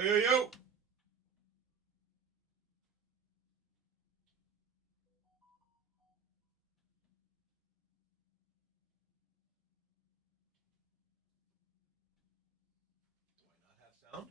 Yo, yo, yo. Do I not have sound?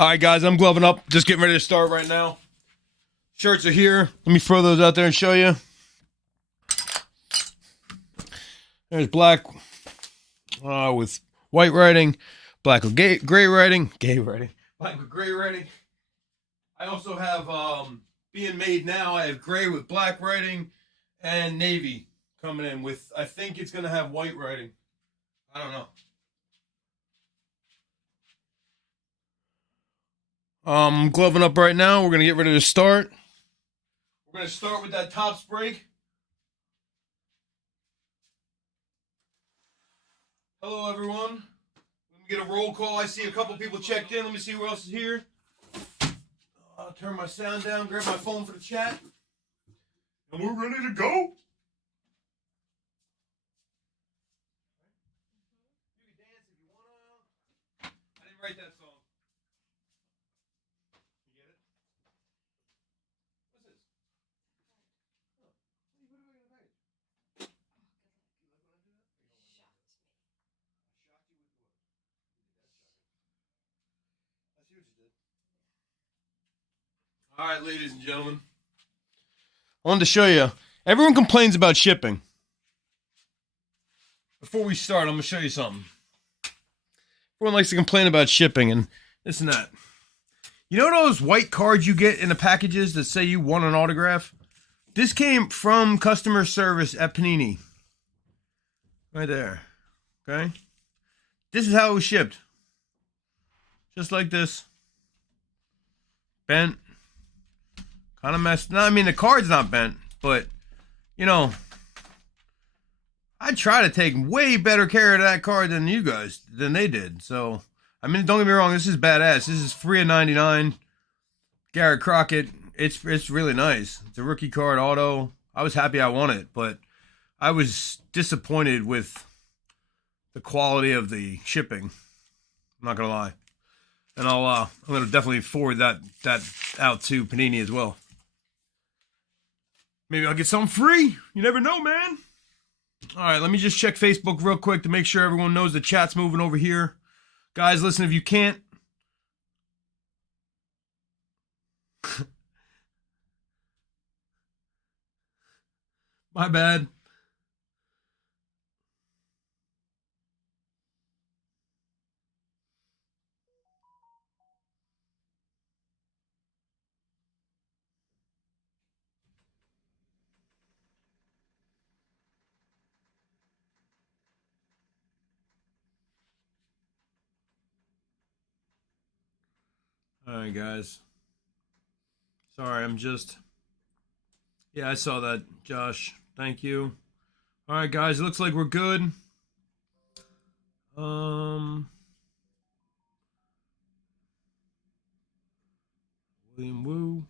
All right, guys, I'm gloving up. Just getting ready to start right now. Shirts are here. Let me throw those out there and show you. There's black with white writing, black with gray writing, black with gray writing. I also have being made now. I have gray with black writing and navy coming in with. I think it's gonna have white writing. I don't know. Gloving up right now. We're gonna get ready to start. We're gonna start with that tops break. Hello, everyone. Let me get a roll call. I see a couple people checked in. Let me see who else is here. I'll turn my sound down, grab my phone for the chat. And we're ready to go. You can dance if you want to. I didn't write that song. You get it? What's this? Oh. What do I get in the package? You like when I do that? Shocked me. I shocked you with what? That's shocking. I see what you did. All right, ladies and gentlemen. I wanted to show you. Everyone complains about shipping. Before we start, I'm going to show you something. Everyone likes to complain about shipping and this and that. You know those white cards you get in the packages that say you want an autograph? This came from customer service at Panini. Right there. Okay? This is how it was shipped. Just like this. Bent. Kind of messed. No, I mean, the card's not bent, but, you know, I try to take way better care of that card than you guys, than they did. So, I mean, don't get me wrong, this is badass. This is free of 99. Garrett Crockett. It's really nice. It's a rookie card auto. I was happy I won it, but I was disappointed with the quality of the shipping. I'm not gonna lie. And I'm gonna definitely forward that out to Panini as well. Maybe I'll get something free. You never know, man. All right, let me just check Facebook real quick to make sure everyone knows the chat's moving over here. Guys, listen, if you can't. My bad. All right, guys. Sorry, I'm just... Yeah, I saw that, Josh. Thank you. All right, guys. It looks like we're good. William Wu.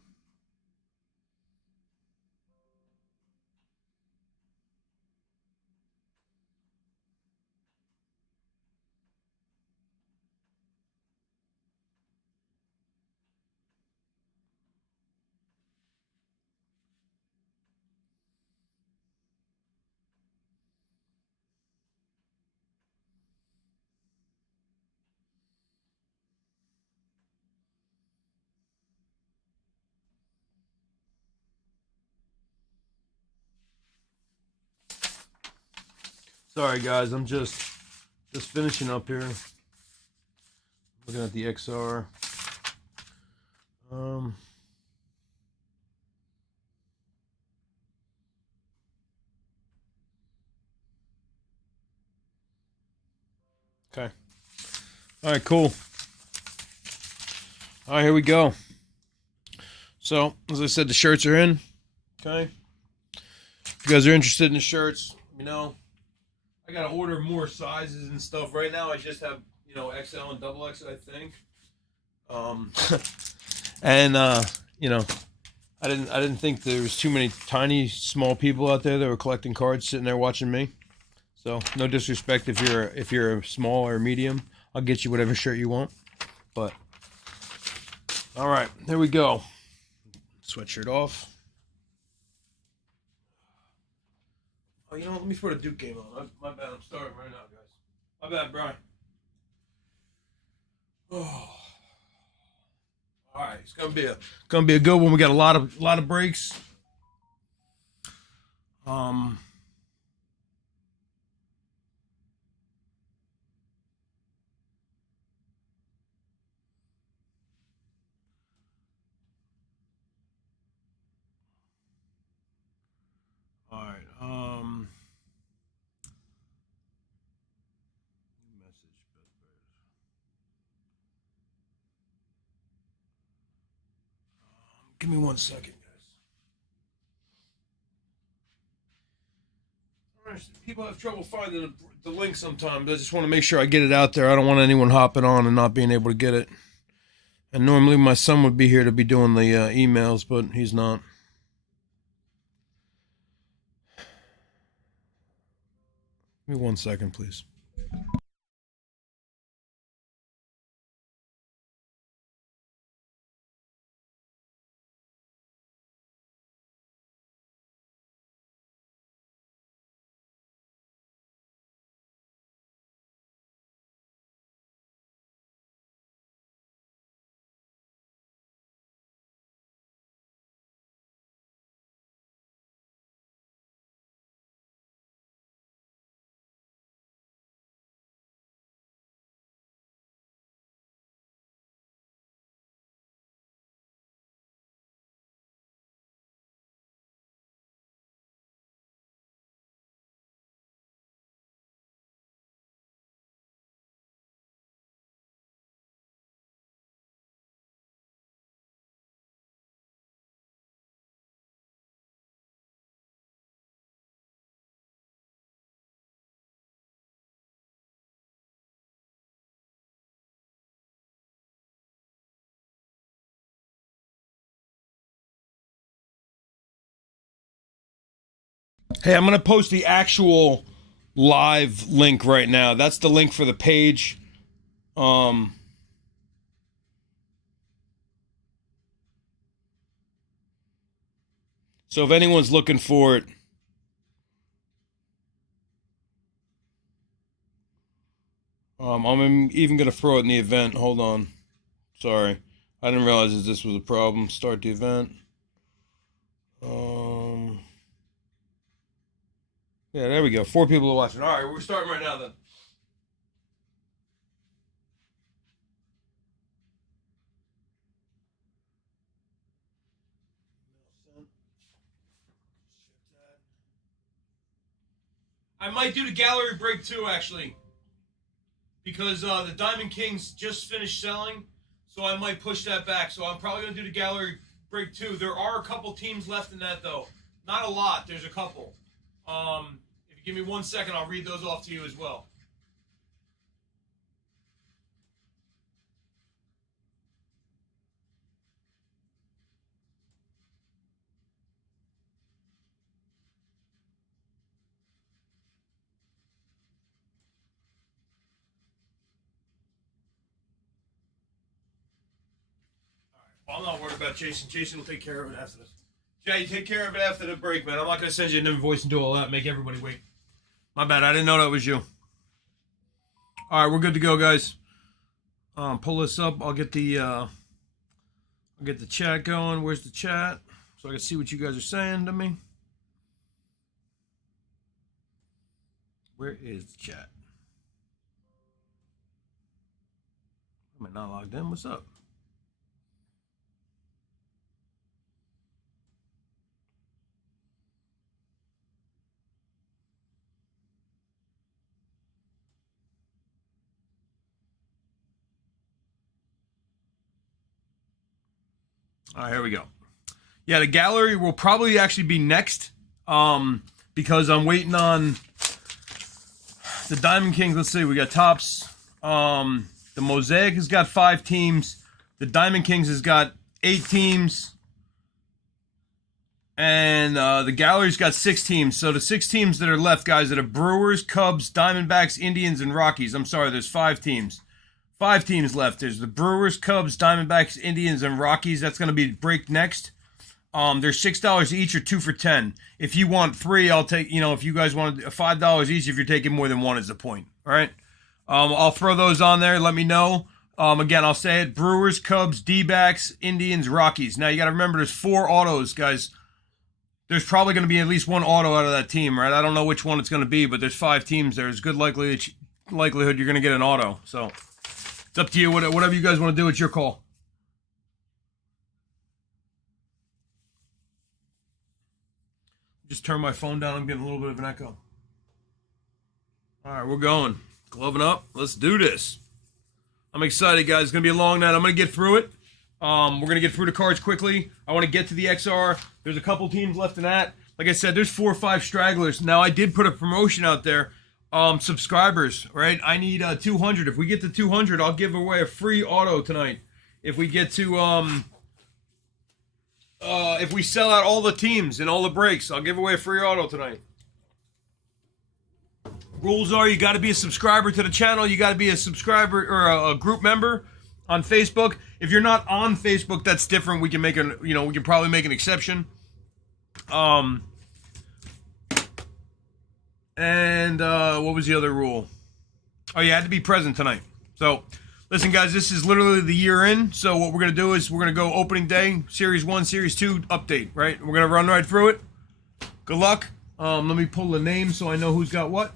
Sorry, guys. I'm just finishing up here. Looking at the XR. Okay. All right, cool. All right, here we go. So, as I said, the shirts are in. Okay. If you guys are interested in the shirts, let me know. I gotta order more sizes and stuff. Right now, I just have, you know, XL and double X, I think. And you know, I didn't think there was too many tiny, small people out there that were collecting cards, sitting there watching me. So, no disrespect if you're a small or medium. I'll get you whatever shirt you want. But all right, there we go. Sweatshirt off. Oh, you know what? Let me put a Duke game on. My bad. I'm starting right now, guys. My bad, Brian. Oh. All right, it's gonna be a good one. We got a lot of breaks. Um. All right. Message. Give me 1 second, guys. People have trouble finding the link sometimes. I just want to make sure I get it out there. I don't want anyone hopping on and not being able to get it. And normally my son would be here to be doing the emails, but he's not. Give me 1 second, please. Hey, I'm going to post the actual live link right now. That's the link for the page. So if anyone's looking for it, I'm even going to throw it in the event. Hold on. Sorry. I didn't realize that this was a problem. Start the event. Yeah, there we go. 4 people are watching. All right, we're starting right now then. I might do the gallery break too, actually, because the Diamond Kings just finished selling, so I might push that back. So I'm probably going to do the gallery break too. There are a couple teams left in that, though. Not a lot. There's a couple. If you give me 1 second, I'll read those off to you as well. Well, I'm not worried about Jason. Jason will take care of it after this. Jay, you take care of it after the break, man. I'm not going to send you an invoice and do all that. Make everybody wait. My bad. I didn't know that was you. All right, we're good to go, guys. Pull this up. I'll get the chat going. Where's the chat? So I can see what you guys are saying to me. Where is the chat? Am I not logged in? What's up? All right, here we go. Yeah, the gallery will probably actually be next, because I'm waiting on the Diamond Kings. Let's see, we got Tops. The Mosaic has got 5 teams. The Diamond Kings has got 8 teams. And the gallery's got 6 teams. So the 6 teams that are left, guys, that are Brewers, Cubs, Diamondbacks, Indians, and Rockies. I'm sorry, there's 5 teams. 5 teams left. There's the Brewers, Cubs, Diamondbacks, Indians, and Rockies. That's going to be break next. There's $6 each or 2 for $10. If you want 3, I'll take, if you guys want $5 each if you're taking more than 1 is the point. All right. I'll throw those on there. Let me know. Again, I'll say it. Brewers, Cubs, D-backs, Indians, Rockies. Now, you got to remember there's 4 autos, guys. There's probably going to be at least 1 auto out of that team, right? I don't know which one it's going to be, but there's 5 teams. There's good likelihood you're going to get an auto. So, it's up to you. Whatever you guys want to do, it's your call. Just turn my phone down. I'm getting a little bit of an echo. All right, we're going. Gloving up. Let's do this. I'm excited, guys. It's going to be a long night. I'm going to get through it. We're going to get through the cards quickly. I want to get to the XR. There's a couple teams left in that. Like I said, there's 4 or 5 stragglers. Now, I did put a promotion out there. Subscribers, right? I need 200. If we get to 200, I'll give away a free auto tonight. If we get to... if we sell out all the teams and all the breaks, I'll give away a free auto tonight. Rules are you got to be a subscriber to the channel. You got to be a subscriber or a group member on Facebook. If you're not on Facebook, that's different. We can make we can probably make an exception. And what was the other rule? Oh, you had to be present tonight. So, listen, guys, this is literally the year in. So what we're going to do is we're going to go opening day, Series 1, Series 2 update, right? We're going to run right through it. Good luck. Let me pull the name so I know who's got what.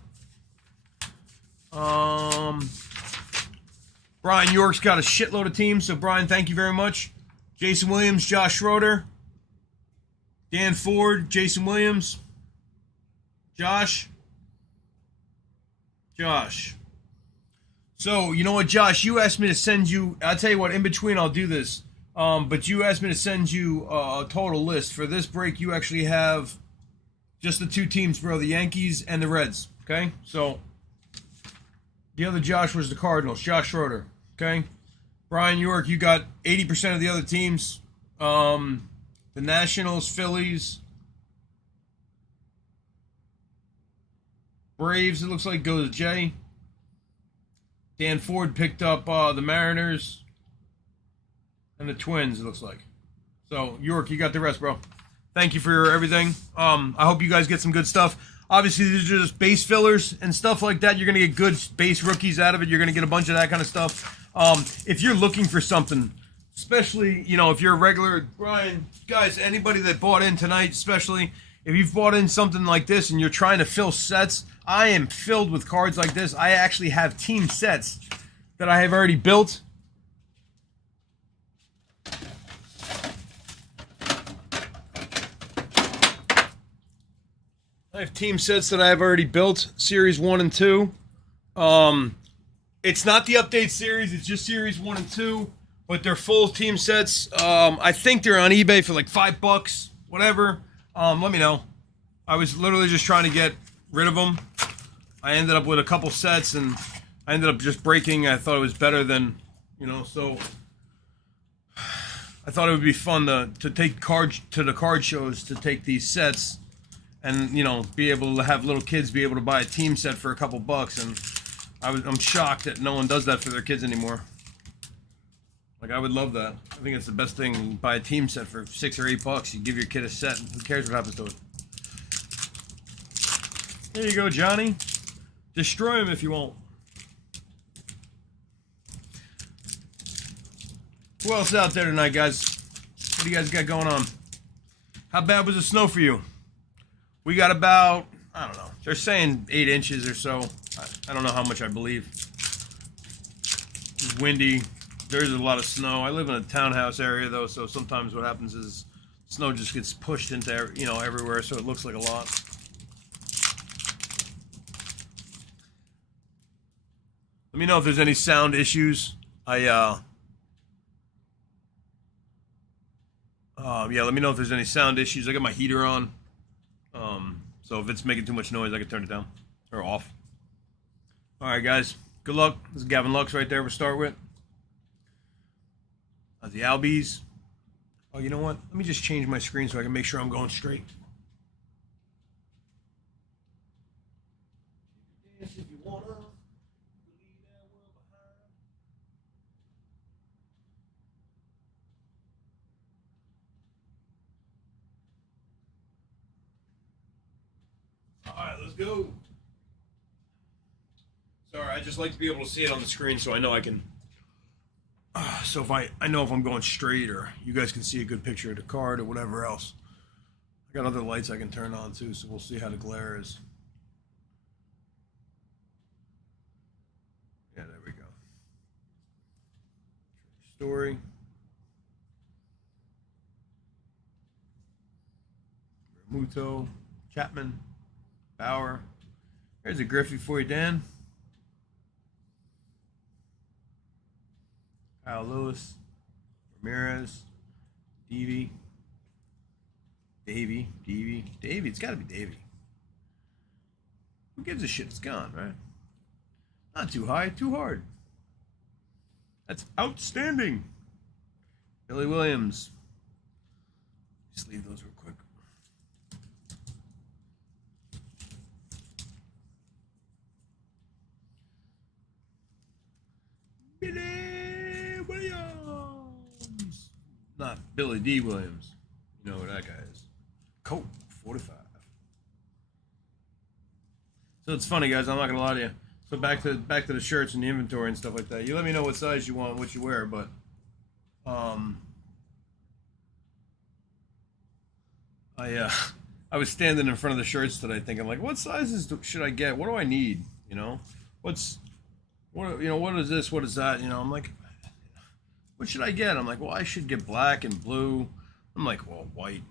Brian York's got a shitload of teams. So, Brian, thank you very much. Jason Williams, Josh Schroeder, Dan Ford, Jason Williams, Josh. So, you know what, Josh? You asked me to send you... I'll tell you what, in between I'll do this. But you asked me to send you a total list. For this break, you actually have just the 2 teams, bro. The Yankees and the Reds. Okay? So, the other Josh was the Cardinals. Josh Schroeder. Okay? Brian York, you got 80% of the other teams. The Nationals, Phillies... Braves, it looks like, goes to Jay. Dan Ford picked up the Mariners and the Twins, it looks like. So, York, you got the rest, bro. Thank you for everything. I hope you guys get some good stuff. Obviously, these are just base fillers and stuff like that. You're going to get good base rookies out of it. You're going to get a bunch of that kind of stuff. If you're looking for something, especially, if you're a regular, Brian, guys, anybody that bought in tonight, especially, if you've bought in something like this and you're trying to fill sets, I am filled with cards like this. I actually have team sets that I have already built. I have team sets that I have already built, Series 1 and 2. It's not the update series, it's just Series 1 and 2, but they're full team sets. I think they're on eBay for like $5, whatever. Let me know. I was literally just trying to get rid of them. I ended up with a couple sets, and I ended up just breaking. I thought it was better than, so I thought it would be fun to take cards to the card shows, to take these sets and, be able to have little kids be able to buy a team set for a couple bucks. And I'm shocked that no one does that for their kids anymore. Like, I would love that. I think it's the best thing. You buy a team set for $6 or $8. You give your kid a set. Who cares what happens to it? There you go, Johnny. Destroy him if you want. Who else is out there tonight, guys? What do you guys got going on? How bad was the snow for you? We got about, I don't know. They're saying 8 inches or so. I don't know how much I believe. It's windy. There's a lot of snow. I live in a townhouse area, though, so sometimes what happens is snow just gets pushed into, everywhere, so it looks like a lot. Let me know if there's any sound issues. Yeah, let me know if there's any sound issues. I got my heater on. So if it's making too much noise, I can turn it down or off. All right, guys. Good luck. This is Gavin Lux right there to start with. The Albies. Oh, you know what? Let me just change my screen so I can make sure I'm going straight. If you wanna. Alright, let's go. Sorry, I just like to be able to see it on the screen so I know I can So if I know if I'm going straight, or you guys can see a good picture of the card or whatever else. I got other lights I can turn on too, so we'll see how the glare is. Yeah, there we go. Story. Muto, Chapman, Bauer. There's a Griffey for you, Dan. Kyle Lewis, Ramirez, Davey. It's got to be Davey. Who gives a shit? It's gone, right? Not too high, too hard. That's outstanding. Billy Williams. Just leave those real quick. Billy Williams. Not Billy D. Williams. You know who that guy is. Colt 45. So it's funny, guys. I'm not gonna lie to you. So back to the shirts and the inventory and stuff like that. You let me know what size you want, and what you wear, but I was standing in front of the shirts today, thinking like, what sizes should I get? What do I need? You know, what is this? What is that? You know, I'm like, what should I get? I'm like, well, I should get black and blue. I'm like, well, white.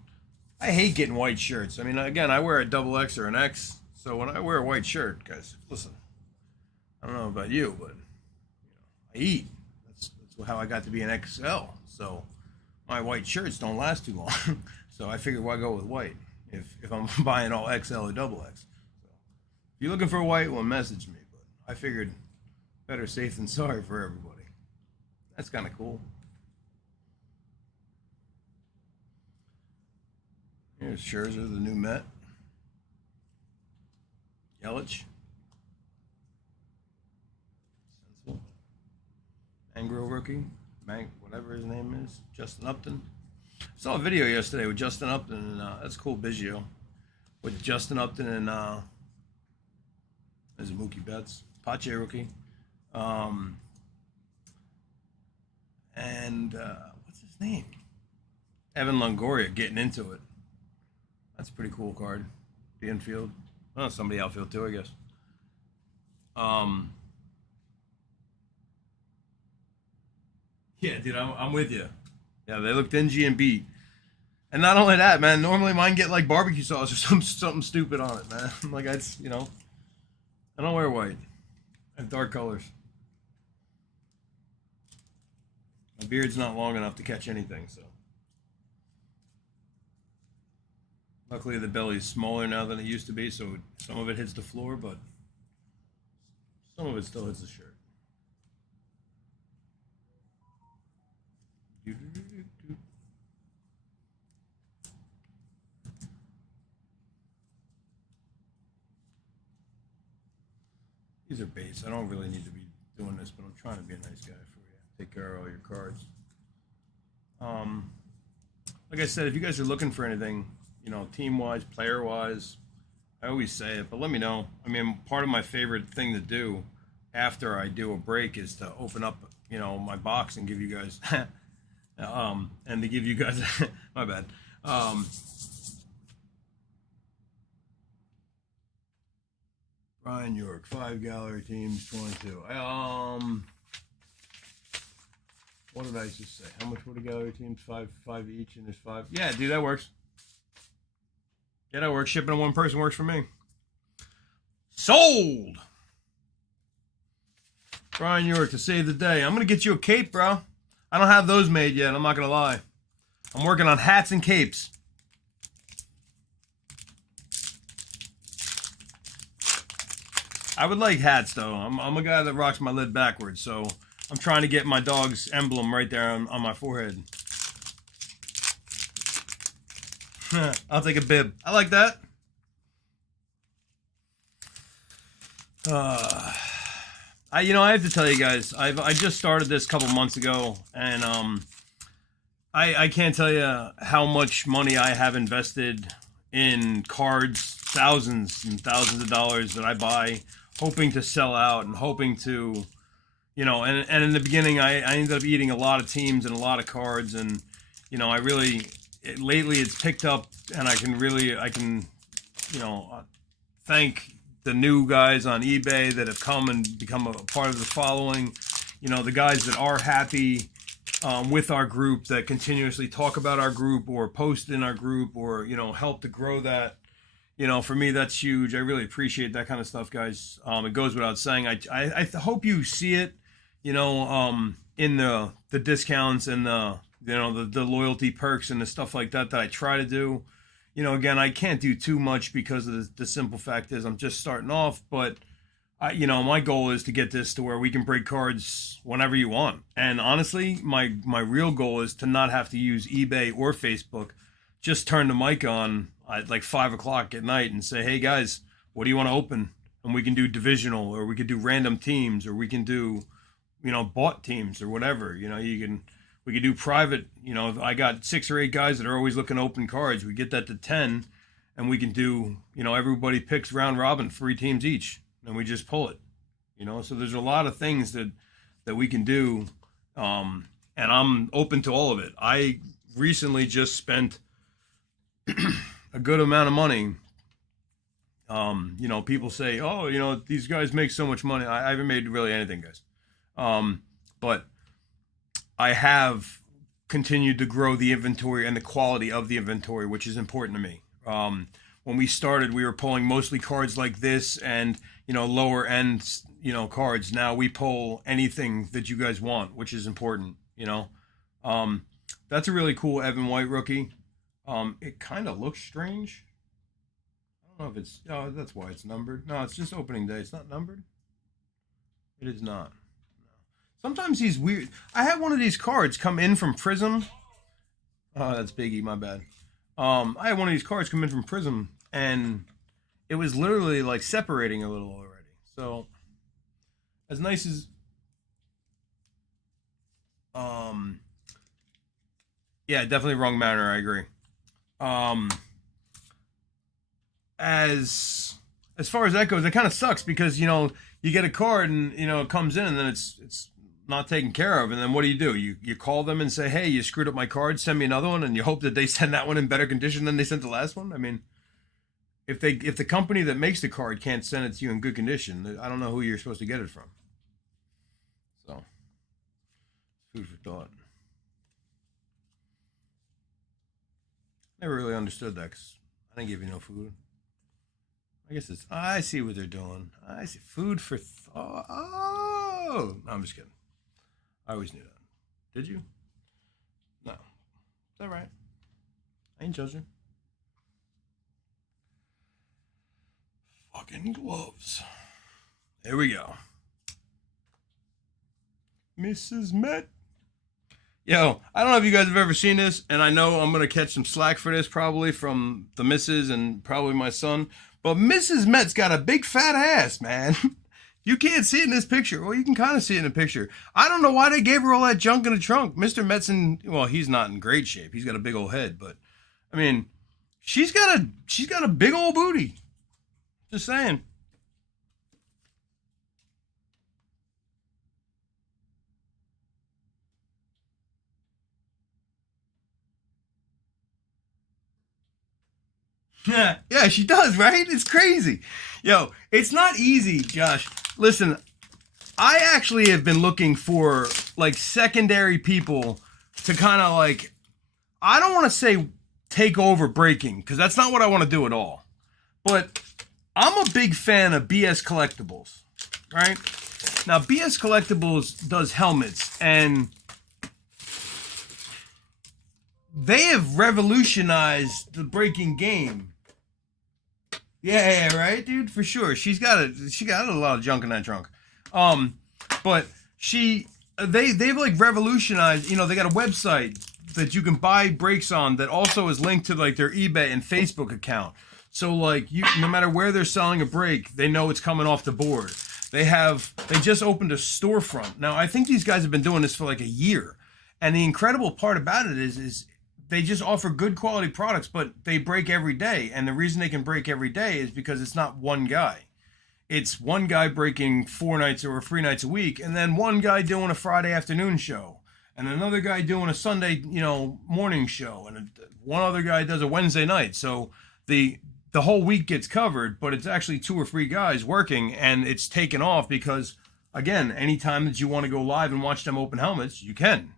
I hate getting white shirts. I mean, again, I wear a double X or an X, so when I wear a white shirt, guys, listen, I don't know about you, but I eat. That's how I got to be an XL. So my white shirts don't last too long. So I figured, why go with white if I'm buying all XL or double X. So if you're looking for a white one, message me. But I figured, better safe than sorry for everybody. That's kind of cool. Here's Scherzer, the new Met. Yelich. Sensible. Angro rookie. Whatever his name is. Justin Upton. I saw a video yesterday with Justin Upton, and that's cool, Biggio. With Justin Upton and there's a Mookie Betts. Pache rookie. And what's his name? Evan Longoria getting into it. That's a pretty cool card. The infield. Oh, somebody outfield too, I guess. Yeah, dude, I'm with you. Yeah, they look dingy and beat. And not only that, man. Normally mine get like barbecue sauce or something stupid on it, man. Like I don't wear white. I have dark colors. My beard's not long enough to catch anything, so. Luckily, the belly's smaller now than it used to be, so some of it hits the floor, but some of it still hits the shirt. These are base. I don't really need to be doing this, but I'm trying to be a nice guy for you. Take care of all your cards. Like I said, if you guys are looking for anything, team-wise, player-wise, I always say it, but let me know. I mean, part of my favorite thing to do after I do a break is to open up, my box and give you guys, and to give you guys, my bad. Brian York, 5 gallery teams, 22. What did I just say? How much were the gallery teams? Five each, and there's 5. Yeah, dude, that works. Yeah, that works. Shipping to one person works for me. Sold! Brian York to save the day. I'm going to get you a cape, bro. I don't have those made yet. I'm not going to lie. I'm working on hats and capes. I would like hats, though. I'm a guy that rocks my lid backwards, so I'm trying to get my dog's emblem right there on my forehead. I'll take a bib. I like that. I have to tell you guys, I just started this a couple months ago, and I can't tell you how much money I have invested in cards, thousands and thousands of dollars that I buy, hoping to sell out and hoping to, And in the beginning, I ended up eating a lot of teams and a lot of cards, and I really lately it's picked up, and I can thank the new guys on eBay that have come and become a part of the following. The guys that are happy with our group, that continuously talk about our group or post in our group, or help to grow that. For me, that's huge. I really appreciate that kind of stuff, guys. It goes without saying. I hope you see it, in the discounts and the loyalty perks and the stuff like that I try to do. Again, I can't do too much because of the simple fact is I'm just starting off, but my goal is to get this to where we can break cards whenever you want. And honestly, my real goal is to not have to use eBay or Facebook. Just turn the mic on at like 5 o'clock at night and say, hey guys, what do you want to open? And we can do divisional, or we could do random teams, or we can do, bought teams or whatever. We could do private. I got 6 or 8 guys that are always looking to open cards. We get that to 10, and we can do, everybody picks round robin, 3 teams each, and we just pull it. So there's a lot of things that we can do, and I'm open to all of it. I recently just spent a good amount of money. People say, oh, these guys make so much money. I haven't made really anything, guys. But I have continued to grow the inventory and the quality of the inventory, which is important to me. When we started, we were pulling mostly cards like this and, lower end, cards. Now we pull anything that you guys want, which is important, That's a really cool Evan White rookie. It kind of looks strange. I don't know if it's, that's why it's numbered. No, it's just opening day. It's not numbered. It is not. Sometimes he's weird. I had one of these cards come in from Prism. Oh, that's Biggie, my bad. I had one of these cards come in from Prism, and it was literally like separating a little already. So, as nice as, yeah, definitely wrong manner. I agree. As far as that goes, it kind of sucks because you get a card and it comes in and then it's not taken care of, and then what do? You call them and say, hey, you screwed up my card, send me another one, and you hope that they send that one in better condition than they sent the last one. I mean, if the company that makes the card can't send it to you in good condition, I don't know who you're supposed to get it from. So, food for thought. Never really understood that because I didn't give you no food. I guess I see what they're doing. I see food for thought. Oh, no, I'm just kidding. I always knew that. Did you? No. It's all right. I ain't judging. Fucking gloves. Here we go. Mrs. Met. Yo, I don't know if you guys have ever seen this, and I know I'm going to catch some slack for this probably from the missus and probably my son, but Mrs. Met's got a big fat ass, man. You can't see it in this picture. Well, you can kind of see it in the picture. I don't know why they gave her all that junk in the trunk. Mr. Met's well, he's not in great shape. He's got a big old head, but I mean, she's got a big old booty. Just saying. Yeah, she does, right? It's crazy. Yo, it's not easy, Josh. Listen, I actually have been looking for like secondary people to kind of like, I don't want to say take over breaking, because that's not what I want to do at all. But I'm a big fan of BS Collectibles, right? Now, BS Collectibles does helmets, and they have revolutionized the breaking game. Yeah, right, dude, for sure. She got a lot of junk in that trunk. But they've like revolutionized, they got a website that you can buy Breakz on that also is linked to like their eBay and Facebook account. So like no matter where they're selling a break, they know it's coming off the board. They just opened a storefront. Now, I think these guys have been doing this for like a year. And the incredible part about it is they just offer good quality products, but they break every day. And the reason they can break every day is because it's not one guy. it's one guy breaking 4 nights or 3 nights a week, and then one guy doing a Friday afternoon show, and another guy doing a Sunday, morning show, and one other guy does a Wednesday night. So the whole week gets covered, but it's actually 2 or 3 guys working, and it's taken off because, again, anytime that you want to go live and watch them open helmets, you can.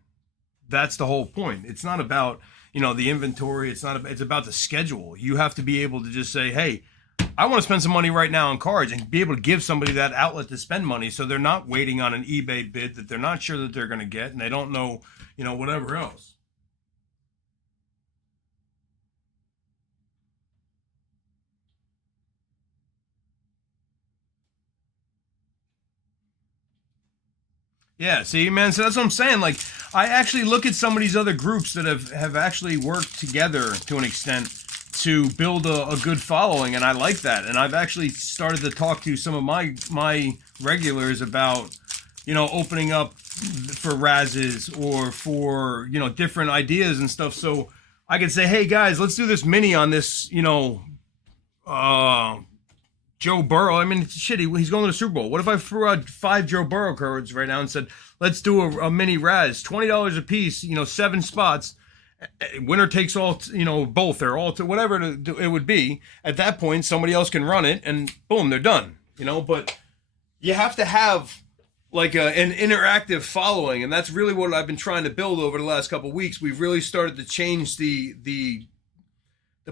That's the whole point. It's not about, the inventory. It's about the schedule. You have to be able to just say, hey, I want to spend some money right now on cards, and be able to give somebody that outlet to spend money, so they're not waiting on an eBay bid that they're not sure that they're going to get, and they don't know, whatever else. Yeah, see, man, so that's what I'm saying. Like, I actually look at some of these other groups that have actually worked together to an extent to build a good following, and I like that. And I've actually started to talk to some of my regulars about, opening up for Razes or for, different ideas and stuff. So I could say, hey, guys, let's do this mini on this, Joe Burrow. I mean, shit, he's going to the Super Bowl. What if I threw out 5 Joe Burrow cards right now and said, let's do a mini Raz, $20 a piece, 7 spots. Winner takes all, both or all, to whatever it would be. At that point, somebody else can run it, and boom, they're done. But you have to have like an interactive following, and that's really what I've been trying to build over the last couple of weeks. We've really started to change the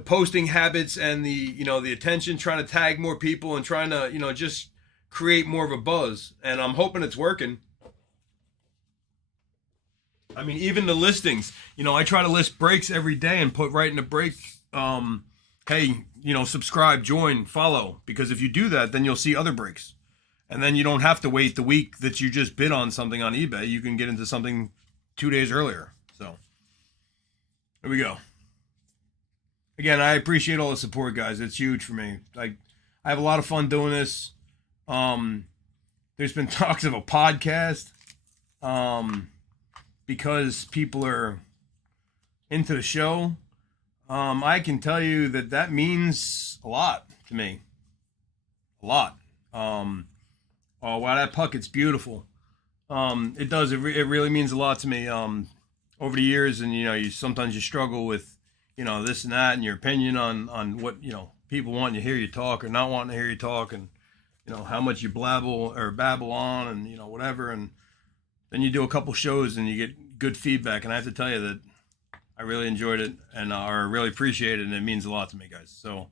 posting habits and the attention, trying to tag more people and trying to, just create more of a buzz. And I'm hoping it's working. I mean, even the listings, I try to list breaks every day and put right in the break, hey, subscribe, join, follow. Because if you do that, then you'll see other breaks. And then you don't have to wait the week that you just bid on something on eBay. You can get into something 2 days earlier. So, there we go. Again, I appreciate all the support, guys. It's huge for me. I have a lot of fun doing this. There's been talks of a podcast, because people are into the show. I can tell you that means a lot to me. A lot. Oh, wow, that puck, it's beautiful. It does. It really means a lot to me. Over the years, and you sometimes you struggle with, this and that, and your opinion on what, people wanting to hear you talk or not wanting to hear you talk, and, how much you babble on, and, whatever. And then you do a couple shows and you get good feedback. And I have to tell you that I really enjoyed it, and I really appreciate it. And it means a lot to me, guys. So,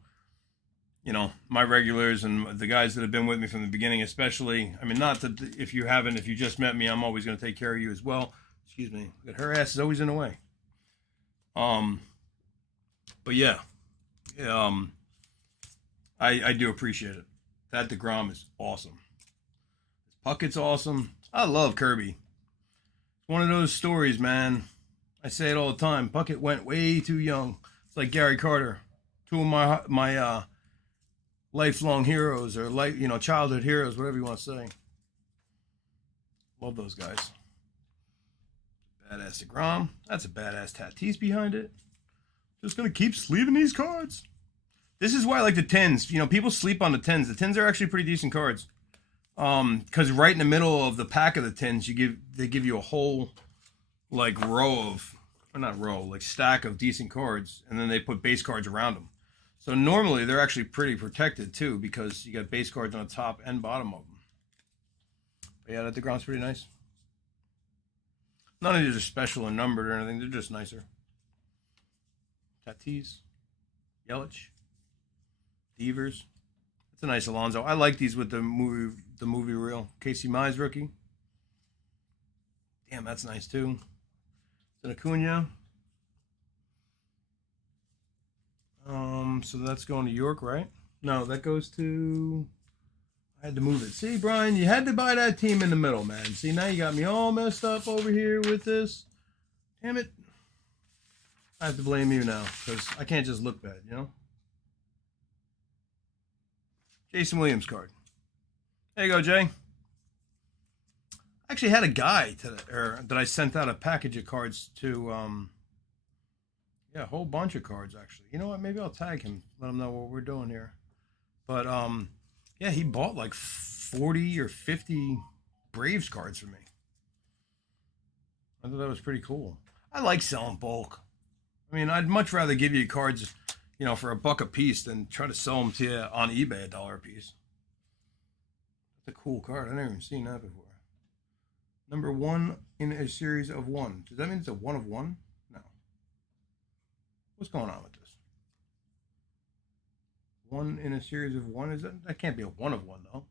my regulars and the guys that have been with me from the beginning, especially, I mean, not that if you just met me, I'm always going to take care of you as well. Excuse me. But her ass is always in the way. But yeah, I do appreciate it. That DeGrom is awesome. Puckett's awesome. I love Kirby. It's one of those stories, man. I say it all the time. Puckett went way too young. It's like Gary Carter. 2 of my lifelong heroes, or childhood heroes, whatever you want to say. Love those guys. Badass DeGrom. That's a badass Tatis behind it. Just gonna keep sleeving these cards. This is why I like the 10s. People sleep on the 10s. The 10s are actually pretty decent cards. Because right in the middle of the pack of the 10s, they give you a whole stack of decent cards, and then they put base cards around them. So normally they're actually pretty protected too, because you got base cards on the top and bottom of them. But yeah, that DeGrom's pretty nice. None of these are special or numbered or anything. They're just nicer. Tatis, Yelich, Devers. That's a nice Alonso. I like these with the movie reel. Casey Mize rookie. Damn, that's nice too. It's an Acuna. So that's going to York, right? No, that goes to... I had to move it. See, Brian, you had to buy that team in the middle, man. See, now you got me all messed up over here with this. Damn it. I have to blame you now, because I can't just look bad, Jason Williams card. There you go, Jay. I actually had a guy that I sent out a package of cards to. Yeah, a whole bunch of cards, actually. You know what? Maybe I'll tag him, let him know what we're doing here. But Yeah, he bought like 40 or 50 Braves cards for me. I thought that was pretty cool. I like selling bulk. I mean, I'd much rather give you cards, you know, for $1 a piece than try to sell them to you on eBay $1 a piece. That's a cool card. I've never even seen that before. Number 1 in a series of 1. Does that mean it's a 1 of 1? No. What's going on with this? 1 in a series of 1? Is that can't be a 1 of 1 though.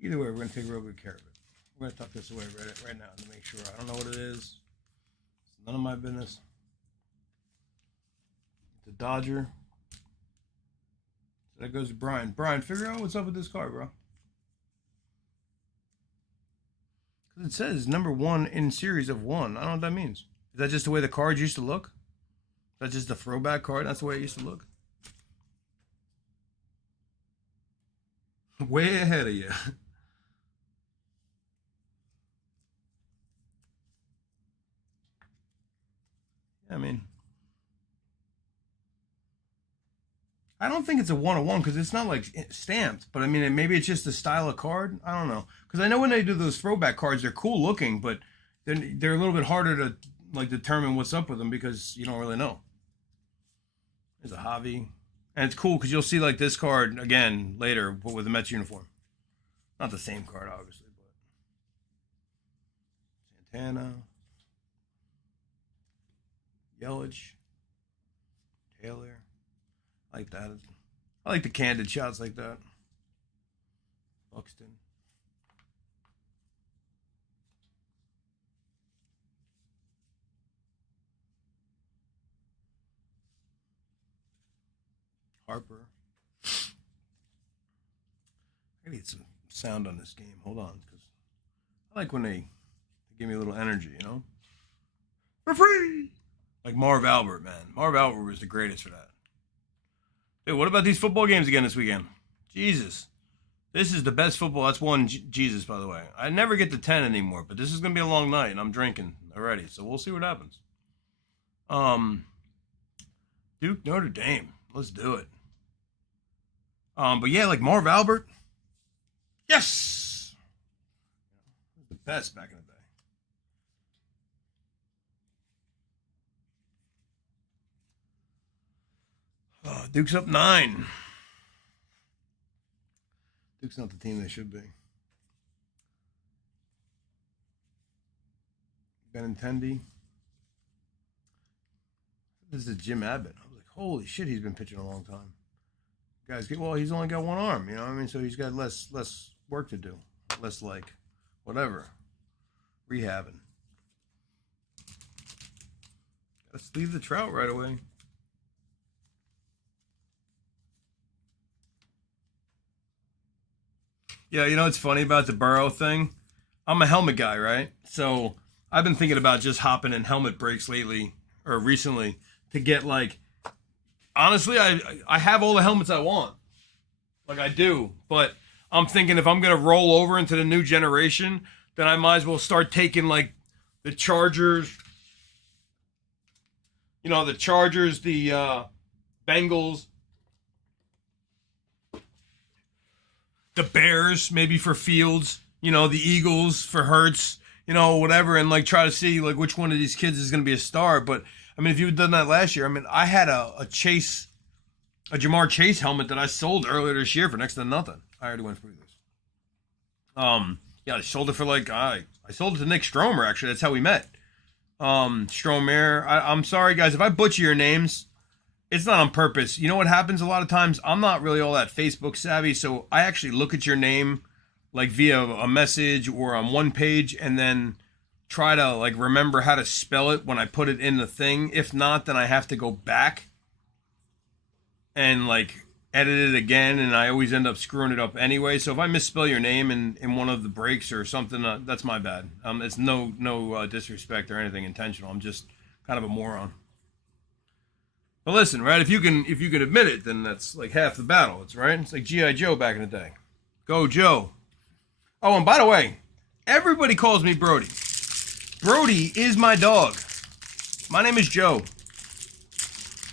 Either way, we're going to take real good care of it. We're going to tuck this away right now to make sure. I don't know what it is. It's none of my business. It's a Dodger. So that goes to Brian. Brian, figure out what's up with this card, bro. Because it says number 1 in series of 1. I don't know what that means. Is that just the way the cards used to look? Is that just a throwback card? That's the way it used to look? Way ahead of you. I mean, I don't think it's a 1 of 1 because it's not like stamped. But I mean, maybe it's just the style of card. I don't know. Because I know when they do those throwback cards, they're cool looking, but they're a little bit harder to like determine what's up with them because you don't really know. There's a Javi. And it's cool because you'll see like this card again later, but with the Mets uniform. Not the same card, obviously, but Santana, Yelich, Taylor. I like that. I like the candid shots like that. Buxton. Harper. I need some sound on this game. Hold on, because I like when they give me a little energy, you know? For free! Like Marv Albert, man. Marv Albert was the greatest for that. Dude, what about these football games again this weekend? Jesus. This is the best football. That's one Jesus, by the way. I never get to 10 anymore, but this is going to be a long night, and I'm drinking already, so we'll see what happens. Duke, Notre Dame. Let's do it. But yeah, like Marv Albert. Yes! The best back in the day. Duke's up 9. Duke's not the team they should be. Benintendi. This is Jim Abbott. I was like, holy shit, he's been pitching a long time. Guys, well, he's only got one arm, you know what I mean? So he's got less work to do. Less, like, whatever. Rehabbing. Let's leave the Trout right away. Yeah, you know what's funny about the Burrow thing? I'm a helmet guy, right? So I've been thinking about just hopping in helmet breaks lately, or recently, to get, like, honestly, I have all the helmets I want. Like, I do. But I'm thinking if I'm going to roll over into the new generation, then I might as well start taking, like, the Chargers. You know, the Chargers, the Bengals. The Bears, maybe for Fields. You know, the Eagles for Hurts. You know, whatever. And, like, try to see, like, which one of these kids is going to be a star. But I mean, if you had done that last year, I mean, I had a Jamar Chase helmet that I sold earlier this year for next to nothing. I already went through this. Yeah, I sold it for like I sold it to Nick Stromer. Actually, that's how we met. Stromer. I'm sorry, guys, if I butcher your names, it's not on purpose. You know what happens a lot of times? I'm not really all that Facebook savvy, so I actually look at your name like via a message or on one page, and then try to like remember how to spell it when I put it in the thing. If not, then I have to go back and like edit it again, and I always end up screwing it up anyway. So if I misspell your name in one of the breaks or something, that's my bad. It's no disrespect or anything intentional. I'm just kind of a moron. But listen, right? If you can admit it, then that's like half the battle. It's right. It's like G.I. Joe back in the day. Go Joe. Oh, and by the way, everybody calls me Brody. Brody is my dog. My name is Joe.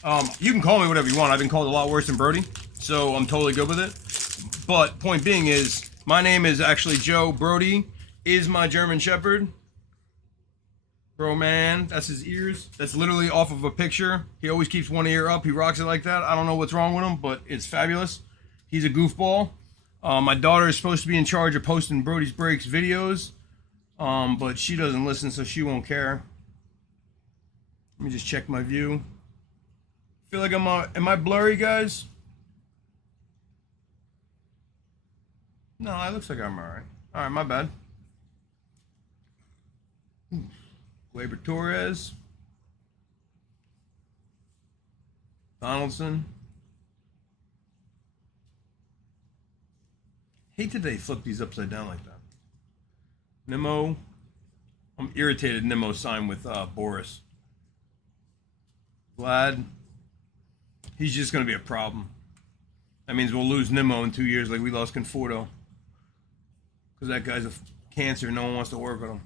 You can call me whatever you want. I've been called a lot worse than Brody, so I'm totally good with it. But point being is, my name is actually Joe. Brody is my German Shepherd. Bro, man, that's his ears. That's literally off of a picture. He always keeps one ear up. He rocks it like that. I don't know what's wrong with him, but it's fabulous. He's a goofball. My daughter is supposed to be in charge of posting Brody's Breakz videos, but she doesn't listen, so she won't care. Let me just check my view. Feel like am I blurry, guys? No, it looks like I'm alright. Alright, my bad. Gleyber Torres. Donaldson. Hate that they flip these upside down like that. Nimmo. I'm irritated Nimmo signed with Boris. Vlad. He's just going to be a problem. That means we'll lose Nimmo in 2 years like we lost Conforto. Because that guy's a cancer. No one wants to work with him.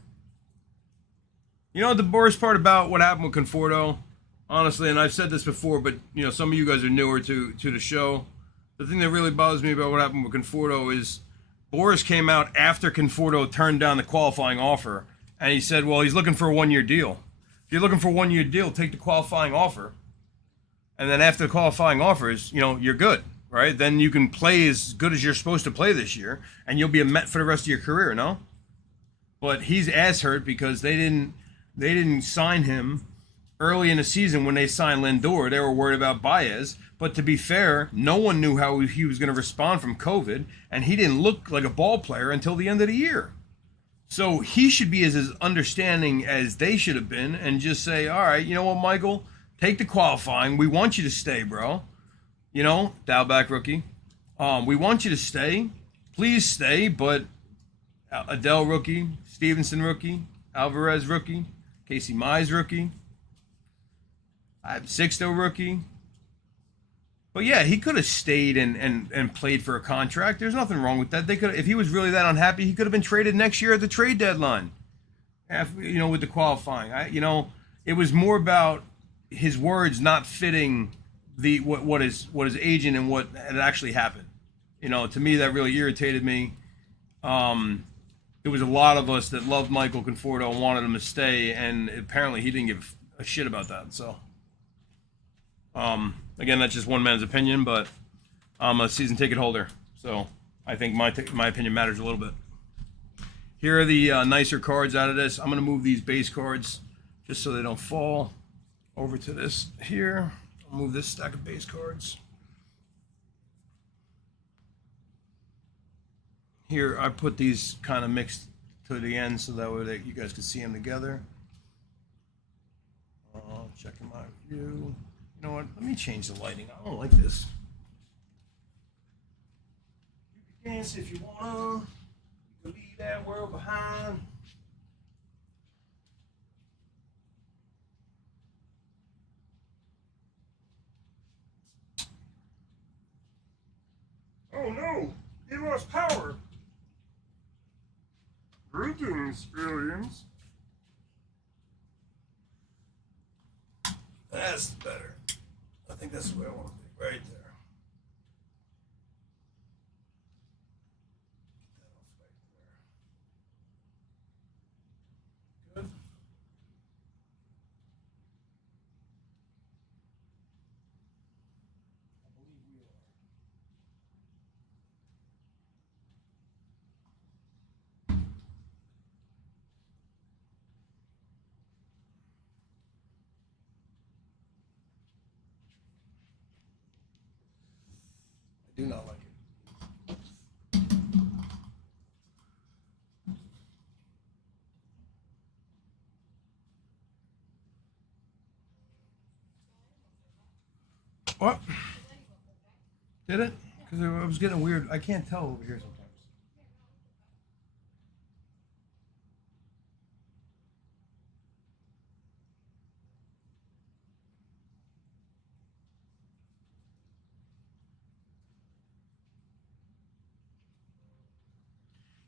You know what the worst part about what happened with Conforto? Honestly, and I've said this before, but you know, some of you guys are newer to the show. The thing that really bothers me about what happened with Conforto is Boris came out after Conforto turned down the qualifying offer, and he said, well, he's looking for a one-year deal. If you're looking for a one-year deal, take the qualifying offer. And then after the qualifying offers, you know, you're good, right? Then you can play as good as you're supposed to play this year, and you'll be a Met for the rest of your career, no? But he's ass hurt because they didn't sign him early in the season when they signed Lindor. They were worried about Baez. But to be fair, no one knew how he was going to respond from COVID, and he didn't look like a ball player until the end of the year. So he should be as understanding as they should have been and just say, all right, you know what, Michael? Take the qualifying. We want you to stay, bro. You know, Dalback rookie. We want you to stay. Please stay, but Adele rookie, Stevenson rookie, Alvarez rookie, Casey Mize rookie. I have Sixto rookie. But yeah, he could have stayed and played for a contract. There's nothing wrong with that. They could, if he was really that unhappy, he could have been traded next year at the trade deadline. You know, with the qualifying. It was more about his words not fitting the what his agent and what had actually happened. You know, to me that really irritated me. There was a lot of us that loved Michael Conforto and wanted him to stay, and apparently he didn't give a shit about that. So, again, that's just one man's opinion, but I'm a season ticket holder, so I think my opinion matters a little bit. Here are the nicer cards out of this. I'm going to move these base cards just so they don't fall over to this here. I'll move this stack of base cards. Here, I put these kind of mixed to the end so that way you guys can see them together. Checking my view. You know what? Let me change the lighting. I don't like this. You can dance if you wanna. You can leave that world behind. Oh no! He lost power! Greetings, aliens. That's better. I think that's the way I want to be, right there. Good. I believe we are. Do not like it. What? Did it? Because I was getting weird. I can't tell over here sometimes.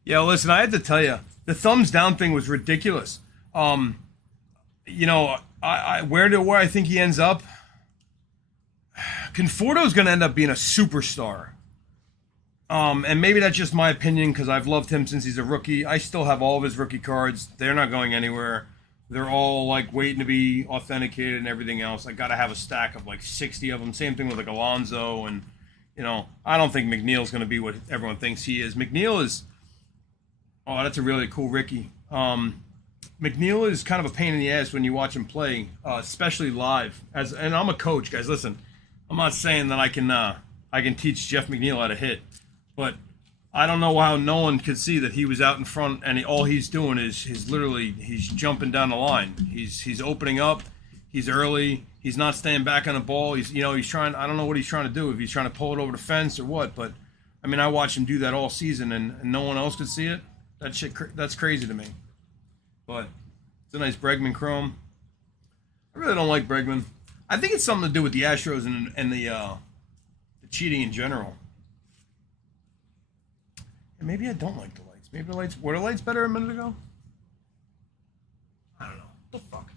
Yeah, listen, I had to tell you, the thumbs down thing was ridiculous. You know, where I think he ends up, Conforto's going to end up being a superstar. And maybe that's just my opinion because I've loved him since he's a rookie. I still have all of his rookie cards. They're not going anywhere. They're all like waiting to be authenticated and everything else. I got to have a stack of like 60 of them. Same thing with like Alonso. And, you know, I don't think McNeil's going to be what everyone thinks he is. McNeil is, oh, that's a really cool Ricky. McNeil is kind of a pain in the ass when you watch him play, especially live. And I'm a coach, guys. Listen, I'm not saying that I can teach Jeff McNeil how to hit. But I don't know how no one could see that he was out in front and all he's doing is he's jumping down the line. He's opening up. He's early. He's not staying back on the ball. He's trying. I don't know what he's trying to do. If he's trying to pull it over the fence or what. But I mean, I watched him do that all season and no one else could see it. That's crazy to me. But it's a nice Bregman chrome. I really don't like Bregman. I think it's something to do with the Astros and the cheating in general. And maybe I don't like the lights. Maybe were the lights better a minute ago? I don't know. What the fuck?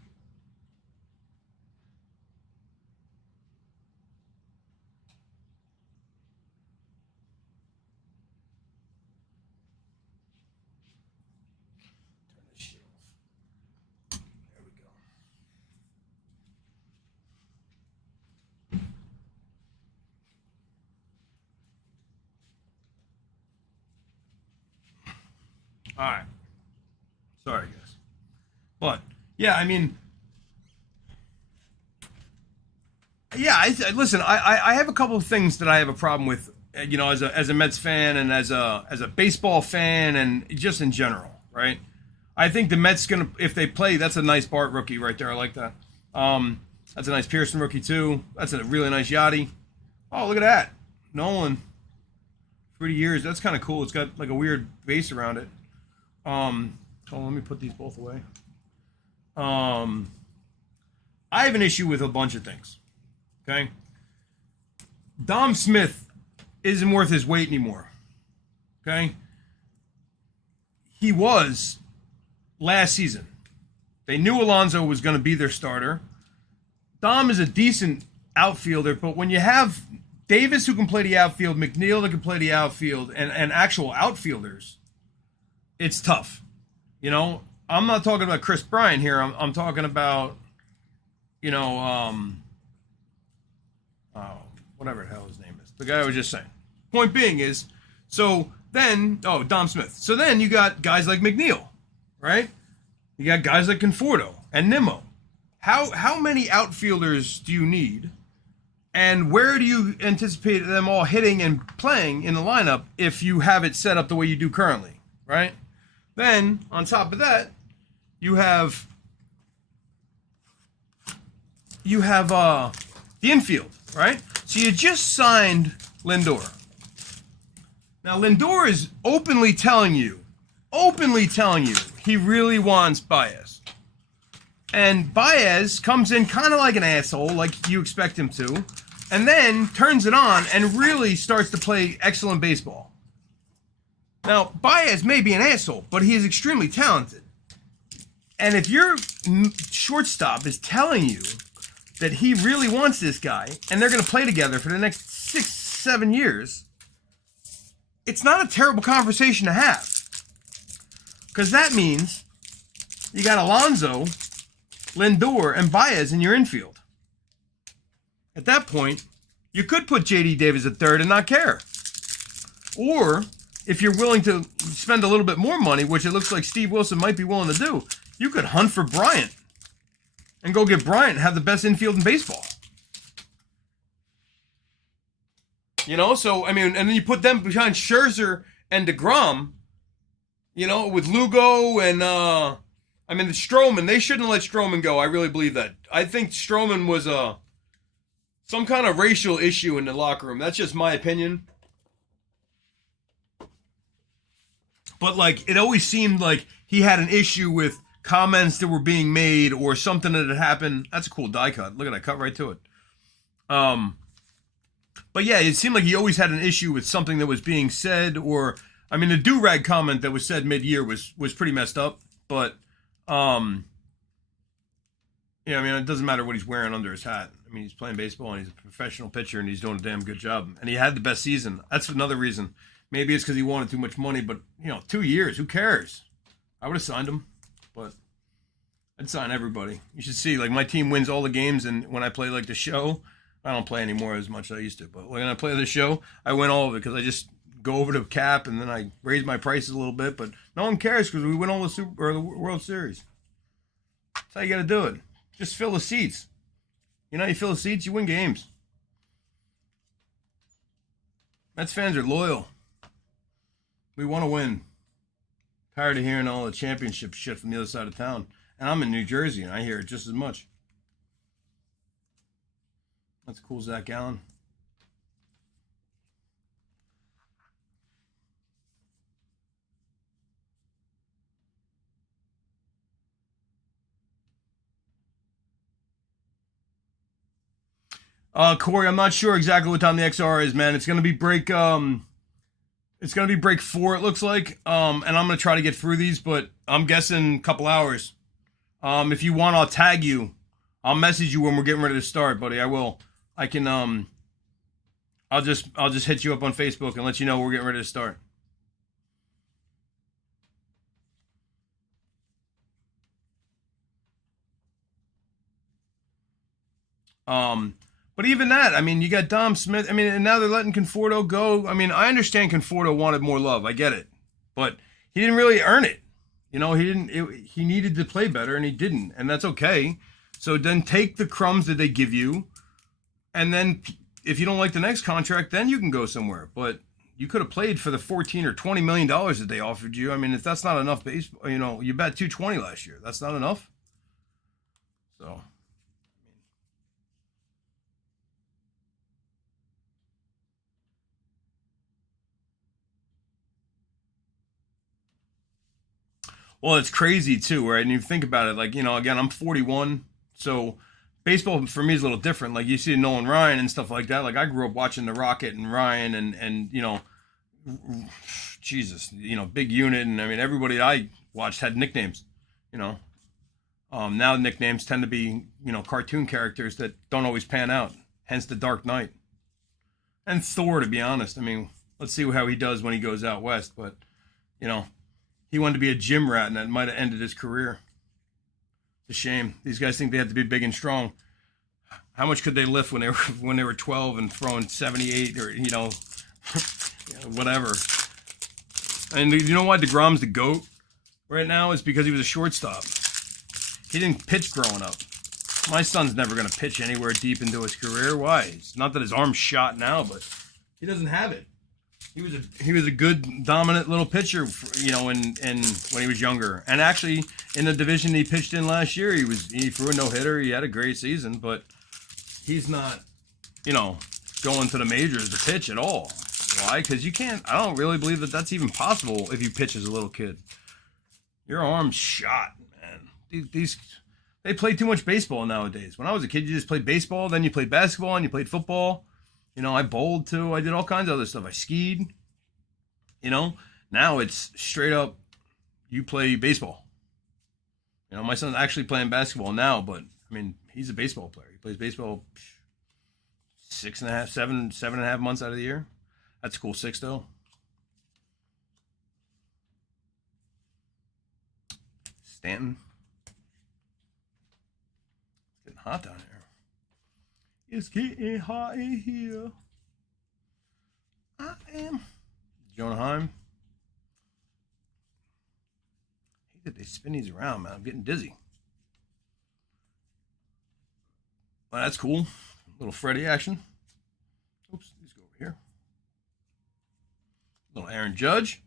Turn this shit off. There we go. All right. Sorry, guys. But, yeah, I mean, yeah, listen, I have a couple of things that I have a problem with, you know, as a Mets fan and as a baseball fan and just in general, right? I think the Mets if they play, that's a nice Bart rookie right there. I like that. That's a nice Pearson rookie, too. That's a really nice Yachty. Oh, look at that. Nolan. 30 years. That's kind of cool. It's got like a weird base around it. Let me put these both away. I have an issue with a bunch of things. Okay? Dom Smith isn't worth his weight anymore. Okay? He was last season. They knew Alonso was going to be their starter. Dom is a decent outfielder, but when you have Davis who can play the outfield, McNeil that can play the outfield, and actual outfielders, it's tough. You know, I'm not talking about Chris Bryant here. I'm talking about, you know, whatever the hell his name is. The guy I was just saying. Point being is, Dom Smith. So then you got guys like McNeil, right? You got guys like Conforto and Nimmo. How many outfielders do you need? And where do you anticipate them all hitting and playing in the lineup if you have it set up the way you do currently, right? Then, on top of that, you have the infield, right? So you just signed Lindor. Now, Lindor is openly telling you he really wants Baez. And Baez comes in kind of like an asshole, like you expect him to, and then turns it on and really starts to play excellent baseball. Now, Baez may be an asshole, but he is extremely talented. And if your shortstop is telling you that he really wants this guy, and they're going to play together for the next 6-7 years, it's not a terrible conversation to have. Because that means you got Alonso, Lindor, and Baez in your infield. At that point, you could put J.D. Davis at third and not care. Or, if you're willing to spend a little bit more money, which it looks like Steve Wilson might be willing to do, you could hunt for Bryant and go get Bryant and have the best infield in baseball. You know, so, I mean, and then you put them behind Scherzer and DeGrom, you know, with Lugo and, the Stroman. They shouldn't let Stroman go. I really believe that. I think Stroman was some kind of racial issue in the locker room. That's just my opinion. But, like, it always seemed like he had an issue with comments that were being made or something that had happened. That's a cool die cut. Look at that, cut right to it. But, yeah, it seemed like he always had an issue with something that was being said or, I mean, the do-rag comment that was said mid-year was pretty messed up. But, yeah, I mean, it doesn't matter what he's wearing under his hat. I mean, he's playing baseball and he's a professional pitcher and he's doing a damn good job. And he had the best season. That's another reason. Maybe it's because he wanted too much money, but 2 years, who cares? I would have signed him, but I'd sign everybody. You should see, like, my team wins all the games, and when I play like the show, I don't play anymore as much as I used to. But when I play the show, I win all of it because I just go over the cap and then I raise my prices a little bit. But no one cares because we win all the World Series. That's how you got to do it. Just fill the seats. You fill the seats, you win games. Mets fans are loyal. We want to win. Tired of hearing all the championship shit from the other side of town. And I'm in New Jersey, and I hear it just as much. That's cool, Zach Allen. Corey, I'm not sure exactly what time the XR is, man. It's gonna be break. It's gonna be break 4. It looks like. And I'm gonna try to get through these, but I'm guessing a couple hours. If you want, I'll tag you. I'll message you when we're getting ready to start, buddy. I will. I can. I'll just hit you up on Facebook and let you know we're getting ready to start. But even that, I mean, you got Dom Smith. I mean, and now they're letting Conforto go. I mean, I understand Conforto wanted more love. I get it, but he didn't really earn it. He didn't. He needed to play better, and he didn't, and that's okay. So then take the crumbs that they give you, and then if you don't like the next contract, then you can go somewhere. But you could have played for the $14 or $20 million that they offered you. I mean, if that's not enough baseball, you bet 220 last year. That's not enough. So. Well, it's crazy too, right? And you think about it, like, again, I'm 41, so baseball for me is a little different. Like, you see Nolan Ryan and stuff like that. Like, I grew up watching the Rocket and Ryan and Jesus, Big Unit, and I mean, everybody I watched had nicknames. Now nicknames tend to be cartoon characters that don't always pan out. Hence the Dark Knight and Thor. To be honest, I mean, let's see how he does when he goes out west, but he wanted to be a gym rat, and that might have ended his career. It's a shame. These guys think they have to be big and strong. How much could they lift when they were 12 and throwing 78 or whatever? And you know why DeGrom's the GOAT right now is because he was a shortstop. He didn't pitch growing up. My son's never going to pitch anywhere deep into his career. Why? It's not that his arm's shot now, but he doesn't have it. He was a good dominant little pitcher, and when he was younger. And actually, in the division he pitched in last year, he threw a no-hitter. He had a great season, but he's not, going to the majors to pitch at all. Why? Because you can't. I don't really believe that that's even possible if you pitch as a little kid. Your arm's shot, man. They play too much baseball nowadays. When I was a kid, you just played baseball, then you played basketball, and you played football. I bowled too. I did all kinds of other stuff. I skied. Now it's straight up, you play baseball. My son's actually playing basketball now, but I mean, he's a baseball player. He plays baseball 7.5 months out of the year. That's a cool 6 though. Stanton. It's getting hot down here. It's getting hot in here. I am. Jonah Heim. I hate that they spin these around, man. I'm getting dizzy. Well, that's cool. Little Freddy action. Oops, let's go over here. Little Aaron Judge.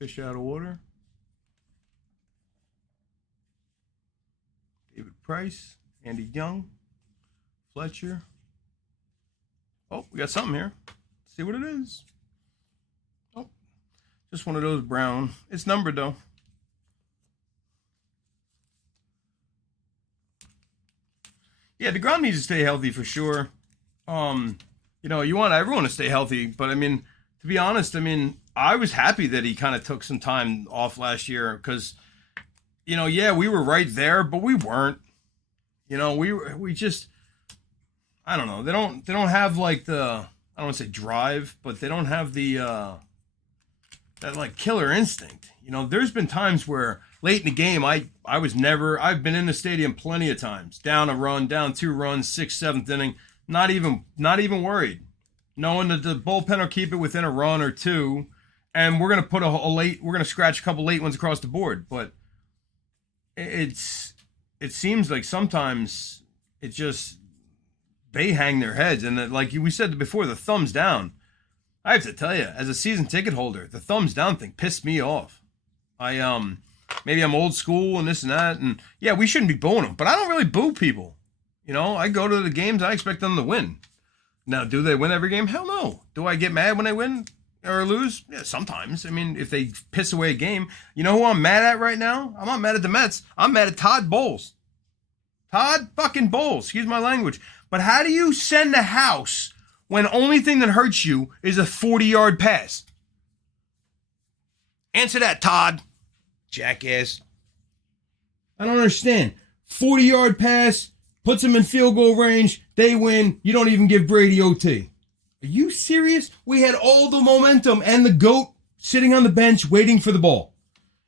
Fish out of water. David Price, Andy Young, Fletcher. Oh, we got something here. Let's see what it is. Oh, just one of those brown. It's numbered though. Yeah, DeGrom needs to stay healthy for sure. You want everyone to stay healthy, but I mean, to be honest, I mean, I was happy that he kind of took some time off last year because, yeah, we were right there, but we weren't. We just, I don't know. They don't have like I don't want to say drive, but they don't have the that like killer instinct. There's been times where late in the game, I've been in the stadium plenty of times, down a run, down 2 runs, 6th, 7th inning, not even worried, knowing that the bullpen will keep it within a run or two, and we're gonna put we're gonna scratch a couple late ones across the board. But it seems like sometimes it just they hang their heads, and like we said before, the thumbs down. I have to tell you, as a season ticket holder, the thumbs down thing pissed me off. Maybe I'm old school and this and that, and yeah, we shouldn't be booing them, but I don't really boo people. I go to the games, I expect them to win. Now, do they win every game? Hell no. Do I get mad when they win or lose? Yeah, sometimes. I mean, if they piss away a game. You know who I'm mad at right now? I'm not mad at the Mets. I'm mad at Todd Bowles. Todd fucking Bowles. Excuse my language. But how do you send a house when the only thing that hurts you is a 40-yard pass? Answer that, Todd. Jackass. I don't understand. 40-yard pass, puts them in field goal range, they win, you don't even give Brady OT. Are you serious? We had all the momentum and the GOAT sitting on the bench waiting for the ball.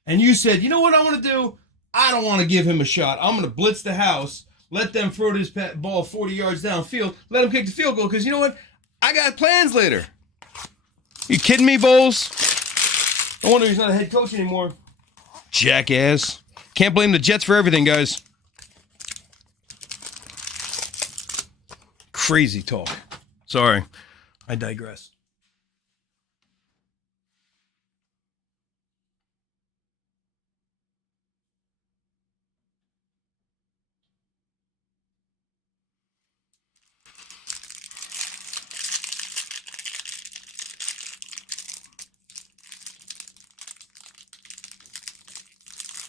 And you said, you know what I want to do? I don't want to give him a shot. I'm going to blitz the house, let them throw this ball 40 yards downfield, let him kick the field goal, because you know what? I got plans later. You kidding me, Bowles? No wonder he's not a head coach anymore. Jackass. Can't blame the Jets for everything, guys. Crazy talk. Sorry. I digress.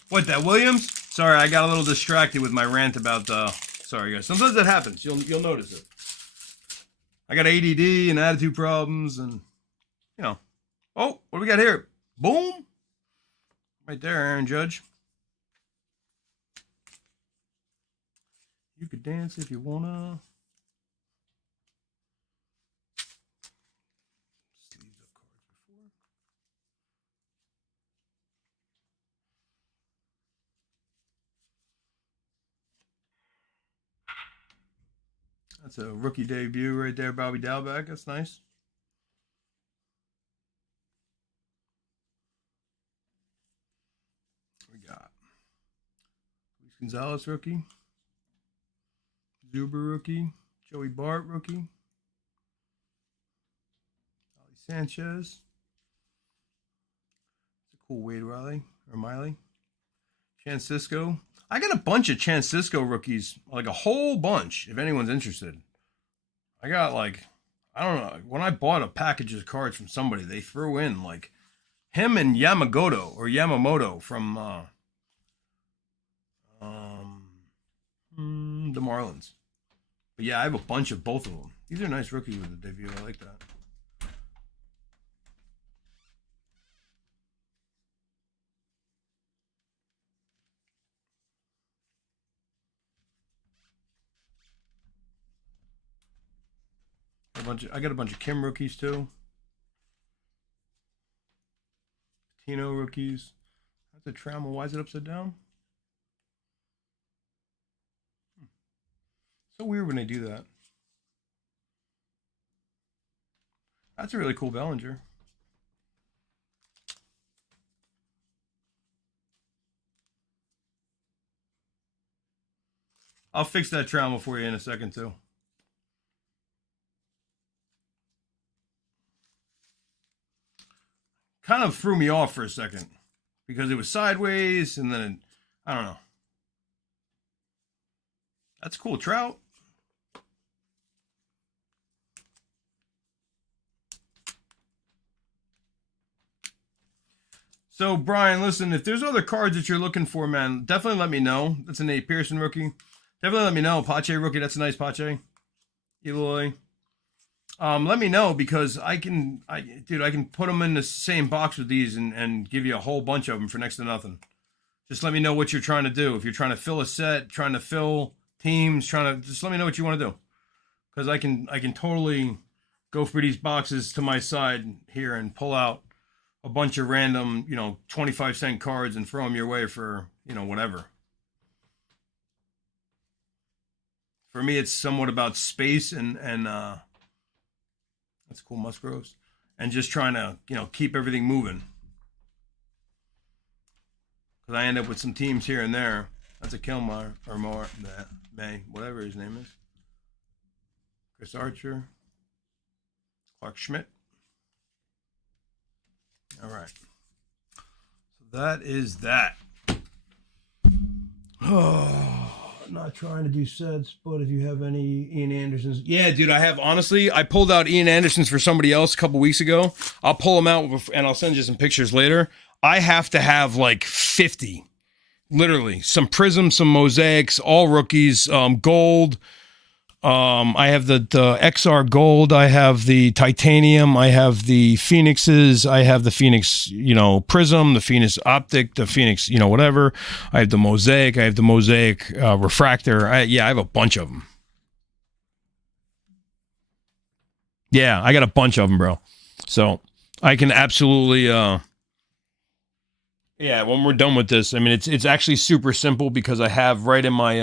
What, that Williams? Sorry, I got a little distracted with my rant about sorry guys. Sometimes that happens. You'll notice it. I got ADD and attitude problems and Oh, what do we got here? Boom. Right there, Aaron Judge. You could dance if you wanna. That's a rookie debut right there, Bobby Dalbec. That's nice. We got Luis Gonzalez rookie, Zuber rookie, Joey Bart rookie, Ali Sanchez. It's a cool Wade Riley or Miley. Francisco. I got a bunch of Francisco rookies, like a whole bunch, if anyone's interested. I got I don't know, when I bought a package of cards from somebody, they threw in him and Yamamoto from the Marlins. But yeah, I have a bunch of both of them. These are nice rookies with the debut. I like that. I got a bunch of Kim rookies too. Tino rookies. That's a Trammell. Why is it upside down? So weird when they do that. That's a really cool Bellinger. I'll fix that Trammell for you in a second too. Kind of threw me off for a second because it was sideways and then I don't know. That's cool. Trout. So, Brian, listen, if there's other cards that you're looking for, man, definitely let me know. That's a Nate Pearson rookie. Definitely let me know. Pache rookie. That's a nice Pache. Eloy. let me know because dude, I can put them in the same box with these and give you a whole bunch of them for next to nothing. Just let me know what you're trying to do. If you're trying to fill a set, trying to fill teams, trying to just let me know what you want to do. Because I can totally go for these boxes to my side here and pull out a bunch of random, 25-cent cards and throw them your way for, whatever. For me, it's somewhat about space and that's cool, Musgroves, and just trying to, keep everything moving. Because I end up with some teams here and there. That's a Kilmar or more, May, whatever his name is. Chris Archer, Clark Schmidt. All right. So that is that. Oh, not trying to do sets, but if you have any Ian Andersons. Yeah, dude, I have. Honestly, I pulled out Ian Andersons for somebody else a couple weeks ago. I'll pull them out and I'll send you some pictures later. I have to have like 50. Literally. Some prisms, some mosaics, all rookies, gold. I have the XR gold. I have the titanium. I have the Phoenixes. I have the Phoenix, prism, the Phoenix optic, the Phoenix, whatever. I have the mosaic. I have the mosaic refractor. I have a bunch of them. Yeah, I got a bunch of them, bro. So I can absolutely, when we're done with this, I mean, it's actually super simple because I have right in my,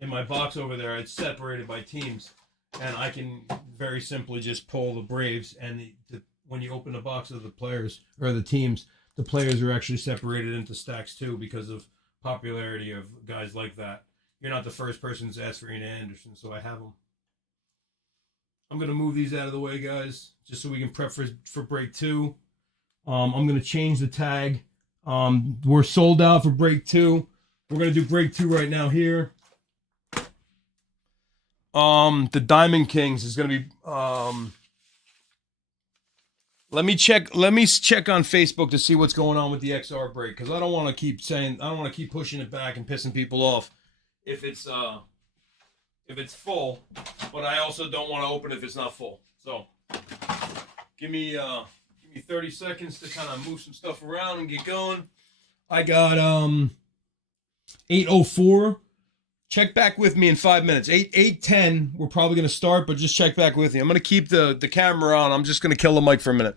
in my box over there, it's separated by teams, and I can very simply just pull the Braves, and when you open the box of the players or the teams, the players are actually separated into stacks too because of popularity of guys like that. You're not the first person to ask for Ian Anderson, so I have them. I'm gonna move these out of the way, guys, just so we can prep for break 2. I'm gonna change the tag. We're sold out for break 2. We're going to do break 2 right now here. The Diamond Kings is going to be, let me check on Facebook to see what's going on with the XR break. Cause I don't want to keep pushing it back and pissing people off if it's full, but I also don't want to open if it's not full. So give me 30 seconds to kind of move some stuff around and get going. I got, 8:04. Check back with me in 5 minutes. 8:10. We're probably going to start, but just check back with me. I'm going to keep the camera on. I'm just going to kill the mic for a minute.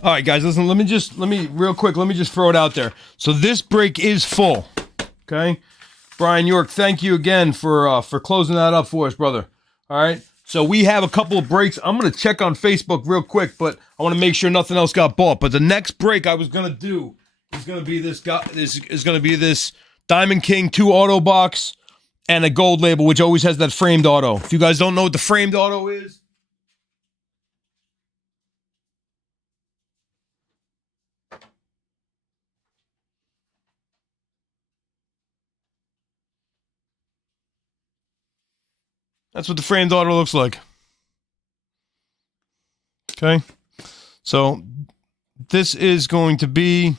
All right, guys, listen. Let me just throw it out there. So this break is full. Okay, Brian York, thank you again for closing that up for us, brother. All right. So we have a couple of breaks. I'm gonna check on Facebook real quick, but I want to make sure nothing else got bought. But the next break I was gonna do is gonna be this guy. This is gonna be this Diamond King 2 auto box and a gold label, which always has that framed auto. If you guys don't know what the framed auto is, that's what the framed auto looks like. Okay. So this is going to be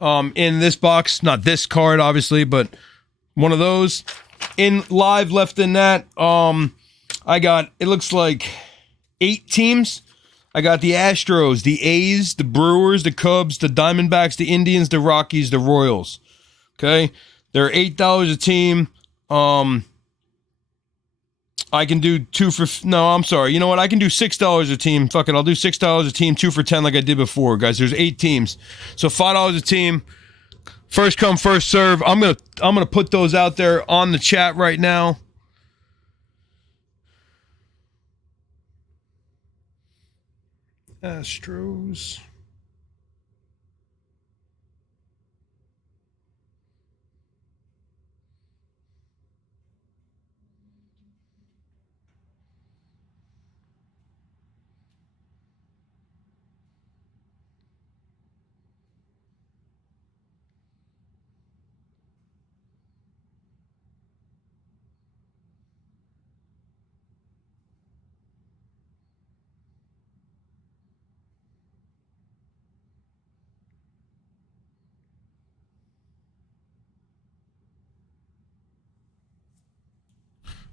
in this box, not this card obviously, but one of those. In live left in that, I got, it looks like 8 teams. I got the Astros, the A's, the Brewers, the Cubs, the Diamondbacks, the Indians, the Rockies, the Royals. Okay? They're $8 a team. I can do you know what? I can do $6 a team. Fuck it, I'll do $6 a team, 2 for $10 like I did before, guys. There's 8 teams. So $5 a team. First come, first serve. I'm gonna put those out there on the chat right now. Astros.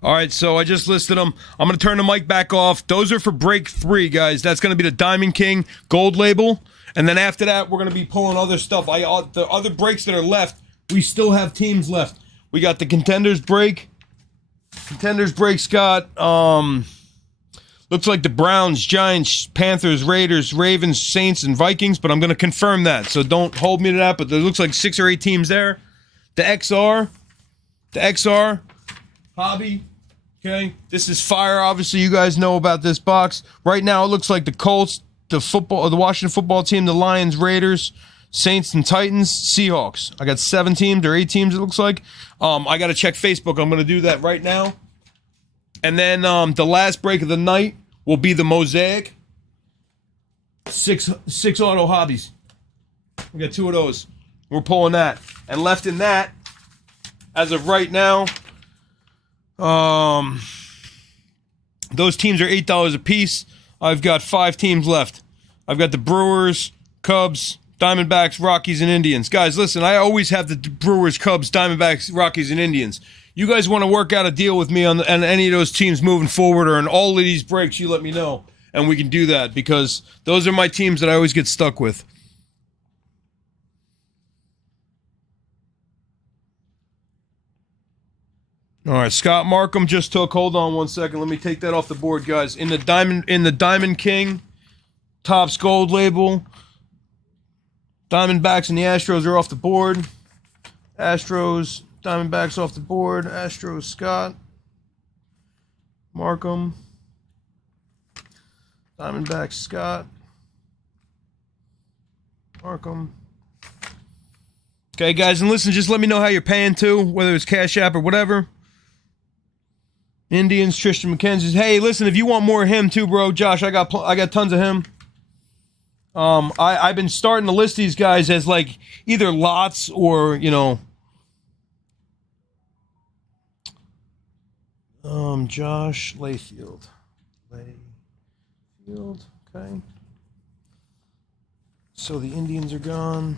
All right, so I just listed them. I'm going to turn the mic back off. Those are for break 3, guys. That's going to be the Diamond King gold label. And then after that, we're going to be pulling other stuff. The other breaks that are left, we still have teams left. We got the Contenders break. Contenders break's got, looks like the Browns, Giants, Panthers, Raiders, Ravens, Saints, and Vikings. But I'm going to confirm that, so don't hold me to that. But there looks like 6 or 8 teams there. The XR hobby. Okay, this is fire. Obviously, you guys know about this box. Right now, it looks like the Colts, the Washington football team, the Lions, Raiders, Saints, and Titans, Seahawks. I got 7 teams or 8 teams, it looks like. I got to check Facebook. I'm going to do that right now. And then the last break of the night will be the Mosaic. 6 auto hobbies. We got 2 of those. We're pulling that. And left in that, as of right now, those teams are $8 a piece. I've got 5 teams left. I've got the Brewers, Cubs, Diamondbacks, Rockies, and Indians. Guys, listen, I always have the Brewers, Cubs, Diamondbacks, Rockies, and Indians. You guys want to work out a deal with me on any of those teams moving forward or in all of these breaks, you let me know. And we can do that because those are my teams that I always get stuck with. All right, Scott Markham just took. Hold on one second. Let me take that off the board, guys. In the Diamond King, Topps Gold label, Diamondbacks and the Astros are off the board. Astros, Diamondbacks off the board. Astros, Scott Markham, Diamondbacks, Scott Markham. Okay, guys, and listen, just let me know how you're paying too, whether it's Cash App or whatever. Indians, Tristan McKenzie's. Hey, listen, if you want more of him too, bro, Josh, I got tons of him. I've been starting to list these guys as like either lots or, you know, Josh Layfield. Okay. So the Indians are gone.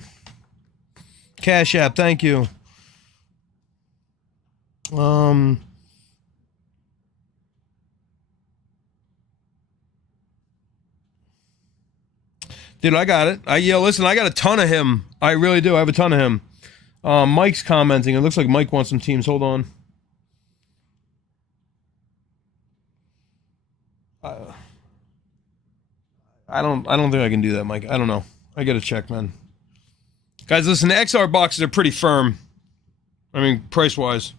Cash App, thank you. Dude, I got it. Listen, I got a ton of him. I really do. I have a ton of him. Mike's commenting. It looks like Mike wants some teams. Hold on. I don't think I can do that, Mike. I don't know. I gotta check, man. Guys, listen, the XR boxes are pretty firm. I mean, price-wise.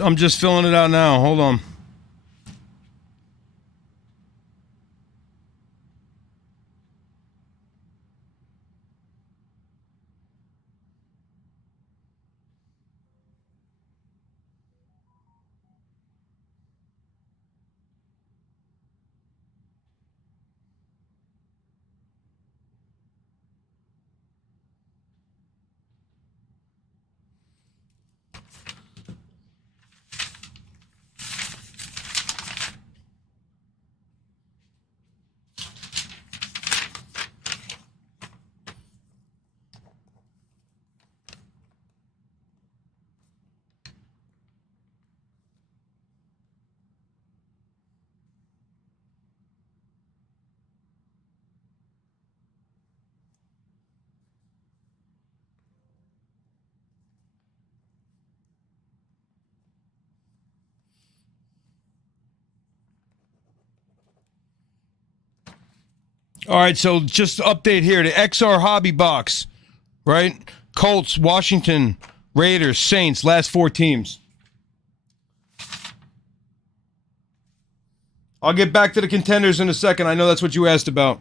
I'm just filling it out now. Hold on. All right, so just update here. The XR Hobby Box, right? Colts, Washington, Raiders, Saints, last 4 teams. I'll get back to the contenders in a second. I know that's what you asked about.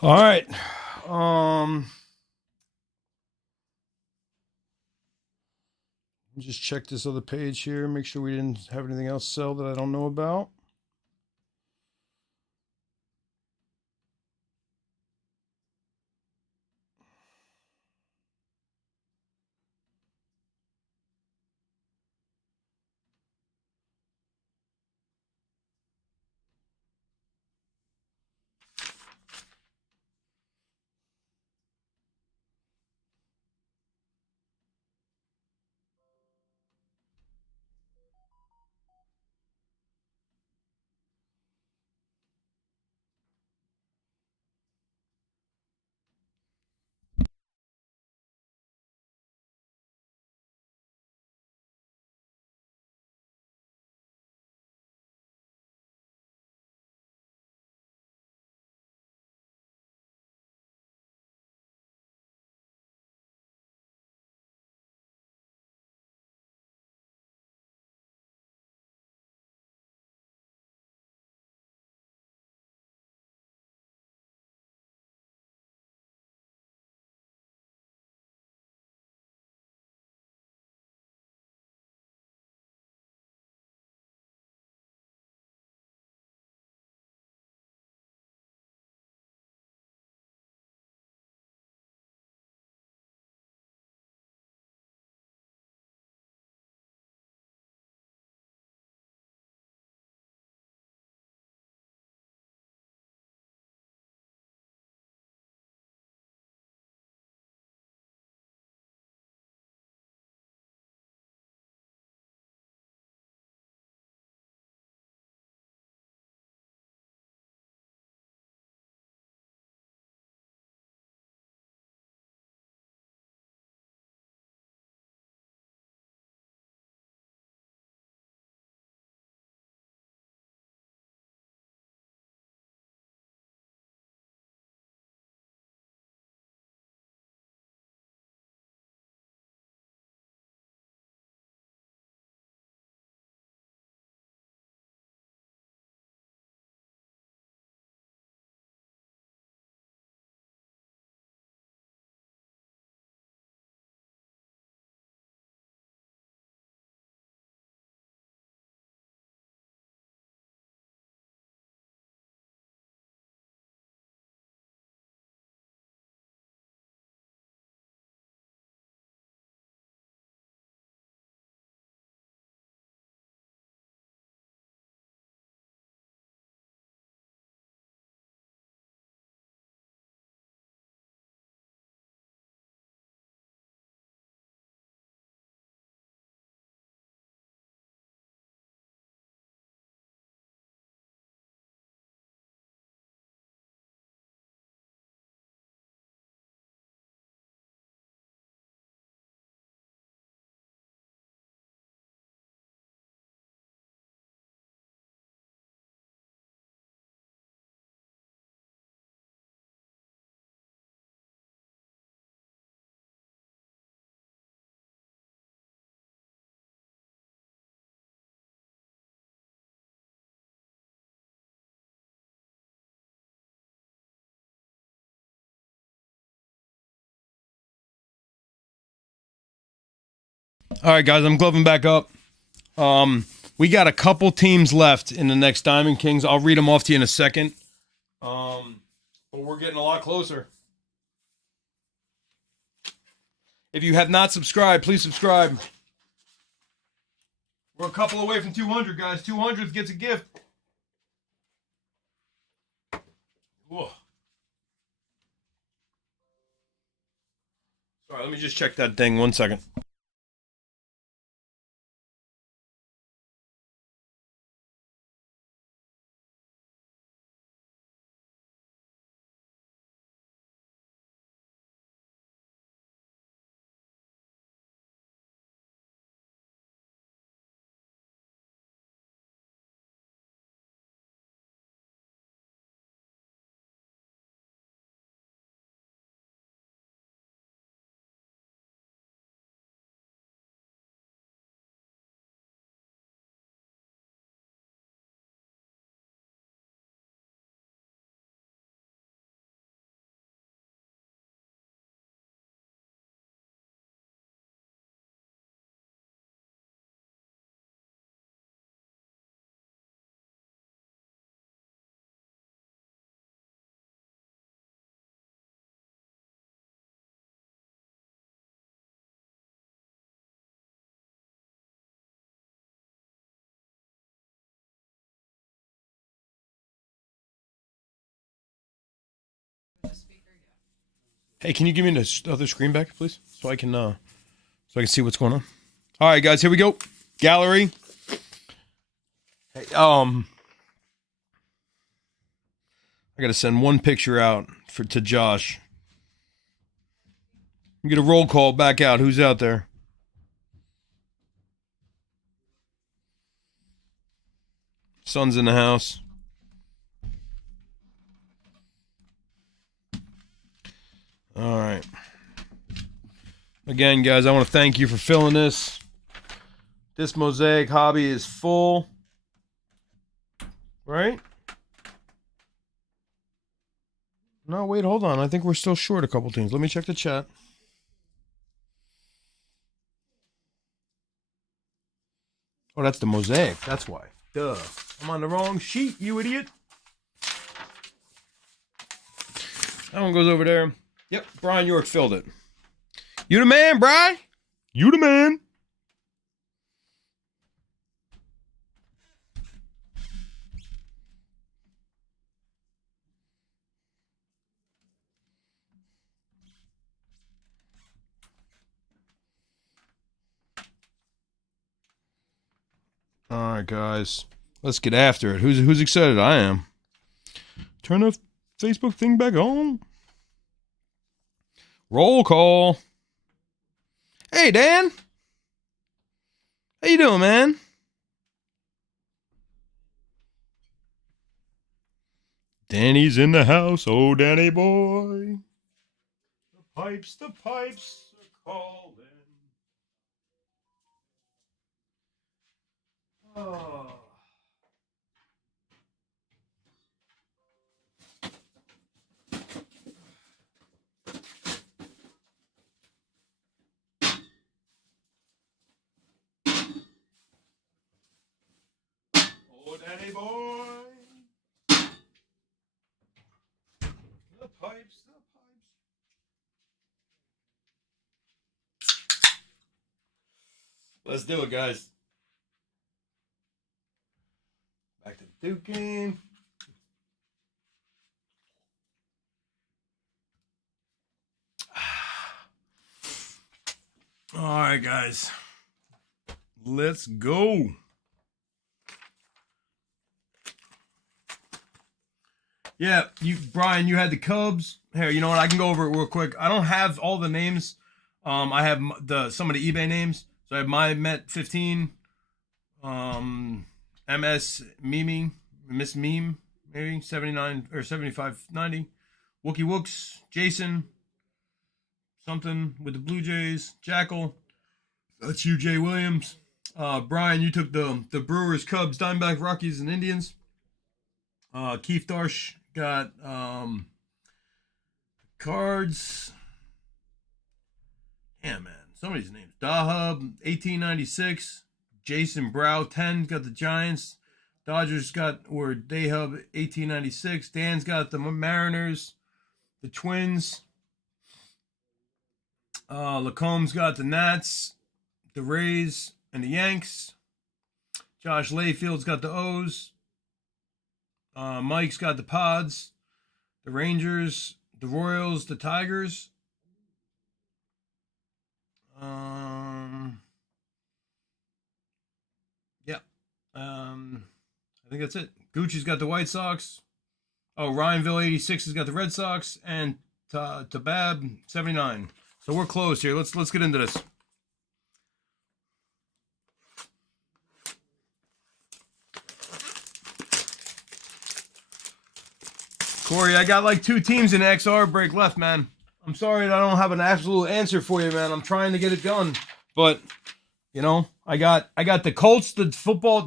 All right. Just check this other page here. Make sure we didn't have anything else sell that I don't know about. All right, guys, I'm gloving back up. We got a couple teams left in the next Diamond Kings. I'll read them off to you in a second. But we're getting a lot closer. If you have not subscribed, please subscribe. We're a couple away from 200, guys. 200 gets a gift. Whoa. Sorry, let me just check that thing 1 second. Hey, can you give me the other screen back, please, so I can see what's going on? All right, guys, here we go. Gallery. Hey, I gotta send one picture out to Josh. Get a roll call back out. Who's out there? Son's in the house. All right. Again, guys, I want to thank you for filling this. This mosaic hobby is full. Right? No, wait, hold on. I think we're still short a couple teams. Let me check the chat. Oh, that's the mosaic. That's why. Duh. I'm on the wrong sheet, you idiot. That one goes over there. Yep, Brian York filled it. You the man, Brian. You the man. All right, guys. Let's get after it. Who's excited? I am. Turn the Facebook thing back on. Roll call. Hey, Dan. How you doing, man? Danny's in the house. Oh, Danny boy. The pipes are calling. Oh. Oh, Danny boy. The pipes. Let's do it, guys. Back to the Duke game. All right, guys. Let's go. Yeah, Brian, you had the Cubs. Here, you know what? I can go over it real quick. I don't have all the names. I have some of the eBay names. So I have my Met 15, MS Mimi, Miss Meme, maybe 79 or 75.90. Wookie Wooks, Jason, something with the Blue Jays, Jackal. That's you, Jay Williams. Brian, you took the Brewers, Cubs, Diamondback, Rockies, and Indians. Keith Darsh got Cards. Yeah, man. some of these names. Dahub, 1896. Jason Brow, 10, got the Giants. Dodgers got, or Dahub, 1896. Dan's got the Mariners, the Twins. Lacomb's got the Nats, the Rays, and the Yanks. Josh Layfield's got the O's. Mike's got the Pods, the Rangers, the Royals, the Tigers. Yeah. I think that's it. Gucci's got the White Sox. Oh, Ryanville 86 has got the Red Sox, and Tabab 79. So we're close here. Let's get into this. Corey, I got like 2 teams in XR break left, man. I'm sorry that I don't have an absolute answer for you, man. I'm trying to get it done, but you know, I got the Colts, the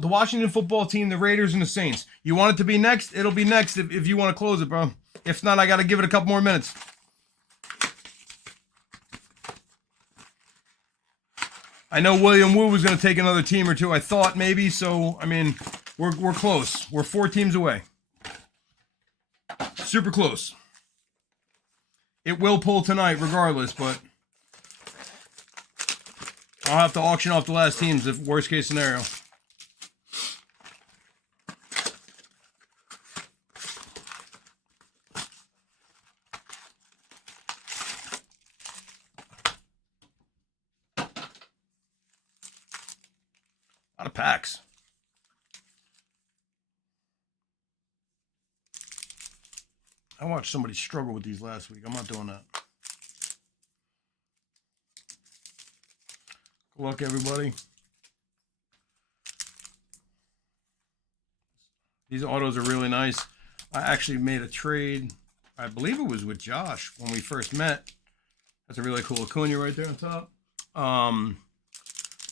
Washington football team, the Raiders, and the Saints. You want it to be next? It'll be next if you want to close it, bro. If not, I got to give it a couple more minutes. I know William Wu was going to take another team or two. I thought maybe, so I mean, we're close. We're 4 teams away. Super close. It will pull tonight regardless, but I'll have to auction off the last teams if worst case scenario. A lot of packs. I watched somebody struggle with these last week. I'm not doing that. Good luck, everybody. These autos are really nice. I actually made a trade. I believe it was with Josh when we first met. That's a really cool Acuna right there on top.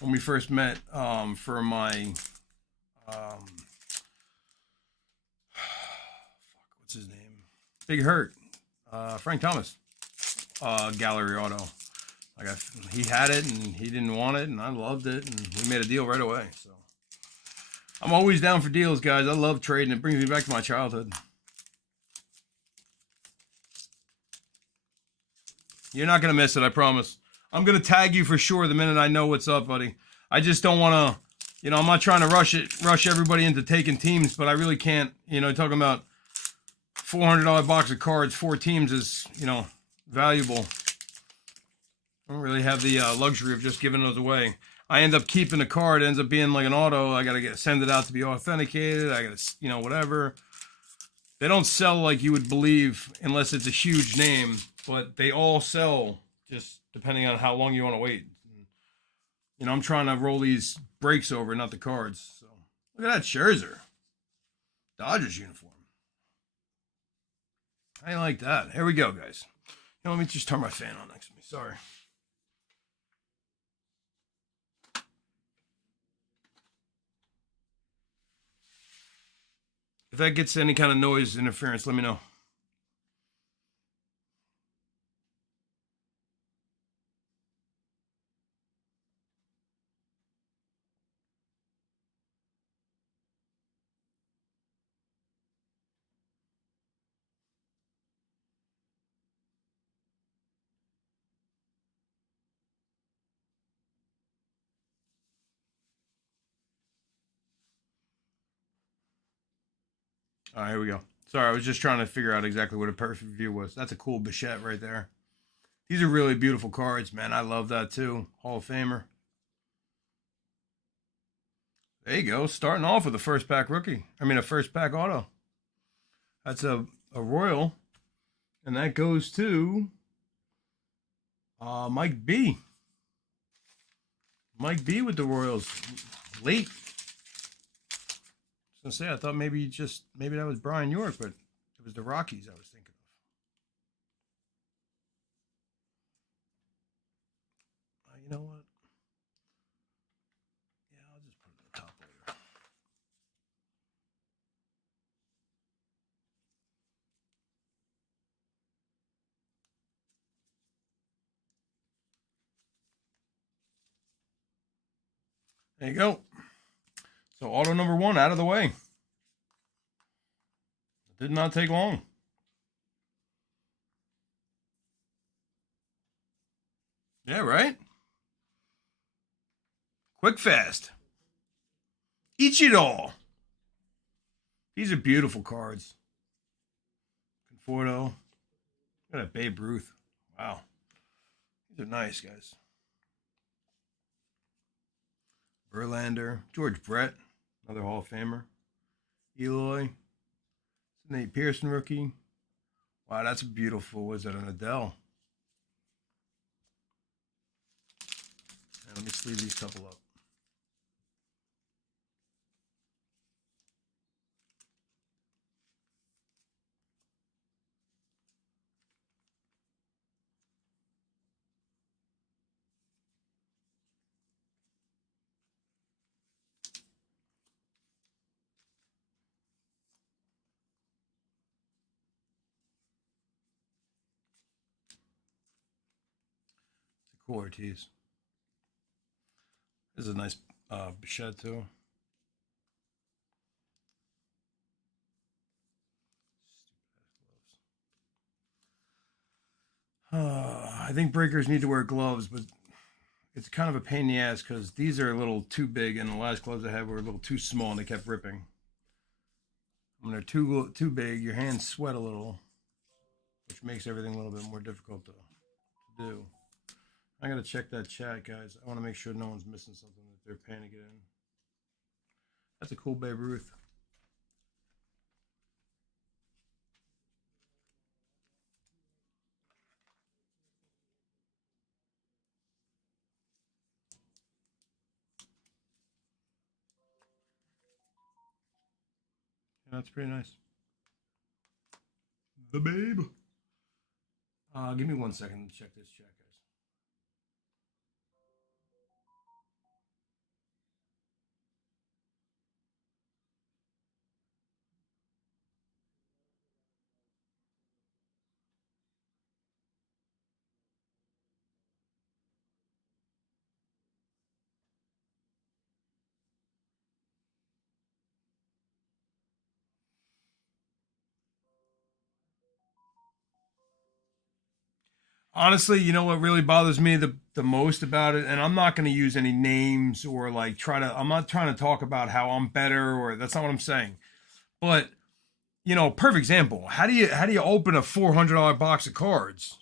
When we first met for my what's his name? Big Hurt, Frank Thomas, gallery auto. Like he had it and he didn't want it, and I loved it, and we made a deal right away. So I'm always down for deals, guys. I love trading. It brings me back to my childhood. You're not gonna miss it, I promise. I'm gonna tag you for sure the minute I know what's up, buddy. I just don't want to, you know, I'm not trying to rush everybody into taking teams, but I really can't. You know, talking about $400 box of cards, 4 teams is, you know, valuable. I don't really have the luxury of just giving those away. I end up keeping the card. It ends up being like an auto. I got to send it out to be authenticated. I got to, you know, whatever. They don't sell like you would believe unless it's a huge name, but they all sell just depending on how long you want to wait. You know, I'm trying to roll these breaks over, not the cards. So look at that Scherzer. Dodgers uniform. I like that. Here we go, guys. You know, let me just turn my fan on next to me. Sorry. If that gets any kind of noise interference, let me know. All right, here we go. Sorry, I was just trying to figure out exactly what a perfect view was. That's a cool Bichette right there. These are really beautiful cards, man. I love that too. Hall of Famer. There you go. Starting off with a first pack rookie. I mean, a first pack auto. That's a Royal. And that goes to Mike B. Mike B with the Royals. Late. I was gonna say, I thought maybe that was Brian York, but it was the Rockies I was thinking of. You know what? Yeah, I'll just put it at the top later. There you go. So auto number 1 out of the way. It did not take long. Yeah, right? Quick, fast. Ichiro. These are beautiful cards. Conforto. Got a Babe Ruth. Wow. These are nice, guys. Verlander. George Brett. Another Hall of Famer. Eloy. Nate Pearson rookie. Wow, that's beautiful. Was that an Adele? And let me sleeve these couple up. It's a cool Ortiz. This is a nice Bichette too. I think breakers need to wear gloves, but it's kind of a pain in the ass because these are a little too big, and the last gloves I had were a little too small, and they kept ripping. When they're too big, your hands sweat a little, which makes everything a little bit more difficult to do. I gotta check that chat, guys. I want to make sure no one's missing something that they're paying to get in. That's a cool Babe Ruth. Yeah, that's pretty nice. The Babe. Give me 1 second to check this chat, guys. Honestly, you know what really bothers me the most about it, and I'm not going to use any names or like I'm not trying to talk about how I'm better, or that's not what I'm saying. But perfect example. How do you open a $400 box of cards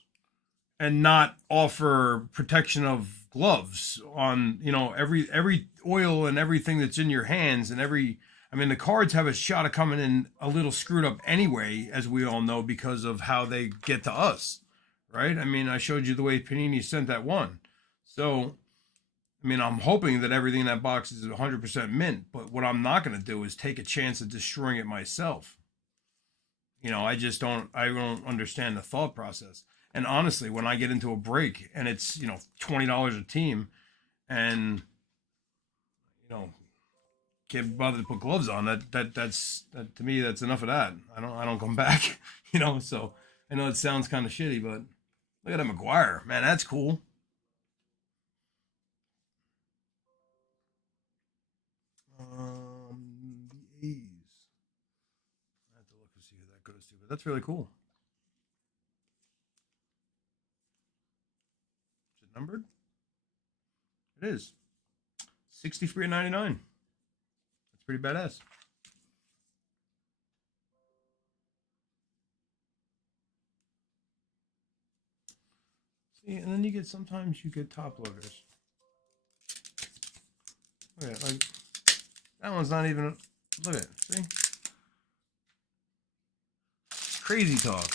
and not offer protection of gloves on every oil and everything that's in your hands, and I mean, the cards have a shot of coming in a little screwed up anyway, as we all know, because of how they get to us, right? I mean, I showed you the way Panini sent that one. So, I mean, I'm hoping that everything in that box is 100% mint, but what I'm not going to do is take a chance of destroying it myself. I don't understand the thought process. And honestly, when I get into a break and it's, $20 a team, and, you know, can't bother to put gloves on, that's to me, that's enough of that. I don't come back, so I know it sounds kind of shitty, but look at that McGuire. Man, that's cool. The A's. I have to look to see who that goes to, but that's really cool. Is it numbered? It is. 63/99. That's pretty badass. See, and then sometimes you get top loaders. Look at it, like that one's not even. Look at it. See, crazy talk.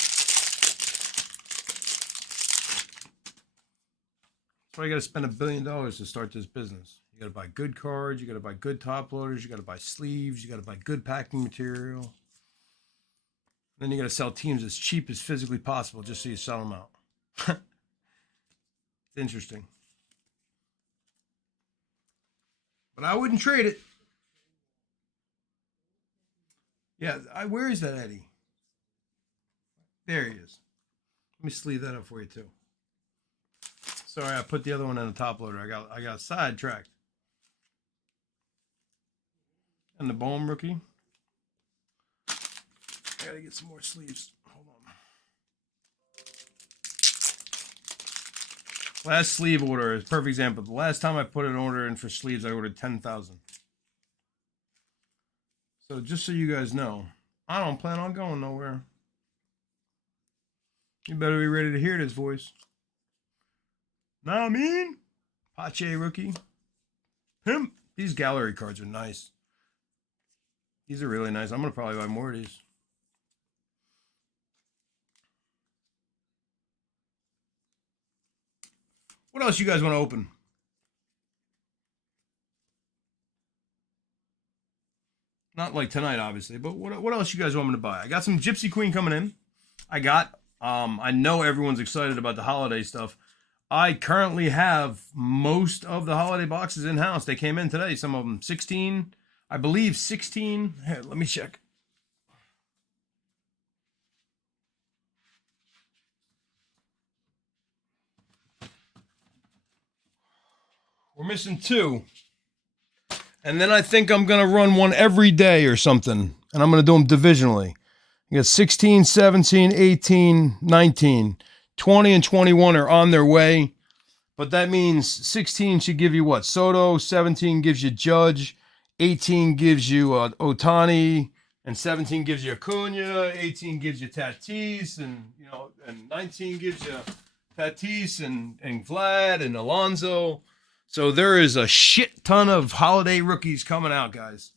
That's why you got to spend $1 billion to start this business. You got to buy good cards. You got to buy good top loaders. You got to buy sleeves. You got to buy good packing material. Then you got to sell teams as cheap as physically possible, just so you sell them out. It's interesting, but I wouldn't trade it. Yeah, where is that Eddie? There he is. Let me sleeve that up for you too. Sorry, I put the other one in the top loader. I got sidetracked. And the Bohm rookie. I gotta get some more sleeves. Hold on. Last sleeve order is a perfect example. The last time I put an order in for sleeves, I ordered 10,000. So just so you guys know, I don't plan on going nowhere. You better be ready to hear this voice. Know what I mean? Pache rookie. Pimp. These gallery cards are nice. These are really nice. I'm going to probably buy more of these. What else you guys want to open? Not like tonight, obviously, but what else you guys want me to buy? I got some Gypsy Queen coming in. I know everyone's excited about the holiday stuff. I currently have most of the holiday boxes in-house. They came in today, some of them 16. I believe 16. Here, let me check. We're missing 2. And then I think I'm going to run one every day or something. And I'm going to do them divisionally. You got 16, 17, 18, 19. 20 and 21 are on their way. But that means 16 should give you what? Soto. 17 gives you Judge. 18 gives you Otani. And 17 gives you Acuna. 18 gives you Tatis. And 19 gives you Tatis and Vlad and Alonso. So there is a shit ton of holiday rookies coming out, guys.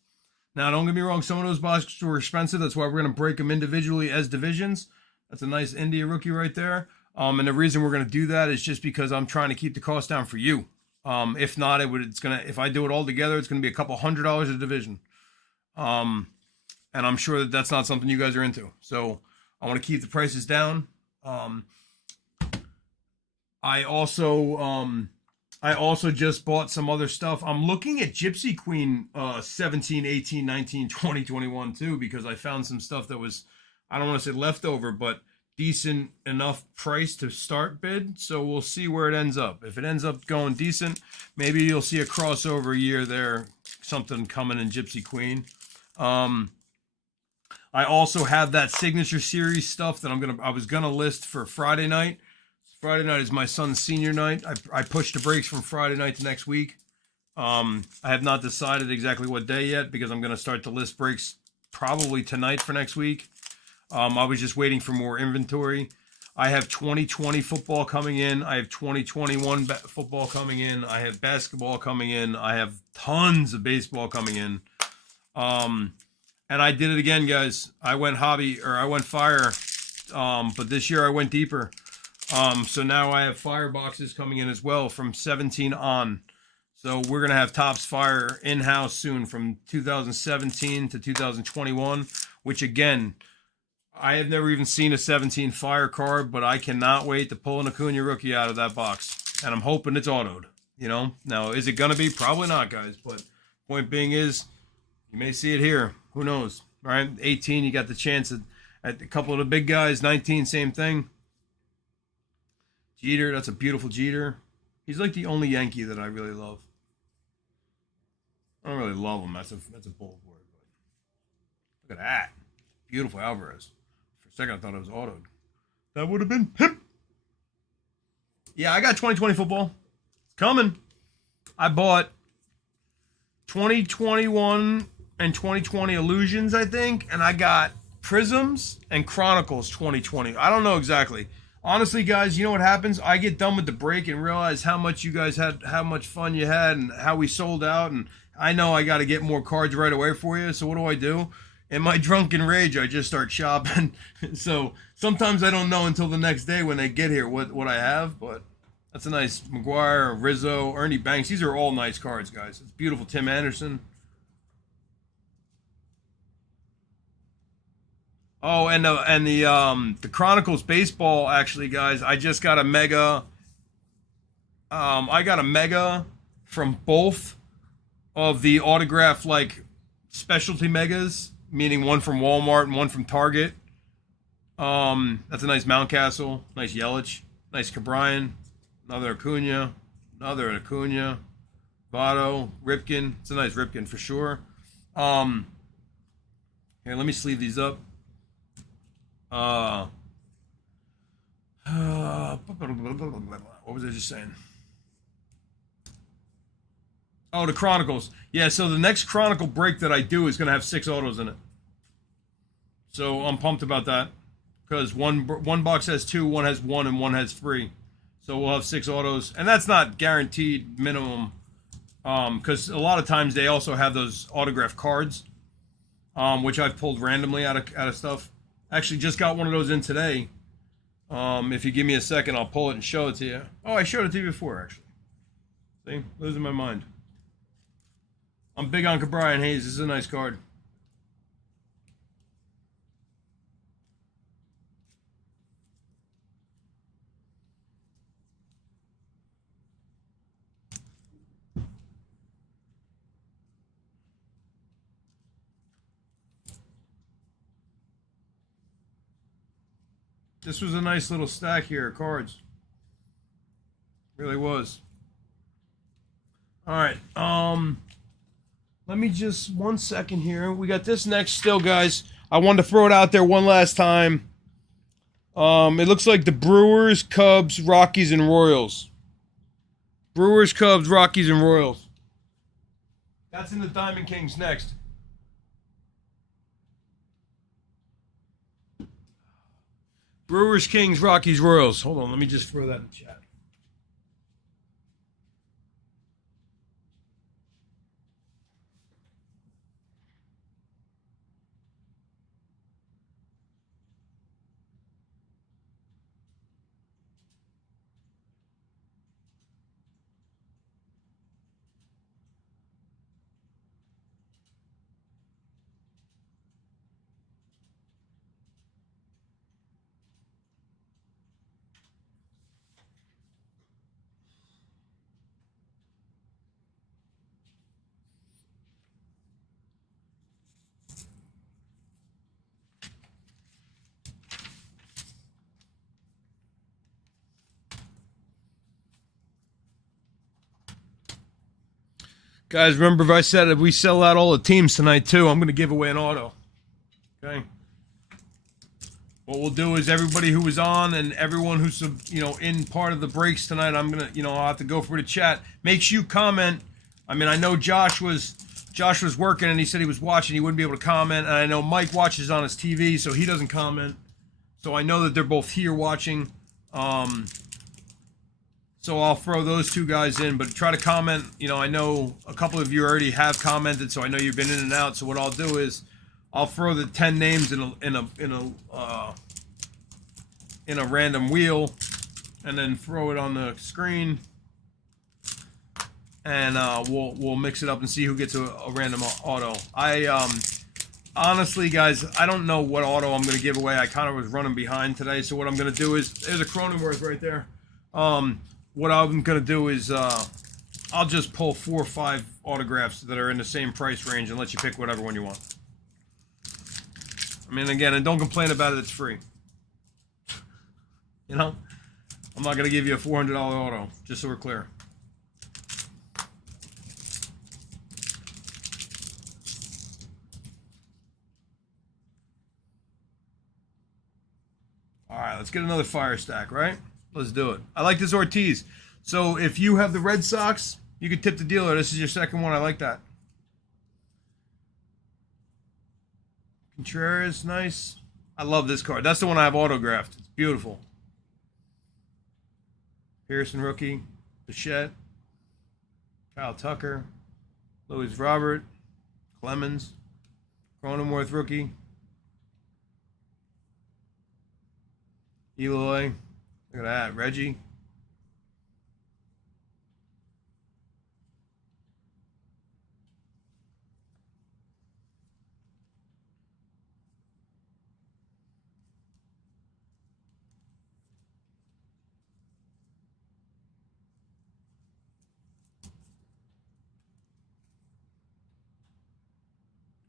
Now, don't get me wrong. Some of those boxes were expensive. That's why we're going to break them individually as divisions. That's a nice India rookie right there. And the reason we're going to do that is just because I'm trying to keep the cost down for you. If not, if I do it all together, it's going to be a couple $100 a division. And I'm sure that that's not something you guys are into. So I want to keep the prices down. I also just bought some other stuff. I'm looking at Gypsy Queen 17, 18, 19, 20, 21 too, because I found some stuff that was, I don't want to say leftover, but decent enough price to start bid. So we'll see where it ends up. If it ends up going decent, maybe you'll see a crossover year there, something coming in Gypsy Queen. I also have that signature series stuff that I was gonna list for Friday night. Friday night is my son's senior night. I pushed the Breakz from Friday night to next week. I have not decided exactly what day yet because I'm going to start to list Breakz probably tonight for next week. I was just waiting for more inventory. I have 2020 football coming in. I have 2021 football coming in. I have basketball coming in. I have tons of baseball coming in. And I did it again, guys. I went fire. But this year I went deeper. So now I have fire boxes coming in as well from 17 on. So we're going to have Topps Fire in-house soon from 2017 to 2021, which again, I have never even seen a 17 Fire card, but I cannot wait to pull an Acuna rookie out of that box. And I'm hoping it's autoed, Now, is it going to be? Probably not, guys. But point being is, you may see it here. Who knows? All right, 18, you got the chance at a couple of the big guys. 19, same thing. Jeter, that's a beautiful Jeter. He's like the only Yankee that I really love. I don't really love him. That's a bold word. But look at that. Beautiful Alvarez. For a second, I thought it was autoed. That would have been pimp. Yeah, I got 2020 football. It's coming. I bought 2021 and 2020 Illusions, I think. And I got Prisms and Chronicles 2020. I don't know exactly. Honestly, guys, you know what happens? I get done with the break and realize how much you guys had, how much fun you had, and how we sold out. And I know I got to get more cards right away for you. So what do? In my drunken rage, I just start shopping. So sometimes I don't know until the next day when they get here what I have. But that's a nice McGuire, Rizzo, Ernie Banks. These are all nice cards, guys. It's beautiful. Tim Anderson. Oh, and the Chronicles baseball, actually, guys, I just got a mega. I got a mega from both of the autograph specialty megas, meaning one from Walmart and one from Target. That's a nice Mountcastle, nice Yelich, nice Cabrian, another Acuna, Votto, Ripken. It's a nice Ripken for sure. Here, let me sleeve these up. What was I just saying? Oh, the Chronicles. Yeah, so the next Chronicle break that I do is going to have 6 autos in it. So I'm pumped about that. Because one box has 2, one has 1, and one has 3. So we'll have 6 autos. And that's not guaranteed minimum. Because a lot of times they also have those autograph cards. Which I've pulled randomly out of stuff. Actually, just got one of those in today. If you give me a second, I'll pull it and show it to you. Oh, I showed it to you before, actually. See? Losing my mind. I'm big on Cabrian Hayes. This is a nice card. This was a nice little stack here of cards. Really was. All right. Let me just 1 second here. We got this next still, guys. I wanted to throw it out there one last time. It looks like the Brewers, Cubs, Rockies, and Royals. Brewers, Cubs, Rockies, and Royals. That's in the Diamond Kings next. Brewers, Kings, Rockies, Royals. Hold on, let me just throw that in the chat. Guys, remember if I said if we sell out all the teams tonight too, I'm going to give away an auto. Okay. What we'll do is everybody who was on and everyone who's in part of the breaks tonight, I'm gonna I'll have to go for the chat. Make sure you comment. I mean, I know Josh was working and he said he was watching. He wouldn't be able to comment, and I know Mike watches on his TV, so he doesn't comment. So I know that they're both here watching. So I'll throw those 2 guys in, but try to comment. I know a couple of you already have commented, so I know you've been in and out. So what I'll do is I'll throw the 10 names in a random wheel, and then throw it on the screen, and we'll mix it up and see who gets a random auto. Honestly, guys, I don't know what auto I'm going to give away. I kind of was running behind today, so what I'm going to do is there's a Cronenworth right there. What I'm going to do is I'll just pull 4 or 5 autographs that are in the same price range and let you pick whatever one you want. I mean, again, and don't complain about it. It's free. I'm not going to give you a $400 auto, just so we're clear. All right, let's get another fire stack, right? Let's do it. I like this Ortiz. So if you have the Red Sox, you can tip the dealer. This is your second one. I like that. Contreras, nice. I love this card. That's the one I have autographed. It's beautiful. Pearson rookie. Bichette. Kyle Tucker. Louis Robert. Clemens. Cronenworth rookie. Eloy. Look at that. Reggie.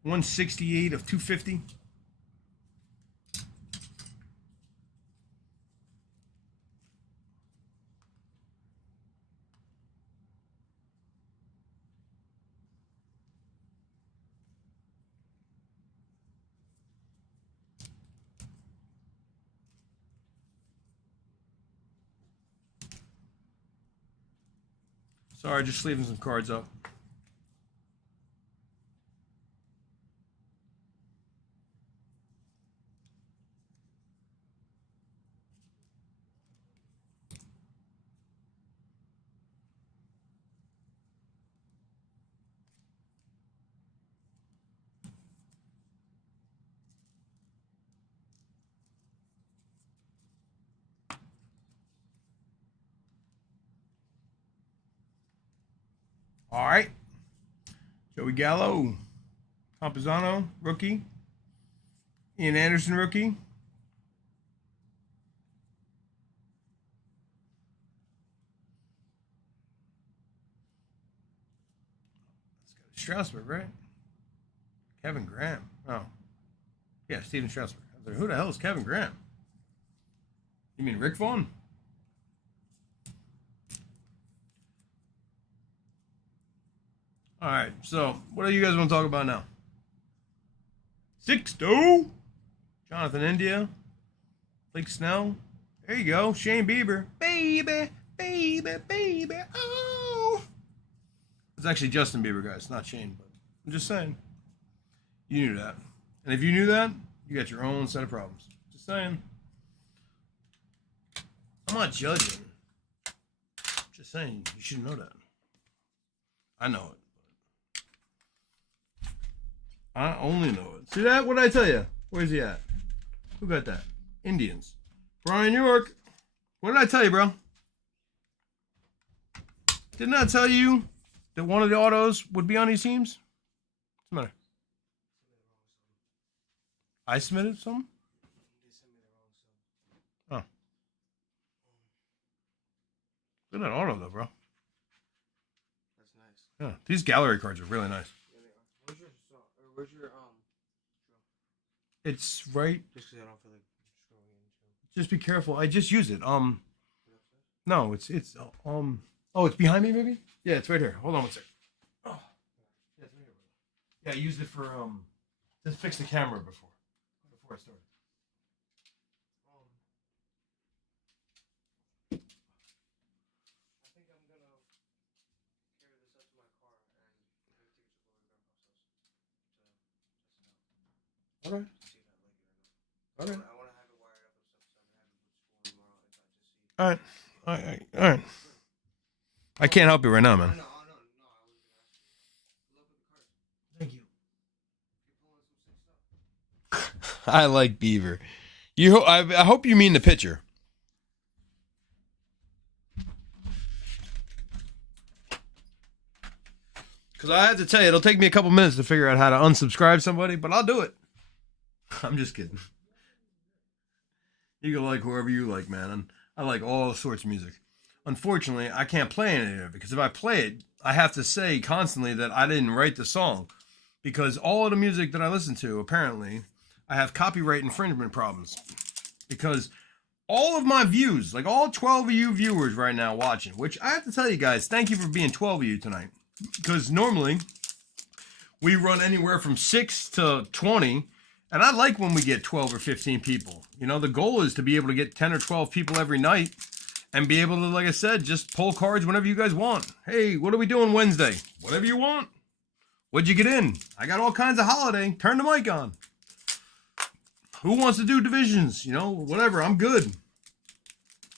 $168 of $250. Sorry, just leaving some cards up. All right. Joey Gallo, Campazano, rookie. Ian Anderson, rookie. Strasburg, right? Kevin Graham. Oh. Yeah, Steven Strasburg. I was like, who the hell is Kevin Graham? You mean Rick Vaughn? All right, so what do you guys want to talk about now? Sixto, Jonathan India, Blake Snell. There you go, Shane Bieber. Baby, baby, baby, oh. It's actually Justin Bieber, guys, not Shane, but I'm just saying. You knew that. And if you knew that, you got your own set of problems. Just saying. I'm not judging. Just saying, you should know that. I know it. I only know it. See that? What did I tell you? Where's he at? Who got that? Indians. Brian York. What did I tell you, bro? Didn't I tell you that one of the autos would be on these teams? What's the matter? I submitted something? Oh. Look at that auto, though, bro. That's nice. Yeah, these gallery cards are really nice. Where's your It's right. Just because I don't feel like scrolling into. Just be careful. I just use it. No, it's oh, it's behind me, maybe. Yeah, it's right here. Hold on one sec. Oh, yeah, it's right here. Yeah, I used it for to fix the camera before I started. I think I'm gonna carry this up to my car and maybe take it to Glory Grandpa's house to test it out. All right. See if I like it or not. All right. I want to have it wired up and stuff, so I'm gonna have it with school tomorrow if I just see. All right. All right. I can't help you right now, man. No, I was gonna ask you. Look at the cards. Thank you. You're pulling some sick stuff. I like Beaver. I hope you mean the pitcher. Because I have to tell you, it'll take me a couple minutes to figure out how to unsubscribe somebody, but I'll do it. I'm just kidding. You can like whoever you like, man. And I like all sorts of music. Unfortunately, I can't play any of it because if I play it, I have to say constantly that I didn't write the song. Because all of the music that I listen to, apparently, I have copyright infringement problems. Because all of my views, like all 12 of you viewers right now watching, which I have to tell you guys, thank you for being 12 of you tonight. Because normally, we run anywhere from 6 to 20, and I like when we get 12 or 15 people. You know, the goal is to be able to get 10 or 12 people every night and be able to, like I said, just pull cards whenever you guys want. Hey, what are we doing Wednesday? Whatever you want. What'd you get in? I got all kinds of holiday. Turn the mic on. Who wants to do divisions? You know, whatever. I'm good.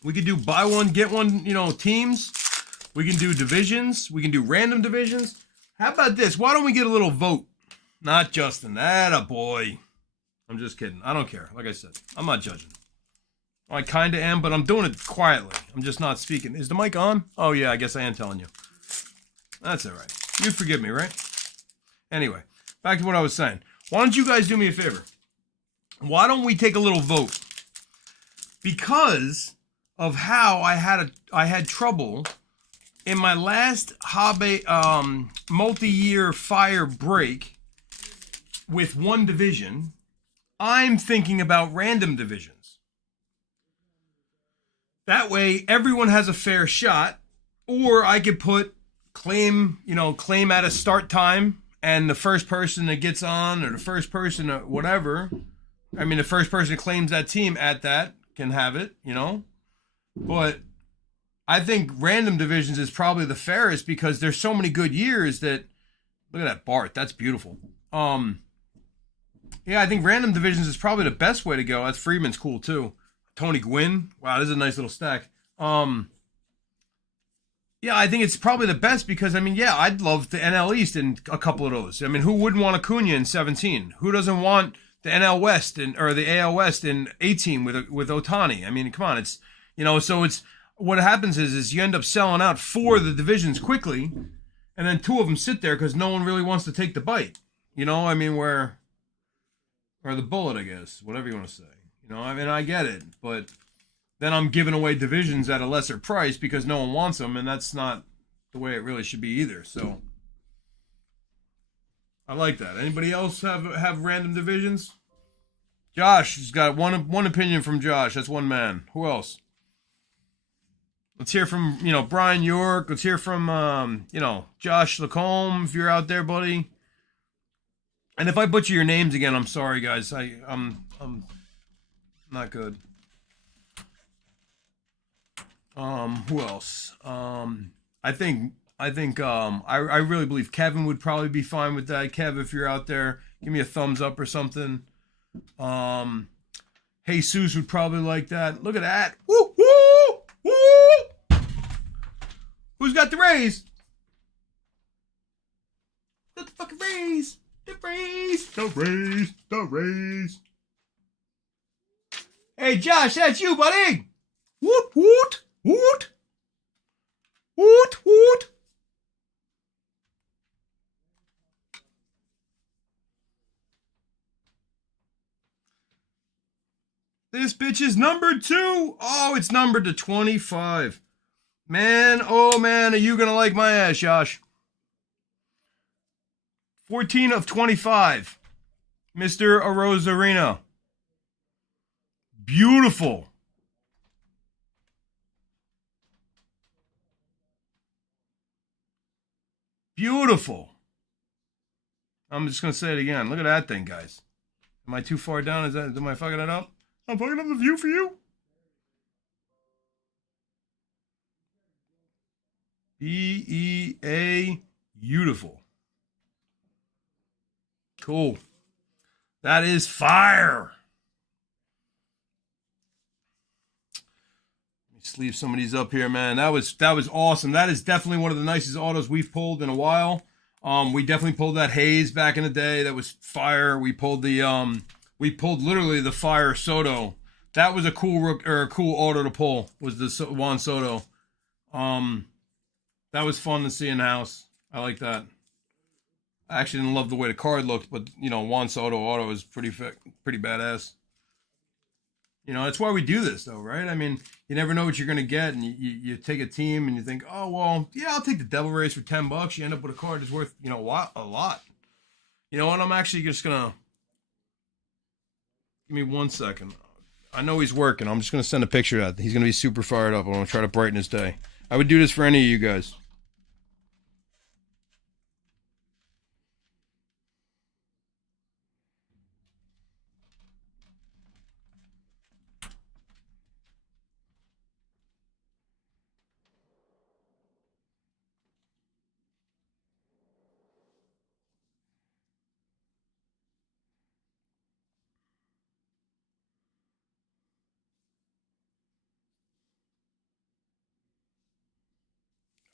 We could do buy one, get one, you know, teams. We can do divisions. We can do random divisions. How about this? Why don't we get a little vote? Not Justin. Atta boy. I'm just kidding. I don't care. Like I said, I'm not judging. I kind of am, but I'm doing it quietly. I'm just not speaking. Is the mic on? Oh, yeah, I guess I am telling you. That's all right. You forgive me, right? Anyway, back to what I was saying. Why don't you guys do me a favor? Why don't we take a little vote? Because of how I had trouble in my last hobby multi-year fire break with one division, I'm thinking about random divisions. That way, everyone has a fair shot, or I could put claim at a start time, and the first person that gets on, or the first person, whatever, the first person that claims that team at that can have it, you know. But I think random divisions is probably the fairest because there's so many good years that look at that Bart. That's beautiful. Yeah, I think random divisions is probably the best way to go. That's Freeman's cool too. Tony Gwynn. Wow, this is a nice little stack. Yeah, I think it's probably the best because I mean, yeah, I'd love the NL East in a couple of those. I mean, who wouldn't want Acuna in 17? Who doesn't want the NL West or the AL West in 18 with Otani? I mean, come on, it's so it's what happens is you end up selling out 4 of the divisions quickly, and then 2 of them sit there because no one really wants to take the bite. I mean, or the bullet, I guess, whatever you want to say. I mean, I get it, but then I'm giving away divisions at a lesser price because no one wants them, and that's not the way it really should be either. So I like that. Anybody else have random divisions? Josh has got one opinion from Josh. That's one man. Who else? Let's hear from Brian York. Let's hear from Josh Lacombe if you're out there, buddy. And if I butcher your names again, I'm sorry, guys. I'm not good. Who else? I really believe Kevin would probably be fine with that. Kev, if you're out there, give me a thumbs up or something. Jesus would probably like that. Look at that. Woo, woo, woo. Who's got the Rays? Got the fucking Rays. The Rays. The Rays. The Rays. Hey, Josh, that's you, buddy. Woot, woot. Woot! Woot! Woot! This bitch is numbered 2. Oh, it's numbered to 25. Man, oh man, are you gonna like my ass, Josh? 14 of 25. Mr. Arozarena. Beautiful. Beautiful. I'm just going to say it again. Look at that thing, guys. Am I too far down? Am I fucking it up? I'm fucking up the view for you. BEA. Beautiful. Cool. That is fire. Sleeve some of these up here, man. That was awesome. That is definitely one of the nicest autos we've pulled in a while. We definitely pulled that Hayes back in the day. That was fire. We pulled literally the fire Soto. That was a cool auto to pull. Was the Juan Soto. That was fun to see in the house. I like that. I actually didn't love the way the card looked, but Juan Soto auto is pretty badass. That's why we do this, though, right? I mean, you never know what you're going to get, and you take a team and you think, oh, well, yeah, I'll take the Devil Rays for $10. You end up with a card that's worth, a lot. You know what? I'm actually just going to... Give me 1 second. I know he's working. I'm just going to send a picture of that. He's going to be super fired up. I'm going to try to brighten his day. I would do this for any of you guys.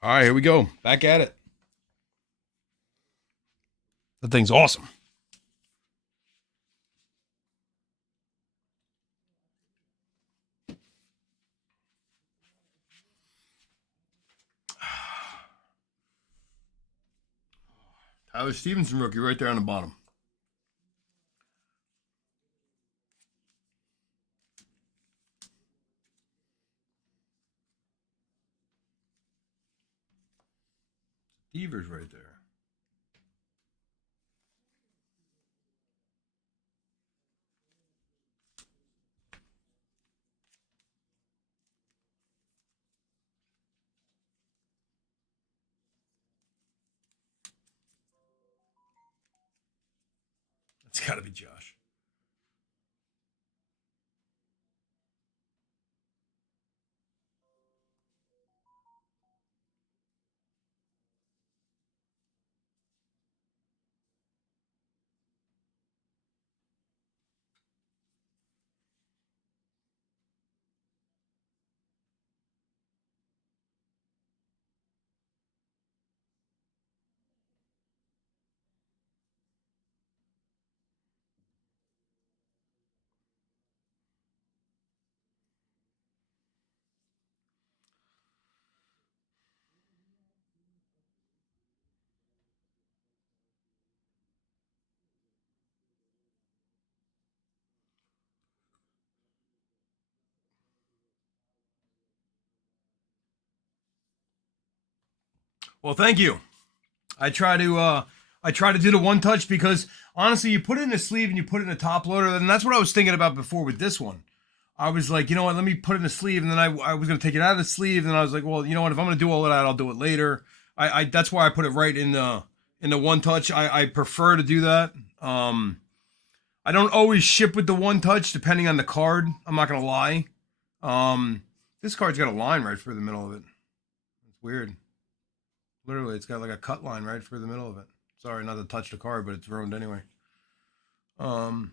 All right, here we go. Back at it. That thing's awesome. Tyler Stevenson rookie right there on the bottom. Devers right there. It's got to be Josh. Well, thank you. I try to do the one touch because honestly, you put it in a sleeve and you put it in a top loader, and that's what I was thinking about before with this one. I was like, you know what, let me put it in the sleeve, and then I was gonna take it out of the sleeve, and I was like, well, you know what, if I'm gonna do all of that, I'll do it later. I that's why I put it right in the one touch. I prefer to do that. I don't always ship with the one touch depending on the card. I'm not gonna lie. This card's got a line right through the middle of it. It's weird. Literally, it's got like a cut line right through the middle of it. Sorry, not to touch the card, but it's ruined anyway. Kyle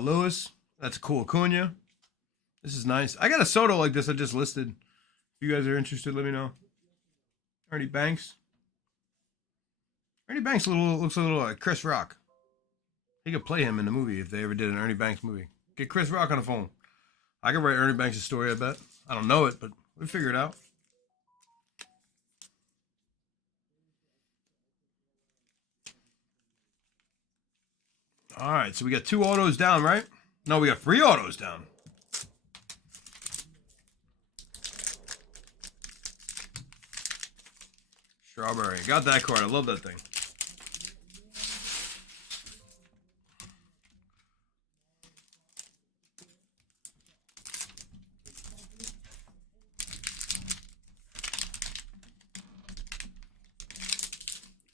Lewis. That's a cool Acuna. This is nice. I got a Soto like this I just listed. If you guys are interested, let me know. Ernie Banks. Ernie Banks looks a little like Chris Rock. He could play him in the movie if they ever did an Ernie Banks movie. Get Chris Rock on the phone. I could write Ernie Banks' story, I bet. I don't know it, but we'll figure it out. All right, so we got 2 autos down, right? No, we got 3 autos down. Strawberry. Got that card. I love that thing.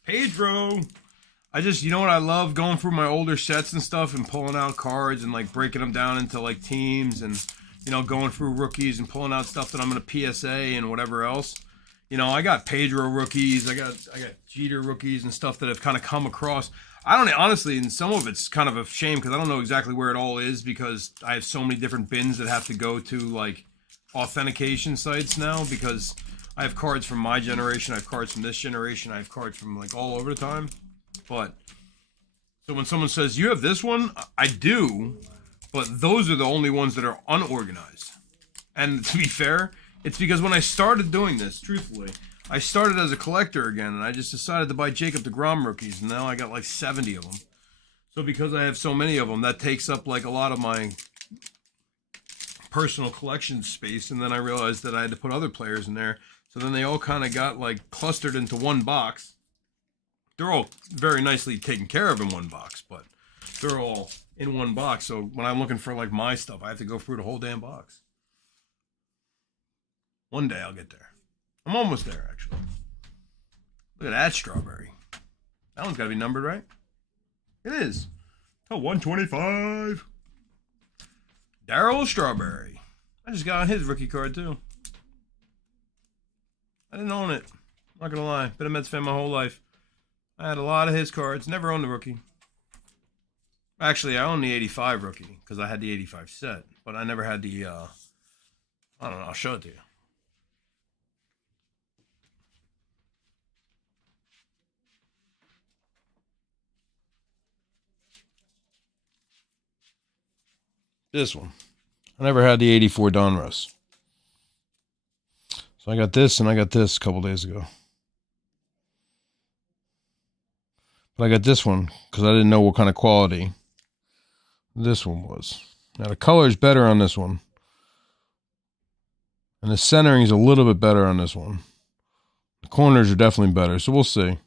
Pedro. You know what I love? Going through my older sets and stuff and pulling out cards and like breaking them down into like teams and, you know, going through rookies and pulling out stuff that I'm going to PSA and whatever else. You know, I got Pedro rookies, I got Jeter rookies and stuff that have kind of come across. I don't honestly, and some of it's kind of a shame because I don't know exactly where it all is because I have so many different bins that have to go to like authentication sites now because I have cards from my generation, I have cards from this generation, I have cards from like all over the time. But so when someone says you have this one, I do, but those are the only ones that are unorganized. And to be fair, it's because when I started doing this, truthfully, I started as a collector again, and I just decided to buy Jacob deGrom rookies, and now I got like 70 of them. So because I have so many of them, that takes up like a lot of my personal collection space, and then I realized that I had to put other players in there. So then they all kind of got like clustered into one box. They're all very nicely taken care of in one box, but they're all in one box. So when I'm looking for like my stuff, I have to go through the whole damn box. One day I'll get there. I'm almost there, actually. Look at that strawberry. That one's got to be numbered, right? It is. Oh, 125. Darryl Strawberry. I just got on his rookie card, too. I didn't own it. I'm not going to lie. Been a Mets fan my whole life. I had a lot of his cards. Never owned the rookie. Actually, I owned the 85 rookie because I had the 85 set. But I never had the, I don't know. I'll show it to you. This one. I never had the 84 Donruss. So I got this and I got this a couple days ago. But I got this one because I didn't know what kind of quality this one was. Now the color is better on this one. And the centering is a little bit better on this one. The corners are definitely better, so we'll see.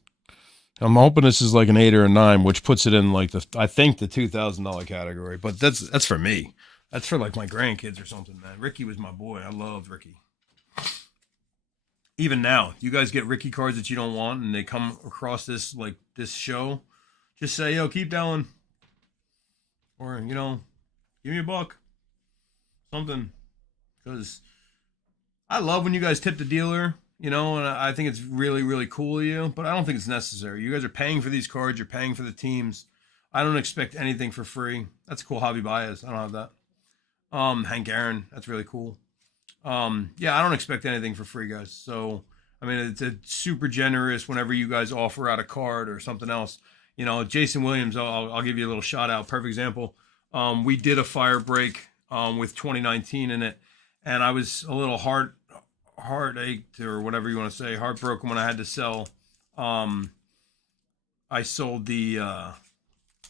I'm hoping this is like an 8 or a 9, which puts it in like I think the $2,000 category. But that's for me. That's for like my grandkids or something, man. Ricky was my boy. I loved Ricky. Even now, you guys get Ricky cards that you don't want, and they come across this show. Just say, yo, keep down, or you know, give me a buck, something, because I love when you guys tip the dealer. You know, and I think it's really, really cool of you, but I don't think it's necessary. You guys are paying for these cards. You're paying for the teams. I don't expect anything for free. That's cool. Hobby bias. I don't have that. Hank Aaron. That's really cool. Yeah, I don't expect anything for free, guys. So, I mean, it's a super generous whenever you guys offer out a card or something else. You know, Jason Williams, I'll give you a little shout out. Perfect example. We did a fire break with 2019 in it, and I was a little heartached or whatever you want to say, heartbroken when I had to sell. I sold the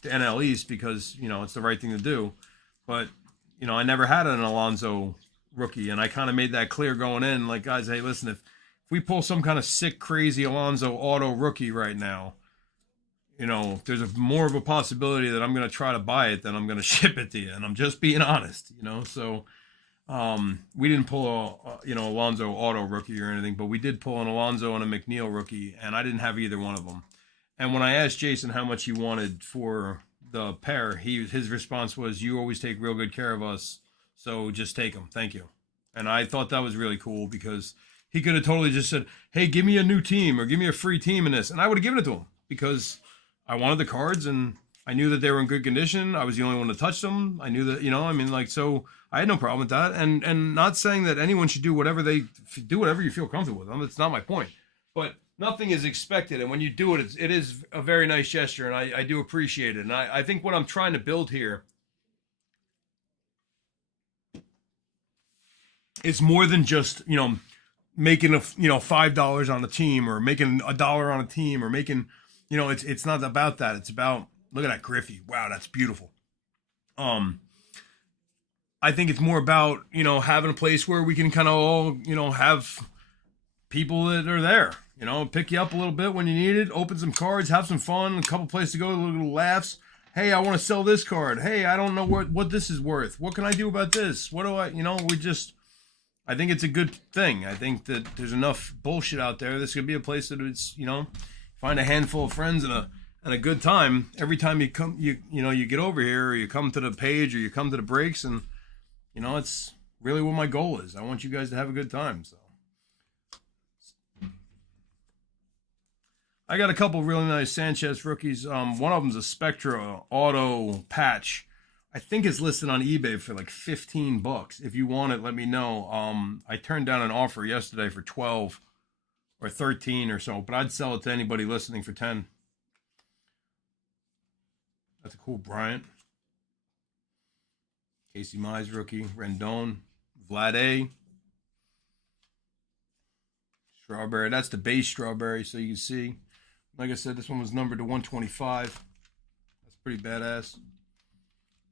NL East because, you know, it's the right thing to do. But, you know, I never had an Alonso rookie, and I kind of made that clear going in. Like, guys, hey, listen, if we pull some kind of sick, crazy Alonso auto rookie right now, you know, there's more of a possibility that I'm going to try to buy it than I'm going to ship it to you. And I'm just being honest, you know. So we didn't pull a Alonso auto rookie or anything, but we did pull an Alonso and a McNeil rookie, and I didn't have either one of them. And when I asked Jason how much he wanted for the pair, his response was, "You always take real good care of us, so just take them. Thank you." And I thought that was really cool because he could have totally just said, "Hey, give me a new team or give me a free team in this," and I would have given it to him because I wanted the cards and I knew that they were in good condition. I was the only one to touch them. I knew that, you know, I mean, like, so I had no problem with that. And not saying that anyone should do whatever you feel comfortable with. That's not my point. But nothing is expected. And when you do it, it is a very nice gesture. And I do appreciate it. And I think what I'm trying to build here is more than just, you know, making $5 on a team or making $1 on a team or making, you know, it's not about that. It's about, look at that Griffey. Wow, that's beautiful. I think it's more about, you know, having a place where we can kind of all, you know, have people that are there, you know, pick you up a little bit when you need it, open some cards, have some fun, a couple places to go, little laughs. Hey, I want to sell this card. Hey, I don't know what this is worth. What can I do about this? What do I, you know, I think it's a good thing. I think that there's enough bullshit out there. This could be a place that it's, you know, find a handful of friends and a good time. Every time you come, you get over here, or you come to the page, or you come to the Breakz, and you know, it's really what my goal is. I want you guys to have a good time. So I got a couple really nice Sanchez rookies. One of them's a Spectra auto patch. I think it's listed on eBay for like $15. If you want it, let me know. I turned down an offer yesterday for 12 or 13 or so, but I'd sell it to anybody listening for 10. That's a cool Bryant. Casey Mize rookie, Rendon, Vlad A. Strawberry, that's the base strawberry, so you can see. Like I said, this one was numbered to 125. That's pretty badass.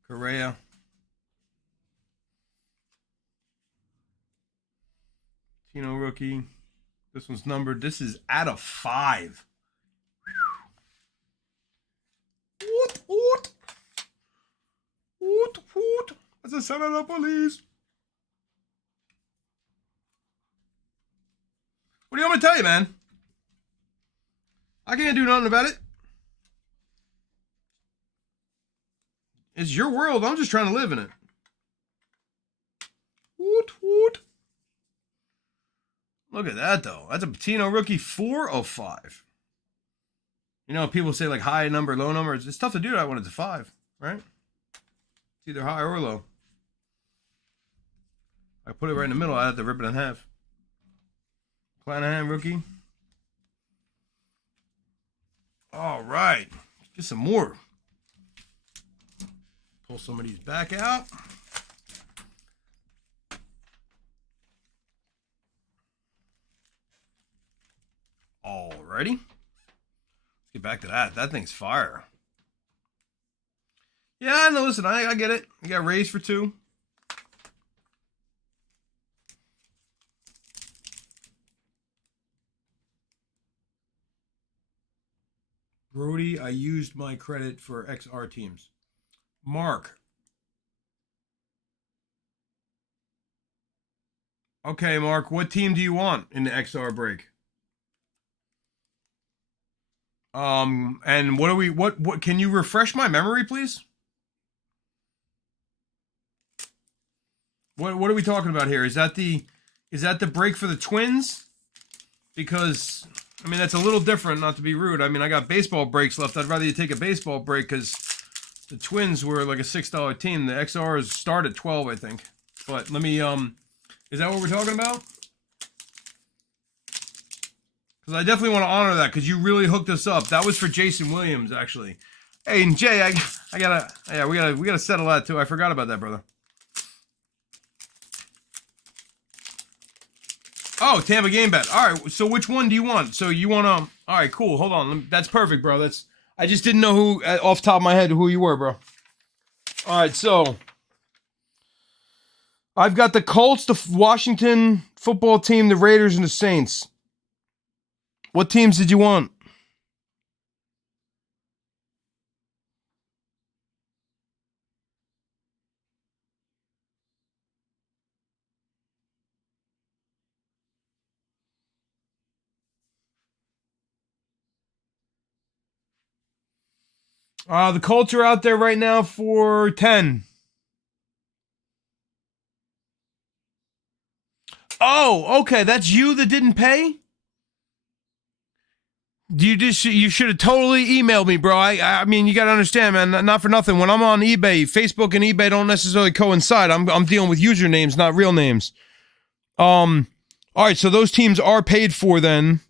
Correa. Tino rookie. This one's numbered. This is out of 5. What? That's a son of the police. What do you want me to tell you, man? I can't do nothing about it. It's your world. I'm just trying to live in it. Woot. Look at that, though. That's a Patino rookie, 4 of 5. You know, people say like high number, low number. It's tough to do that when it's a 5, right? It's either high or low. I put it right in the middle. I have to rip it in half. Clanahan rookie. All right. Get some more. Pull some of these back out. Alrighty. Let's get back to that. That thing's fire. Yeah, no, listen, I get it. You got Rays for 2. Brody, I used my credit for XR teams. Mark. Okay, Mark, what team do you want in the XR break? And what can you refresh my memory, please? What are we talking about here? Is that the break for the Twins? Because I mean, that's a little different, not to be rude. I mean, I got baseball breaks left. I'd rather you take a baseball break because the Twins were like a $6 team. The XRs start at 12, I think. But let me, is that what we're talking about? Because I definitely want to honor that because you really hooked us up. That was for Jason Williams, actually. Hey, and Jay, we gotta settle that too. I forgot about that, brother. Oh, Tampa game bet. All right, so which one do you want? So you want to... All right, cool. Hold on. That's perfect, bro. I just didn't know who, off the top of my head, who you were, bro. All right, so... I've got the Colts, the Washington football team, the Raiders, and the Saints. What teams did you want? The Colts are out there right now for 10. Oh, okay. That's you that didn't pay? You should have totally emailed me, bro. I mean, you got to understand, man, not for nothing. When I'm on eBay, Facebook and eBay don't necessarily coincide. I'm dealing with usernames, not real names. All right, so those teams are paid for then.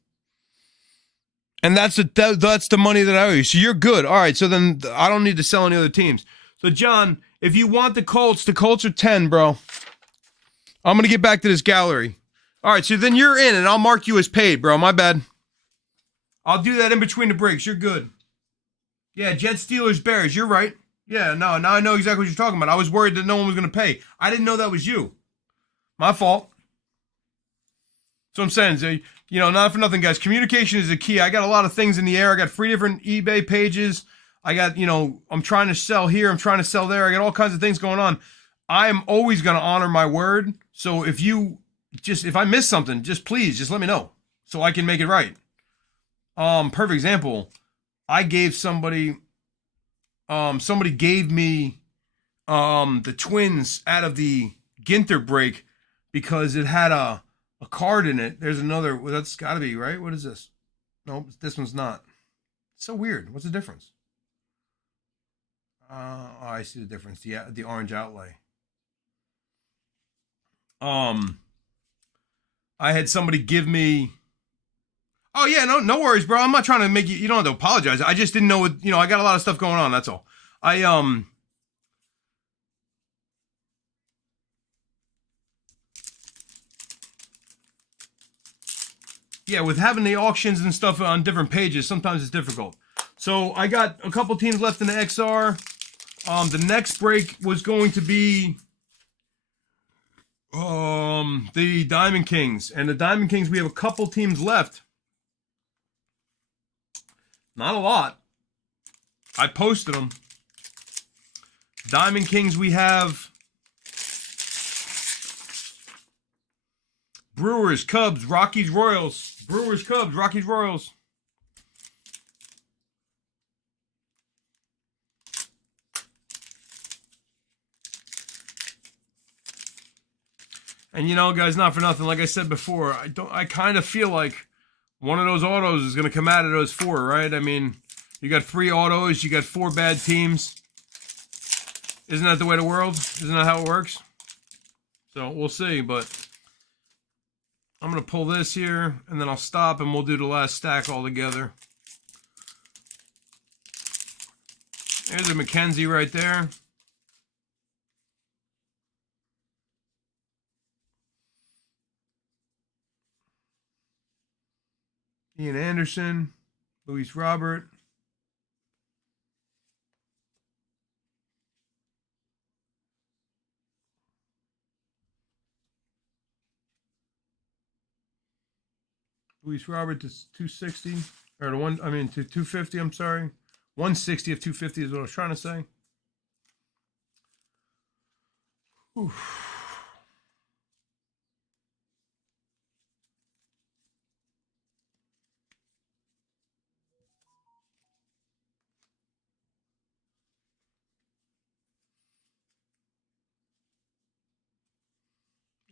And that's the money that I owe you. So you're good. All right, so then I don't need to sell any other teams. So, John, if you want the Colts are 10, bro. I'm going to get back to this gallery. All right, so then you're in, and I'll mark you as paid, bro. My bad. I'll do that in between the breaks. You're good. Yeah, Jets, Steelers, Bears. You're right. Yeah, no, now I know exactly what you're talking about. I was worried that no one was going to pay. I didn't know that was you. My fault. So I'm saying, so, you know, not for nothing, guys. Communication is the key. I got a lot of things in the air. I got 3 different eBay pages. I got, you know, I'm trying to sell here. I'm trying to sell there. I got all kinds of things going on. I am always going to honor my word. So if I miss something, please let me know so I can make it right. Perfect example. I gave somebody gave me, the Twins out of the Ginter break because it had a card in it. There's another. Well, that's got to be right. What is this? No, this one's not. It's so weird. What's the difference? I see the difference. The orange outlay. I had somebody give me. Oh yeah, no worries, bro. I'm not trying to make you. You don't have to apologize. I just didn't know what. You know, I got a lot of stuff going on. That's all. Yeah, with having the auctions and stuff on different pages, sometimes it's difficult. So I got a couple teams left in the XR. The next break was going to be the Diamond Kings. And the Diamond Kings, we have a couple teams left. Not a lot. I posted them. Diamond Kings, we have Brewers, Cubs, Rockies, Royals. Brewers, Cubs, Rockies, Royals. And you know, guys, not for nothing. Like I said before, I kind of feel like one of those autos is going to come out of those 4, right? I mean, you got 3 autos, you got 4 bad teams. Isn't that the way of the world? Isn't that how it works? So we'll see, but I'm going to pull this here, and then I'll stop, and we'll do the last stack all together. There's a McKenzie right there. Ian Anderson, Luis Robert. Luis Robert to 260, or to 250, I'm sorry. 160 of 250 is what I was trying to say. Whew.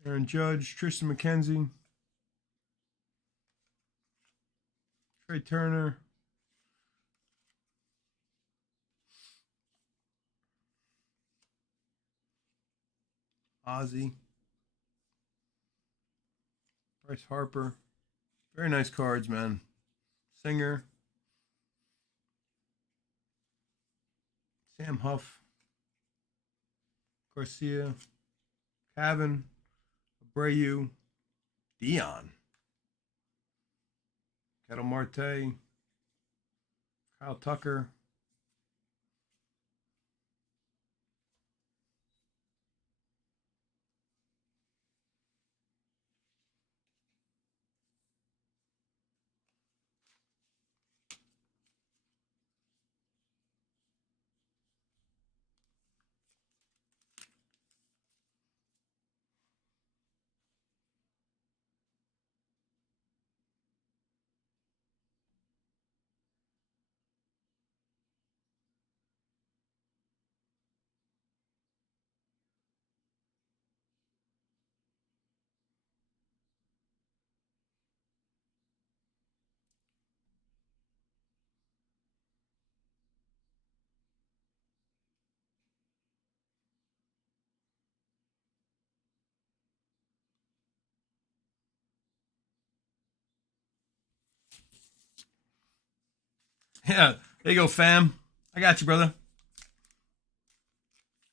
Aaron Judge, Tristan McKenzie, Trey Turner, Ozzy, Bryce Harper. Very nice cards, man. Singer, Sam Huff, Garcia, Cavan, Abreu, Dion, Ketel Marte, Kyle Tucker, Yeah, there you go, fam. I got you, brother.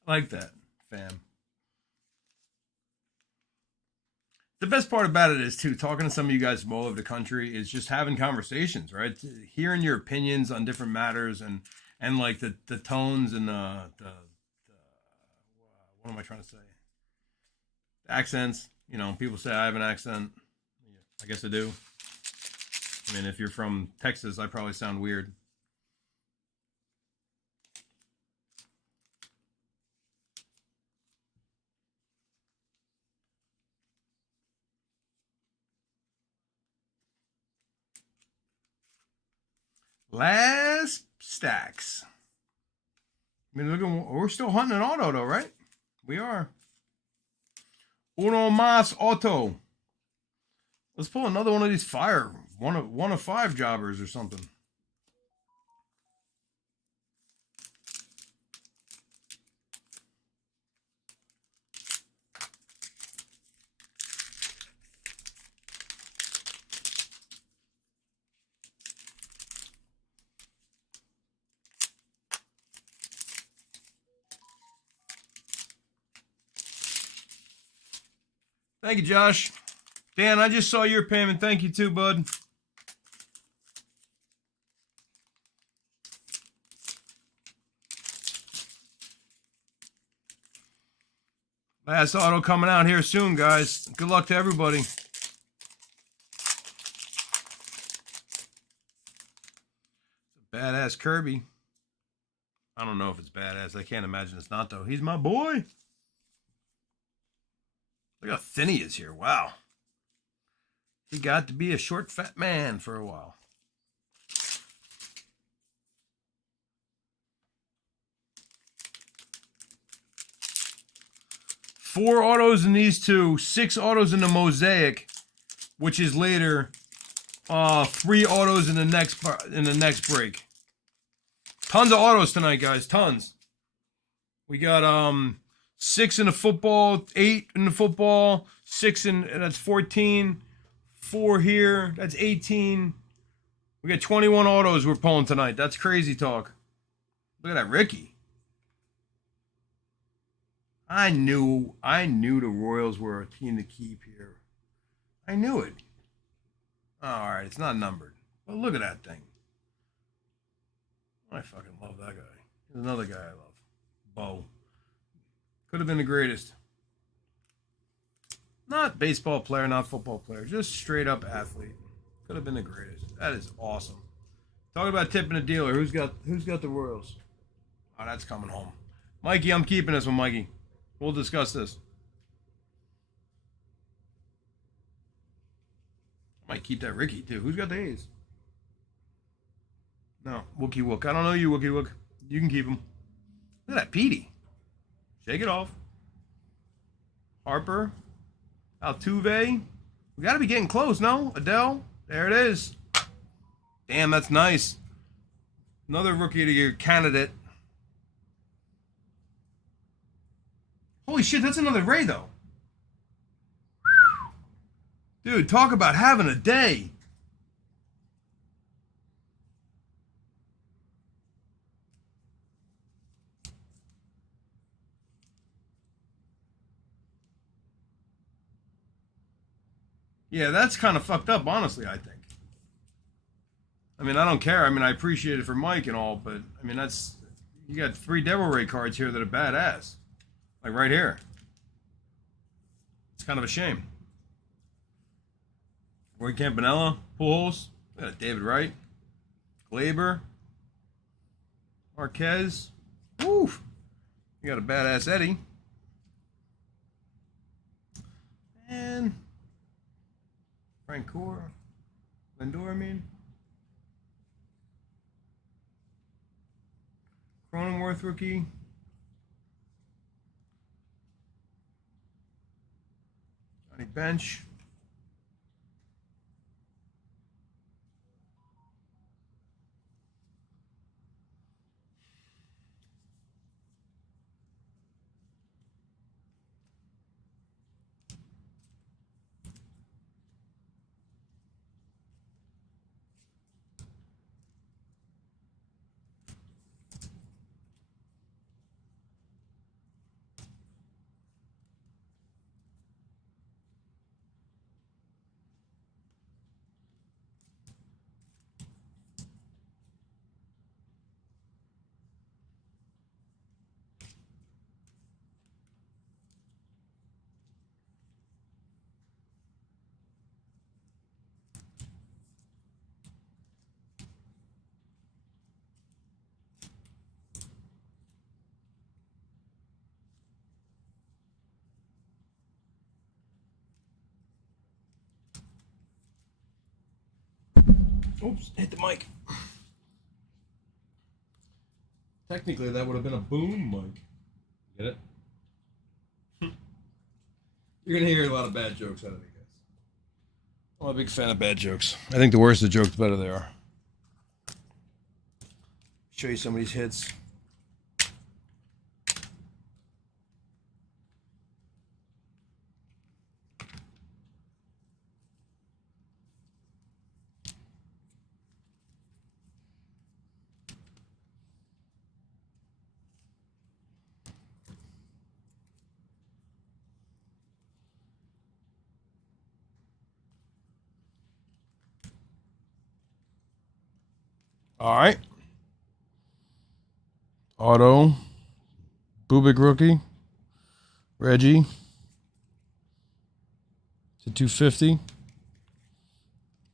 I like that, fam. The best part about it is too talking to some of you guys from all over the country is just having conversations, right? Hearing your opinions on different matters and like the tones and the what am I trying to say? Accents. You know, people say I have an accent. I guess I do. I mean, if you're from Texas, I probably sound weird. Last stacks. I mean, look, we're still hunting an auto though, right? We are. Uno mas auto. Let's pull another one of these fire. One of five jobbers or something. Thank you, Josh. Dan, I just saw your payment. Thank you too, bud. Last auto coming out here soon, guys. Good luck to everybody. Badass Kirby. I don't know if it's badass. I can't imagine it's not, though. He's my boy. Look how thin he is here. Wow. He got to be a short, fat man for a while. Four autos in these two. 6 autos in the Mosaic, which is later. 3 autos in the next break. Tons of autos tonight, guys. Tons. We got 6 in the football, 8 in the football, 6 in that's 14. 4 here, that's 18. We got 21 autos we're pulling tonight. That's crazy talk. Look at that, Ricky. I knew the Royals were a team to keep here. I knew it. All right, it's not numbered. But look at that thing. I fucking love that guy. There's another guy I love. Bo. Could have been the greatest. Not baseball player, not football player. Just straight up athlete. Could have been the greatest. That is awesome. Talking about tipping a dealer. Who's got the Royals? Oh, that's coming home. Mikey, I'm keeping this one, Mikey. We'll discuss this. Might keep that Ricky, too. Who's got the A's? No, Wookie Wook. I don't know you, Wookie Wook. You can keep him. Look at that Petey. Shake it off. Harper. Altuve. We got to be getting close, no? Adele. There it is. Damn, that's nice. Another Rookie of the Year candidate. Holy shit, that's another Ray, though. Dude, talk about having a day. Yeah, that's kind of fucked up, honestly, I think. I mean, I don't care. I mean, I appreciate it for Mike and all, but, I mean, that's... You got 3 Devil Ray cards here that are badass. Like, right here. It's kind of a shame. Roy Campanella, Pujols, David Wright, Glaber, Marquez. Woo! You got a badass Eddie. And... Francoeur. Lindor, I mean. Cronenworth rookie. Johnny Bench. Oops, hit the mic. Technically, that would have been a boom mic. Get it? You're gonna hear a lot of bad jokes out of me, guys. I'm a big fan of bad jokes. I think the worse the jokes, the better they are. Show you some of these hits. All right. Auto. Bubik rookie. Reggie. To 250.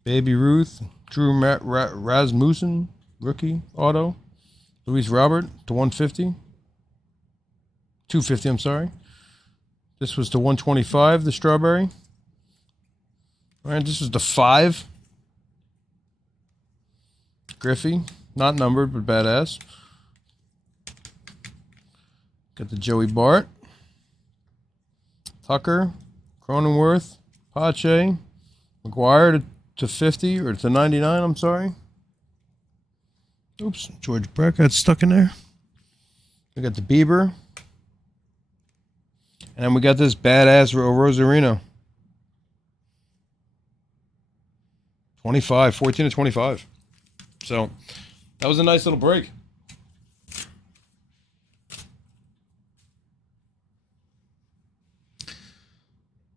Baby Ruth. Drew Rasmussen. Rookie. Auto. Luis Robert to 150. 250, I'm sorry. This was to 125, the strawberry. All right, this was the 5. Griffey. Not numbered, but badass. Got the Joey Bart. Tucker. Cronenworth. Pache. McGuire to 50, or to 99, I'm sorry. Oops, George Breck got stuck in there. We got the Bieber. And then we got this badass Rosarino. 25, 14 to 25. So, that was a nice little break.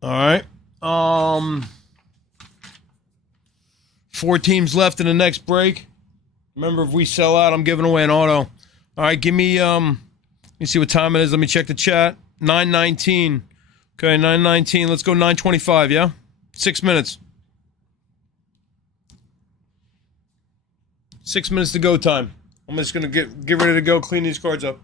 All right. 4 teams left in the next break. Remember, if we sell out, I'm giving away an auto. All right, give me, let me see what time it is. Let me check the chat. 9:19. Okay, 9:19. Let's go 9:25, yeah? 6 minutes. 6 minutes to go time. I'm just going to get ready to go clean these cards up.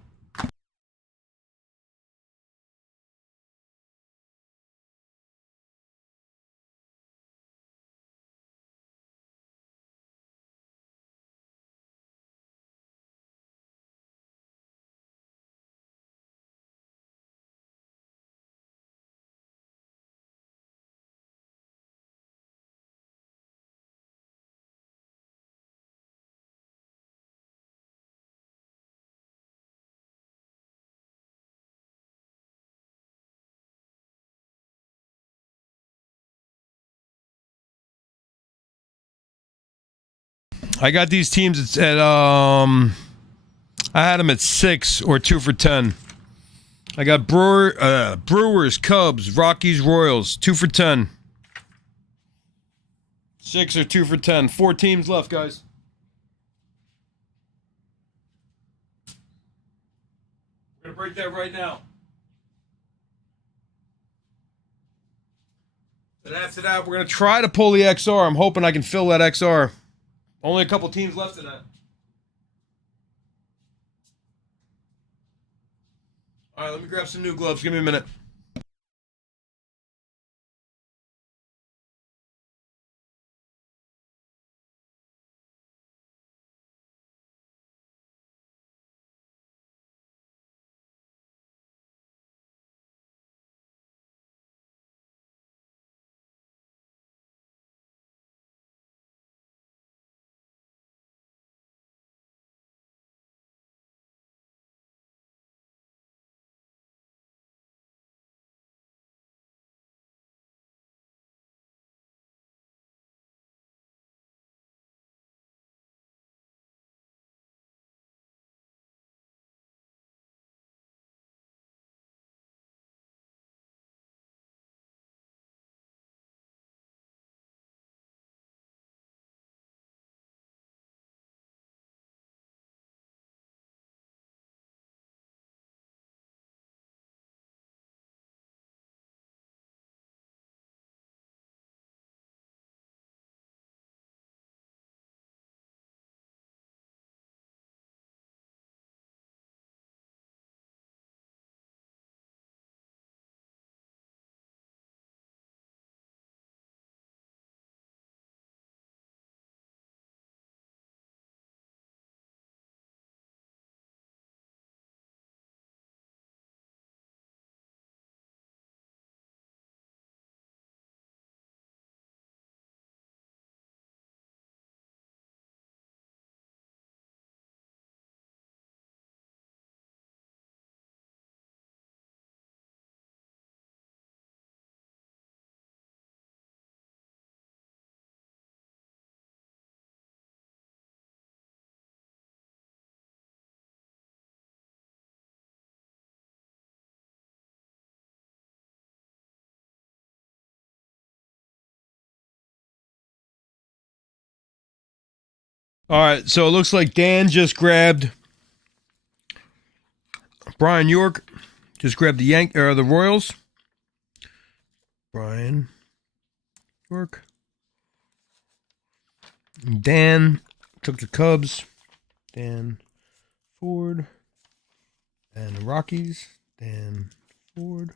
I got these teams at I had them at 6 or 2 for 10. I got Brewers, Cubs, Rockies, Royals, 2 for 10. 6 or 2 for 10. 4 teams left, guys. We're gonna break that right now. Then after that, we're gonna try to pull the XR. I'm hoping I can fill that XR. Only a couple teams left in that. All right, let me grab some new gloves. Give me a minute. All right, so it looks like Dan just grabbed Brian York. Just grabbed the Royals. Brian York. Dan took the Cubs. Dan Ford. And the Rockies. Dan Ford.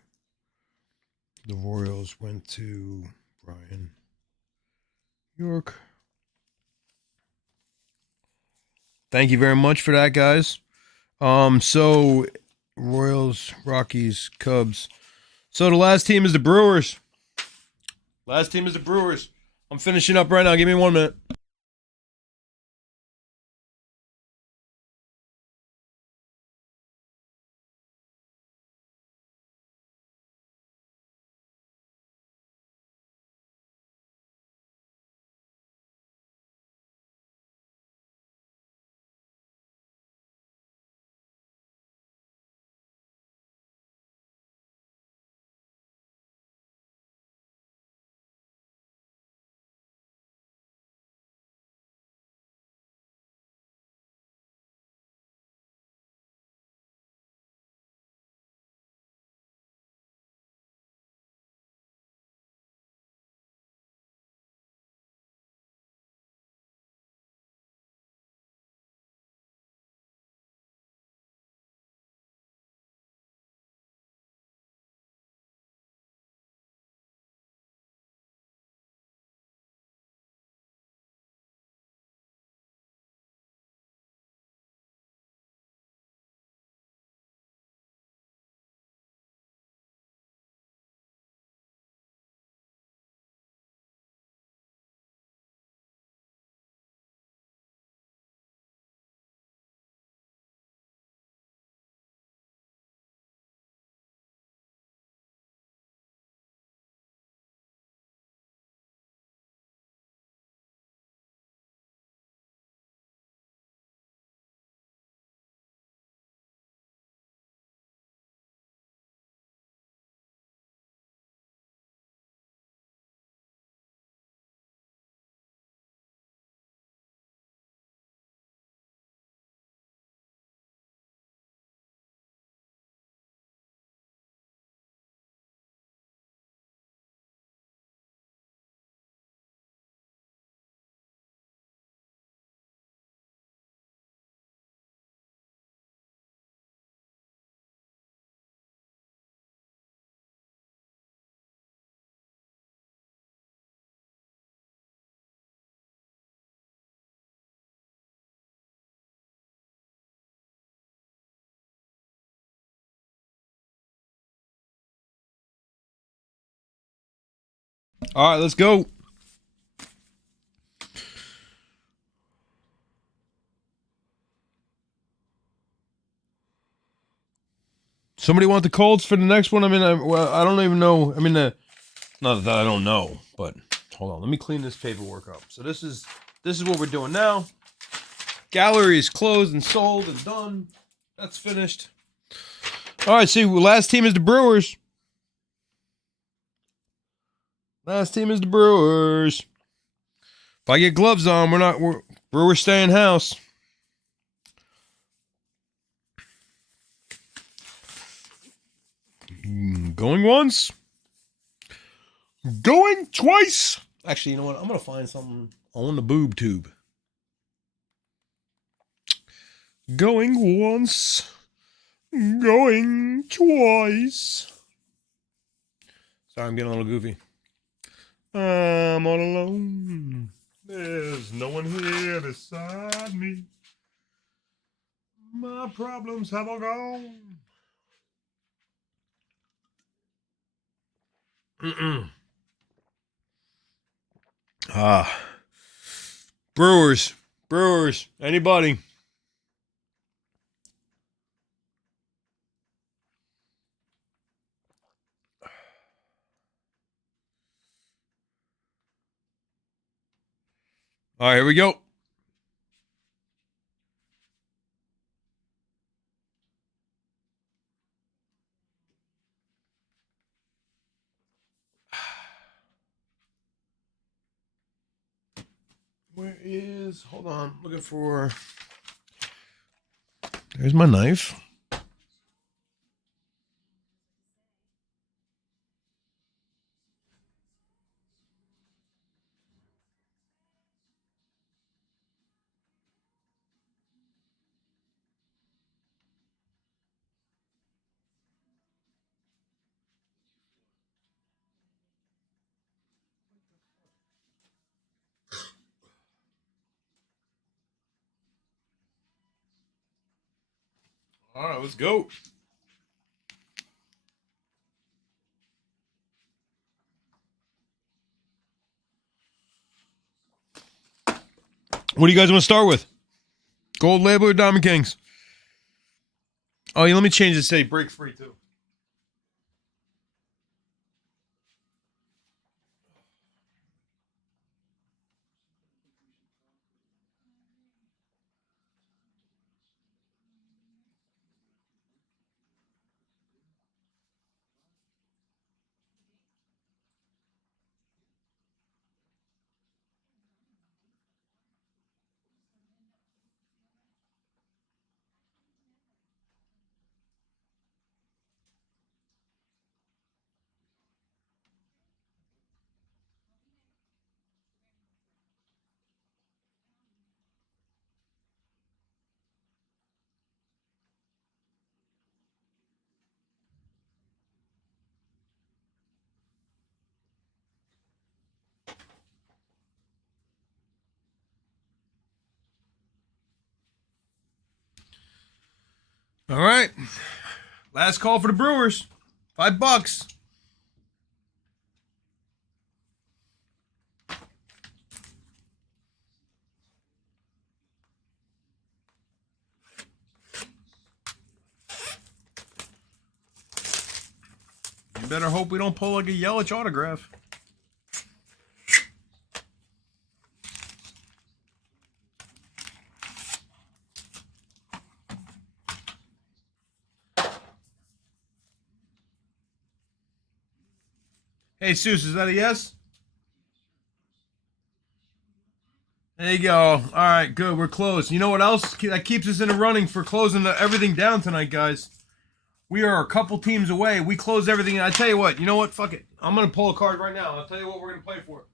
The Royals went to Brian York. Thank you very much for that, guys. So Royals, Rockies, Cubs. So the last team is the Brewers. Last team is the Brewers. I'm finishing up right now. Give me 1 minute. All right, let's go. Somebody want the Colts for the next one? I mean, I don't even know. I mean, not that I don't know, but hold on. Let me clean this paperwork up. So this is what we're doing now. Gallery is closed and sold and done. That's finished. All right, see, last team is the Brewers. Last team is the Brewers. If I get gloves on, we're Brewers staying house. Going once. Going twice. Actually, you know what? I'm going to find something on the boob tube. Going once. Going twice. Sorry, I'm getting a little goofy. I'm all alone. There's no one here beside me. My problems have all gone. Ah. Brewers. Anybody? All right, here we go. Where is, hold on, looking for, there's my knife. All right, let's go. What do you guys want to start with? Gold label or Diamond Kings? Oh, yeah, let me change it. Say break free too. All right. Last call for the Brewers. $5. You better hope we don't pull like a Yelich autograph. Hey, Seuss, is that a yes? There you go. All right, good. We're closed. You know what else that keeps us in the running for closing everything down tonight, guys? We are a couple teams away. We close everything. And I tell you what. You know what? Fuck it. I'm going to pull a card right now. I'll tell you what we're going to play for.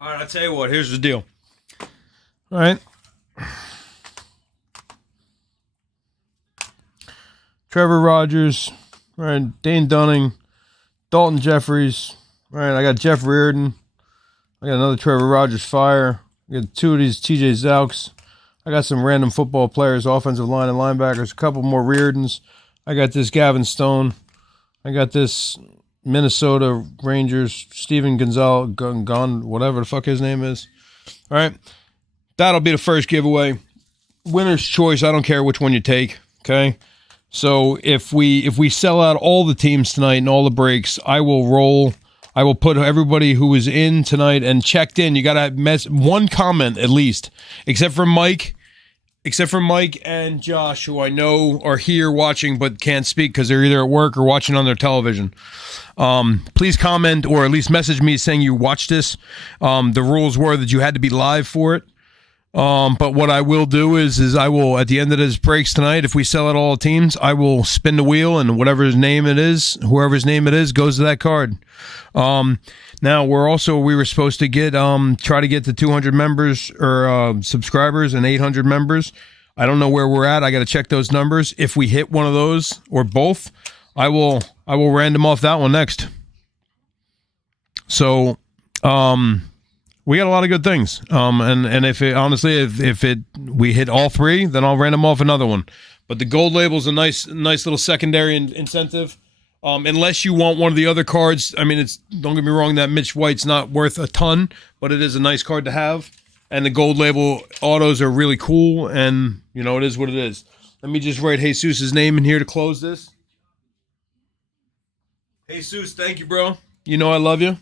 All right, I'll tell you what. Here's the deal. All right. Trevor Rogers. All right. Dane Dunning. Dalton Jeffries. All right. I got Jeff Reardon. I got another Trevor Rogers fire. I got two of these TJ Zauks. I got some random football players, offensive line and linebackers. A couple more Reardons. I got this Gavin Stone. I got this Minnesota Rangers, Steven Gonzalez, whatever the fuck his name is. All right. That'll be the first giveaway. Winner's choice. I don't care which one you take. Okay. So if we sell out all the teams tonight and all the breaks, I will roll. I will put everybody who was in tonight and checked in. You got to one comment at least, except for Mike. except for Mike and Josh, who I know are here watching but can't speak because they're either at work or watching on their television. Please comment or at least message me saying you watched this. The rules were that you had to be live for it. But what I will do is I will, at the end of this Breakz tonight, if we sell out all teams, I will spin the wheel and whoever's name it is, goes to that card. Now we were supposed to get, try to get to 200 members or, subscribers and 800 members. I don't know where we're at. I got to check those numbers. If we hit one of those or both, I will random off that one next. So, we got a lot of good things. And if it, honestly, if we hit all three, then I'll random off another one. But the gold label is a nice little secondary incentive. Unless you want one of the other cards. I mean, don't get me wrong, that Mitch White's not worth a ton, but it is a nice card to have. And the gold label autos are really cool, and it is what it is. Let me just write Jesus' name in here to close this. Jesus, thank you, bro. You know I love you.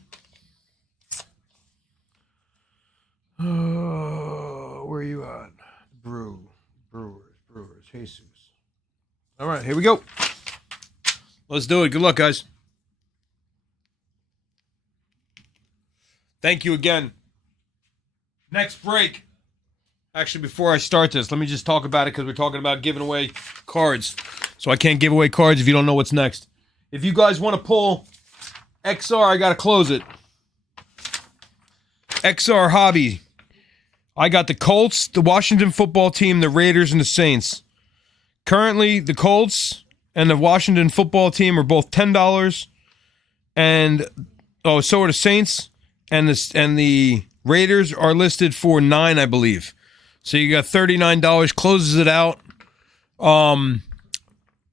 Where are you at? Brewers, Jesus. All right, here we go. Let's do it. Good luck, guys. Thank you again. Next break. Actually, before I start this, let me just talk about it because we're talking about giving away cards. So I can't give away cards if you don't know what's next. If you guys want to pull XR, I got to close it. XR Hobby. I got the Colts, the Washington football team, the Raiders, and the Saints. Currently, the Colts and the Washington football team are both $10. And, so are the Saints. And the Raiders are listed for $9, I believe. So you got $39, closes it out.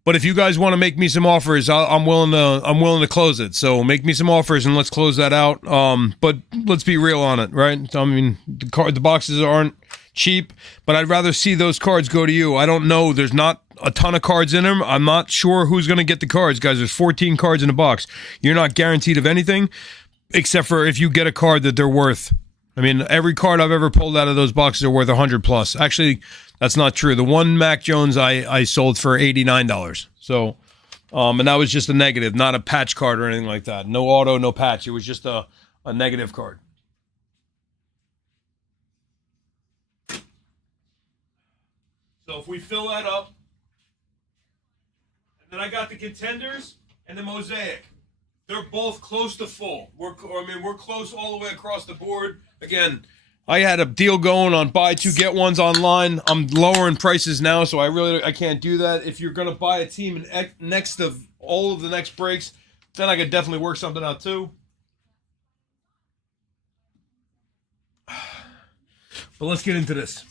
But if you guys want to make me some offers, I'm willing to close it. So make me some offers and let's close that out. But let's be real on it, right? I mean, the boxes aren't cheap, but I'd rather see those cards go to you. I don't know. There's not a ton of cards in them. I'm not sure who's going to get the cards, guys. There's 14 cards in a box. You're not guaranteed of anything except for if you get a card that they're worth. I mean, every card I've ever pulled out of those boxes are worth 100 plus. Actually, that's not true. The one Mac Jones I sold for $89. So, and that was just a negative, not a patch card or anything like that. No auto, no patch. It was just a negative card. So if we fill that up, and then I got the contenders and the mosaic. They're both close to full. We're close all the way across the board. Again, I had a deal going on buy two get ones online. I'm lowering prices now, so I can't do that. If you're gonna buy a team next of all of the next breaks, then I could definitely work something out too. But let's get into this.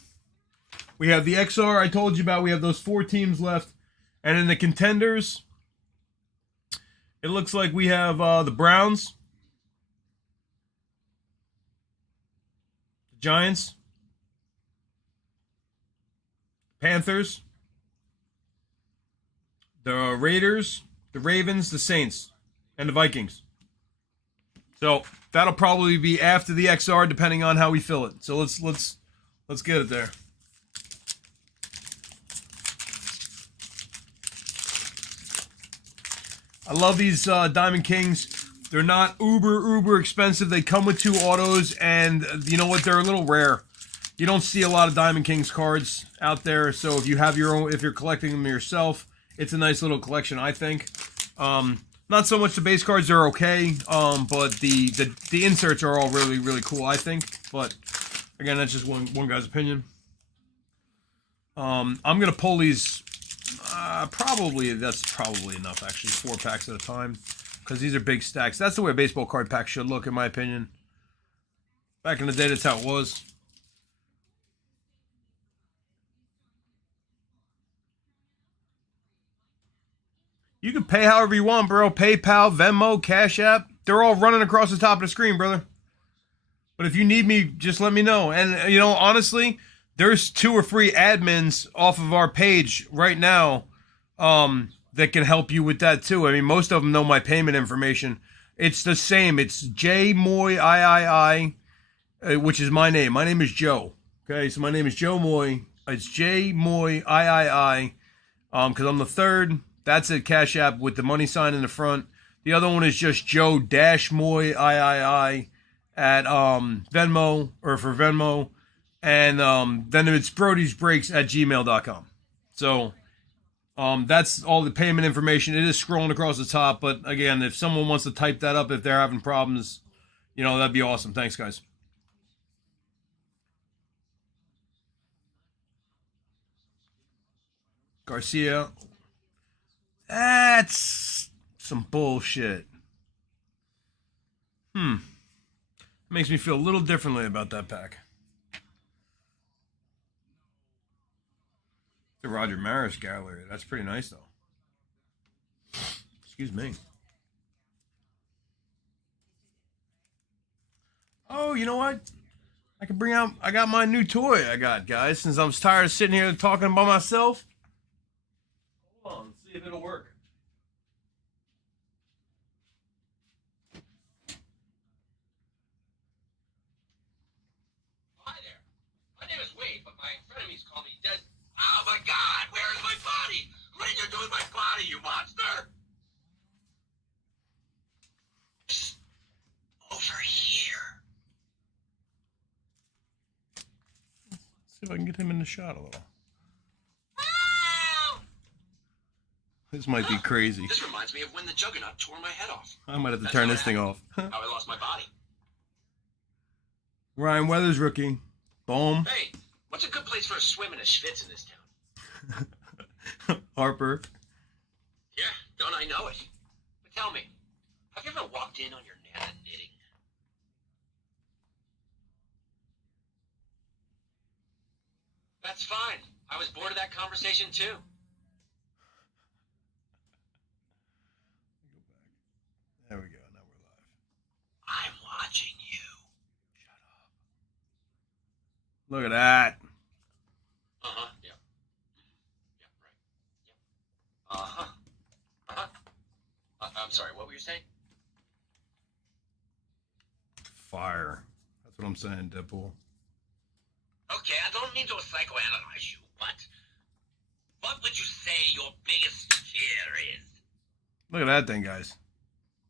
We have the XR I told you about. We have those 4 teams left, and in the contenders, it looks like we have the Browns, the Giants, Panthers, the Raiders, the Ravens, the Saints, and the Vikings. So that'll probably be after the XR, depending on how we fill it. So let's get it there. I love these Diamond Kings. They're not uber expensive. They come with 2 autos, and you know what? They're a little rare. You don't see a lot of Diamond Kings cards out there. So if you have your own, if you're collecting them yourself, it's a nice little collection, I think. Not so much the base cards are okay, but the inserts are all really cool, I think. But again, that's just one guy's opinion. I'm gonna pull these. That's probably enough, actually. 4 packs at a time, because these are big stacks. That's the way a baseball card pack should look, in my opinion. Back in the day, that's how it was. You can pay however you want, bro. PayPal, Venmo, Cash App. They're all running across the top of the screen, brother. But if you need me, just let me know. And, honestly, there's 2 or 3 admins off of our page right now that can help you with that too. I mean, most of them know my payment information. It's the same. It's JMoyIII, which is my name. My name is Joe. Okay, so my name is Joe Moy. It's J Moy III, because I'm the third. That's a Cash App with the money sign in the front. The other one is just Joe Dash Moy III at Venmo, or for Venmo. And then it's Brody's Breaks at gmail.com. So that's all the payment information. It is scrolling across the top. But again, if someone wants to type that up, if they're having problems, you know, that'd be awesome. Thanks, guys. Garcia. That's some bullshit. Makes me feel a little differently about that pack. The Roger Maris gallery. That's pretty nice, though. Excuse me. Oh, you know what? I can bring out. I got my new toy. I got, guys. Since I'm tired of sitting here talking by myself. Hold on. See if it'll work. Hi there. My name is Wade, but my frenemies call me Dead. Oh my God! Where is my body? What did you do with my body, you monster? Over here. See if I can get him in the shot a little. This might be crazy. This reminds me of when the Juggernaut tore my head off. I might have to turn this thing off. How I lost my body. Ryan Weathers rookie. Boom. Hey, what's a good place for a swim and a schwitz in this town? Harper. Yeah, don't I know it? But tell me, have you ever walked in on your Nana knitting? That's fine. I was bored of that conversation too. There we go. Now we're live. I'm watching you. Shut up. Look at that. Uh-huh, yeah. Yeah, right. Yeah. Uh-huh. Uh-huh. I'm sorry, what were you saying? Fire. That's what I'm saying, Deadpool. Okay, I don't mean to psychoanalyze you, but what would you say your biggest fear is? Look at that thing, guys.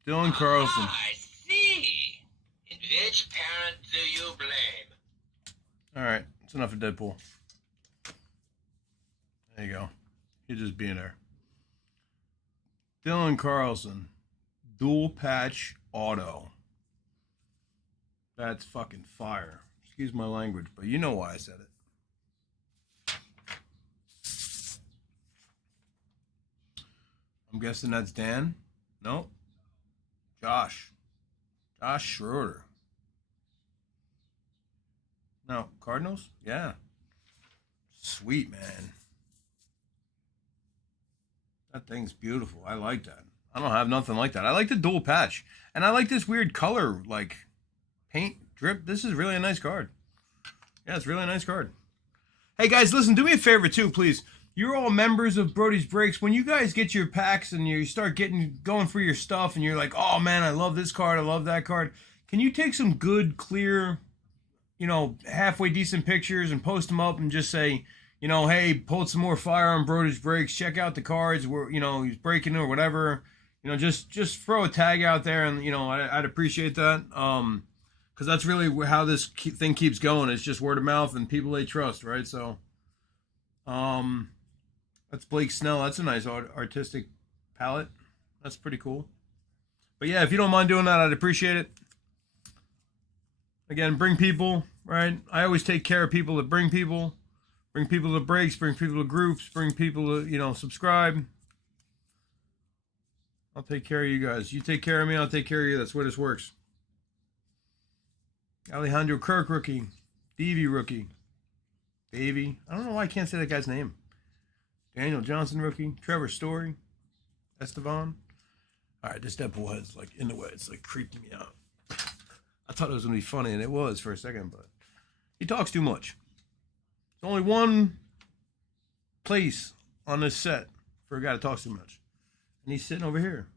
Dylan Carlson. I see. In which parent do you blame? All right. That's enough of Deadpool. There you go. He's just being there. Dylan Carlson. Dual patch auto. That's fucking fire. Excuse my language, but you know why I said it. I'm guessing that's Dan? No. Josh Schroeder. No, Cardinals? Yeah. Sweet, man. That thing's beautiful. I like that. I don't have nothing like that. I like the dual patch. And I like this weird color, like, paint drip. This is really a nice card. Yeah, it's really a nice card. Hey, guys, listen, do me a favor, too, please. You're all members of Brody's Breaks. When you guys get your packs and you start going for your stuff and you're like, oh, man, I love this card, I love that card. Can you take some good, clear, you know, halfway decent pictures and post them up and just say, you know, hey, pulled some more fire on Brody's Breaks. Check out the cards where, you know, he's breaking or whatever. You know, just throw a tag out there and, you know, I'd appreciate that. Because that's really how this thing keeps going. It's just word of mouth and people they trust, right? So, that's Blake Snell. That's a nice artistic palette. That's pretty cool. But yeah, if you don't mind doing that, I'd appreciate it. Again, bring people, right? I always take care of people that bring people. Bring people to breaks, bring people to groups, bring people to, you know, subscribe. I'll take care of you guys. You take care of me, I'll take care of you. That's where this works. Alejandro Kirk rookie. Davey rookie. Davey. I don't know why I can't say that guy's name. Daniel Johnson rookie. Trevor Story. Estevan. All right, this Deadpool head's like in the way. It's like creeping me out. I thought it was going to be funny, and it was for a second, but he talks too much. There's only one place on this set for a guy that talks too much. And he's sitting over here.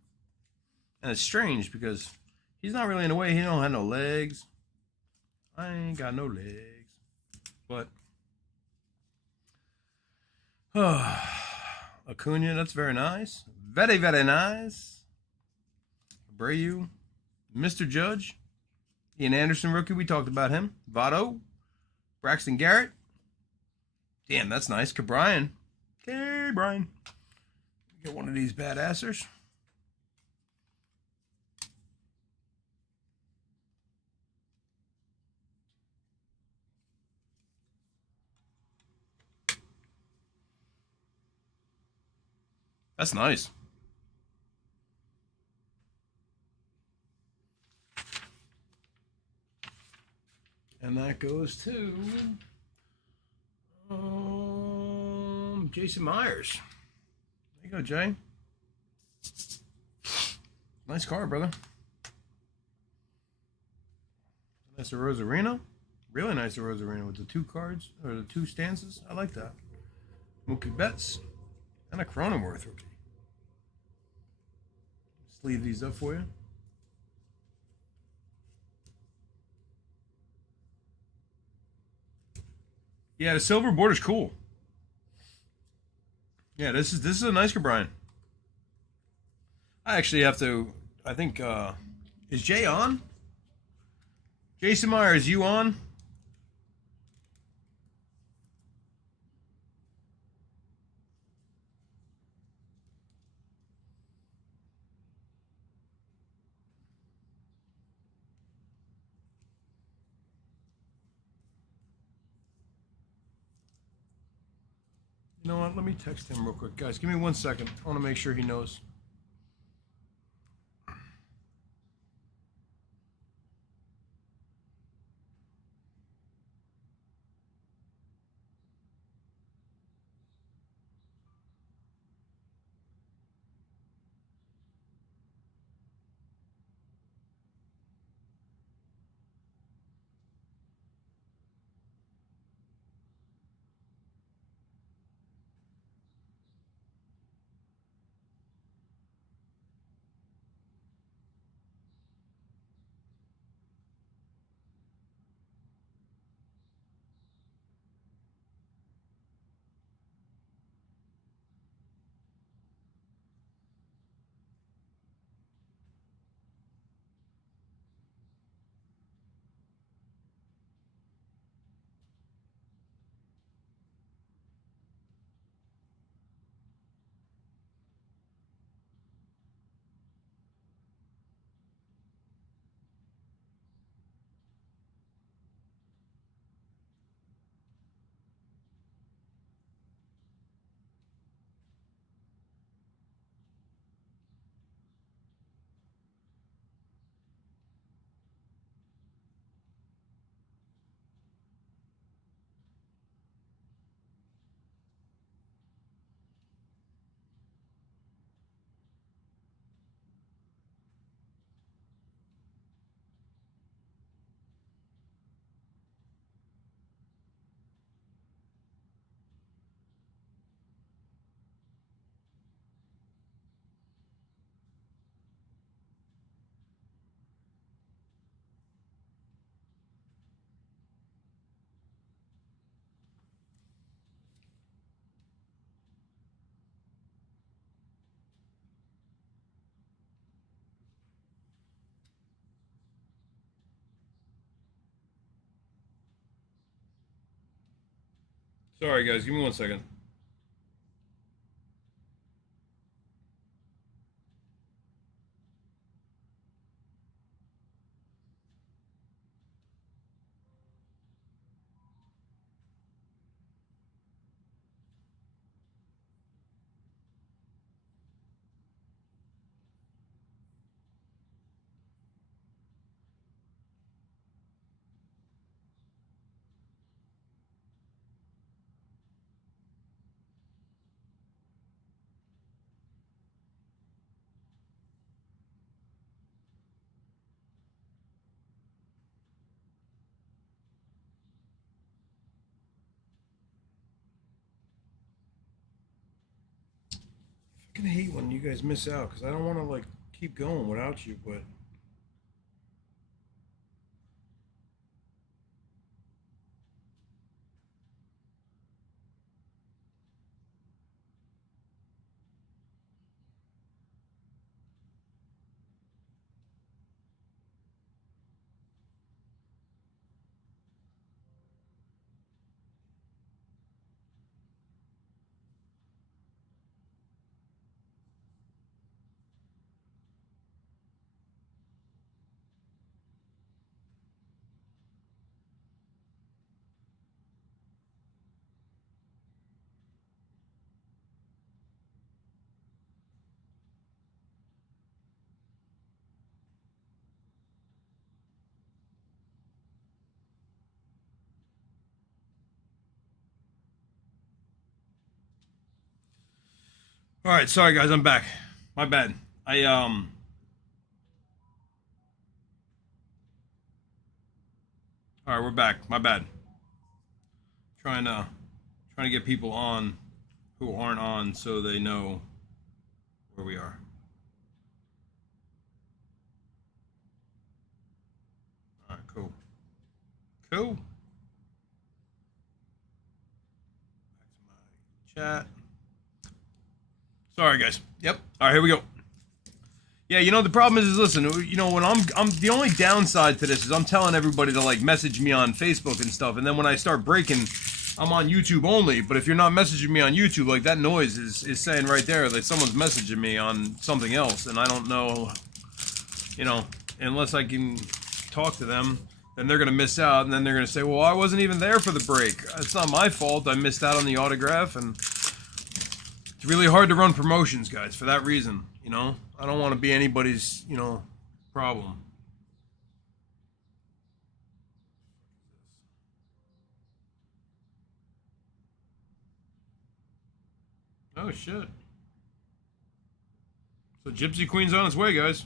And it's strange because he's not really in the way. He don't have no legs. I ain't got no legs. But Acuna, that's very nice. Very, very nice. Abreu. Mr. Judge. Ian Anderson, rookie. We talked about him. Votto. Braxton Garrett. Damn, that's nice. Cabrian. Okay, Brian. Get one of these badassers. That's nice. And that goes to Jason Myers. There you go, Jay. Nice card, brother. Nice Rosarino. Really nice Rosarino with the 2 cards, or the 2 stanzas. I like that. Mookie Betts. And a Cronenworth rookie. Sleeve these up for you. Yeah, the silver border's cool. Yeah, this is a nice Brian. I actually have to. I think is Jay on? Jason Myers, you on? You know what? Let me text him real quick, guys. Give me 1 second. I want to make sure he knows. Sorry, guys. Give me 1 second. I fucking hate when you guys miss out because I don't want to like keep going without you, but. All right, sorry guys, I'm back. My bad. All right, we're back. My bad. Trying to get people on who aren't on so they know where we are. All right, cool. Cool. Back to my chat. Sorry guys. Yep. All right, here we go. Yeah, you know the problem is listen, you know when I'm the only downside to this is I'm telling everybody to like message me on Facebook and stuff, and then when I start breaking, I'm on YouTube only. But if you're not messaging me on YouTube, like that noise is saying right there that someone's messaging me on something else, and I don't know, you know, unless I can talk to them, then they're gonna miss out, and then they're gonna say, well, I wasn't even there for the break. It's not my fault. I missed out on the autograph, and it's really hard to run promotions, guys, for that reason. You know, I don't want to be anybody's, you know, problem. Oh, shit. So Gypsy Queen's on its way, guys.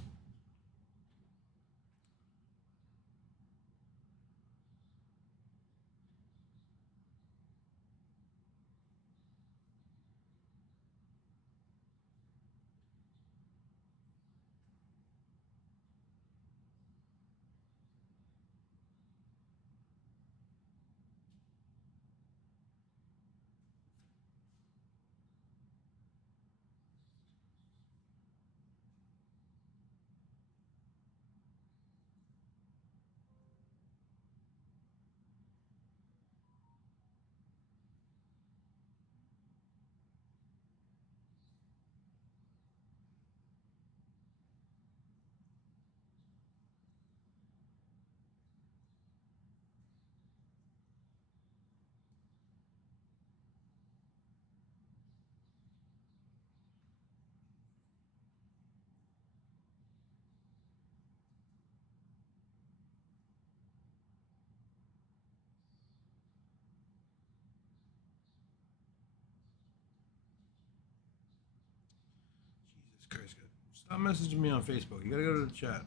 Jesus Christ, guys. Stop messaging me on Facebook. You gotta go to the chat.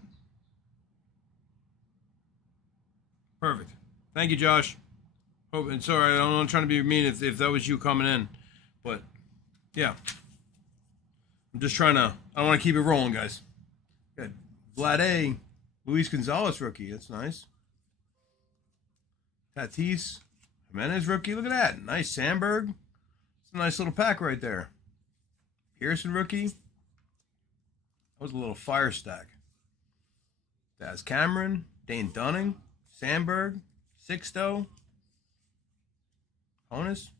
Perfect. Thank you, Josh. Hope it's all right. I'm not trying to be mean if that was you coming in, but yeah, I'm just trying to. I want to keep it rolling, guys. Good. Vlad A. Luis Gonzalez rookie. That's nice. Tatis Jimenez rookie. Look at that. Nice Sandberg. It's a nice little pack right there. Pearson rookie. That was a little fire stack. Daz Cameron, Dane Dunning, Sandberg, Sixto, Honus,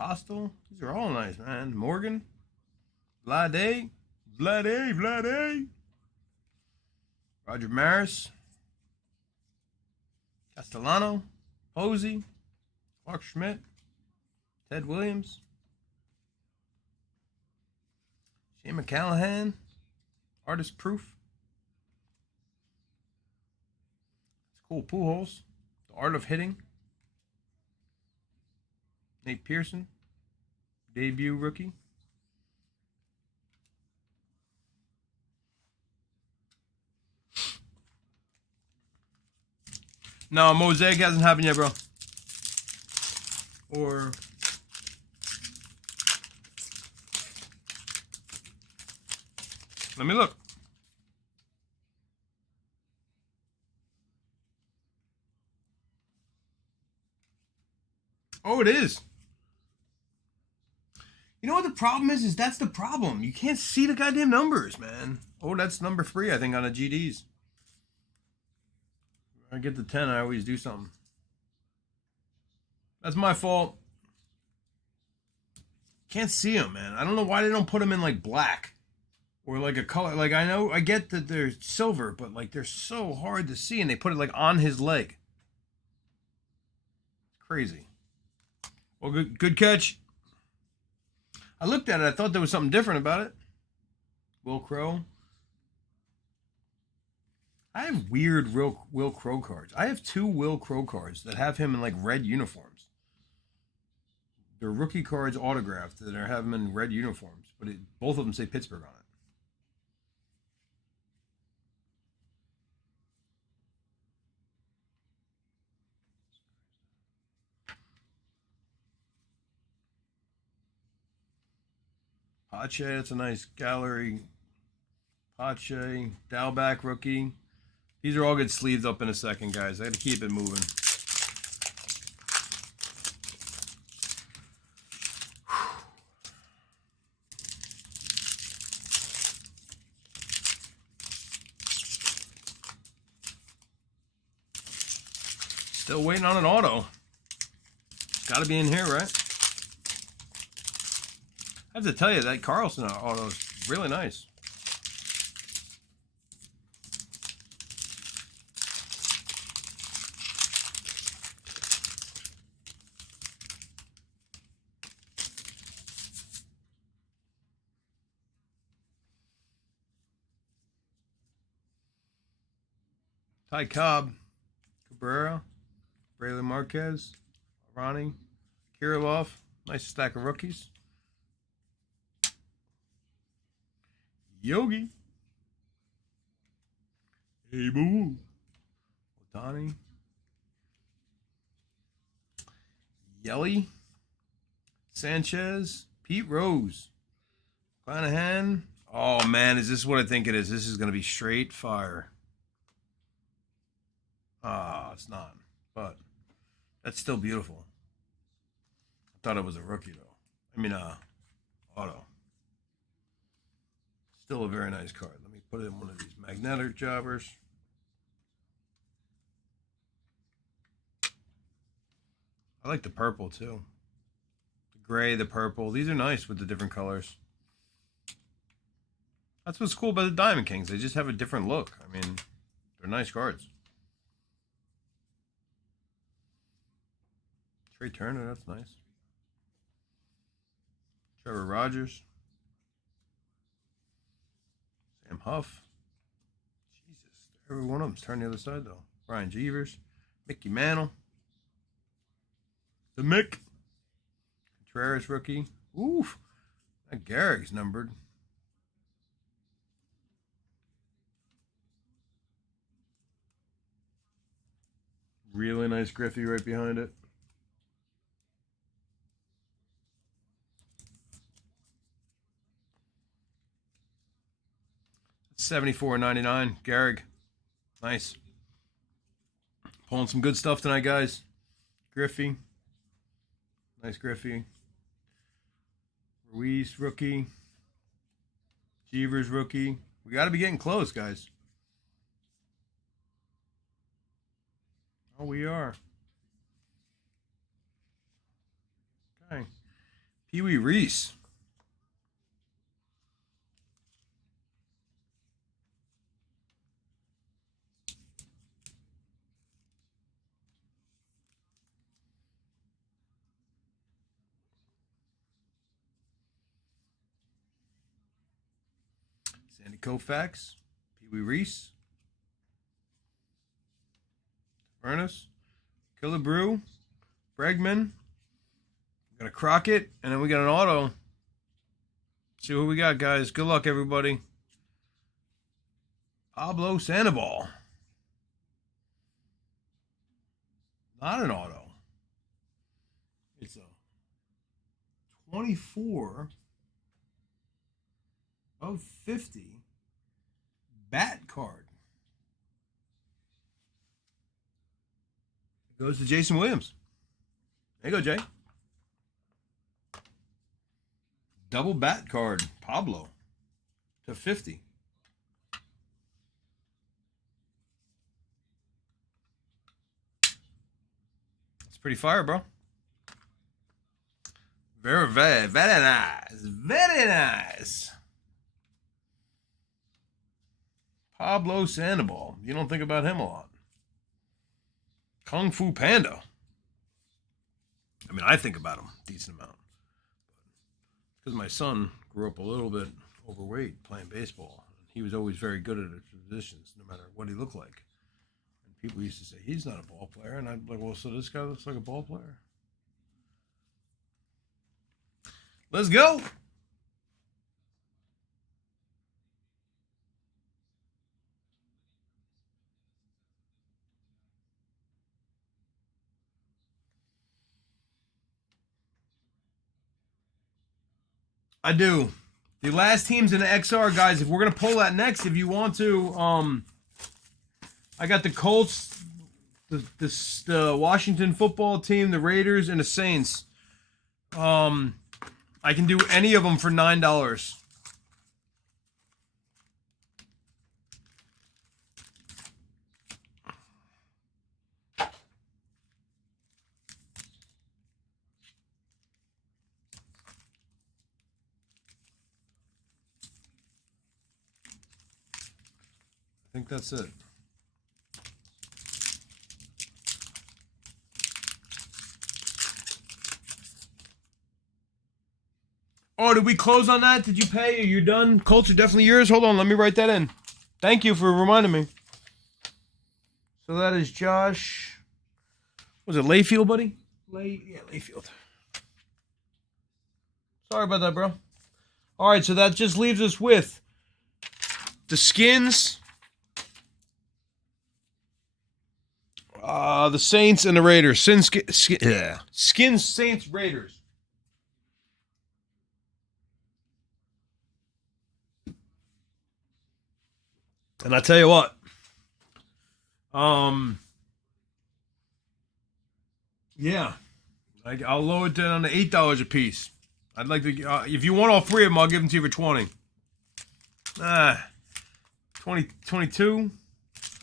Postel. These are all nice, man. Morgan, Vlade, Roger Maris, Castellano, Posey, Mark Schmidt, Ted Williams, Shane McCallahan, Artist Proof. It's cool. Pujols, The Art of Hitting. Nate Pearson, debut rookie. No, Mosaic hasn't happened yet, bro. Or let me look. Oh, it is. You know what the problem is? Is that's the problem. You can't see the goddamn numbers, man. Oh, that's number 3, I think, on the GDs. I get the 10, I always do something. That's my fault. Can't see them, man. I don't know why they don't put them in like black or like a color. Like I know, I get that they're silver, but like they're so hard to see, and they put it like on his leg. Crazy. Well, good catch. I looked at it. I thought there was something different about it. Will Crow. I have weird Will Crow cards. I have 2 Will Crow cards that have him in like red uniforms. They're rookie cards autographed. They have them in red uniforms, but both of them say Pittsburgh on it. Pache, that's a nice gallery. Pache, Dalback rookie. These are all good sleeved up in a second, guys. I got to keep it moving. Still waiting on an auto. It's got to be in here, right? I have to tell you, that Carlson auto is really nice. Ty Cobb, Cabrera, Braylon Marquez, Ronnie, Kirilov. Nice stack of rookies. Yogi. Hey, boo. Otani. Yelly. Sanchez. Pete Rose. Clanahan. Oh, man, is this what I think it is? This is going to be straight fire. Ah, it's not. But that's still beautiful. I thought it was a rookie, though. I mean, auto. Still a very nice card. Let me put it in one of these magnetic jobbers. I like the purple, too. The gray, the purple. These are nice with the different colors. That's what's cool about the Diamond Kings. They just have a different look. I mean, they're nice cards. Trey Turner, that's nice. Trevor Rogers. Sam Huff. Jesus. Every one of them's turned the other side, though. Brian Jeevers. Mickey Mantle. The Mick. Contreras rookie. Oof. That Garrick's numbered. Really nice Griffey right behind it. $74.99. Garrick. Nice. Pulling some good stuff tonight, guys. Griffey. Nice Griffey. Ruiz rookie. Jeevers rookie. We got to be getting close, guys. Oh, we are. Okay. Pee Wee Reese. Sandy Koufax. Pee Wee Reese. Furnace, Killebrew, Bregman. We got a Crockett, and then we got an auto. See what we got, guys. Good luck, everybody. Pablo Sandoval. Not an auto. It's a 24 of 50 bat card. Goes to Jason Williams. There you go, Jay. Double bat card. Pablo to 50. It's pretty fire, bro. Very, very, very nice. Very nice. Pablo Sandoval. You don't think about him a lot. Kung Fu Panda. I mean, I think about him a decent amount. Because my son grew up a little bit overweight playing baseball. He was always very good at his positions, no matter what he looked like. And people used to say, he's not a ball player. And I'd be like, well, so this guy looks like a ball player? Let's go. I do. The last teams in the XR, guys, if we're going to pull that next, if you want to, I got the Colts, the Washington football team, the Raiders, and the Saints. I can do any of them for $9. I think that's it. Oh, did we close on that? Did you pay? Are you done? Colts are definitely yours. Hold on, let me write that in. Thank you for reminding me. So that is Josh. Was it Layfield, buddy? Yeah, Layfield. Sorry about that, bro. All right, so that just leaves us with the Skins, the Saints, and the Raiders. Skins, Saints, Raiders. And I tell you what, yeah, I'll lower it down to $8 a piece. I'd like to, if you want all three of them, I'll give them to you for 20. 22.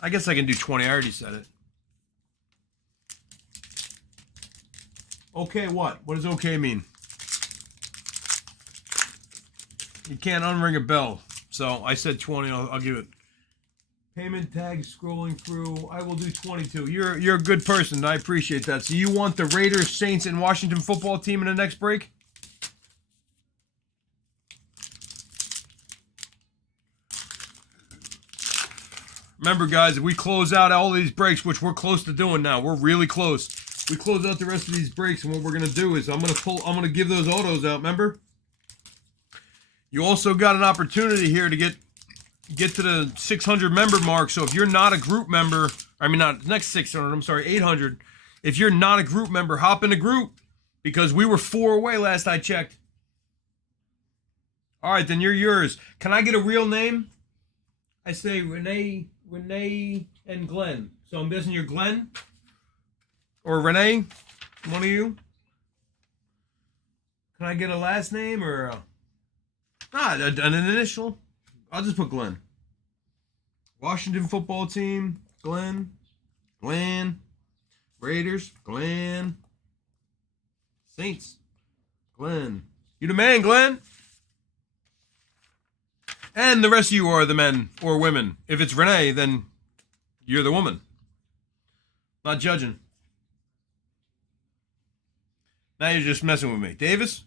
I guess I can do 20. I already said it. Okay, what? What does okay mean? You can't unring a bell. So I said 20. I'll give it. Payment tag scrolling through. I will do 22. You're a good person. I appreciate that. So you want the Raiders, Saints, and Washington football team in the next break? Remember, guys, if we close out all these breaks, which we're close to doing now, we're really close. We close out the rest of these breaks, and what we're gonna do is I'm gonna give those autos out. Remember? You also got an opportunity here to get to the 600 member mark. So if you're not a group member, I mean not next 600, I'm sorry, 800. If you're not a group member, hop in a group because we were 4 away last I checked. All right, then you're yours. Can I get a real name? I say Renee, and Glenn. So I'm guessing you're Glenn or Renee, one of you. Can I get a last name or an initial? I'll just put Glenn. Washington football team, Glenn. Raiders, Glenn. Saints, Glenn. You the man, Glenn. And the rest of you are the men or women. If it's Renee, then you're the woman. Not judging. Now you're just messing with me. Davis?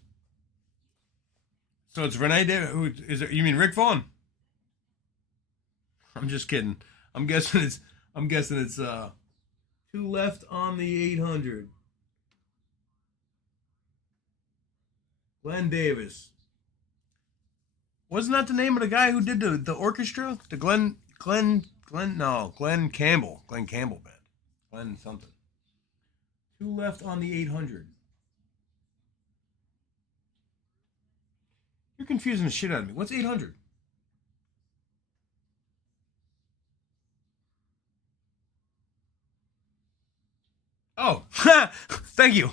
So it's Renee Davis. Who is it? You mean Rick Vaughn? I'm just kidding. I'm guessing it's 2 left on the 800. Glenn Davis. Wasn't that the name of the guy who did the orchestra? The Glenn Campbell. Glenn Campbell band. Glenn something. 2 left on the 800. You're confusing the shit out of me. What's 800? Oh, thank you.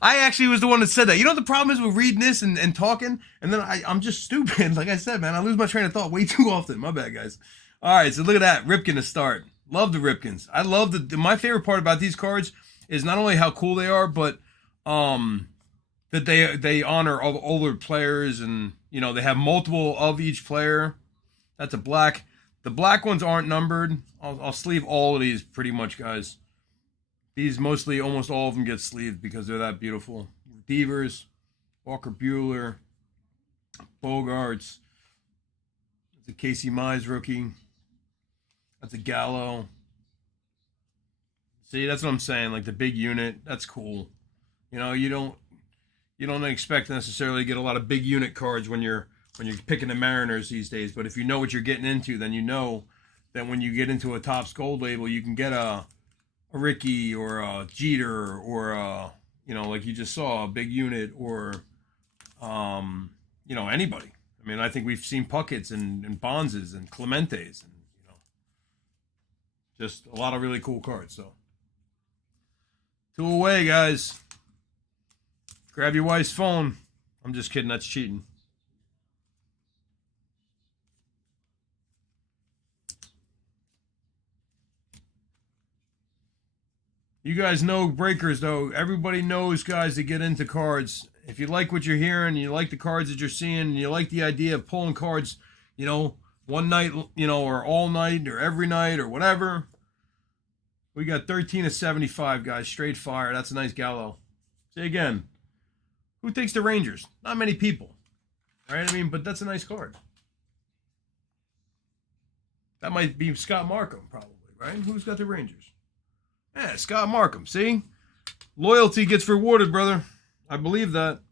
I actually was the one that said that. You know what the problem is with reading this and talking? And then I'm just stupid. Like I said, man, I lose my train of thought way too often. My bad, guys. All right, so look at that. Ripken to start. Love the Ripkins. I love my favorite part about these cards is not only how cool they are, but that they honor all the older players and, you know, they have multiple of each player. That's a black. The black ones aren't numbered. I'll sleeve all of these pretty much, guys. These mostly, almost all of them get sleeved because they're that beautiful. Devers, Walker Buehler, Bogarts. That's a Casey Mize rookie. That's a Gallo. See, that's what I'm saying. Like the big unit, that's cool. You know, you you don't expect necessarily to get a lot of big unit cards when you're picking the Mariners these days. But if you know what you're getting into, then you know that when you get into a Topps Gold label, you can get a Ricky or a Jeter or a, you know, like you just saw, a big unit, or you know, anybody. I mean, I think we've seen Puckett's and Bonzes and Clementes, and you know, just a lot of really cool cards. So 2 away, guys. Grab your wife's phone. I'm just kidding. That's cheating. You guys know breakers, though. Everybody knows, guys, to get into cards. If you like what you're hearing, you like the cards that you're seeing, and you like the idea of pulling cards, you know, one night, you know, or all night, or every night, or whatever. We got 13 of 75, guys. Straight fire. That's a nice gallo. Say again. Who takes the Rangers? Not many people. Right? I mean, but that's a nice card. That might be Scott Markham, probably, right? Who's got the Rangers? Yeah, Scott Markham. See? Loyalty gets rewarded, brother. I believe that.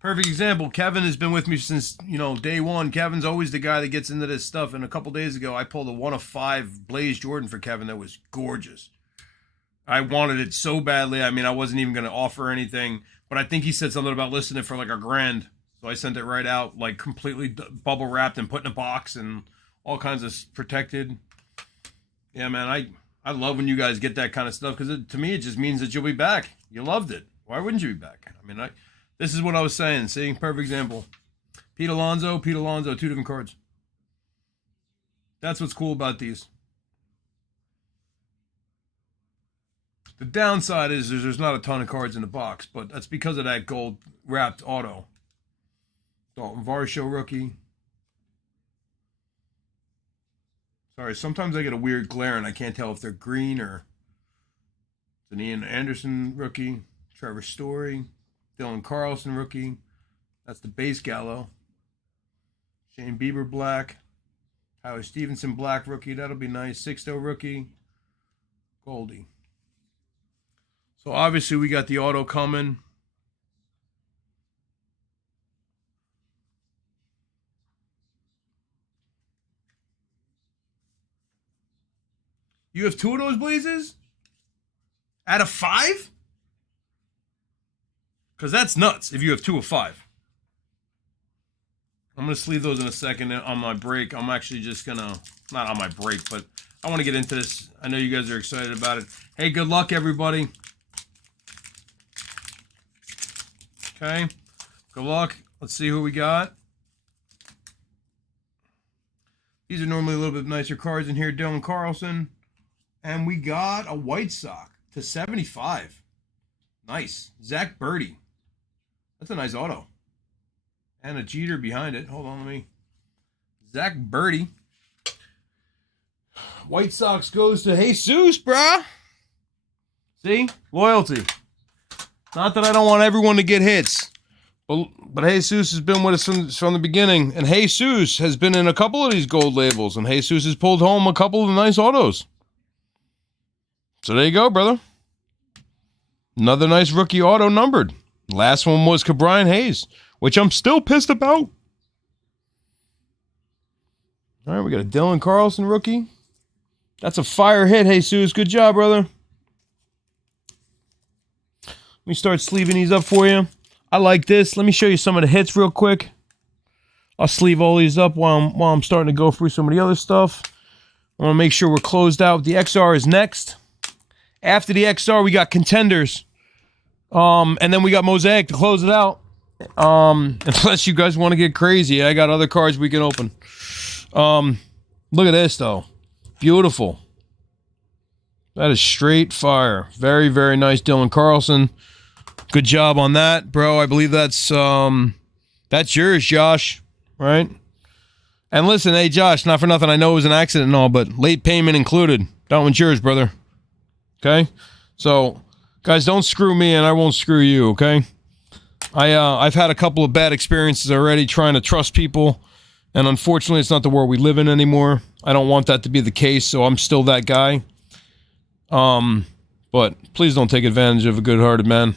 Perfect example. Kevin has been with me since, you know, day one. Kevin's always the guy that gets into this stuff. And a couple days ago, I pulled a 1 of 5 Blaze Jordan for Kevin that was gorgeous. I wanted it so badly. I mean, I wasn't even going to offer anything. But I think he said something about listing it for like $1,000. So I sent it right out, like completely bubble wrapped and put in a box and all kinds of protected. Yeah, man, I love when you guys get that kind of stuff, because to me it just means that you'll be back. You loved it. Why wouldn't you be back? I mean, this is what I was saying. See, perfect example. Pete Alonso, 2 different cards. That's what's cool about these. The downside is there's not a ton of cards in the box, but that's because of that gold wrapped auto. Dalton Varsho rookie. Sorry, sometimes I get a weird glare and I can't tell if they're green or it's an Ian Anderson rookie. Trevor Story. Dylan Carlson rookie. That's the base gallo. Shane Bieber black. Tyler Stevenson black rookie. That'll be nice. Sixto rookie. Goldie. So obviously we got the auto coming. You have 2 of those Blazes? Out of 5? Because that's nuts if you have 2 of 5. I'm going to sleeve those in a second on my break. I'm actually just going to, not on my break, but I want to get into this. I know you guys are excited about it. Hey, good luck, everybody. Okay. Good luck. Let's see who we got. These are normally a little bit nicer cards in here. Dylan Carlson. And we got a White Sox to 75. Nice. Zach Birdie. That's a nice auto. And a Jeter behind it. Hold on, let me. Zach Birdie. White Sox goes to Jesus, brah. See? Loyalty. Not that I don't want everyone to get hits. But Jesus has been with us from the beginning. And Jesus has been in a couple of these gold labels. And Jesus has pulled home a couple of nice autos. So there you go, brother. Another nice rookie auto numbered. Last one was Brian Hayes, which I'm still pissed about. All right, we got a Dylan Carlson rookie. That's a fire hit, Jesus. Good job, brother. Let me start sleeving these up for you. I like this. Let me show you some of the hits real quick. I'll sleeve all these up while I'm starting to go through some of the other stuff. I want to make sure we're closed out. The XR is next. After the XR, we got Contenders. And then we got Mosaic to close it out. Unless you guys want to get crazy. I got other cards we can open. Look at this, though. Beautiful. That is straight fire. Very, very nice, Dylan Carlson. Good job on that, bro. I believe that's yours, Josh. Right? And listen, hey, Josh, not for nothing. I know it was an accident and all, but late payment included. That one's yours, brother. Okay? So, guys, don't screw me and I won't screw you, okay? I've had a couple of bad experiences already trying to trust people, and unfortunately, it's not the world we live in anymore. I don't want that to be the case, so I'm still that guy. But please don't take advantage of a good-hearted man.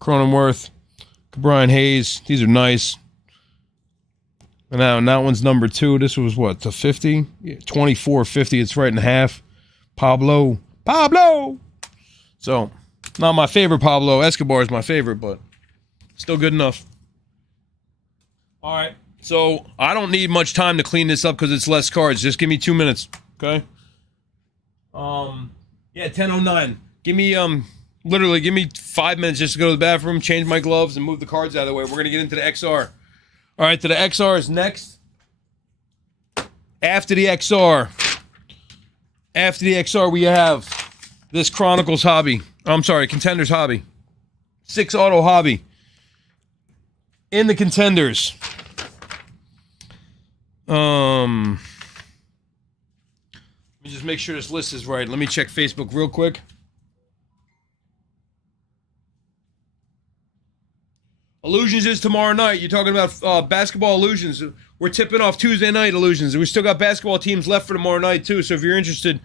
Cronenworth, Brian Hayes, these are nice. And that one's number 2. This was what, the 50? Yeah, 24.50. It's right in half. Pablo. So, not my favorite Pablo. Escobar is my favorite, but still good enough. All right. So, I don't need much time to clean this up because it's less cards. Just give me 2 minutes, okay? Yeah, 10:09. Give me literally give me 5 minutes just to go to the bathroom, change my gloves, and move the cards out of the way. We're gonna get into the XR. All right, to the XR is next. After the XR, we have this Chronicles hobby. I'm sorry, Contenders hobby. 6 auto hobby. In the Contenders. Let me just make sure this list is right. Let me check Facebook real quick. Illusions is tomorrow night. You're talking about basketball Illusions. We're tipping off Tuesday night Illusions. We still got basketball teams left for tomorrow night, too. So if you're interested,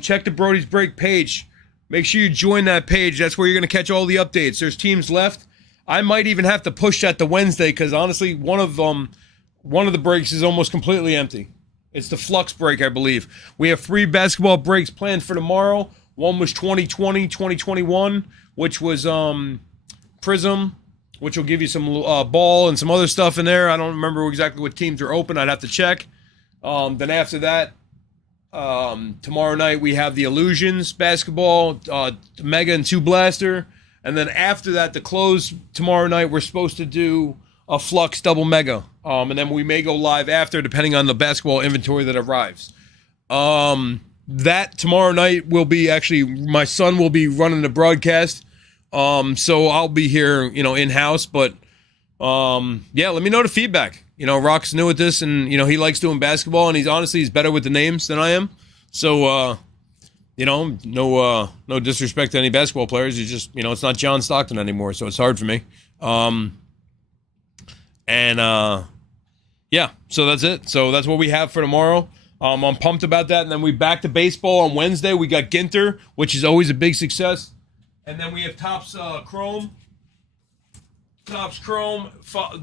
check the Brody's Break page. Make sure you join that page. That's where you're going to catch all the updates. There's teams left. I might even have to push that to Wednesday because, honestly, one of the breaks is almost completely empty. It's the Flux break, I believe. We have 3 basketball breaks planned for tomorrow. One was 2020, 2021, which was Prism, which will give you some ball and some other stuff in there. I don't remember exactly what teams are open. I'd have to check. Then after that, tomorrow night we have the Illusions basketball, Mega and 2 Blaster. And then after that, the close tomorrow night, we're supposed to do a Flux double Mega. And then we may go live after, depending on the basketball inventory that arrives. That tomorrow night will be actually, my son will be running the broadcast. So I'll be here, in-house. But, yeah, let me know the feedback. Rock's new at this, and, he likes doing basketball, and he's better with the names than I am. So, no disrespect to any basketball players. You just, it's not John Stockton anymore, so it's hard for me. Yeah, so that's it. So that's what we have for tomorrow. I'm pumped about that. And then we back to baseball on Wednesday. We got Ginter, which is always a big success. And then we have Topps Chrome,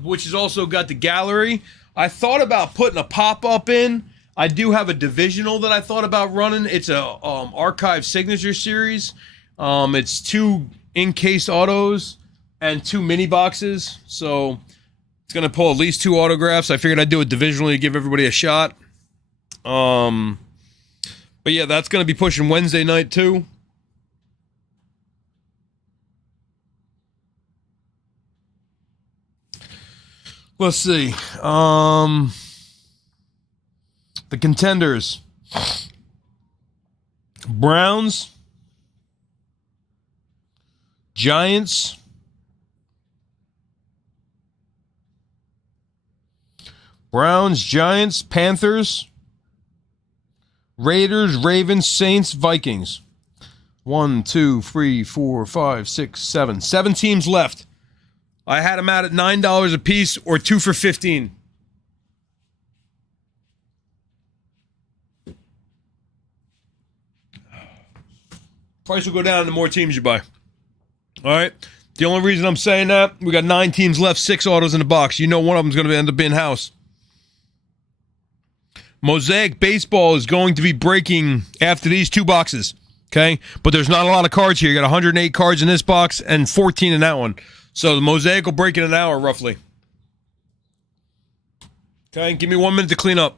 which has also got the gallery. I thought about putting a pop-up in. I do have a divisional that I thought about running. It's a archive signature series. It's 2 encased autos and 2 mini boxes. So it's going to pull at least 2 autographs. I figured I'd do it divisionally to give everybody a shot. But yeah, that's going to be pushing Wednesday night too. Let's see. The Contenders. Browns. Giants. Browns, Giants, Panthers, Raiders, Ravens, Saints, Vikings. 1, 2, 3, 4, 5, 6, 7. 7 teams left. I had them out at $9 a piece or 2 for $15. Price will go down the more teams you buy. All right. The only reason I'm saying that, we got 9 teams left, 6 autos in the box. One of them's going to end up being house. Mosaic Baseball is going to be breaking after these 2 boxes, okay? But there's not a lot of cards here. You got 108 cards in this box and 14 in that one. So the Mosaic will break in an hour, roughly. Okay, give me 1 minute to clean up.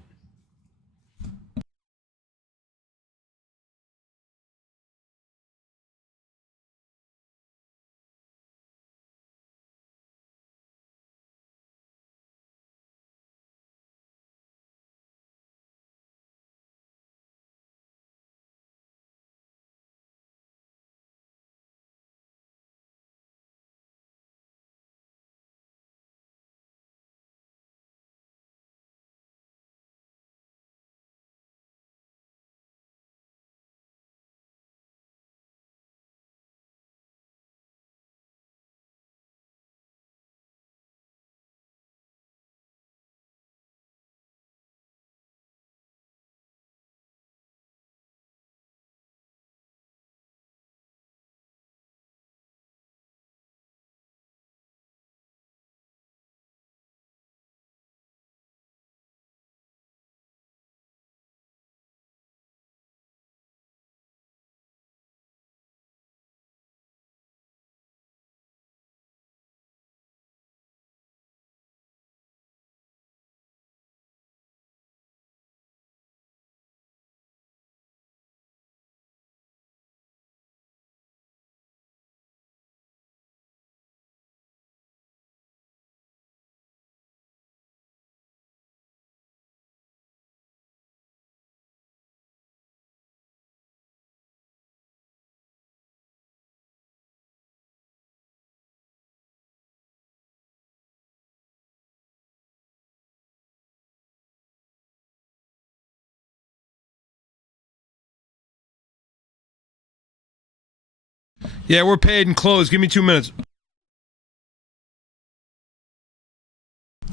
Yeah, we're paid and closed. Give me 2 minutes.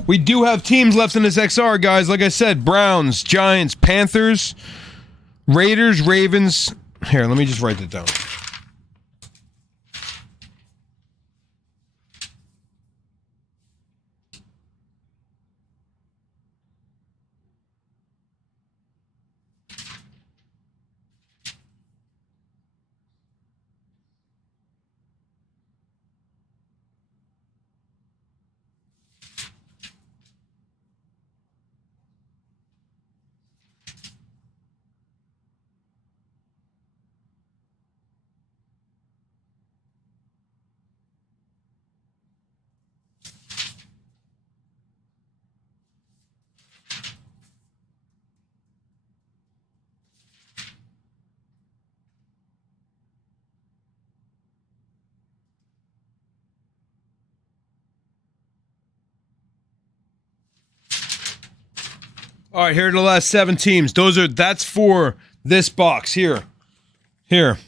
We do have teams left in this XR, guys. Like I said, Browns, Giants, Panthers, Raiders, Ravens. Here, let me just write that down. All right, here are the last 7 teams. That's for this box here. Here.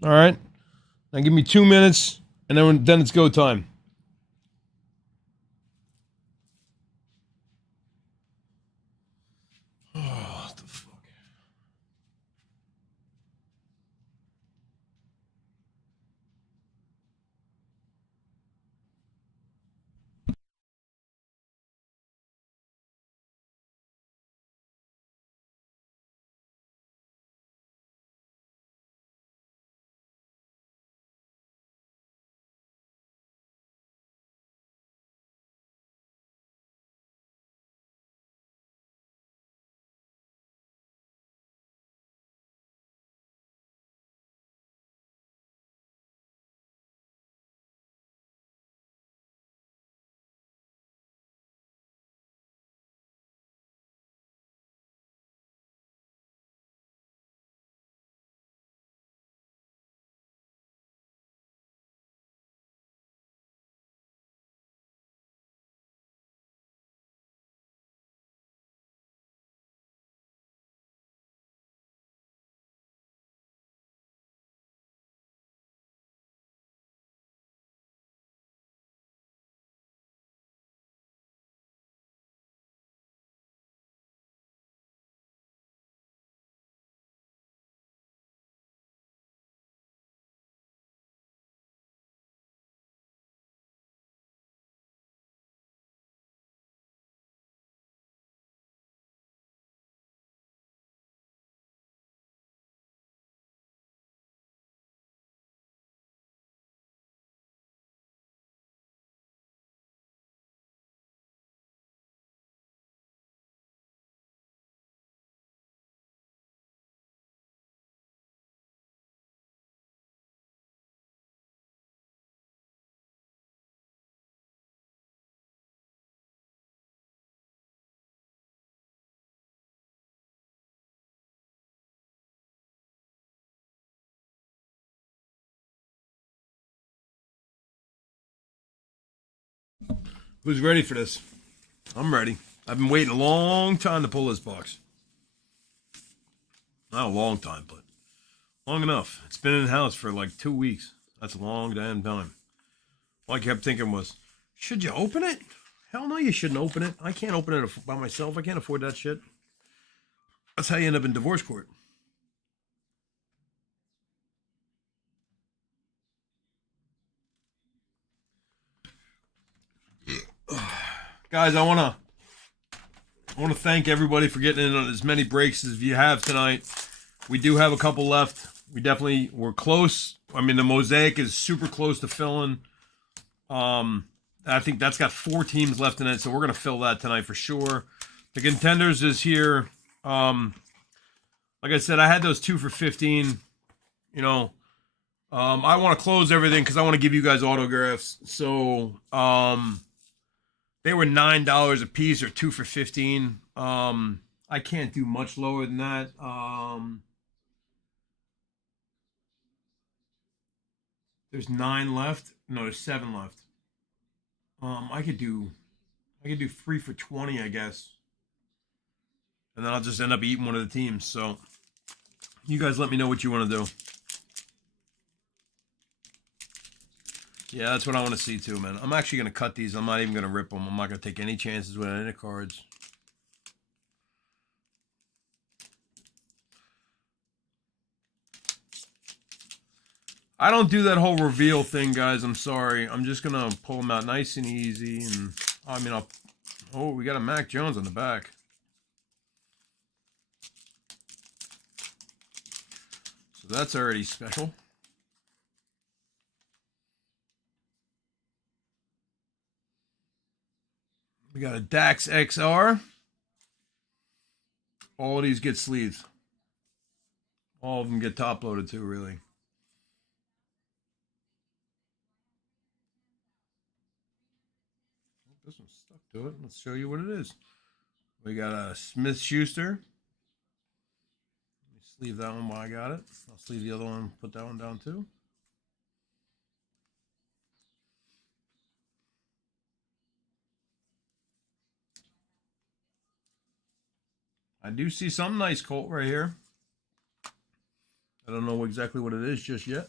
All right. Now give me 2 minutes, and then it's go time. Oh, what the fuck? Who's ready for this? I'm ready. I've been waiting a long time to pull this box. Not a long time, but long enough. It's been in the house for like 2 weeks. That's a long damn time. All I kept thinking was, should you open it? Hell no, you shouldn't open it. I can't open it by myself. I can't afford that shit. That's how you end up in divorce court. Guys, I want to thank everybody for getting in on as many breaks as you have tonight. We do have a couple left. We're close. I mean, the mosaic is super close to filling. I think that's got 4 teams left in it, so we're going to fill that tonight for sure. The contenders is here. Like I said, I had those 2 for 15. You know, I want to close everything because I want to give you guys autographs. So, they were $9 a piece or 2 for 15. I can't do much lower than that. There's 9 left. No, there's 7 left. I could do 3 for 20, I guess. And then I'll just end up eating one of the teams. So you guys let me know what you want to do. Yeah, that's what I want to see too, man. I'm actually going to cut these. I'm not even going to rip them. I'm not going to take any chances with any cards. I don't do that whole reveal thing, guys. I'm sorry. I'm just going to pull them out nice and easy. And I mean, oh, we got a Mac Jones on the back. So that's already special. We got a Dax XR. All of these get sleeves. All of them get top loaded too, really. This one's stuck to it. Let's show you what it is. We got a Smith Schuster. Let me sleeve that one while I got it. I'll sleeve the other one, put that one down too. I do see some nice Colt right here. I don't know exactly what it is just yet.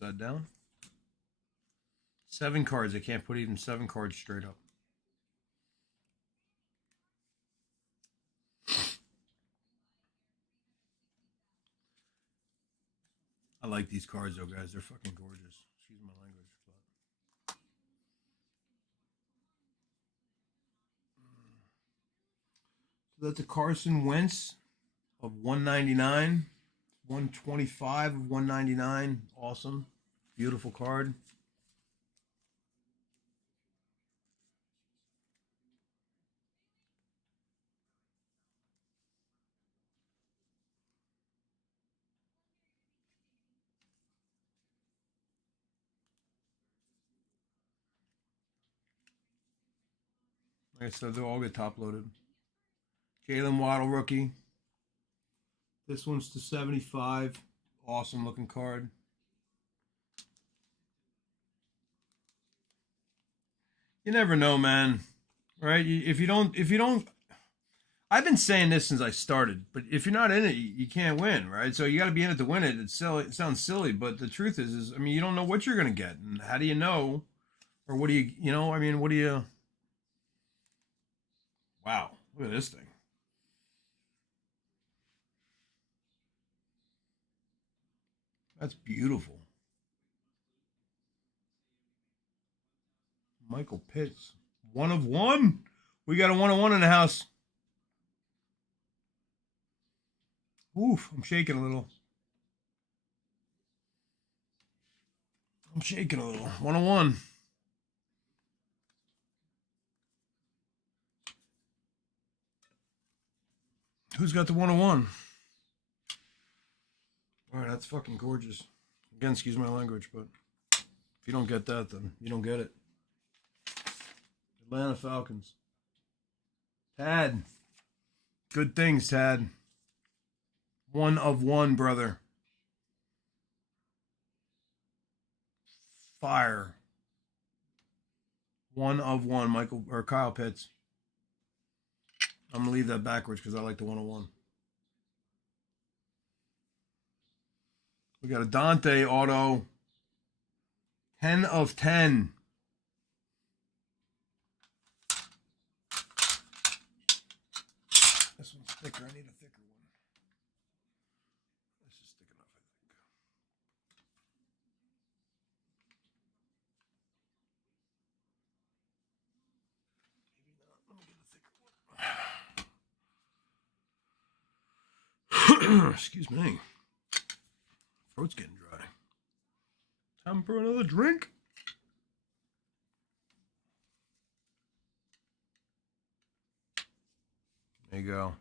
Upside down. 7 cards. I can't put even 7 cards straight up. I like these cards though, guys. They're fucking gorgeous. Excuse my language. So that's a Carson Wentz of 199. 125 of 199. Awesome. Beautiful card. Like I said, they'll all get top loaded. Jalen Waddle rookie. This one's to 75. Awesome looking card. You never know, man. Right? If you don't, I've been saying this since I started, but if you're not in it, you can't win, right? So you got to be in it to win it. It sounds silly, but the truth is, I mean, you don't know what you're going to get. And how do you know? Or what do you know? I mean, what do you. Wow, look at this thing. That's beautiful. Michael Pitts. 1 of 1. We got a 1 of 1 in the house. Oof, I'm shaking a little. I'm shaking a little. 1 of 1. Who's got the 1 of 1? All right, that's fucking gorgeous. Again, excuse my language, but if you don't get that, then you don't get it. Atlanta Falcons. Tad. Good things, Tad. 1 of 1, brother. Fire. 1 of 1, Michael or Kyle Pitts. I'm gonna leave that backwards because I like the 1 of 1. We got a Dante auto. 10 of 10. This one's thicker. I need a thicker one. This is thick enough, I think. Maybe not. Let me get a thicker one. Excuse me. Throat's getting dry. Time for another drink. There you go.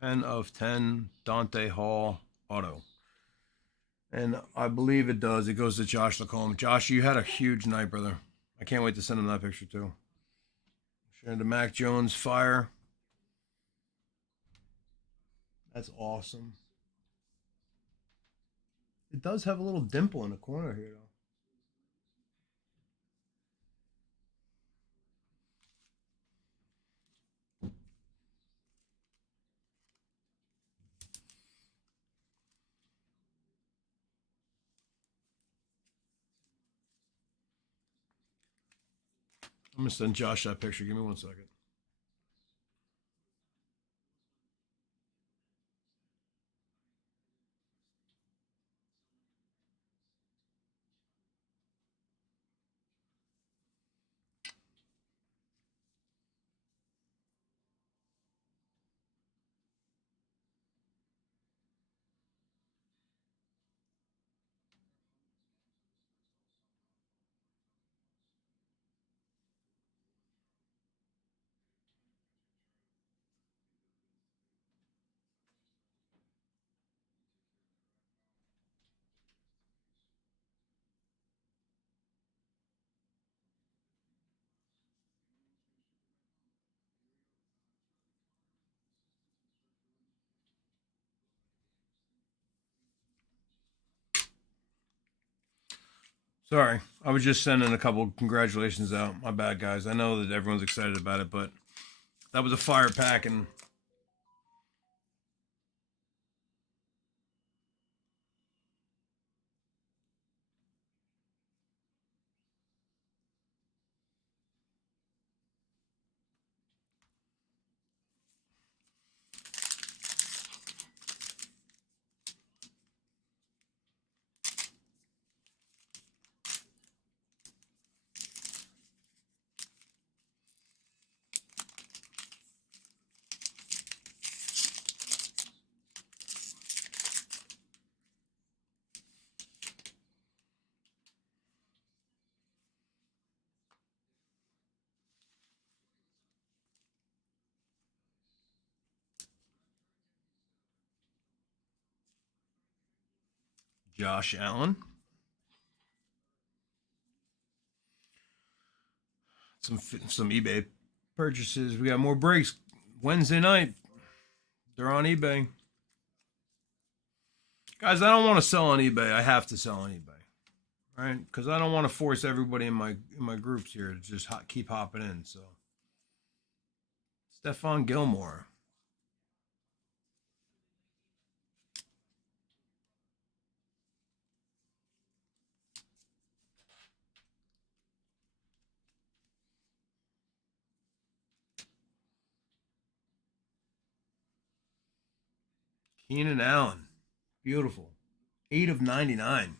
10 of 10, Dante Hall auto. And I believe it does. It goes to Josh Lacombe. Josh, you had a huge night, brother. I can't wait to send him that picture, too. Sharing the Mac Jones fire. That's awesome. It does have a little dimple in the corner here, though. I'm gonna send Josh that picture. Give me 1 second. Sorry, I was just sending a couple congratulations out. My bad, guys. I know that everyone's excited about it, but that was a fire pack, and Josh Allen. Some eBay purchases. We got more breaks Wednesday night. They're on eBay. Guys, I don't want to sell on eBay. I have to sell on eBay, right? Because I don't want to force everybody in my groups here to just keep hopping in. So, Stephon Gilmore. Keenan Allen. Beautiful. 8 of 99.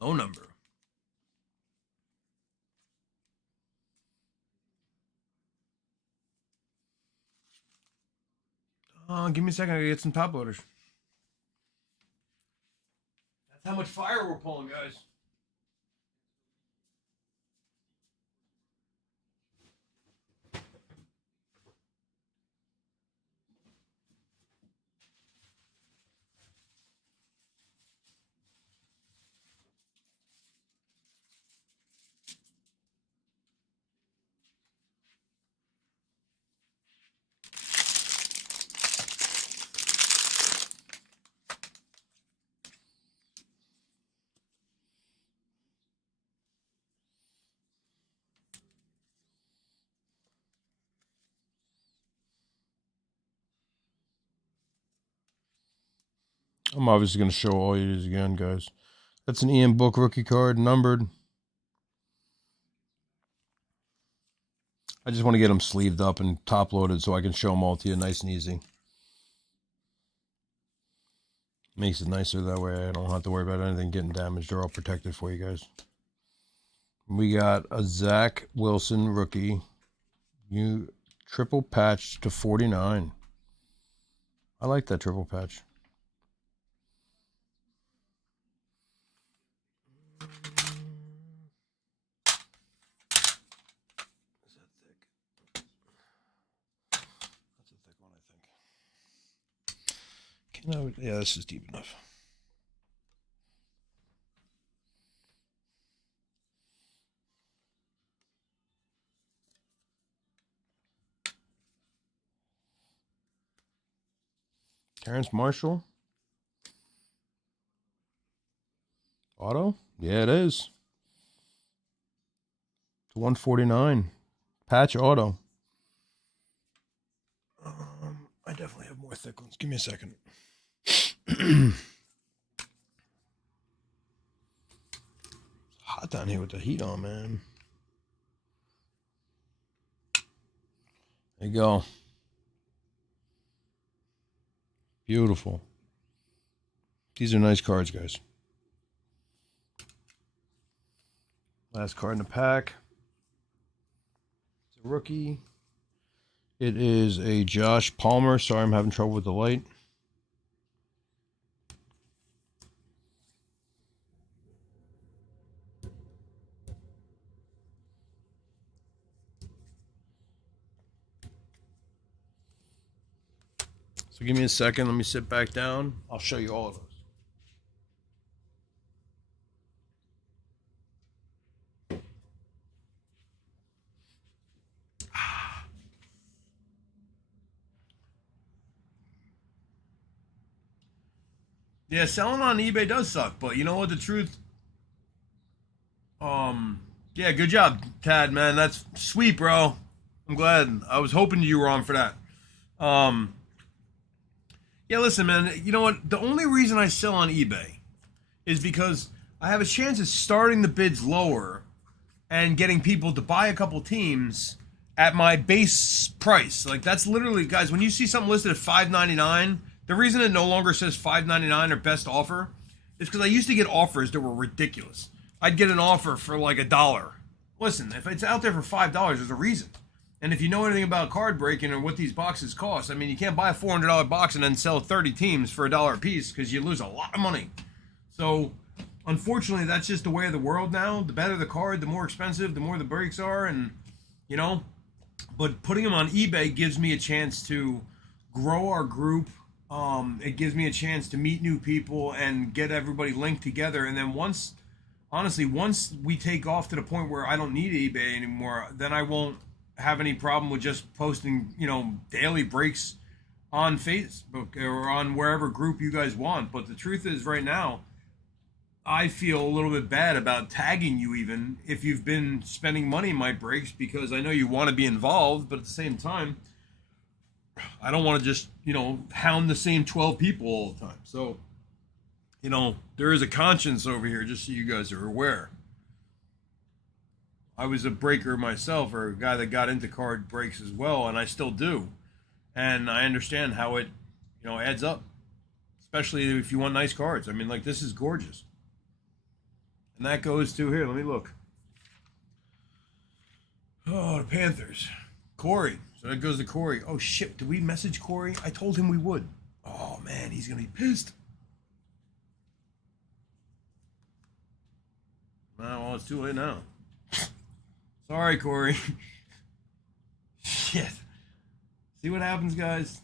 Low number. Give me a second. I gotta get some top loaders. That's how much fire we're pulling, guys. I'm obviously going to show all these again, guys. That's an Ian Book rookie card, numbered. I just want to get them sleeved up and top loaded so I can show them all to you nice and easy. Makes it nicer that way. I don't have to worry about anything getting damaged. They're all protected for you guys. We got a Zach Wilson rookie. You triple patch to 49. I like that triple patch. Is that thick? That's a thick one, I think. Yeah, this is deep enough. Terrence Marshall. Auto? Yeah, it is. To 149. Patch auto. I definitely have more thick ones. Give me a second. Hot down here with the heat on, man. There you go. Beautiful. These are nice cards, guys. Last card in the pack. It's a rookie. It is a Josh Palmer. Sorry, I'm having trouble with the light. So give me a second. Let me sit back down. I'll show you all of those. Yeah, selling on eBay does suck, but you know what? The truth. Yeah, good job, Tad, man. That's sweet, bro. I'm glad. I was hoping you were on for that. Yeah, listen, man. You know what? The only reason I sell on eBay is because I have a chance of starting the bids lower and getting people to buy a couple teams at my base price. Like that's literally, guys. When you see something listed at $5.99. The reason it no longer says $5.99 or best offer is because I used to get offers that were ridiculous. I'd get an offer for like $1. Listen, if it's out there for $5, there's a reason. And if you know anything about card breaking or what these boxes cost, I mean, you can't buy a $400 box and then sell 30 teams for $1 a piece because you lose a lot of money. So, unfortunately, that's just the way of the world now. The better the card, the more expensive, the more the breaks are, and you know. But putting them on eBay gives me a chance to grow our group. It gives me a chance to meet new people and get everybody linked together. And then once we take off to the point where I don't need eBay anymore, then I won't have any problem with just posting, daily breaks on Facebook or on wherever group you guys want. But the truth is right now, I feel a little bit bad about tagging you even if you've been spending money in my breaks because I know you want to be involved, but at the same time, I don't want to just, hound the same 12 people all the time. So, there is a conscience over here, just so you guys are aware. I was a breaker myself, or a guy that got into card breaks as well, and I still do. And I understand how it, adds up. Especially if you want nice cards. I mean, like, this is gorgeous. And that goes to, here, let me look. Oh, the Panthers. Corey. So that goes to Corey. Oh, shit. Did we message Corey? I told him we would. Oh, man. He's going to be pissed. Well, it's too late now. Sorry, Corey. Shit. See what happens, guys?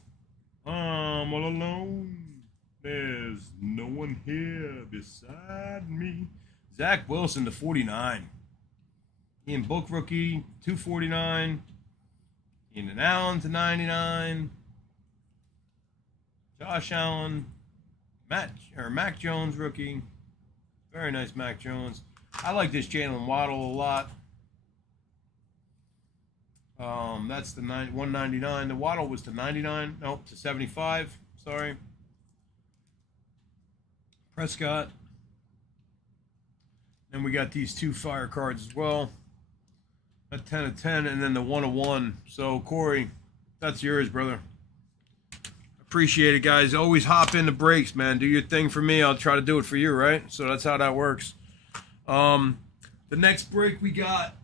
I'm all alone. There's no one here beside me. Zach Wilson to 49. Ian Book rookie, 249. Keenan Allen to 99. Josh Allen. Mac Jones rookie. Very nice Mac Jones. I like this Jalen Waddle a lot. That's the 199. The Waddle was to 99. Nope, to 75. Sorry. Prescott. And we got these two fire cards as well. A 10 of 10, and then the 1 of 1. So, Corey, that's yours, brother. Appreciate it, guys. Always hop in the breaks, man. Do your thing for me. I'll try to do it for you, right? So that's how that works. The next break we got.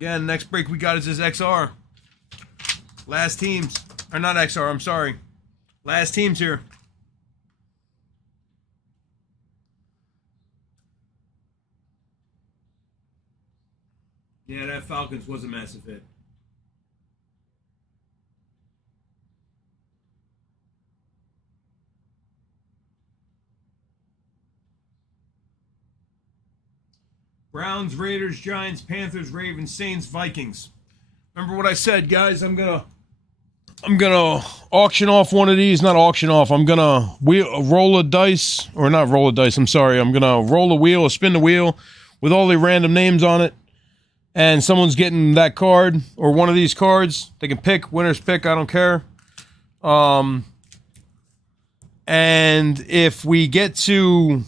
Again, next break we got is this XR. Last teams. Or not XR, I'm sorry. Last teams here. Yeah, that Falcons was a massive hit. Browns, Raiders, Giants, Panthers, Ravens, Saints, Vikings. Remember what I said, guys? I'm gonna auction off one of these. Not auction off. I'm gonna roll a dice, or not roll a dice. I'm sorry. I'm gonna roll a wheel, or spin the wheel, with all the random names on it. And someone's getting that card or one of these cards. They can pick, winner's pick, I don't care. And if we get to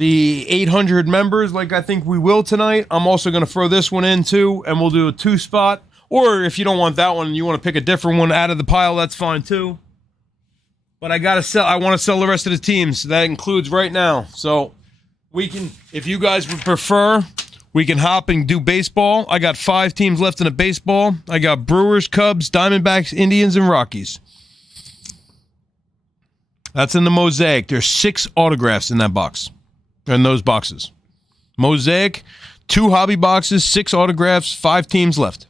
the 800 members like I think we will tonight, I'm also going to throw this one in too, and we'll do a 2-spot. Or if you don't want that one and you want to pick a different one out of the pile, that's fine too. But I want to sell the rest of the teams. That includes right now. So we can, if you guys would prefer, we can hop and do baseball. I got 5 teams left in the baseball. I got Brewers, Cubs, Diamondbacks, Indians, and Rockies. That's in the Mosaic. There's 6 autographs in that box. In those boxes. Mosaic, 2 hobby boxes, 6 autographs, 5 teams left.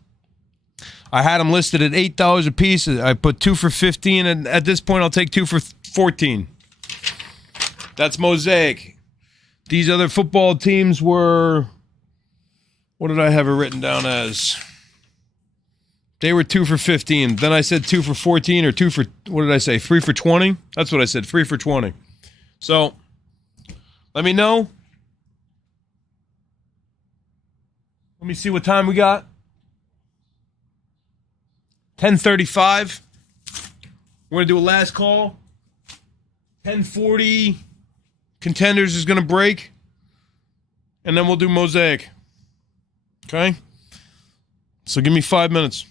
I had them listed at $8 a piece. I put 2 for $15, and at this point, I'll take 2 for $14. That's Mosaic. These other football teams were, what did I have it written down as? They were 2 for $15. Then I said 2 for $14, or 2 for, what did I say? 3 for $20? That's what I said, 3 for $20. So, let me know. Let me see what time we got. 10:35. We're going to do a last call. 10:40. Contenders is going to break. And then we'll do Mosaic. Okay? So give me 5 minutes.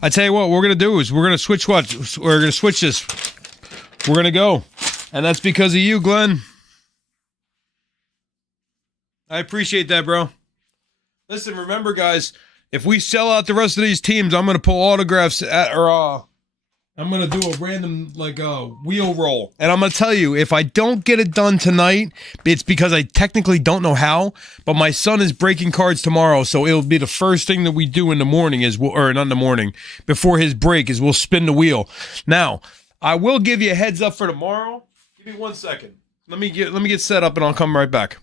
I tell you what we're gonna do is we're gonna switch we're gonna switch this. We're gonna go, and that's because of you, Glenn. I appreciate that, bro. Listen, remember, guys, if we sell out the rest of these teams, I'm gonna pull autographs I'm gonna do a random wheel roll, and I'm gonna tell you if I don't get it done tonight, it's because I technically don't know how. But my son is breaking cards tomorrow, so it'll be the first thing that we do in the morning or not in the morning before his break is we'll spin the wheel. Now, I will give you a heads up for tomorrow. Give me 1 second. Let me get set up, and I'll come right back.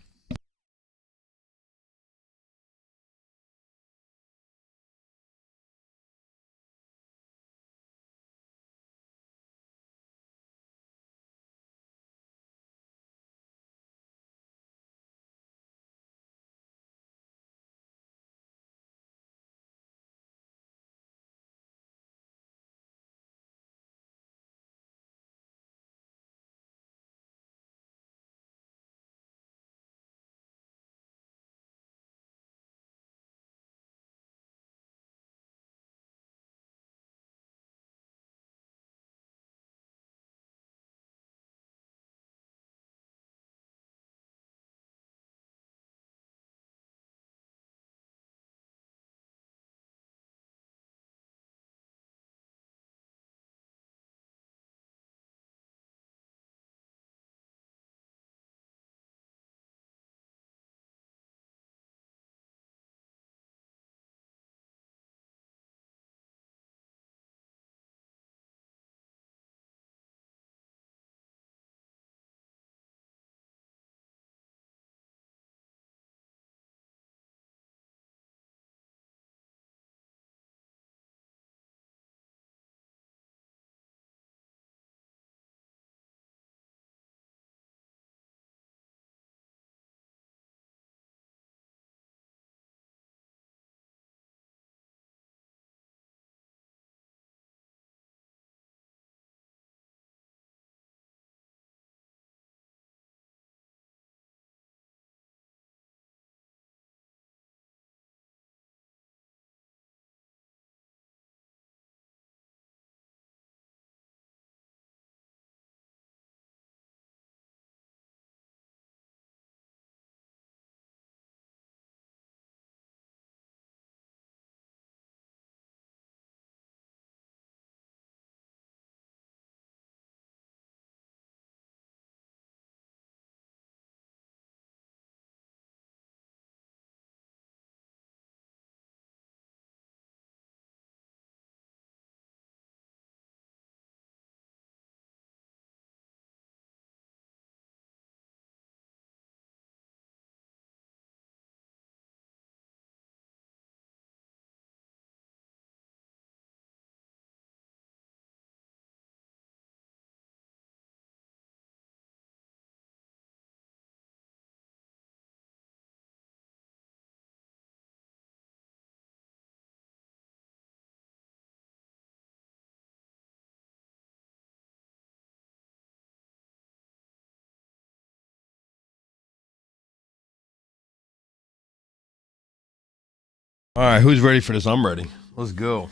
All right, who's ready for this? I'm ready. Let's go.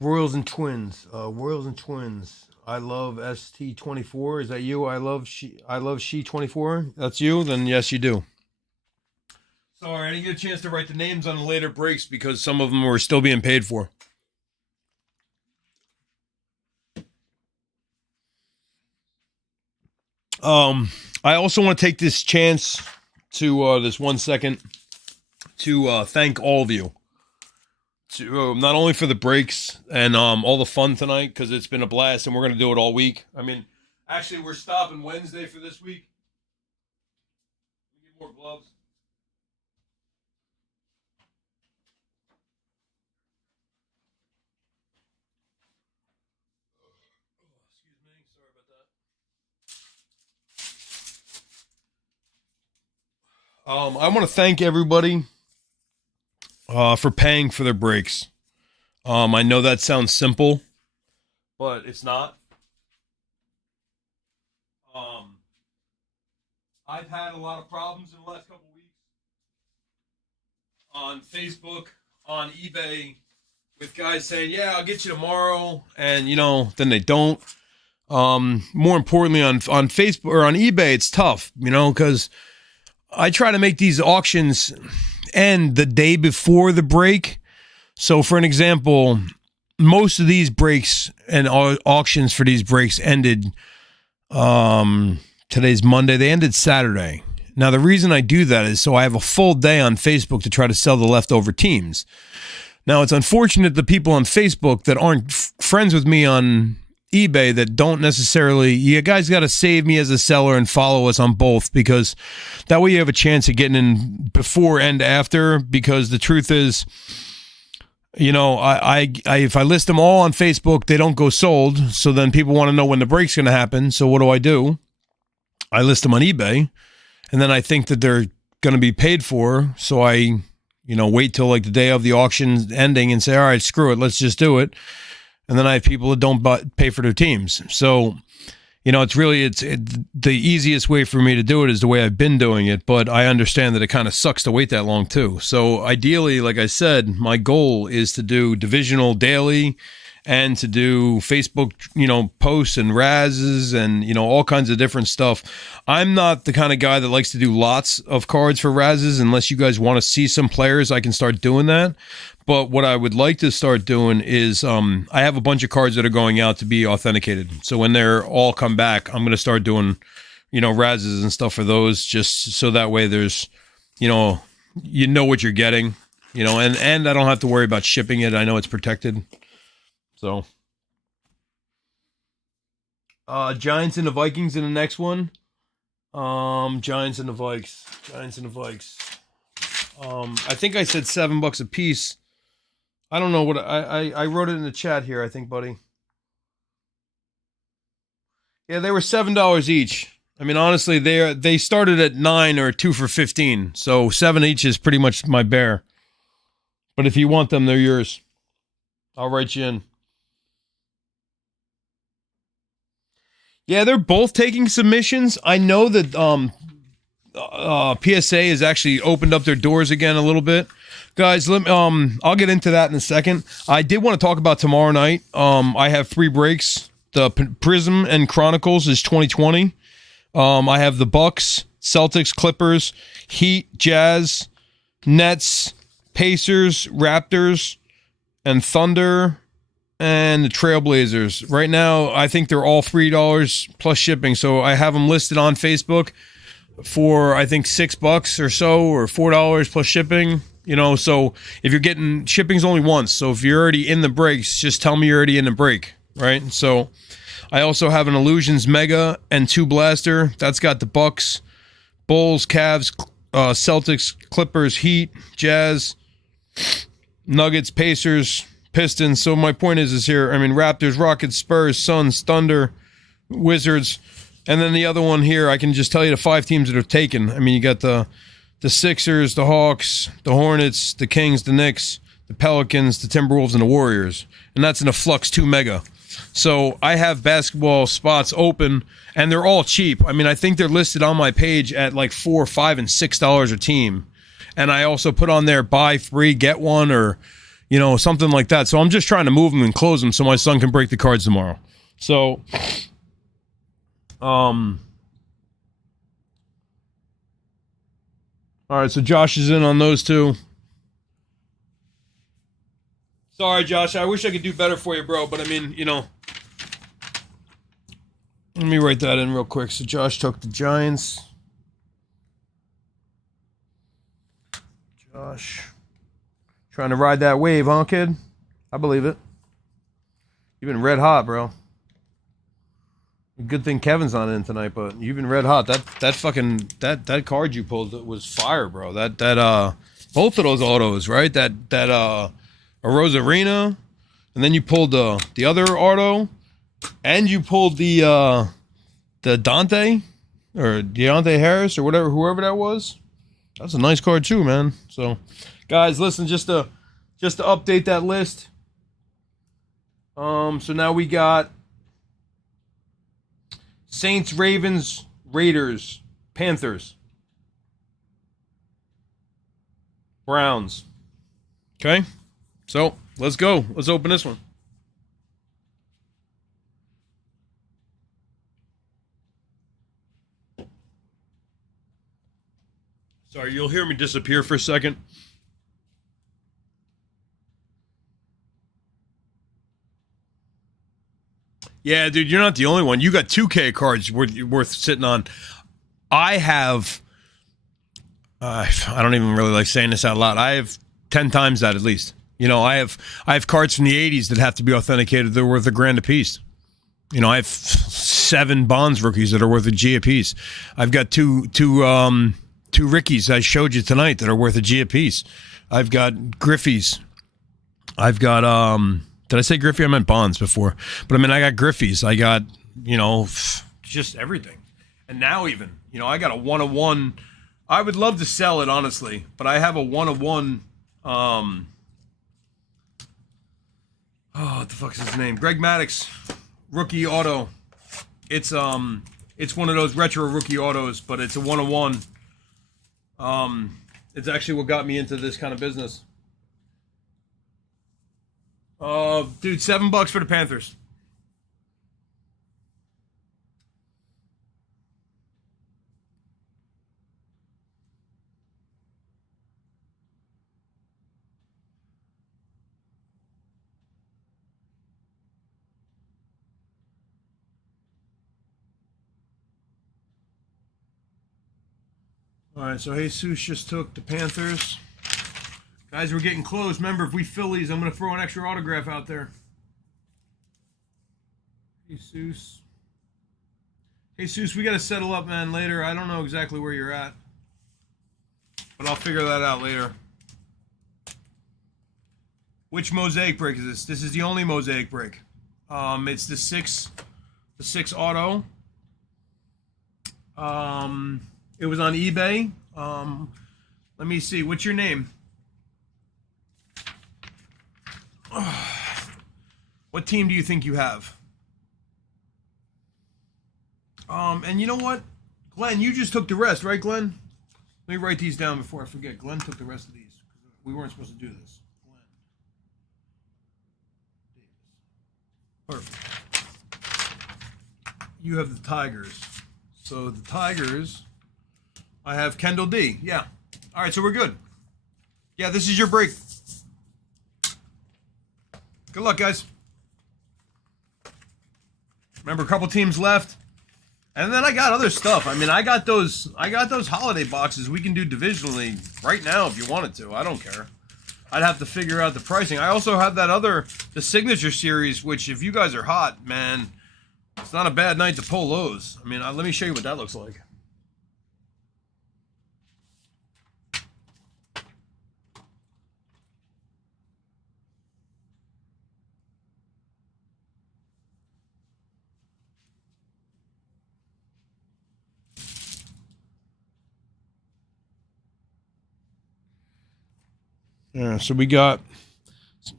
Royals and Twins. Royals and Twins. I love ST24. Is that you? I love she 24. That's you? Then yes, you do. Sorry, I didn't get a chance to write the names on the later breaks because some of them were still being paid for. I also want to take this chance to this 1 second to thank all of you. To not only for the breaks and all the fun tonight because it's been a blast and we're gonna do it all week. I mean, actually, we're stopping Wednesday for this week. Let me get more gloves. Excuse me, sorry about that. I want to thank everybody for paying for their breaks. I know that sounds simple, but it's not. I've had a lot of problems in the last couple weeks on Facebook, on eBay with guys saying, "Yeah, I'll get you tomorrow," and you know, then they don't. More importantly, on Facebook or on eBay, it's tough, you know, because I try to make these auctions end the day before the break. So, for an example, most of these breaks and auctions for these breaks ended. Today's Monday. They ended Saturday. Now, the reason I do that is so I have a full day on Facebook to try to sell the leftover teams. Now, it's unfortunate the people on Facebook that aren't friends with me on eBay that don't necessarily, you guys got to save me as a seller and follow us on both, because that way you have a chance of getting in before and after, because the truth is, you know, I if I list them all on Facebook, they don't go sold. So then people want to know when the break's going to happen. So what do? I list them on eBay, and then I think that they're going to be paid for. So I, you know, wait till like the day of the auction ending and say, all right, screw it, let's just do it. And then I have people that don't pay for their teams. So, you know, it's really, the easiest way for me to do it is the way I've been doing it. But I understand that it kind of sucks to wait that long too. So ideally, like I said, my goal is to do divisional daily and to do Facebook, you know, posts and razzes and, you know, all kinds of different stuff. I'm not the kind of guy that likes to do lots of cards for razzes. Unless you guys want to see some players, I can start doing that. But what I would like to start doing is I have a bunch of cards that are going out to be authenticated. So when they're all come back, I'm going to start doing, you know, razzes and stuff for those, just so that way there's, you know what you're getting, you know, and I don't have to worry about shipping it. I know it's protected. So, Giants and the Vikings in the next one. Giants and the Vikes. I think I said $7 a piece. I don't know what I wrote it in the chat here, I think, buddy. Yeah, they were $7 each. I mean, honestly, they started at 9 or 2 for 15. So 7 each is pretty much my bear. But if you want them, they're yours. I'll write you in. Yeah, they're both taking submissions. I know that PSA has actually opened up their doors again a little bit. Guys, I'll get into that in a second. I did want to talk about tomorrow night. I have 3 breaks. The Prism and Chronicles is 2020. I have the Bucks, Celtics, Clippers, Heat, Jazz, Nets, Pacers, Raptors, and Thunder, and the Trailblazers. Right now, I think they're all $3 plus shipping. So I have them listed on Facebook for, I think, $6 or so, or $4 plus shipping. You know, so if you're getting, shipping's only once. So if you're already in the breaks, just tell me you're already in the break, right? So I also have an Illusions Mega and 2 Blaster. That's got the Bucks, Bulls, Cavs, Celtics, Clippers, Heat, Jazz, Nuggets, Pacers, Pistons. So my point is here, I mean, Raptors, Rockets, Spurs, Suns, Thunder, Wizards, and then the other one here, I can just tell you the 5 teams that are taken. I mean, you got the Sixers, the Hawks, the Hornets, the Kings, the Knicks, the Pelicans, the Timberwolves, and the Warriors. And that's in a Flux 2 Mega. So I have basketball spots open, and they're all cheap. I mean, I think they're listed on my page at like $4, $5, and $6 a team. And I also put on there buy 3, get 1, or, you know, something like that. So I'm just trying to move them and close them so my son can break the cards tomorrow. So, all right, so Josh is in on those 2. Sorry, Josh. I wish I could do better for you, bro. But, I mean, you know. Let me write that in real quick. So Josh took the Giants. Josh. Trying to ride that wave, huh, kid? I believe it. You've been red hot, bro. Good thing Kevin's not in tonight, but you've been red hot. That card you pulled was fire, bro. That both of those autos, right? That a Rosarina, and then you pulled the other auto, and you pulled the Dante or Deontay Harris or whatever, whoever that was. That's a nice card too, man. So, guys, listen, just to update that list. So now we got Saints, Ravens, Raiders, Panthers, Browns. Okay? So let's go. Let's open this one. Sorry, you'll hear me disappear for a second. Yeah, dude, you're not the only one. You got 2K cards worth sitting on. I have, I don't even really like saying this out loud. I have 10 times that at least. You know, I have cards from the 80s that have to be authenticated. They're worth $1,000 a piece. You know, I have 7 Bonds rookies that are worth $1 a piece. I've got two Rickies I showed you tonight that are worth $1 a piece. I've got Griffies. I've got did I say Griffey? I meant Bonds before. But I mean, I got Griffies. I got, you know, just everything. And now even, you know, I got a 1-of-1. I would love to sell it, honestly, but I have a 1-of-1. Oh, what the fuck is his name? Greg Maddux rookie auto. It's one of those retro rookie autos, but it's a 1-of-1. It's actually what got me into this kind of business. Dude, $7 for the Panthers. All right, so Jesus just took the Panthers. Guys, we're getting close. Remember, if we Phillies, I'm going to throw an extra autograph out there. Jesus, we got to settle up, man, later. I don't know exactly where you're at, but I'll figure that out later. Which mosaic break is this? This is the only mosaic break. It's the 6 auto. It was on eBay. Let me see. What's your name? What team do you think you have? And you know what? Glenn, you just took the rest, right, Glenn? Let me write these down before I forget. Glenn took the rest of these. We weren't supposed to do this. Glenn. Perfect. You have the Tigers. So the Tigers, I have Kendall D. Yeah. All right, so we're good. Yeah, this is your break. Good luck, guys. Remember, a couple teams left. And then I got other stuff. I mean, I got those holiday boxes we can do divisionally right now if you wanted to. I don't care. I'd have to figure out the pricing. I also have the Signature Series, which if you guys are hot, man, it's not a bad night to pull those. I mean, let me show you what that looks like. Yeah, so we got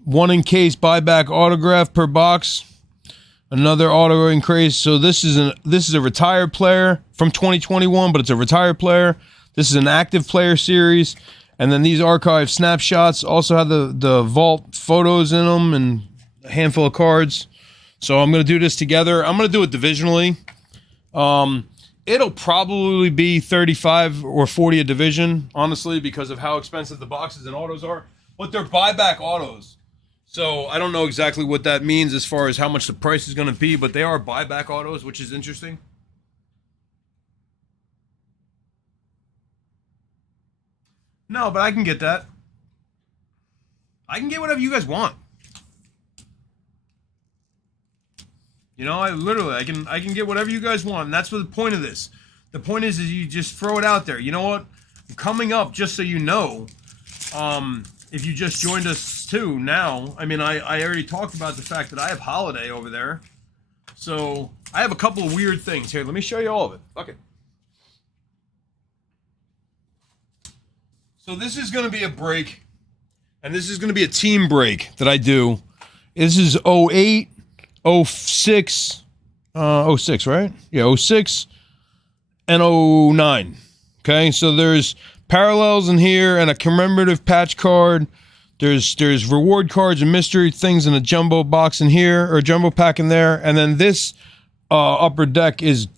1 in case buyback autograph per box. Another auto in case. So this is a retired player from 2021, but it's a retired player. This is an active player series. And then these archive snapshots also have the vault photos in them and a handful of cards. So I'm going to do this together. I'm going to do it divisionally. It'll probably be 35 or 40 a division, honestly, because of how expensive the boxes and autos are. But they're buyback autos. So I don't know exactly what that means as far as how much the price is going to be, but they are buyback autos, which is interesting. No, but I can get that. I can get whatever you guys want. You know, I can get whatever you guys want, and that's what the point of this. The point is you just throw it out there. You know what? Coming up, just so you know, if you just joined us too now, I mean, I already talked about the fact that I have Holiday over there. So I have a couple of weird things here. Let me show you all of it. Okay. So this is going to be a break, and this is going to be a team break that I do. This is 08. 06, 06, right? Yeah, 06 and 09. Okay, so there's parallels in here and a commemorative patch card. There's reward cards and mystery things in a jumbo box in here, or jumbo pack in there, and then this upper deck is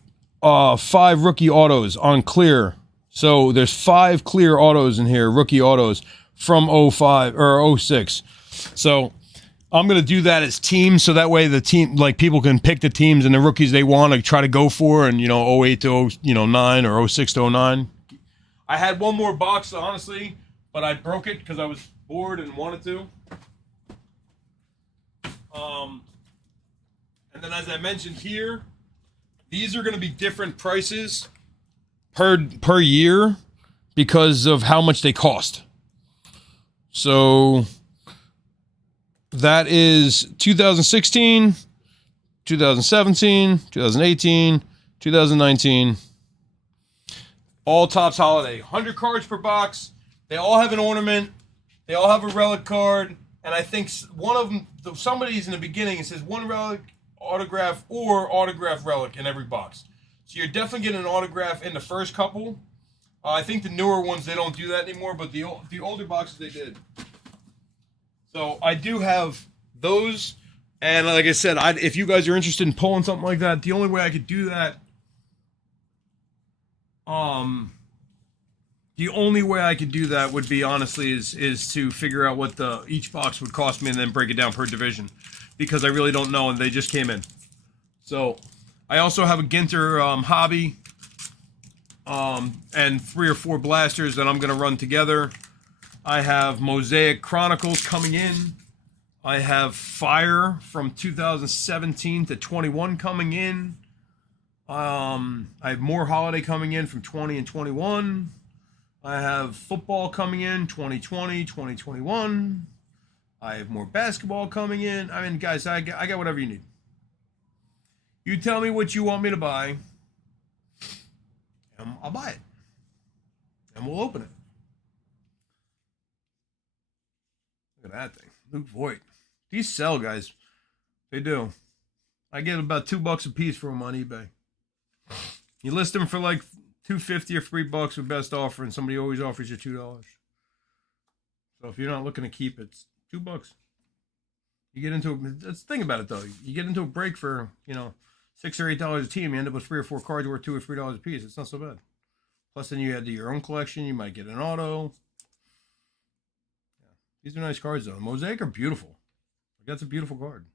5 rookie autos on clear. So there's 5 clear autos in here, rookie autos from 05 or 06. So I'm gonna do that as teams, so that way the team, like, people can pick the teams and the rookies they want to try to go for, and 08 to 09 or 06 to 09. I had one more box, honestly, but I broke it because I was bored and wanted to. And then, as I mentioned here, these are going to be different prices per year because of how much they cost. So that is 2016, 2017, 2018, 2019. All Topps Holiday. 100 cards per box. They all have an ornament. They all have a relic card. And I think one of them, somebody's in the beginning, it says one relic, autograph, or autograph relic in every box. So you're definitely getting an autograph in the first couple. I think the newer ones, they don't do that anymore, but the older boxes, they did. So I do have those. And like I said, if you guys are interested in pulling something like that, the only way I could do that, would be, honestly, is to figure out what each box would cost me and then break it down per division, because I really don't know, and they just came in. So I also have a Ginter hobby, and 3 or 4 blasters that I'm going to run together. I have Mosaic Chronicles coming in. I have Fire from 2017 to 21 coming in. I have more Holiday coming in from 20 and 21. I have football coming in 2020, 2021. I have more basketball coming in. I mean, guys, I got whatever you need. You tell me what you want me to buy, and I'll buy it. And we'll open it. Look at that thing. Luke Voigt. These sell, guys. They do. I get about $2 a piece for them on eBay. You list them for like $2.50 or $3 with best offer, and somebody always offers you $2. So if you're not looking to keep it, it's $2. You get into let's think about it though. You get into a break for $6 or $8 a team, you end up with 3 or 4 cards worth $2 or $3 a piece. It's not so bad. Plus, then you add to your own collection. You might get an auto. Yeah. These are nice cards though. Mosaic are beautiful. Like, that's a beautiful card.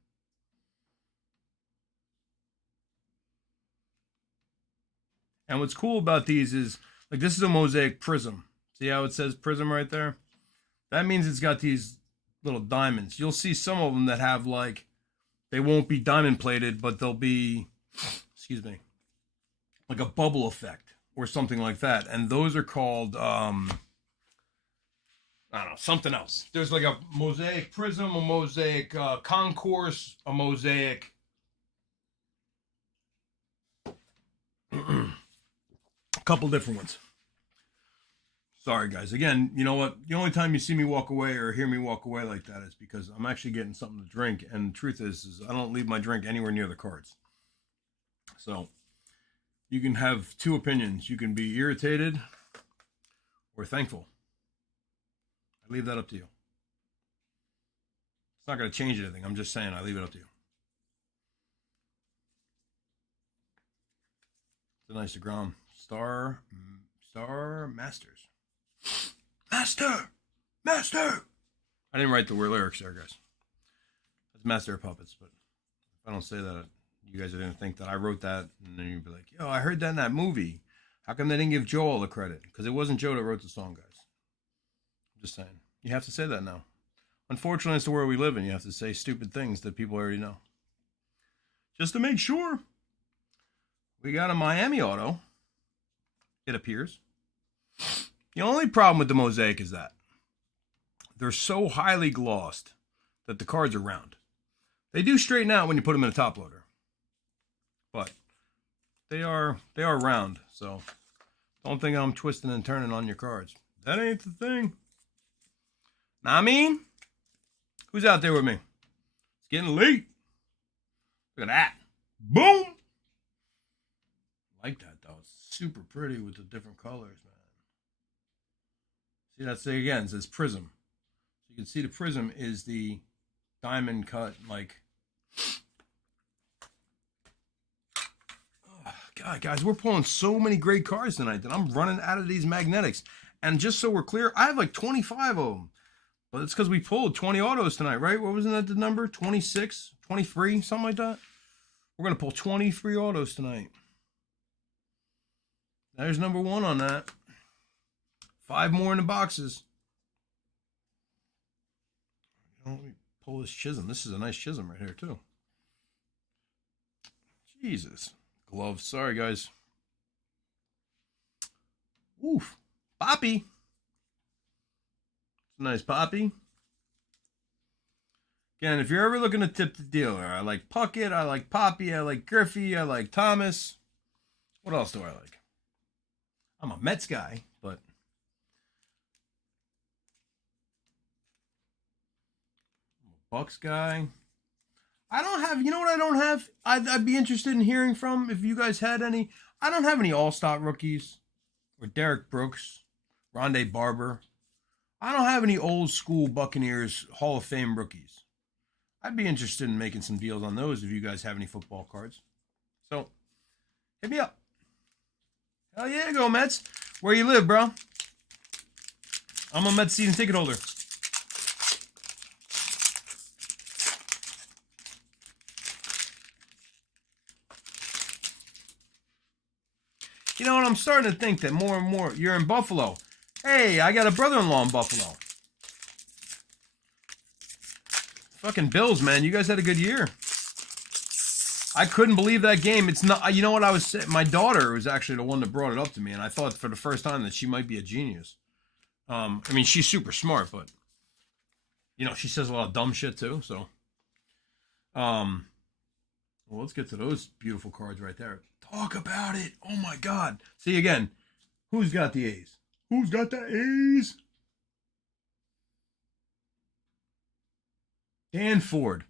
And what's cool about these is, like, this is a Mosaic Prism. See how it says Prism right there? That means it's got these little diamonds. You'll see some of them that have, like, they won't be diamond plated, but they'll be, excuse me, like a bubble effect or something like that. And those are called, I don't know, something else. There's like a Mosaic Prism, a Mosaic Concourse, a Mosaic... a couple different ones. Sorry, guys. Again, you know what? The only time you see me walk away or hear me walk away like that is because I'm actually getting something to drink. And the truth is I don't leave my drink anywhere near the cards. So you can have 2 opinions. You can be irritated or thankful. I leave that up to you. It's not going to change anything. I'm just saying I leave it up to you. It's a nice DeGrom. Star Masters. Master! I didn't write the word lyrics there, guys. That's Master of Puppets, but if I don't say that, you guys are going to think that I wrote that, and then you'd be like, yo, I heard that in that movie. How come they didn't give Joe all the credit? Because it wasn't Joe that wrote the song, guys. I'm just saying. You have to say that now. Unfortunately, it's the world we live in. You have to say stupid things that people already know. Just to make sure. We got a Miami auto. It appears. The only problem with the Mosaic is that they're so highly glossed that the cards are round. They do straighten out when you put them in a top loader, but they are round. So don't think I'm twisting and turning on your cards. That ain't the thing. Now, I mean, who's out there with me? It's getting late. Look at that. Boom. I like that though. It's super pretty with the different colors, man. See, that's it again. It says Prism. You can see the prism is the diamond cut, like. Oh, God, guys, we're pulling so many great cards tonight that I'm running out of these magnetics. And just so we're clear, I have like 25 of them. But it's because we pulled 20 autos tonight, right? What wasn't that the number? 26, 23, something like that? We're going to pull 23 autos tonight. There's number 1 on that. 5 more in the boxes. Let me pull this Chisholm. This is a nice Chisholm right here, too. Jesus. Gloves. Sorry, guys. Oof. Poppy. Nice Poppy. Again, if you're ever looking to tip the dealer, I like Puckett, I like Poppy, I like Griffey, I like Thomas. What else do I like? I'm a Mets guy, but I'm a Bucks guy. I don't have, you know what I don't have? I'd be interested in hearing from if you guys had any. I don't have any all-star rookies or Derek Brooks, Rondé Barber. I don't have any old school Buccaneers Hall of Fame rookies. I'd be interested in making some deals on those if you guys have any football cards. So, hit me up. Hell yeah, go Mets. Where you live, bro? I'm a Mets season ticket holder. You know what? I'm starting to think that more and more, you're in Buffalo. Hey, I got a brother-in-law in Buffalo. Fucking Bills, man. You guys had a good year. I couldn't believe that game. It's not, you know what I was saying? My daughter was actually the one that brought it up to me, and I thought for the first time that she might be a genius. I mean, she's super smart, but, you know, she says a lot of dumb shit too, so. Well, let's get to those beautiful cards right there. Talk about it. Oh, my God. See, again, who's got the A's? Who's got the A's? Dan Ford.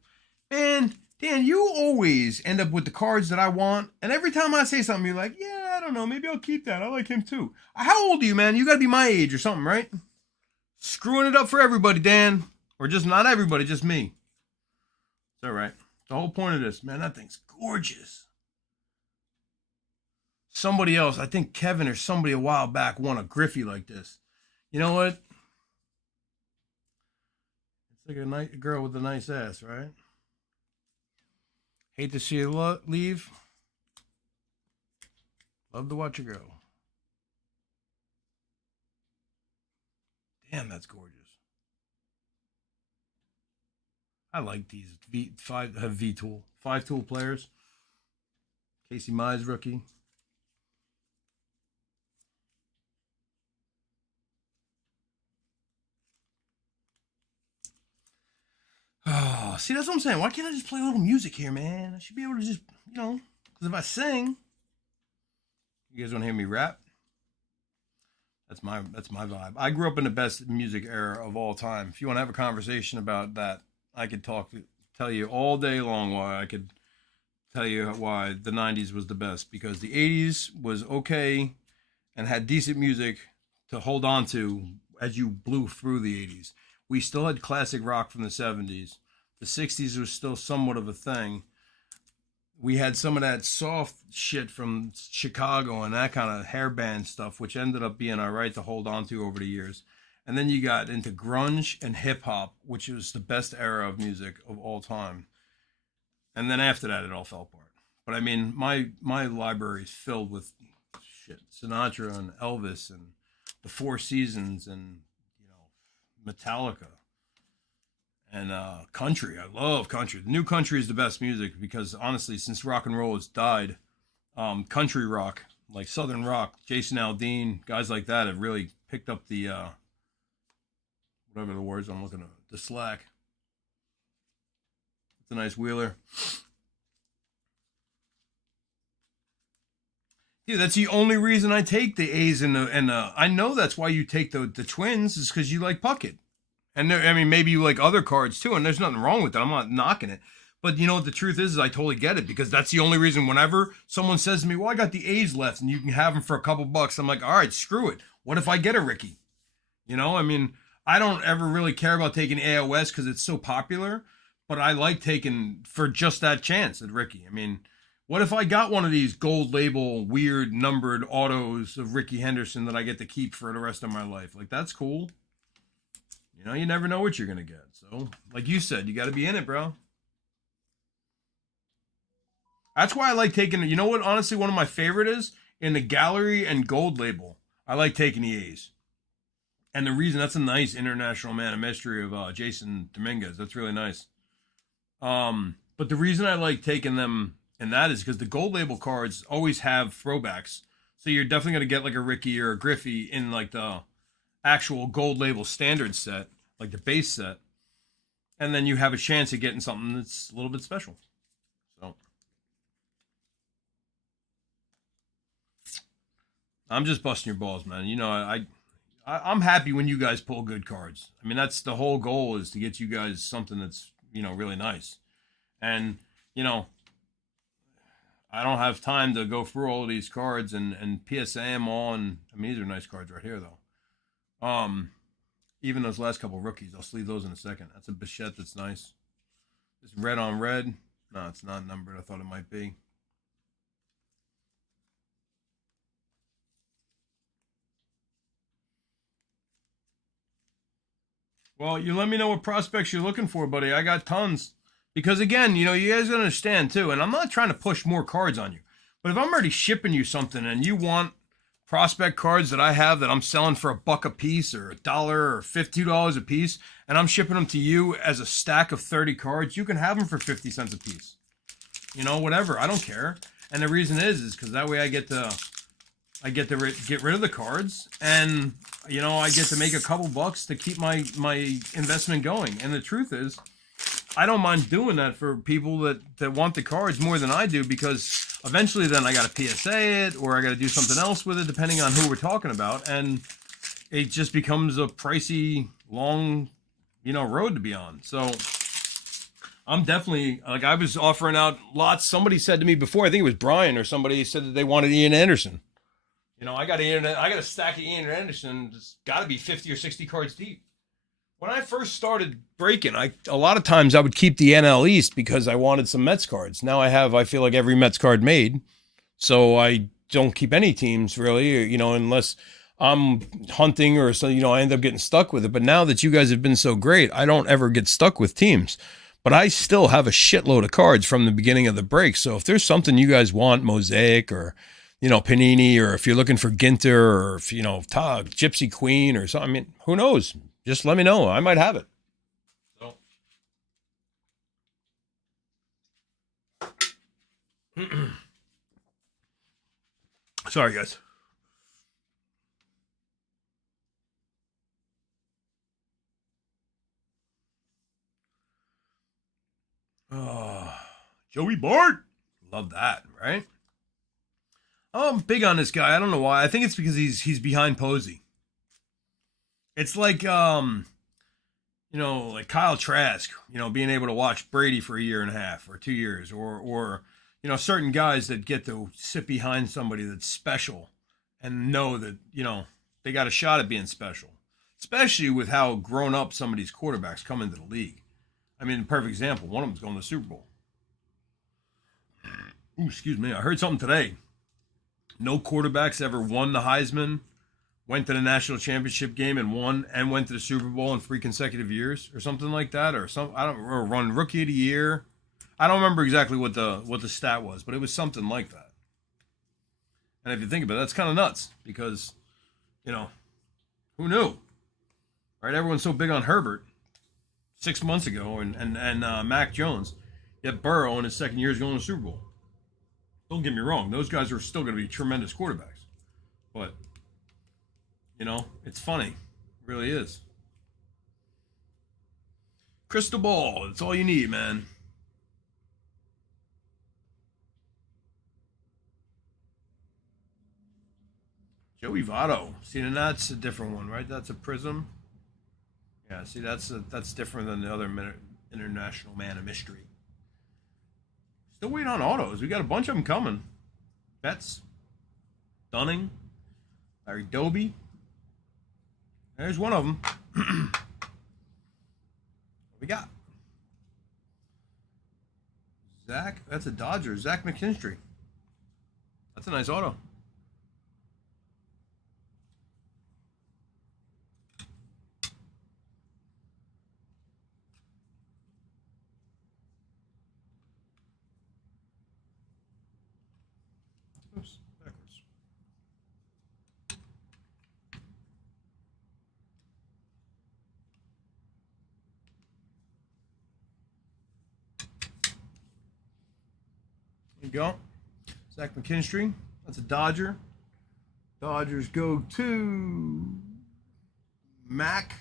Man, Dan, you always end up with the cards that I want. And every time I say something, you're like, yeah, I don't know. Maybe I'll keep that. I like him too. How old are you, man? You got to be my age or something, right? Screwing it up for everybody, Dan. Or just not everybody, just me. It's all right. The whole point of this, man, that thing's gorgeous. Somebody else, I think Kevin or somebody a while back won a Griffey like this. You know what? It's like a nice girl with a nice ass, right? Hate to see you leave. Love to watch her go. Damn, that's gorgeous. I like these V-Tool. 5-tool players. Casey Mize rookie. Oh, see, that's what I'm saying. Why can't I just play a little music here, man? I should be able to just, you know, because if I sing, you guys want to hear me rap? That's my vibe. I grew up in the best music era of all time. If you want to have a conversation about that, I could tell you all day long why I could tell you why the 90s was the best, because the 80s was okay and had decent music to hold on to as you blew through the 80s. We still had classic rock from the 70s. The 60s was still somewhat of a thing. We had some of that soft shit from Chicago and that kind of hair band stuff, which ended up being all right to hold on to over the years. And then you got into grunge and hip hop, which was the best era of music of all time. And then after that, it all fell apart. But I mean, my library is filled with shit. Sinatra and Elvis and the Four Seasons and Metallica and country. I love country. The new country is the best music because honestly, since rock and roll has died, country rock, like Southern rock, Jason Aldean, guys like that have really picked up the whatever the words I'm looking at, the slack. It's a nice wheeler. Dude, that's the only reason I take the A's and I know that's why you take the Twins is because you like Puckett. And I mean, maybe you like other cards too, and there's nothing wrong with that. I'm not knocking it. But you know what the truth is I totally get it because that's the only reason whenever someone says to me, well, I got the A's left and you can have them for a couple bucks. I'm like, all right, screw it. What if I get a Ricky? You know, I mean, I don't ever really care about taking AOS because it's so popular, but I like taking for just that chance at Ricky. I mean, what if I got one of these gold label, weird numbered autos of Ricky Henderson that I get to keep for the rest of my life? Like, that's cool. You know, you never know what you're going to get. So, like you said, you got to be in it, bro. That's why I like taking, you know what, honestly, one of my favorite is in the gallery and gold label. I like taking the A's. And the reason, that's a nice international man of mystery of Jason Dominguez. That's really nice. But the reason I like taking them in that is because the gold label cards always have throwbacks. So you're definitely going to get like a Ricky or a Griffey in like the actual gold label standard set, like the base set. And then you have a chance of getting something that's a little bit special. So I'm just busting your balls, man. You know, I'm happy when you guys pull good cards. I mean, that's the whole goal, is to get you guys something that's, you know, really nice. And, you know, I don't have time to go through all of these cards and PSA them all. And I mean, these are nice cards right here, though. Even those last couple rookies, I'll sleeve those in a second. That's a Bichette that's nice. This red on red. No, it's not numbered. I thought it might be. Well, you let me know what prospects you're looking for, buddy. I got tons. Because again, you know, you guys gotta understand too, and I'm not trying to push more cards on you, but if I'm already shipping you something and you want prospect cards that I have that I'm selling for $1 a piece or $1 or $52 a piece, and I'm shipping them to you as a stack of 30 cards, you can have them for 50 cents a piece. You know, whatever. I don't care. And the reason is because that way I get to get rid of the cards, and you know, I get to make a couple bucks to keep my investment going. And the truth is, I don't mind doing that for people that want the cards more than I do, because eventually then I got to PSA it, or I got to do something else with it depending on who we're talking about, and it just becomes a pricey, long, you know, road to be on. So I'm definitely, like, I was offering out lots. Somebody said to me before, I think it was Brian or somebody, said that they wanted Ian Anderson. You know, I got a stack of Ian Anderson. It's got to be 50 or 60 cards deep. When I first started breaking, a lot of times I would keep the NL East because I wanted some Mets cards. Now I feel like every Mets card made, so I don't keep any teams really, you know, unless I'm hunting or so, you know, I end up getting stuck with it. But now that you guys have been so great, I don't ever get stuck with teams. But I still have a shitload of cards from the beginning of the break. So if there's something you guys want, Mosaic or, you know, Panini, or if you're looking for Ginter, or if, you know, Gypsy Queen or something, I mean, who knows? Just let me know. I might have it. So. Sorry, guys. Joey Bart. Love that, right? Oh, I'm big on this guy. I don't know why. I think it's because he's behind Posey. It's like, you know, like Kyle Trask, you know, being able to watch Brady for 1.5 years or 2 years, or, you know, certain guys that get to sit behind somebody that's special and know that, you know, they got a shot at being special, especially with how grown up some of these quarterbacks come into the league. I mean, perfect example, one of them's going to the Super Bowl. Ooh, excuse me. I heard something today. No quarterbacks ever won the Heisman, went to the national championship game and won, and went to the Super Bowl in 3 consecutive years, or something like that, or run rookie of the year. I don't remember exactly what the stat was, but it was something like that. And if you think about it, that's kind of nuts, because, you know, who knew, right? Everyone's so big on Herbert 6 months ago, and Mac Jones. Yet Burrow in his second year is going to the Super Bowl. Don't get me wrong; those guys are still going to be tremendous quarterbacks, but, you know, it's funny. It really is. Crystal ball. That's all you need, man. Joey Votto. See, and that's a different one, right? That's a Prism. Yeah, see, that's different than the other international man of mystery. Still waiting on autos. We got a bunch of them coming. Betts. Dunning. Larry Doby. There's one of them. What we got? Zach, that's a Dodger. Zach McKinstry. That's a nice auto. Oops, backwards. There you go. Zach McKinstry. That's a Dodger. Dodgers go to Mac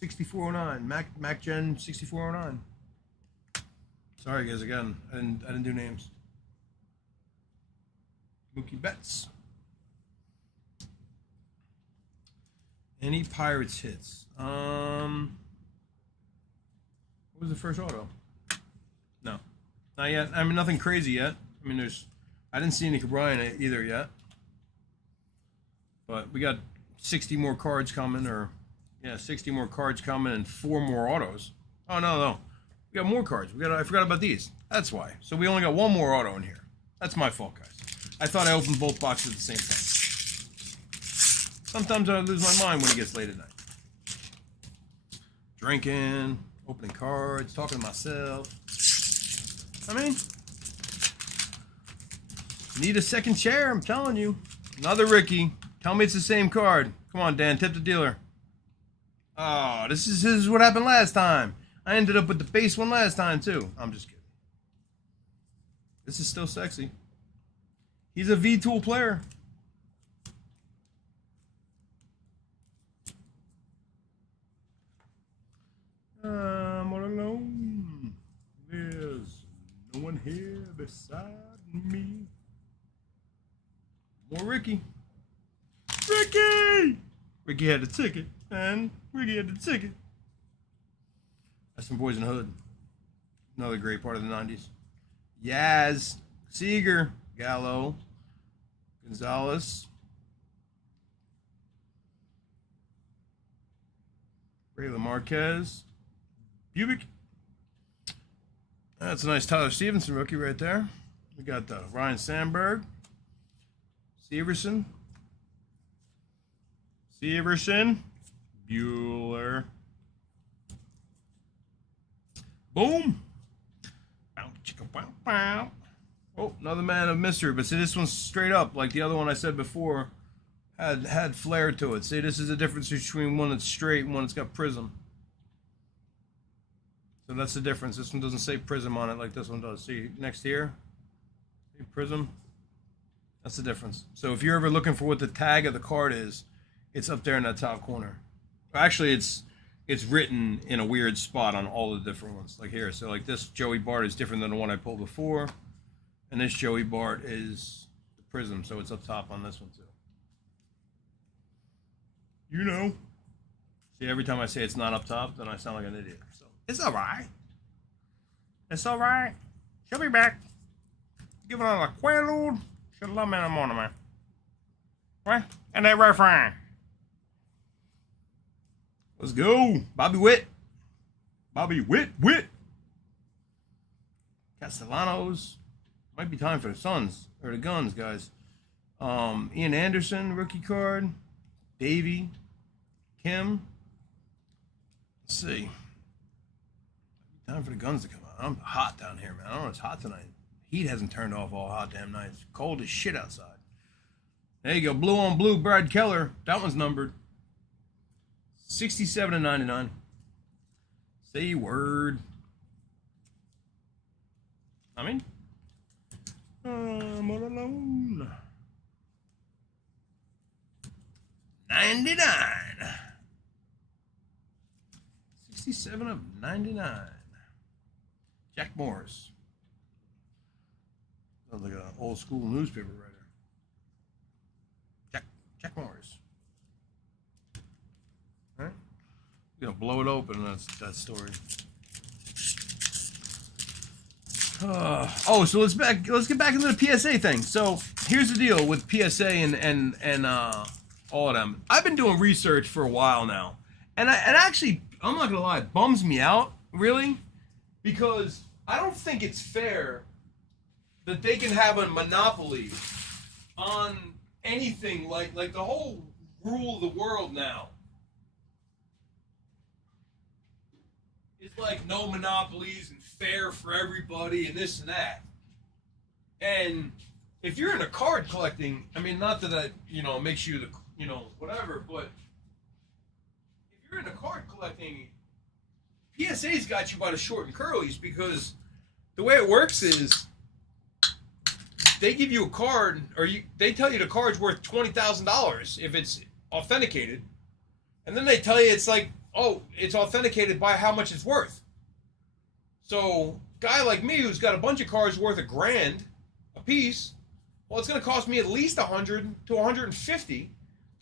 6409. Mac Gen 6409. Sorry guys again. I didn't do names. Mookie Betts. Any Pirates hits? What was the first auto? No, not yet. I mean, nothing crazy yet. I mean, I didn't see any Cabrera either yet. But we got 60 more cards coming, or yeah, 60 more cards coming, and 4 more autos. Oh no, we got more cards. I forgot about these. That's why. So we only got 1 more auto in here. That's my fault, guys. I thought I opened both boxes at the same time. Sometimes I lose my mind when it gets late at night. Drinking, opening cards, talking to myself. I mean, need a second chair, I'm telling you. Another Ricky. Tell me it's the same card. Come on, Dan, tip the dealer. Oh, this is what happened last time. I ended up with the base one last time, too. I'm just kidding. This is still sexy. He's a V-Tool player. I'm all alone. There's no one here beside me. More Ricky. Ricky! Ricky had the ticket, and Ricky had the ticket. That's from Boys in the Hood. Another great part of the 90s. Yaz, Seager, Gallo, Gonzalez, Rayla Marquez, Bubick. That's a nice Tyler Stevenson rookie right there. We got Ryan Sandberg, Severson, Bueller. Boom. Bow, chicka, bow, bow. Oh, another man of mystery. But see, this one's straight up, like the other one I said before, had flair to it. See, this is the difference between one that's straight and one that's got prism. So that's the difference. This one doesn't say prism on it like this one does. See, next here, see prism. That's the difference. So if you're ever looking for what the tag of the card is, it's up there in that top corner. Actually, it's written in a weird spot on all the different ones. Like here, so like this Joey Bart is different than the one I pulled before. And this Joey Bart is the prism, so it's up top on this one too. You know. See, every time I say it's not up top, then I sound like an idiot. So it's all right. It's all right. She'll be back. Give it a quaalude. She'll love me in the morning, man. Right? And that refrain. Let's go. Bobby Witt. Castellanos. Might be time for the Suns. Or the Guns, guys. Ian Anderson, rookie card. Davey. Kim. Let's see. Time for the Guns to come out. I'm hot down here, man. I don't know, it's hot tonight. Heat hasn't turned off all hot damn night. It's cold as shit outside. There you go. Blue on blue, Brad Keller. That one's numbered. 67/99. Say word. I mean, I'm all alone. 99. 67/99. Jack Morris. Sounds like an old school newspaper writer. Jack Morris. All right. You know, blow it open. That's that story. So let's get back into the PSA thing. So here's the deal with PSA and all of them. I've been doing research for a while now, And actually, I'm not gonna lie, it bums me out, really, because I don't think it's fair that they can have a monopoly on anything like the whole rule of the world now. It's like no monopolies and fair for everybody and this and that. And if you're into card collecting, I mean, not that that, makes you the, whatever, but if you're into card collecting, PSA's got you by the short and curlies, because the way it works is they give you a card, or they tell you the card's worth $20,000 if it's authenticated, and then they tell you it's like, oh, it's authenticated by how much it's worth. So, guy like me who's got a bunch of cards worth $1,000 a piece, well, it's going to cost me at least $100 to $150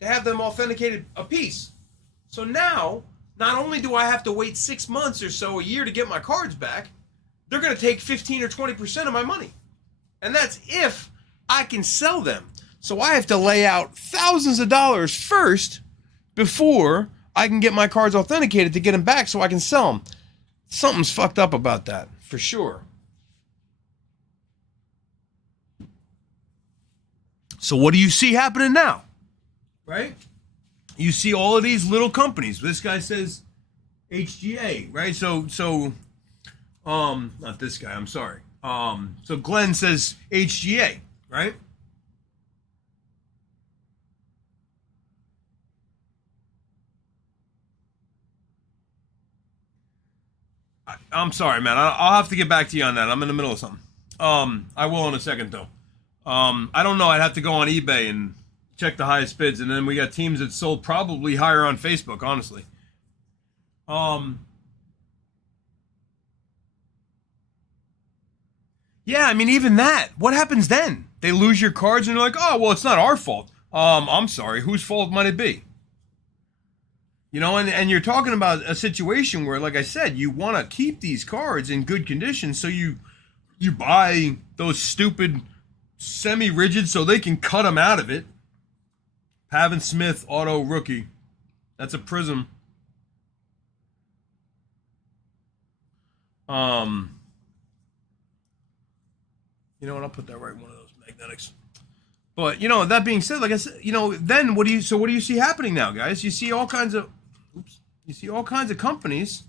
to have them authenticated a piece. So now, not only do I have to wait 6 months or so, a year to get my cards back, they're going to take 15 or 20% of my money. And that's if I can sell them. So I have to lay out thousands of dollars first before I can get my cards authenticated to get them back so I can sell them. Something's fucked up about that, for sure. So what do you see happening now? Right? You see all of these little companies. This guy says HGA, right? So not this guy, I'm sorry. So Glenn says HGA, right? I'm sorry, man. I'll have to get back to you on that. I'm in the middle of something. I will in a second, though. I don't know. I'd have to go on eBay and check the highest bids, and then we got teams that sold probably higher on Facebook, honestly. Yeah, I mean, even that. What happens then? They lose your cards, and you're like, oh, well, it's not our fault. I'm sorry. Whose fault might it be? And you're talking about a situation where, like I said, you want to keep these cards in good condition, so you buy those stupid semi-rigid so they can cut them out of it. Pavin Smith auto rookie. That's a Prism. You know what? I'll put that right in one of those magnetics. But that being said, like I said, then what do you see happening now, guys? You see all kinds of companies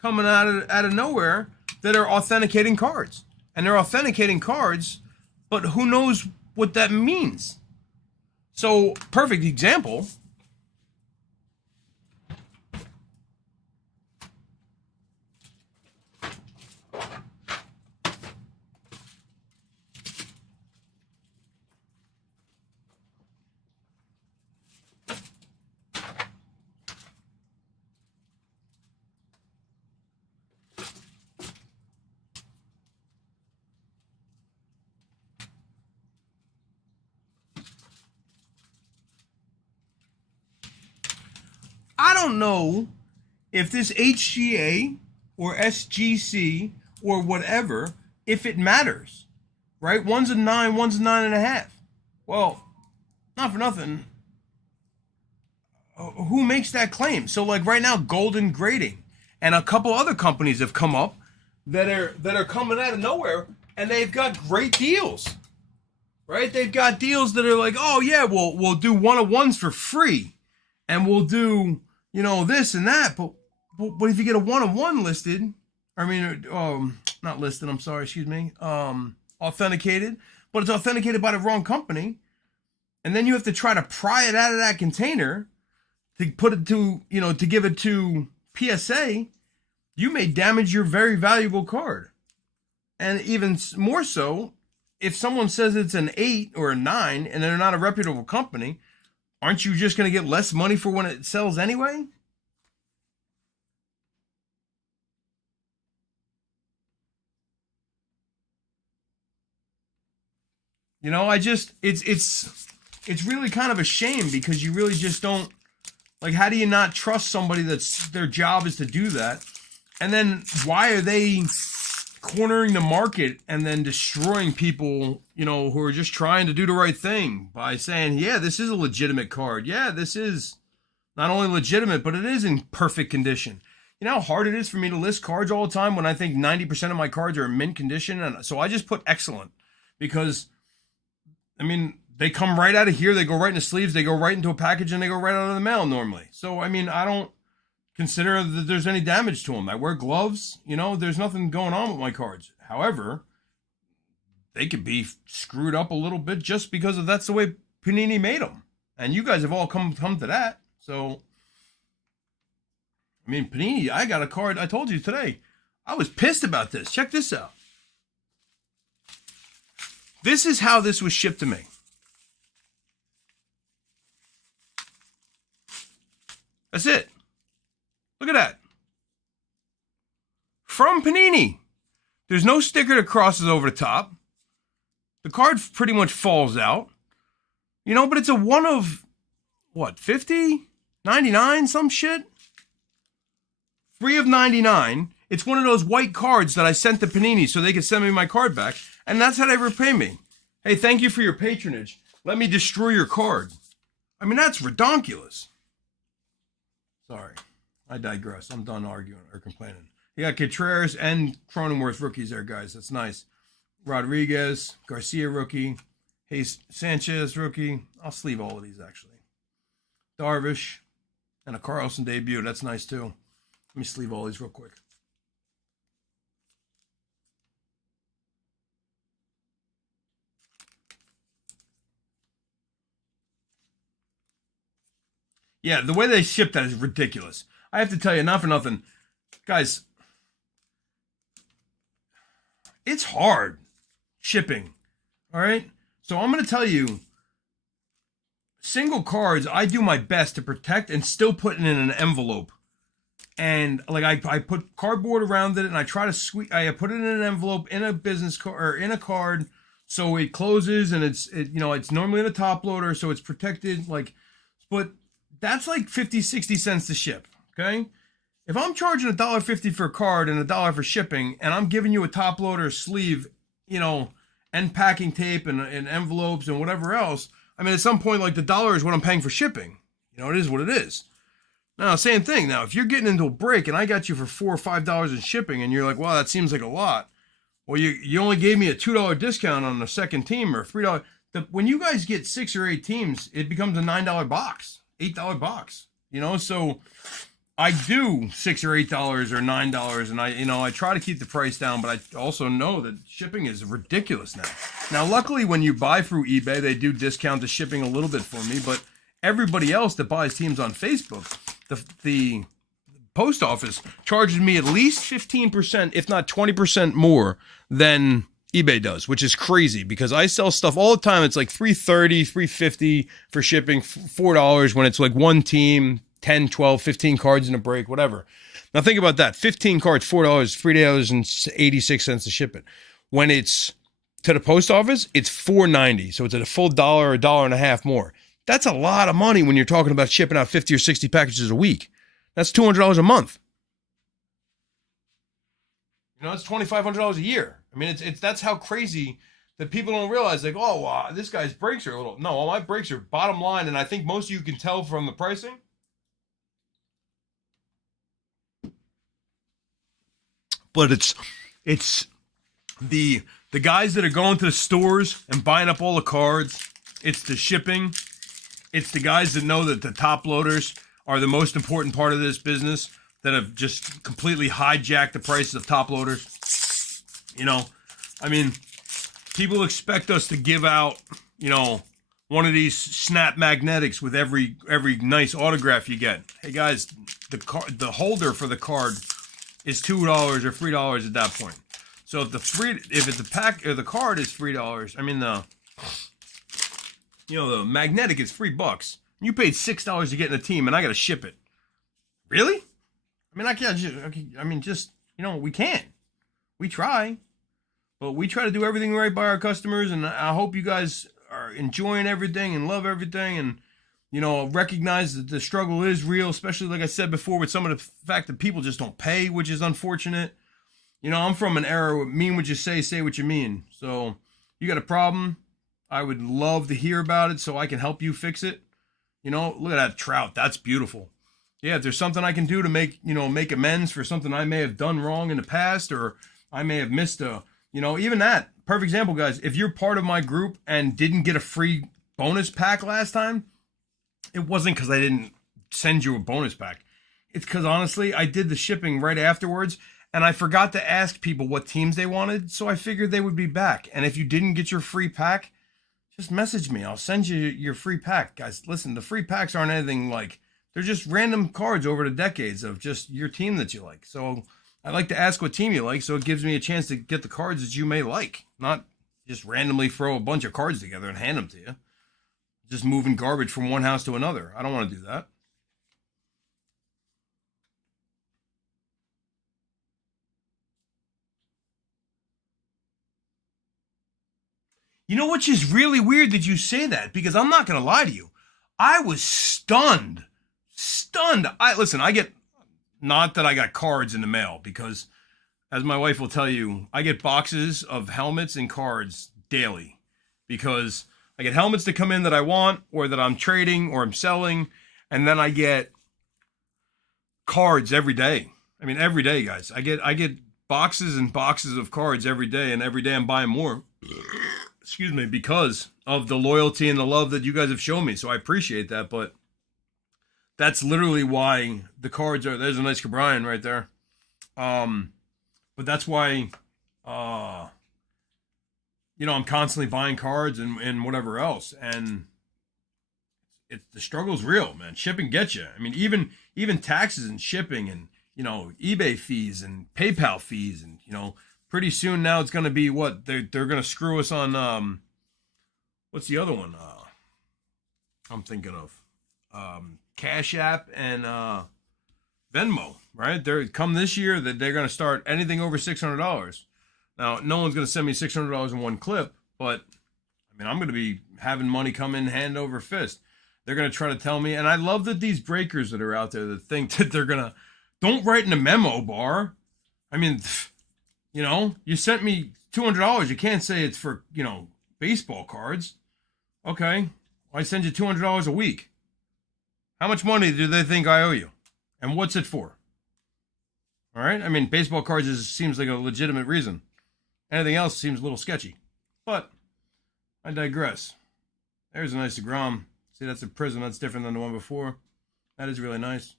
coming out of nowhere that are authenticating cards. And they're authenticating cards, but who knows what that means? So, perfect example. I don't know if this HGA or SGC or whatever, if it matters, right? One's a 9, one's a 9.5. Well, not for nothing. Who makes that claim? So, like right now, Golden Grading and a couple other companies have come up that are coming out of nowhere, and they've got great deals, right? They've got deals that are like, oh yeah, we'll do 1-of-1s for free, and we'll do this and that, but if you get a 1-of-1 listed, not listed, I'm sorry, excuse me, authenticated, but it's authenticated by the wrong company, and then you have to try to pry it out of that container to put it to, to give it to PSA, you may damage your very valuable card. And even more so, if someone says it's an 8 or a 9 and they're not a reputable company, aren't you just going to get less money for when it sells anyway? It's really kind of a shame, because you really just don't, like, how do you not trust somebody that's their job is to do that? And then why are they cornering the market and then destroying people, who are just trying to do the right thing by saying, yeah, this is a legitimate card. Yeah, this is not only legitimate, but it is in perfect condition. You know how hard it is for me to list cards all the time when I think 90% of my cards are in mint condition? And so I just put excellent because, I mean, they come right out of here. They go right in the sleeves. They go right into a package and they go right out of the mail normally. So, I mean, I don't consider that there's any damage to them. I wear gloves. You know, there's nothing going on with my cards. However, they could be screwed up a little bit just because of that's the way Panini made them. And you guys have all come to that. So, I mean, Panini, I got a card. I told you today. I was pissed about this. Check this out. This is how this was shipped to me. That's it. Look at that. From Panini. There's no sticker that crosses over the top. The card pretty much falls out. You know, but it's a one of, what, 50? 99? Some shit? Free of 99. It's one of those white cards that I sent to Panini so they could send me my card back. And that's how they repay me. Hey, thank you for your patronage. Let me destroy your card. I mean, that's redonkulous. Sorry. I digress. I'm done arguing or complaining. You got Contreras and Cronenworth rookies there, guys. That's nice. Rodriguez, Garcia rookie. Hayes Sanchez rookie. I'll sleeve all of these, actually. Darvish and a Carlson debut. That's nice, too. Let me sleeve all these real quick. Yeah, the way they ship that is ridiculous. I have to tell you, not for nothing, guys, it's hard shipping, all right? So I'm going to tell you, single cards, I do my best to protect and still put it in an envelope. And like I put cardboard around it and I try to I put it in an envelope in a business card or in a card so it closes and it's normally in a top loader so it's protected, like, but that's like 50, 60 cents to ship, okay? If I'm charging $1.50 for a card and $1 for shipping, and I'm giving you a top loader sleeve, and packing tape and envelopes and whatever else, I mean, at some point, like, the dollar is what I'm paying for shipping. It is what it is. Now, same thing. Now, if you're getting into a break and I got you for $4 or $5 in shipping, and you're like, well, that seems like a lot. Well, you only gave me a $2 discount on the second team or $3. When you guys get 6 or 8 teams, it becomes a $9 box. $8 box, so I do $6 or $8 or $9, and I try to keep the price down, but I also know that shipping is ridiculous now. Now, luckily, when you buy through eBay, they do discount the shipping a little bit for me, but everybody else that buys teams on Facebook, the post office charges me at least 15%, if not 20% more than eBay does, which is crazy because I sell stuff all the time. It's like $3.30, $3.50 for shipping, $4 when it's like one team, 10, 12, 15 cards in a break, whatever. Now think about that. 15 cards, $4, $3.86 to ship it. When it's to the post office, it's $4.90. So it's at a full dollar, $1.50 more. That's a lot of money when you're talking about shipping out 50 or 60 packages a week. That's $200 a month. It's $2,500 a year. I mean, it's that's how crazy that people don't realize. Like, oh, wow, this guy's breaks are a little. No, all my breaks are bottom line, and I think most of you can tell from the pricing. But it's the guys that are going to the stores and buying up all the cards. It's the shipping. It's the guys that know that the top loaders are the most important part of this business that have just completely hijacked the prices of top loaders. I mean, people expect us to give out, one of these snap magnetics with every nice autograph you get. Hey guys, the holder for the card is $2 or $3 at that point. So if it's a pack or the card is $3, I mean the magnetic is $3. You paid $6 to get in a team, and I got to ship it. Really? I mean, I can't. We can't. We try. But we try to do everything right by our customers, and I hope you guys are enjoying everything and love everything and, recognize that the struggle is real, especially, like I said before, with some of the fact that people just don't pay, which is unfortunate. I'm from an era where mean what you say what you mean. So you got a problem, I would love to hear about it so I can help you fix it. You know, look at that Trout. That's beautiful. Yeah, if there's something I can do to make amends for something I may have done wrong in the past, or I may have missed even that. Perfect example, guys. If you're part of my group and didn't get a free bonus pack last time, it wasn't because I didn't send you a bonus pack. It's because, honestly, I did the shipping right afterwards, and I forgot to ask people what teams they wanted, so I figured they would be back. And if you didn't get your free pack, just message me. I'll send you your free pack. Guys, listen, the free packs aren't anything like, they're just random cards over the decades of just your team that you like. So I like to ask what team you like, so it gives me a chance to get the cards that you may like, not just randomly throw a bunch of cards together and hand them to you. Just moving garbage from one house to another. I don't want to do that. You know, which is really weird that you say that, because I'm not going to lie to you. I was stunned. I get, not that I got cards in the mail, because as my wife will tell you, I get boxes of helmets and cards daily, because I get helmets that come in that I want, or that I'm trading, or I'm selling, and then I get cards every day. I mean, every day, guys. I get boxes and boxes of cards every day, and every day I'm buying more. Excuse me, because of the loyalty and the love that you guys have shown me. So I appreciate that, but that's literally why the cards are, there's a nice Cabrian right there. But that's why, I'm constantly buying cards and whatever else. And the struggle's real, man. Shipping gets you. I mean, even taxes and shipping and, eBay fees and PayPal fees and, pretty soon now it's going to be what? They're going to screw us on, what's the other one? I'm thinking of Cash App and Venmo, right? They're come this year that they're going to start anything over $600. Now, no one's going to send me $600 in one clip, but I mean, I'm going to be having money come in hand over fist. They're going to try to tell me, and I love that these breakers that are out there that think that they're going to, don't write in a memo bar. I mean, you sent me $200. You can't say it's for, baseball cards. Okay. I send you $200 a week. How much money do they think I owe you? And what's it for? All right. I mean, baseball cards seems like a legitimate reason. Anything else seems a little sketchy. But I digress. There's a nice DeGrom. See, that's a Prism. That's different than the one before. That is really nice.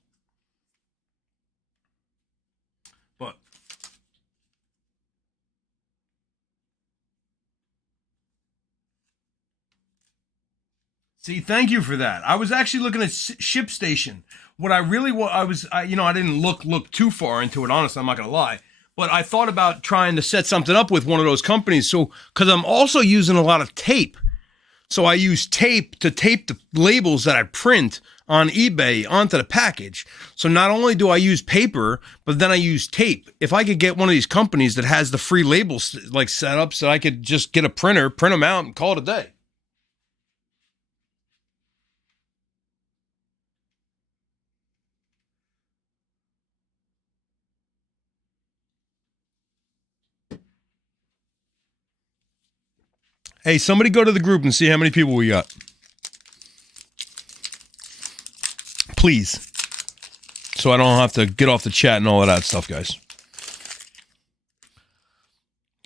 But see, thank you for that. I was actually looking at ShipStation. What I really want, I didn't look too far into it, honestly, I'm not going to lie. But I thought about trying to set something up with one of those companies. So, because I'm also using a lot of tape. So I use tape to tape the labels that I print on eBay onto the package. So not only do I use paper, but then I use tape. If I could get one of these companies that has the free labels like set up, so I could just get a printer, print them out, and call it a day. Hey, somebody go to the group and see how many people we got. Please. So I don't have to get off the chat and all of that stuff, guys.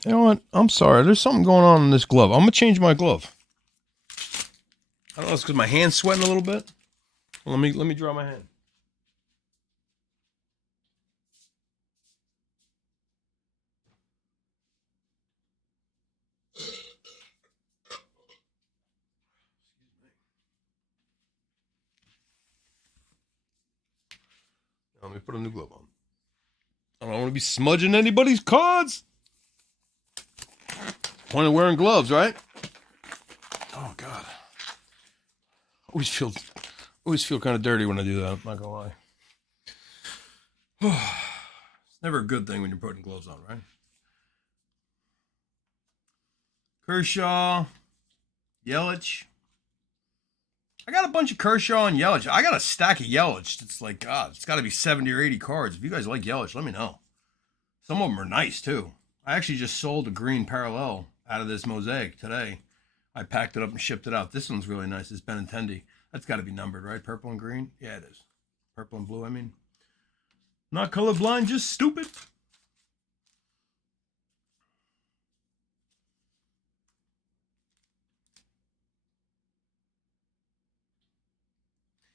You know what? I'm sorry. There's something going on in this glove. I'm going to change my glove. I don't know if it's because my hand's sweating a little bit. Well, let me dry my hand. Let me put a new glove on. I don't want to be smudging anybody's cards. Point of wearing gloves, right? Oh God. Always feel kind of dirty when I do that. I'm not gonna lie. It's never a good thing when you're putting gloves on, right? Kershaw, Yelich. I got a bunch of Kershaw and Yelich. I got a stack of Yelich. It's like, God, it's got to be 70 or 80 cards. If you guys like Yelich, let me know. Some of them are nice, too. I actually just sold a green parallel out of this mosaic today. I packed it up and shipped it out. This one's really nice. It's Benintendi. That's got to be numbered, right? Purple and green? Yeah, it is. Purple and blue, I mean. Not colorblind, just stupid.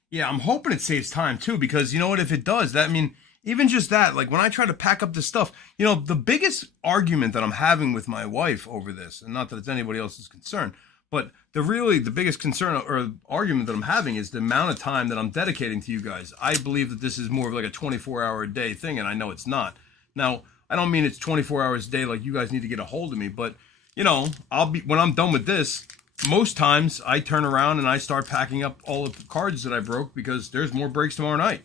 Yeah, I'm hoping it saves time too, because you know what? If it does, that I mean, even just that, like when I try to pack up this stuff, you know, the biggest argument that I'm having with my wife over this, and not that it's anybody else's concern, but the biggest concern or argument that I'm having is the amount of time that I'm dedicating to you guys. I believe that this is more of like a 24-hour a day thing, and I know it's not. Now, I don't mean it's 24 hours a day like you guys need to get a hold of me, but you know, when I'm done with this, most times I turn around and I start packing up all the cards that I broke because there's more breaks tomorrow night.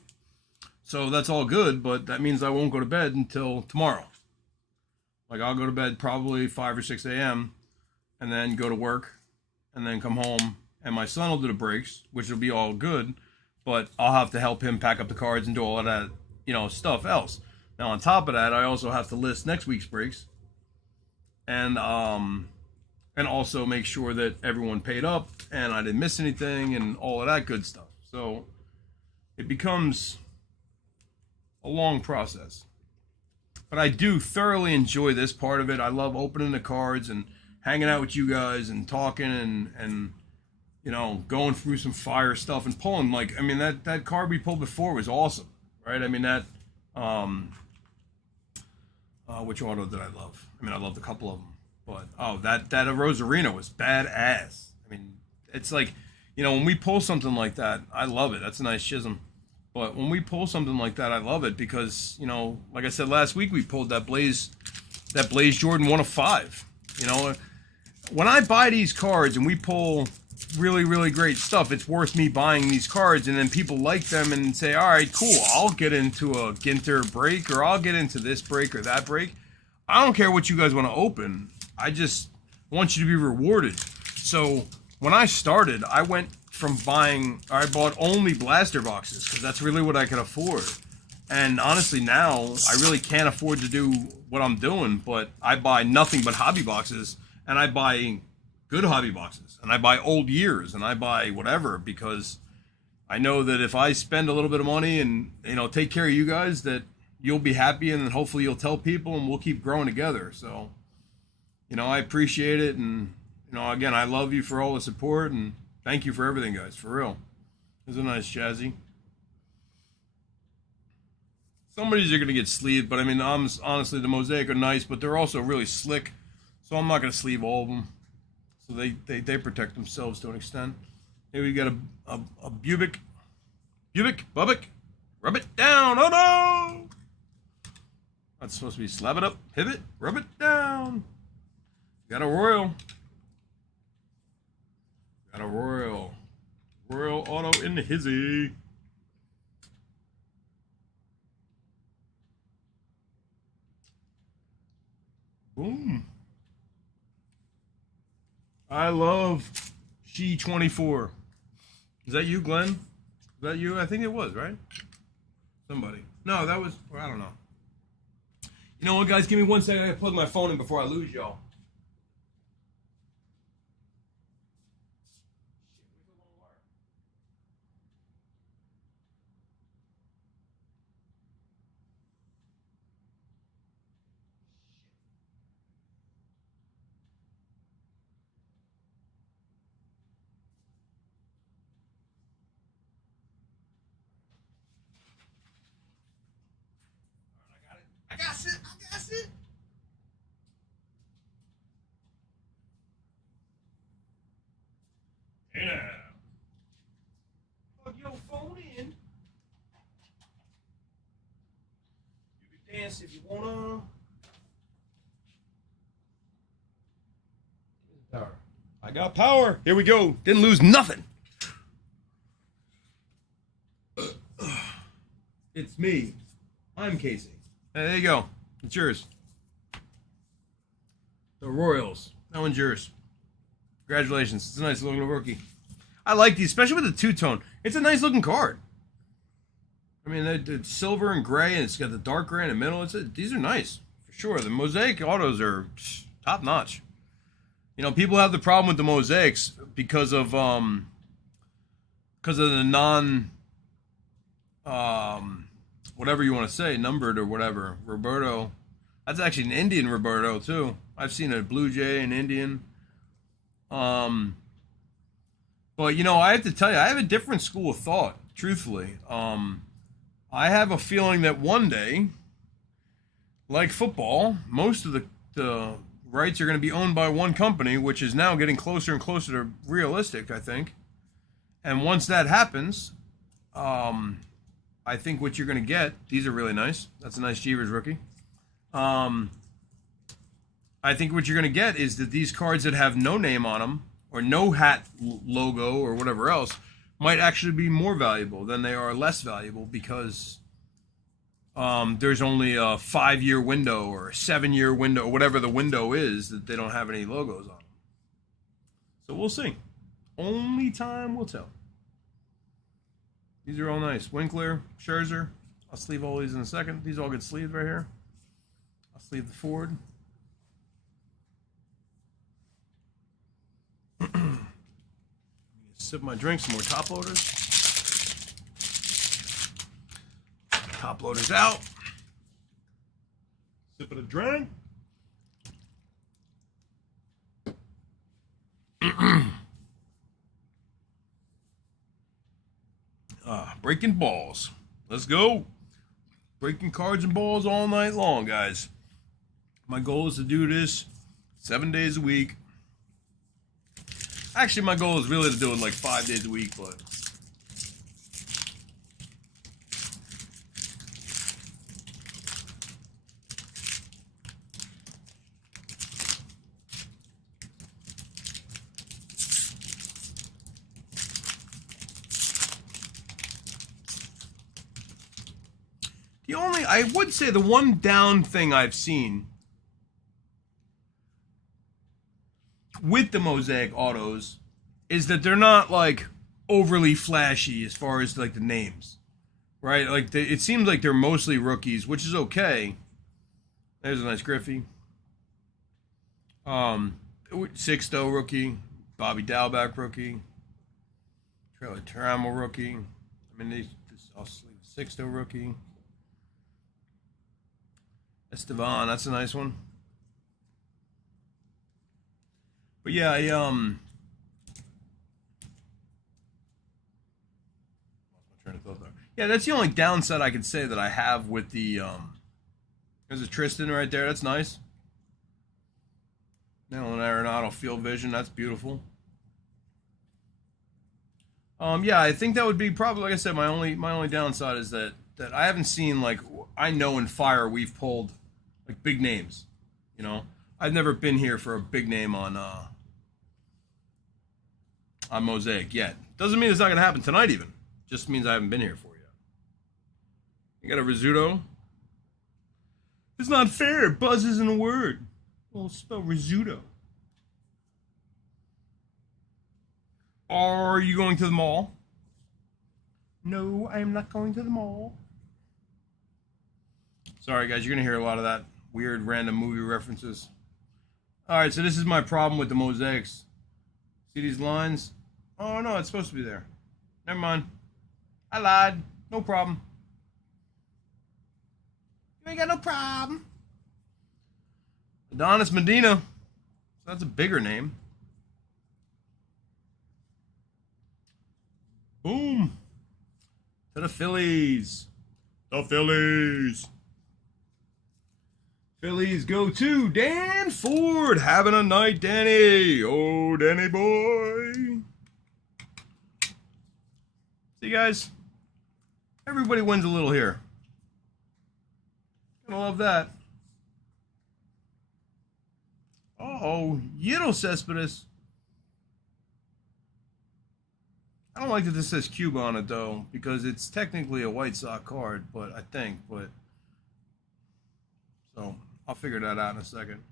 So that's all good, but that means I won't go to bed until tomorrow. Like I'll go to bed probably 5 or 6 a.m. and then go to work and then come home and my son will do the breaks, which will be all good, but I'll have to help him pack up the cards and do all of that, you know, stuff else. Now on top of that, I also have to list next week's breaks and also make sure that everyone paid up and I didn't miss anything and all of that good stuff. So it becomes a long process. But I do thoroughly enjoy this part of it. I love opening the cards and hanging out with you guys and talking and you know, going through some fire stuff and pulling. Like, I mean, that card we pulled before was awesome, right? I mean, that which auto did I love? I mean, I loved a couple of them. But, oh, that Rosarina was badass. I mean, it's like, you know, when we pull something like that, I love it. That's a nice chism. But when we pull something like that, I love it because, you know, like I said last week, we pulled that Blaze Jordan 1 of 5. You know, when I buy these cards and we pull really, really great stuff, it's worth me buying these cards. And then people like them and say, all right, cool, I'll get into a Ginter break or I'll get into this break or that break. I don't care what you guys want to open. I just want you to be rewarded. So when I started, I bought only blaster boxes because that's really what I could afford. And honestly, now I really can't afford to do what I'm doing, but I buy nothing but hobby boxes, and I buy good hobby boxes, and I buy old years, and I buy whatever because I know that if I spend a little bit of money and, you know, take care of you guys, that you'll be happy, and then hopefully you'll tell people, and we'll keep growing together. So, you know, I appreciate it, and, you know, again, I love you for all the support, and thank you for everything, guys, for real. This is a nice chassis. Some of these are going to get sleeved, but I mean, honestly, the Mosaic are nice, but they're also really slick, so I'm not going to sleeve all of them. So they protect themselves to an extent. Here we got a Bubic, Bubbic, rub it down, oh no! That's supposed to be slap it up, pivot, rub it down. Got a Royal. Got a Royal auto in the hizzy. Boom. I love She-24. Is that you, Glenn? Is that you? I think it was, right? Somebody. No, that was, I don't know. You know what, guys? Give me 1 second. I gotta plug my phone in before I lose y'all. I got it. Hey now. Plug your phone in. You can dance if you wanna. Power. I got power. Here we go. Didn't lose nothing. It's me. I'm Casey. Hey, there you go. It's yours. The Royals. That one's yours. Congratulations. It's a nice looking rookie. I like these, especially with the two-tone. It's a nice looking card. I mean, it's silver and gray, and it's got the dark gray in the middle. These are nice, for sure. The Mosaic autos are top-notch. You know, people have the problem with the Mosaics because of a because of the non, whatever you want to say, numbered or whatever. Roberto. That's actually an Indian Roberto too. I've seen a Blue Jay, an Indian. But you know, I have to tell you, I have a different school of thought. Truthfully, I have a feeling that one day, like football, most of the rights are going to be owned by one company, which is now getting closer and closer to realistic, I think. And once that happens, I think what you're going to get, these are really nice. That's a nice Jeevers rookie. I think what you're going to get is that these cards that have no name on them or no hat logo or whatever else might actually be more valuable than they are less valuable because there's only a 5-year window or a 7-year window or whatever the window is that they don't have any logos on them. So we'll see. Only time will tell. These are all nice. Winkler, Scherzer. I'll sleeve all these in a second. These all get sleeved right here. I'll sleeve the Ford. Sip my drink, some more top loaders. Top loaders out. Sipping a drink. Breaking balls. Let's go. Breaking cards and balls all night long, guys. My goal is to do this 7 days a week. Actually, my goal is really to do it like 5 days a week, but I would say the one down thing I've seen with the Mosaic autos is that they're not like overly flashy as far as like the names, right? Like it seems like they're mostly rookies, which is okay. There's a nice Griffey. Sixto rookie, Bobby Dalbec rookie, Trailer Trammell rookie. I mean, I'll sleeve Sixto rookie. Estevan, that's a nice one. But yeah, lost my train of thought there. Yeah, that's the only downside I could say that I have with the there's a Tristan right there, that's nice. Now an Arenado field vision, that's beautiful. Yeah, I think that would be probably, like I said, my only downside is that I haven't seen, like, I know in Fire we've pulled like big names, you know. I've never been here for a big name on Mosaic yet. Doesn't mean it's not gonna happen tonight even. Just means I haven't been here for it yet. You got a Rizzuto. It's not fair. Buzz isn't a word. Well, spell Rizzuto. Are you going to the mall? No, I am not going to the mall. Sorry, guys, you're going to hear a lot of that weird random movie references. All right, so this is my problem with the mosaics. See these lines? Oh, no, it's supposed to be there. Never mind. I lied. No problem. You ain't got no problem. Adonis Medina. That's a bigger name. Boom. To the Phillies. The Phillies. Phillies go to Dan Ford. Having a night, Danny. Oh, Danny boy. See, guys? Everybody wins a little here. Gonna love that. Oh, Yiddo Cespedes. I don't like that this says Cuba on it, though, because it's technically a White Sox card, but I think, so I'll figure that out in a second.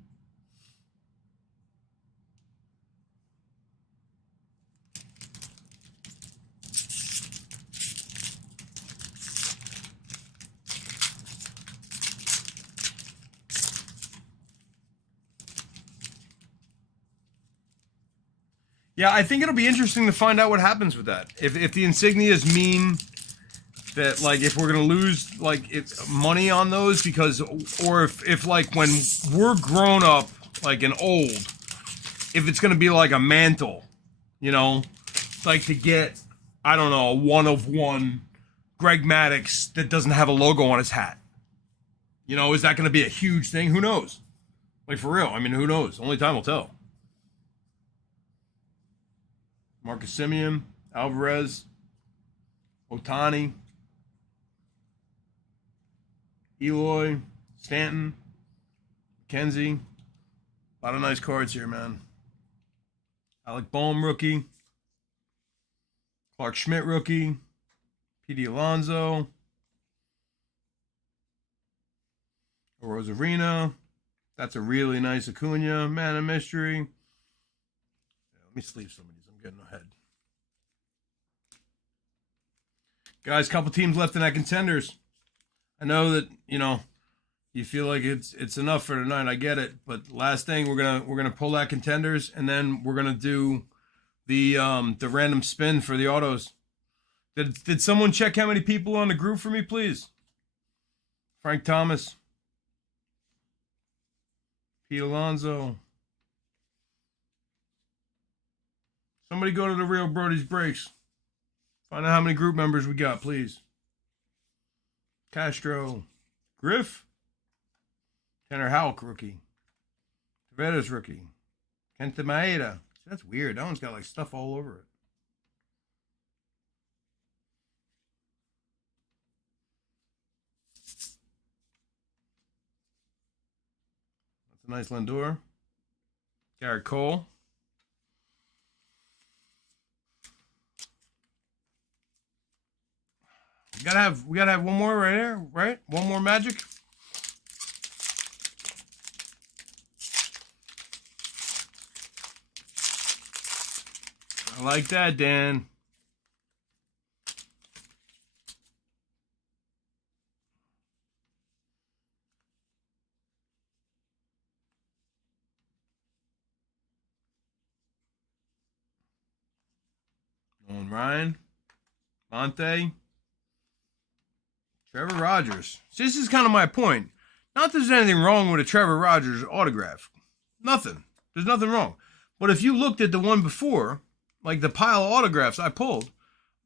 Yeah, I think it'll be interesting to find out what happens with that. If the insignias mean that, like, if we're gonna lose like money on those because, or if like when we're grown up, like and old, if it's gonna be like a mantle, you know, like to get, I don't know, a 1 of 1 Greg Maddux that doesn't have a logo on his hat. You know, is that gonna be a huge thing? Who knows? Like, for real, I mean, who knows? Only time will tell. Marcus Simeon, Alvarez, Otani, Eloy, Stanton, McKenzie. A lot of nice cards here, man. Alec Boehm, rookie. Clark Schmidt, rookie. Pete Alonso. Rosarina. That's a really nice Acuna. Man of Mystery. Yeah, let me sleeve some of these. I'm getting ahead. Guys, couple teams left in that contenders. I know that, you know, you feel like it's enough for tonight. I get it, but last thing, we're gonna pull that contenders, and then we're gonna do the random spin for the autos. Did someone check how many people on the group for me, please? Frank Thomas, Pete Alonso. Somebody go to the Real Brody's Breakz. Find out how many group members we got, please. Castro, Griff, Tanner Houck, rookie. Taveras, rookie. Kenta Maeda. That's weird. That one's got like stuff all over it. That's a nice Lindor. Garrett Cole. We gotta have one more right there, right? One more Magic. I like that, Dan. Nolan Ryan, Monte. Trevor Rogers. So this is kind of my point. Not that there's anything wrong with a Trevor Rogers autograph. Nothing. There's nothing wrong. But if you looked at the one before, like the pile of autographs I pulled,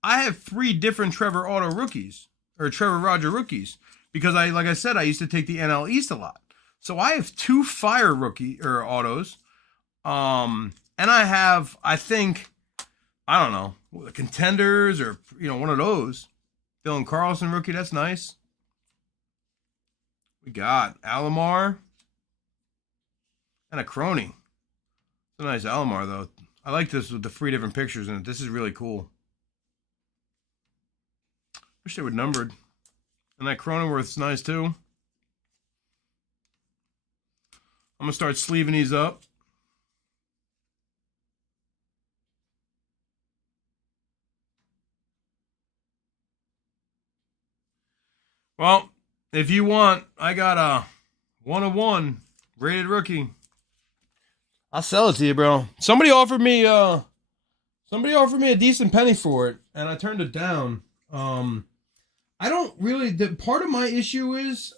I have 3 different Trevor Auto rookies, or Trevor Roger rookies, because like I said, I used to take the NL East a lot. So I have 2 Fire rookie or autos, and I have, I think, I don't know, contenders or, you know, one of those. Dylan Carlson, rookie. That's nice. We got Alomar and a Crony. It's a nice Alomar, though. I like this with the 3 different pictures in it. This is really cool. Wish they were numbered. And that Cronenworth's nice, too. I'm going to start sleeving these up. Well, if you want, I got a 1 of 1 rated rookie. I'll sell it to you, bro. Somebody offered me a decent penny for it, and I turned it down. I don't really. Part of my issue is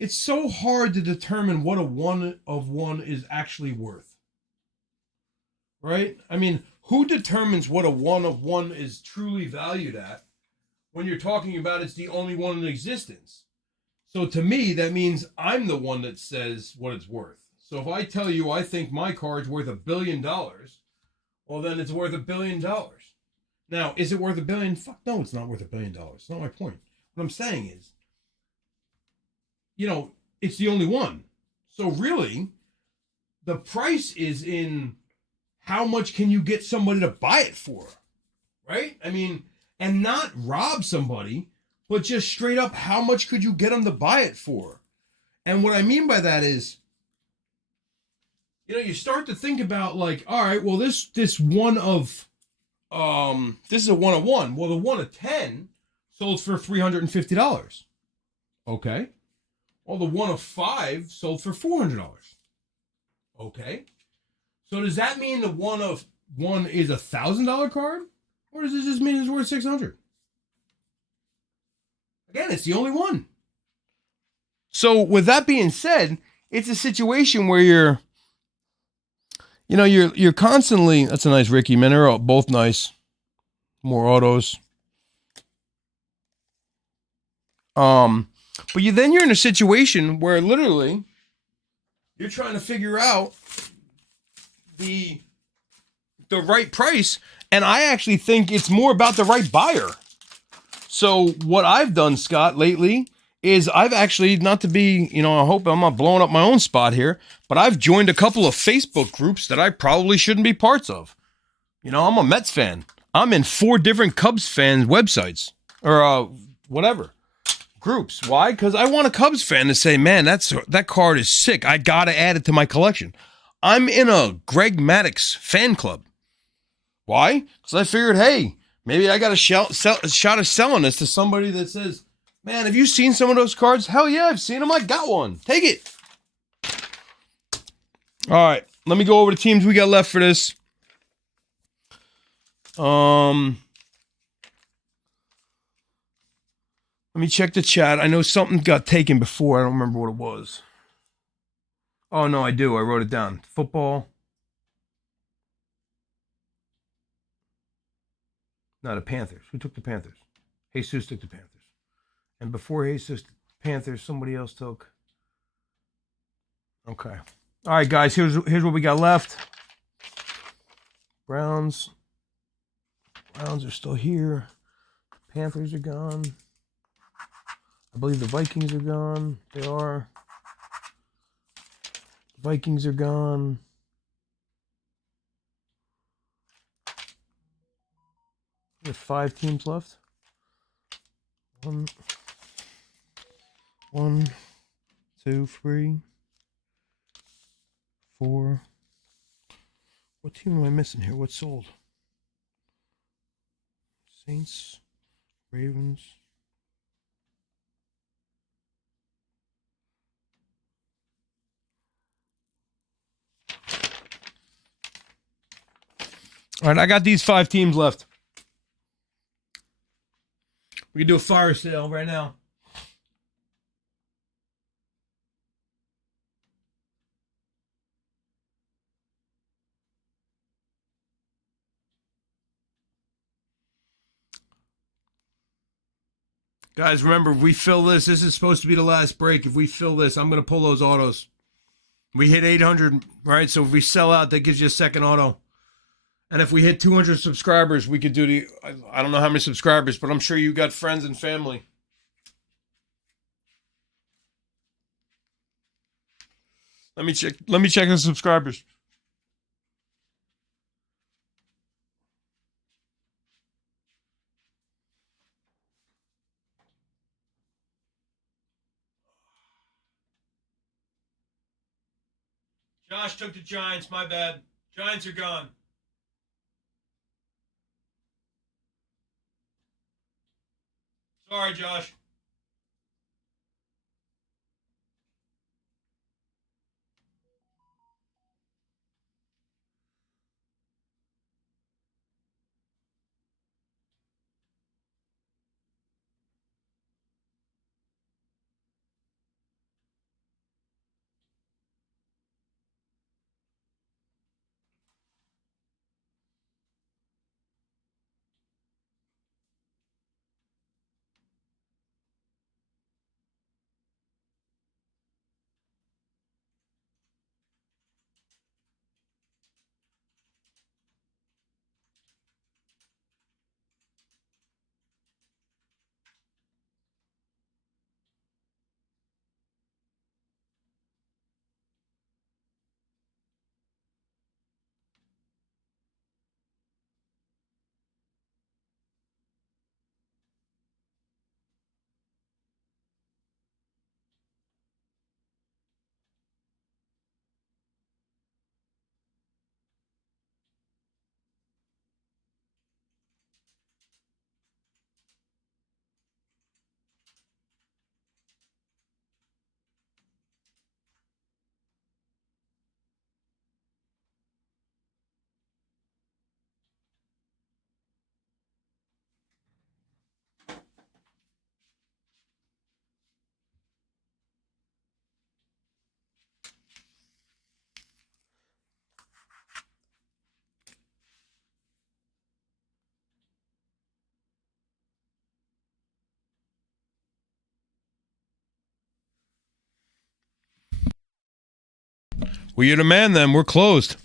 it's so hard to determine what a 1 of 1 is actually worth. Right? I mean, who determines what a 1 of 1 is truly valued at? When you're talking about it's the only one in existence. So to me, that means I'm the one that says what it's worth. So if I tell you I think my card's worth $1 billion, well, then it's worth $1 billion. Now, is it worth $1 billion? Fuck no, it's not worth $1 billion. It's not my point. What I'm saying is, you know, it's the only one. So really, the price is in how much can you get somebody to buy it for, right? I mean, and not rob somebody, but just straight up, how much could you get them to buy it for? And what I mean by that is, you know, you start to think about like, all right, well, this one of, this is a 1 of 1. Well, the 1 of 10 sold for $350. Okay. Well, the 1 of 5 sold for $400. Okay. So does that mean the 1 of one is $1,000 card, or does it just mean it's worth 600? Again, it's the only one. So with that being said, it's a situation where you're constantly. That's a nice Ricky, man. They're both nice. More autos. But you're in a situation where literally you're trying to figure out the right price, and I actually think it's more about the right buyer. So what I've done, Scott, lately is I've actually, not to be, I hope I'm not blowing up my own spot here, but I've joined a couple of Facebook groups that I probably shouldn't be parts of. I'm a Mets fan. I'm in 4 different Cubs fan websites or whatever groups. Why? Because I want a Cubs fan to say, man, that card is sick. I got to add it to my collection. I'm in a Greg Maddux fan club. Why? Because I figured, hey, maybe I got a shot of selling this to somebody that says, man, have you seen some of those cards? Hell yeah, I've seen them. I got one. Take it. All right, let me go over the teams we got left for this. Let me check the chat. I know something got taken before. I don't remember what it was. Oh, no, I do. I wrote it down. Football. No, the Panthers. Who took the Panthers? Jesus took the Panthers. And before Jesus took the Panthers, somebody else took. Okay. All right, guys. Here's what we got left. Browns. Browns are still here. Panthers are gone. I believe the Vikings are gone. They are. Vikings are gone. We have 5 teams left. One, 2, 3, 4. What team am I missing here? What's sold? Saints, Ravens. All right, I got these 5 teams left. We can do a fire sale right now. Guys, remember, if we fill this is supposed to be the last break. If we fill this, I'm going to pull those autos. We hit 800, right? So if we sell out, that gives you a second auto. And if we hit 200 subscribers, we could do I don't know how many subscribers, but I'm sure you got friends and family. Let me check the subscribers. Josh took the Giants, my bad. Giants are gone. Sorry, Josh. Well, you're the man then. We're closed.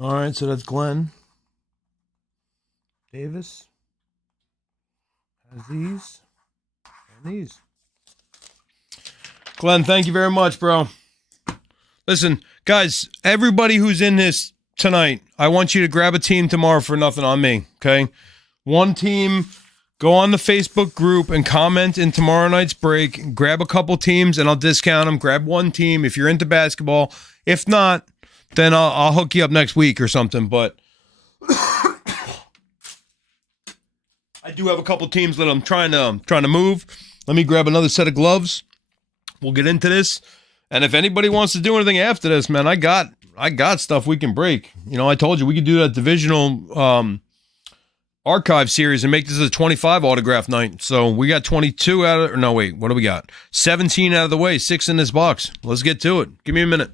All right, so that's Glenn Davis. Has these and these. Glenn, thank you very much, bro. Listen, guys, everybody who's in this tonight, I want you to grab a team tomorrow for nothing on me, okay? One team, go on the Facebook group and comment in tomorrow night's break. Grab a couple teams and I'll discount them. Grab one team if you're into basketball. If not, then I'll hook you up next week or something. But I do have a couple teams that I'm trying to move. Let me grab another set of gloves. We'll get into this. And if anybody wants to do anything after this, man, I got stuff we can break. You know, I told you we could do that divisional archive series and make this a 25 autograph night. So we got 22 out of, or no, wait, what do we got? 17 out of the way, 6 in this box. Let's get to it. Give me a minute.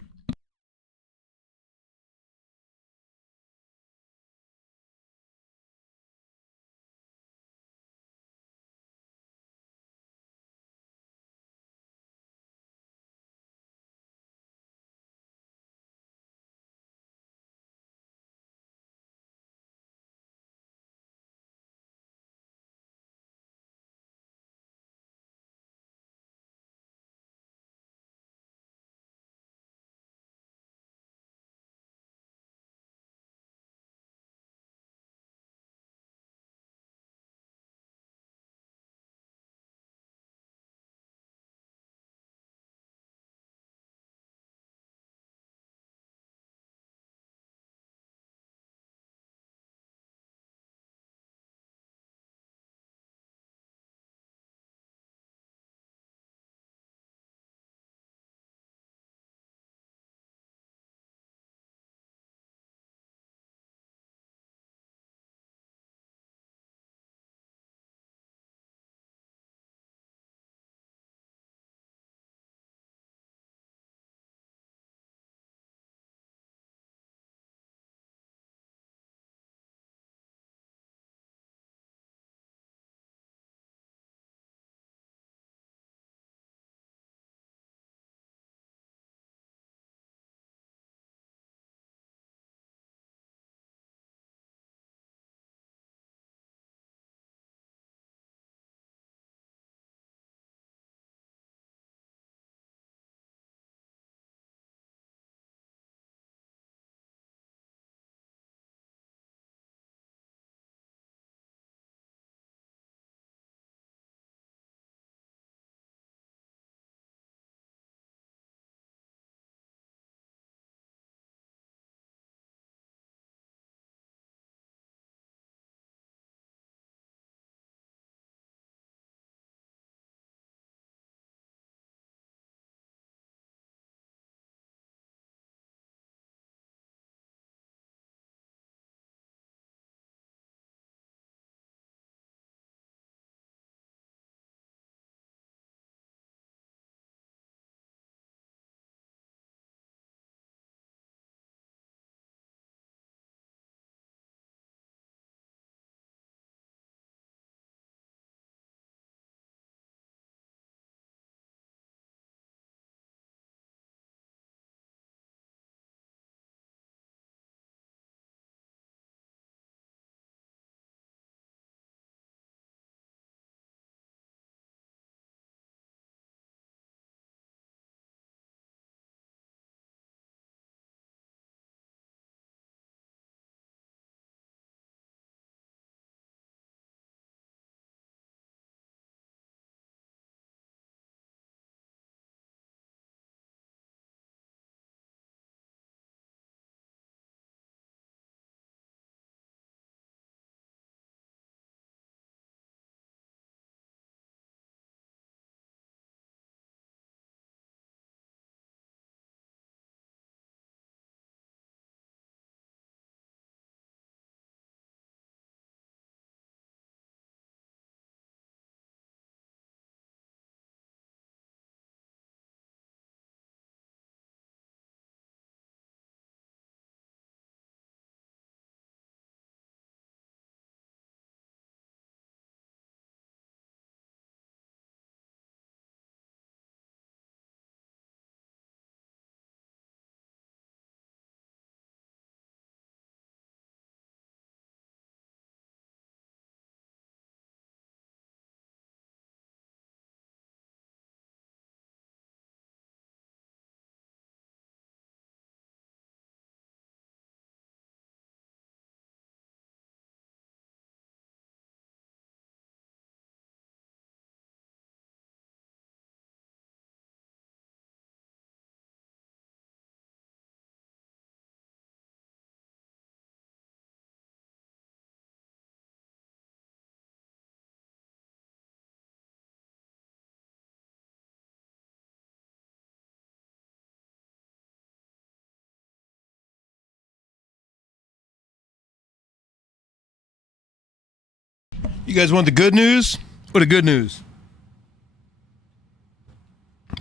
You guys want the good news or the good news?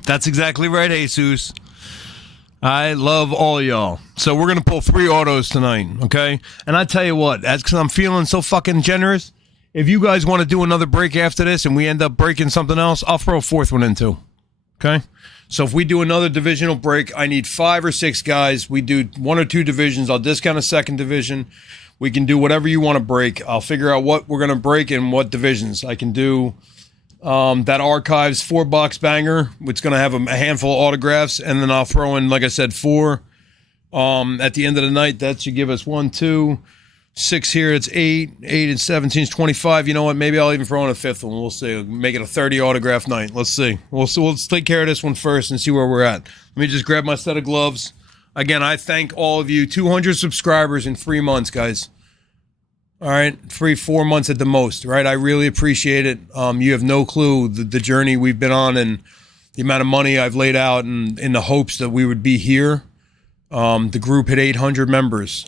That's exactly right, Jesus. I love all y'all. So we're going to pull 3 autos tonight, okay? And I tell you what, that's because I'm feeling so fucking generous. If you guys want to do another break after this and we end up breaking something else, I'll throw a 4th one in too, okay? So if we do another divisional break, I need 5 or 6 guys. We do 1 or 2 divisions. I'll discount a 2nd division. We can do whatever you want to break. I'll figure out what we're going to break in what divisions. I can do that Archives 4-box banger, which is going to have a handful of autographs, and then I'll throw in, like I said, 4 at the end of the night. That should give us 1, 2, 6 here. It's 8. 8 and 17 is 25. You know what? Maybe I'll even throw in a 5th one. We'll see. Make it a 30 autograph night. Let's see. We'll take care of this one first and see where we're at. Let me just grab my set of gloves. Again, I thank all of you. 200 subscribers in 3 months, guys. All right, 4 months at the most, right? I really appreciate it. You have no clue the journey we've been on and the amount of money I've laid out and in the hopes that we would be here. The group hit 800 members.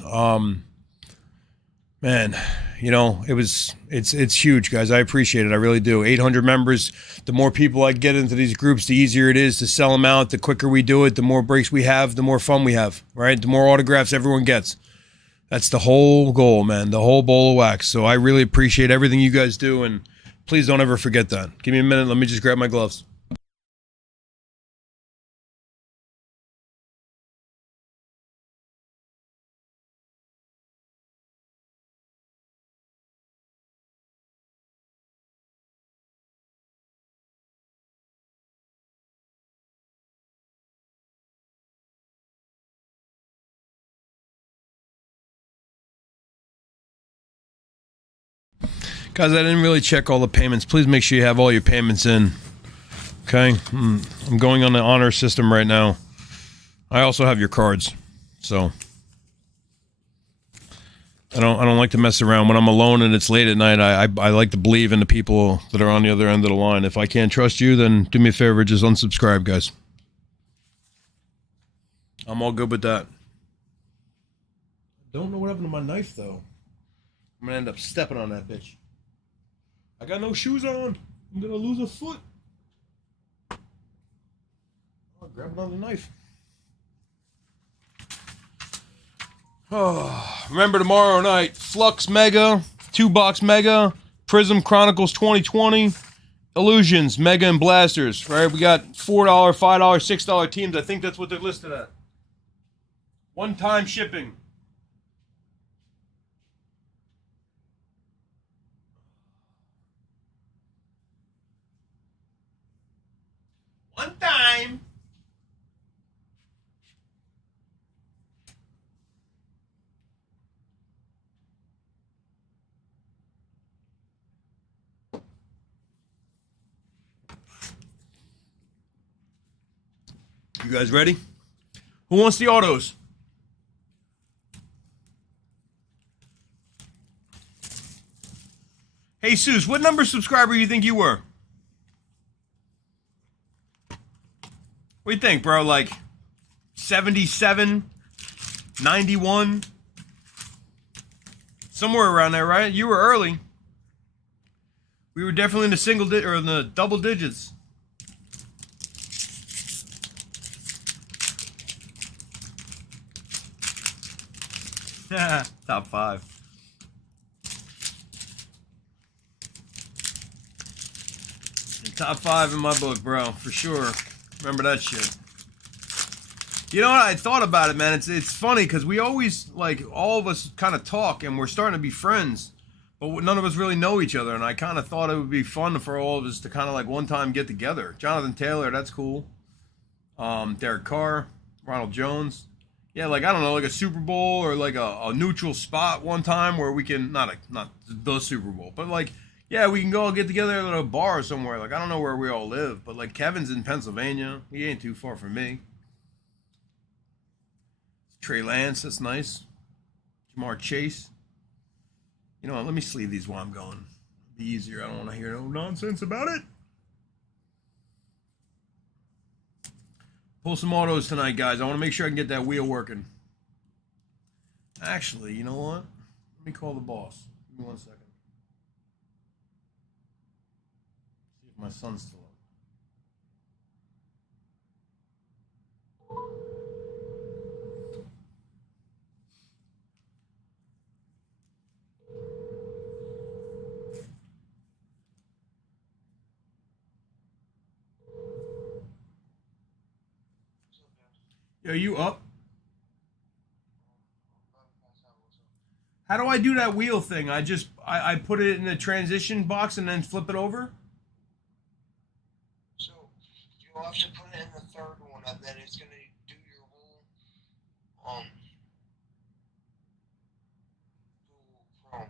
Man, you know, it's huge, guys. I appreciate it. I really do. 800 members. The more people I get into these groups, the easier it is to sell them out. The quicker we do it, the more breaks we have, the more fun we have, right? The more autographs everyone gets. That's the whole goal, man. The whole bowl of wax. So I really appreciate everything you guys do, and please don't ever forget that. Give me a minute. Let me just grab my gloves. Guys, I didn't really check all the payments. Please make sure you have all your payments in. Okay? I'm going on the honor system right now. I also have your cards. So I don't like to mess around. When I'm alone and it's late at night, I like to believe in the people that are on the other end of the line. If I can't trust you, then do me a favor, just unsubscribe, guys. I'm all good with that. Don't know what happened to my knife, though. I'm gonna end up stepping on that bitch. I got no shoes on. I'm gonna lose a foot. I'll grab another knife. Oh, remember tomorrow night, Flux Mega, 2-box Mega, Prism Chronicles 2020, Illusions, Mega and Blasters, right? We got $4, $5, $6 teams. I think that's what they're listed at. One-time shipping. One time. You guys ready? Who wants the autos? Hey, Jesus, what number subscriber you think you were? What do you think, bro? Like 77, 91? Somewhere around there, right? You were early. We were definitely in the or in the double digits. Top 5. Top 5 in my book, bro, for sure. Remember that shit. You know what? I thought about it, man. It's funny because we always, like, all of us kind of talk and we're starting to be friends, but none of us really know each other. And I kind of thought it would be fun for all of us to kind of like one time get together. Jonathan Taylor, that's cool. Derek Carr, Ronald Jones. Yeah, like, I don't know, like a Super Bowl or like a neutral spot one time where we can, not the Super Bowl, but like, yeah, we can go get together at a bar somewhere. Like, I don't know where we all live, but like Kevin's in Pennsylvania. He ain't too far from me. Trey Lance, that's nice. Jamar Chase. You know what, let me sleeve these while I'm going. It'll be easier. I don't want to hear no nonsense about it. Pull some autos tonight, guys. I want to make sure I can get that wheel working. Actually, you know what? Let me call the boss. Give me 1 second. My son's still up. Yo, you up? How do I do that wheel thing? I put it in the transition box and then flip it over? So you'll have to put it in the third one, and then it's gonna do your whole Google Chrome.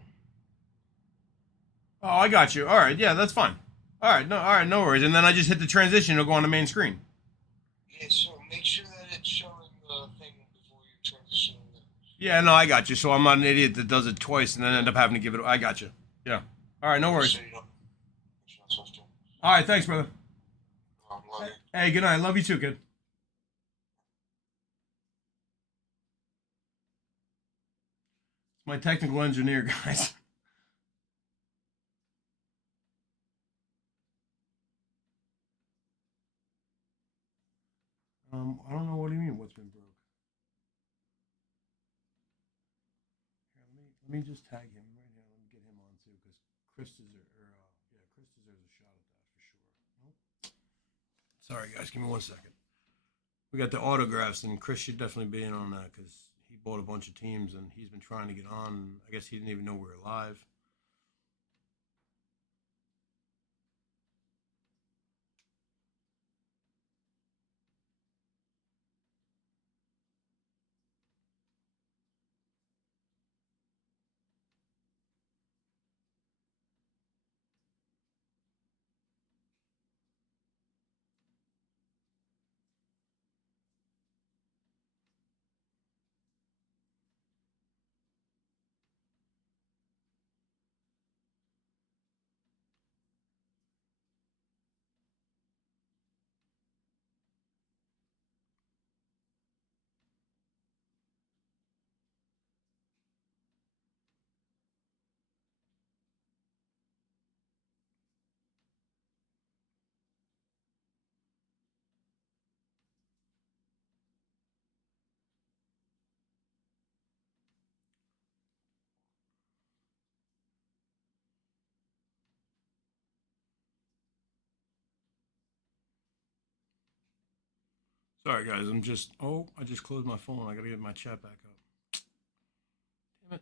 Oh, I got you. All right, yeah, that's fine. All right, no worries. And then I just hit the transition; it'll go on the main screen. Yeah, so make sure that it's showing the thing before you transition. Yeah, no, I got you. So I'm not an idiot that does it twice and then end up having to give it. I got you. Yeah. All right, no worries. So you don't. You're not supposed to. All right, thanks, brother. Love you. Hey, good night. Love you too, kid. My technical engineer, guys. I don't know what do you mean. What's been broke? Here, let me just tag him right now. Let me get him on too, because Chris deserves, Chris deserves a shot at that for sure. Nope. Sorry, guys. Give me 1 second. We got the autographs, and Chris should definitely be in on that because he bought a bunch of teams, and he's been trying to get on. I guess he didn't even know we were live. Sorry, guys. I just closed my phone. I got to get my chat back up. Damn it.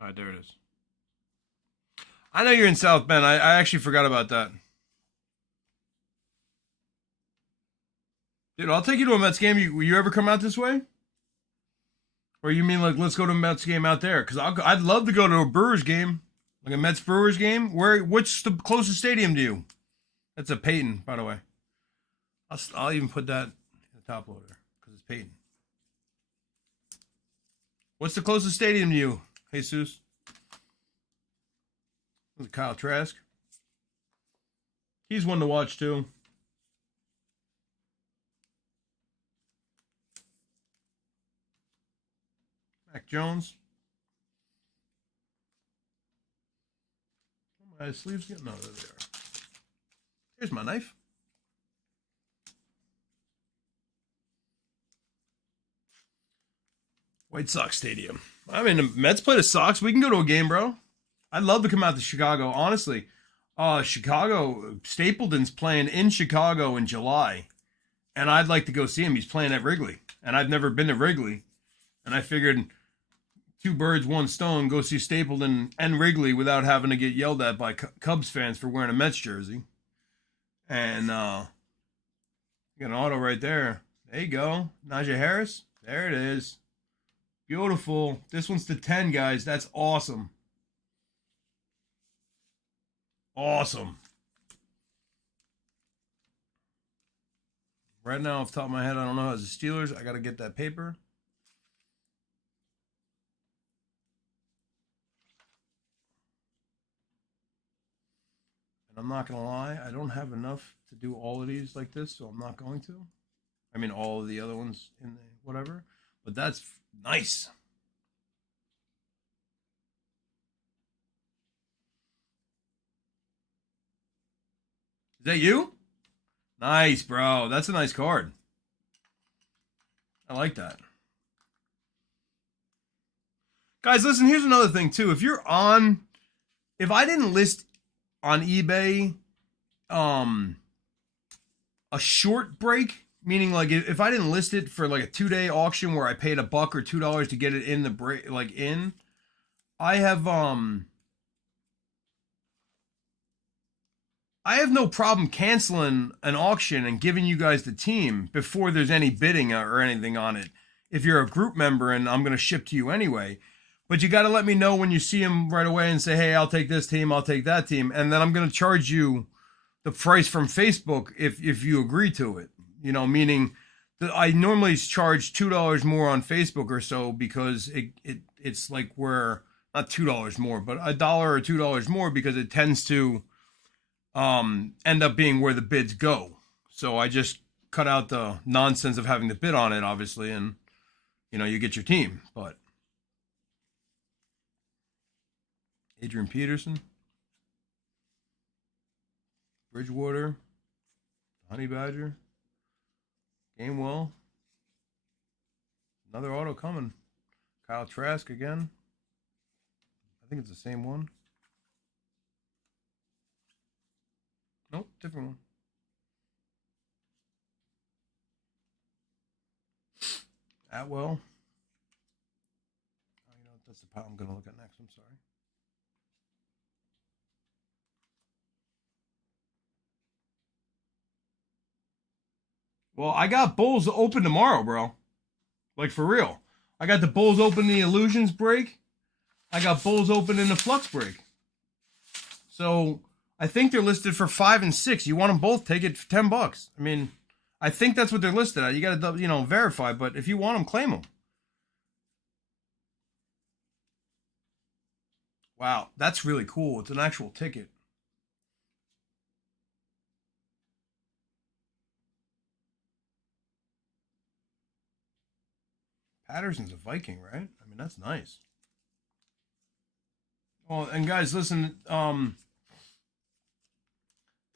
All right, there it is. I know you're in South Bend. I actually forgot about that. Dude, I'll take you to a Mets game. Will you ever come out this way? Or you mean like let's go to a Mets game out there? Because I'd love to go to a Brewers game, like a Mets Brewers game. What's the closest stadium to you? That's a Peyton, by the way. I'll even put that in the top loader because it's Peyton. What's the closest stadium to you, Jesus? Kyle Trask. He's one to watch too. Mac Jones. My sleeves getting out of there. Here's my knife. White Sox Stadium. I mean, the Mets play the Sox. We can go to a game, bro. I'd love to come out to Chicago. Honestly, Chicago, Stapleton's playing in Chicago in July. And I'd like to go see him. He's playing at Wrigley. And I've never been to Wrigley. And I figured 2 birds, 1 stone, go see Stapleton and Wrigley without having to get yelled at by Cubs fans for wearing a Mets jersey. And you got an auto right there. There you go. Najee Harris. There it is. Beautiful. This one's to 10, guys. That's awesome. Awesome. Right now, off the top of my head, I don't know. As the Steelers, I got to get that paper. And I'm not going to lie. I don't have enough to do all of these like this, so I'm not going to. I mean, all of the other ones in the whatever. But that's nice. Is that you? Nice, bro. That's a nice card. I like that. Guys, listen, here's another thing, too. If I didn't list on eBay a short break, meaning like if I didn't list it for like a 2-day auction where I paid $1 or $2 to get it in the break, I have no problem canceling an auction and giving you guys the team before there's any bidding or anything on it. If you're a group member and I'm going to ship to you anyway. But you got to let me know when you see them right away and say, hey, I'll take this team, I'll take that team. And then I'm going to charge you the price from Facebook if you agree to it. You know, meaning that I normally charge $2 more on Facebook or so because it's like we're not $2 more, but $1 or $2 more because it tends to end up being where the bids go. So I just cut out the nonsense of having to bid on it, obviously, and you know, you get your team. But Adrian Peterson, Bridgewater, Honey Badger, Gainwell, another auto coming. Kyle Trask again. I think it's the same one. Nope, different one. Atwell. Oh, you know, that's the pile I'm going to look at next. I'm sorry. Well, I got Bulls open tomorrow, bro. Like, for real. I got the Bulls open in the Illusions break. I got Bulls open in the Flux break. So, I think they're listed for 5 and 6. You want them both, take it for $10. I mean, I think that's what they're listed at. You got to, you know, verify. But if you want them, claim them. Wow, that's really cool. It's an actual ticket. Patterson's a Viking, right? I mean, that's nice. Well, and guys, listen, the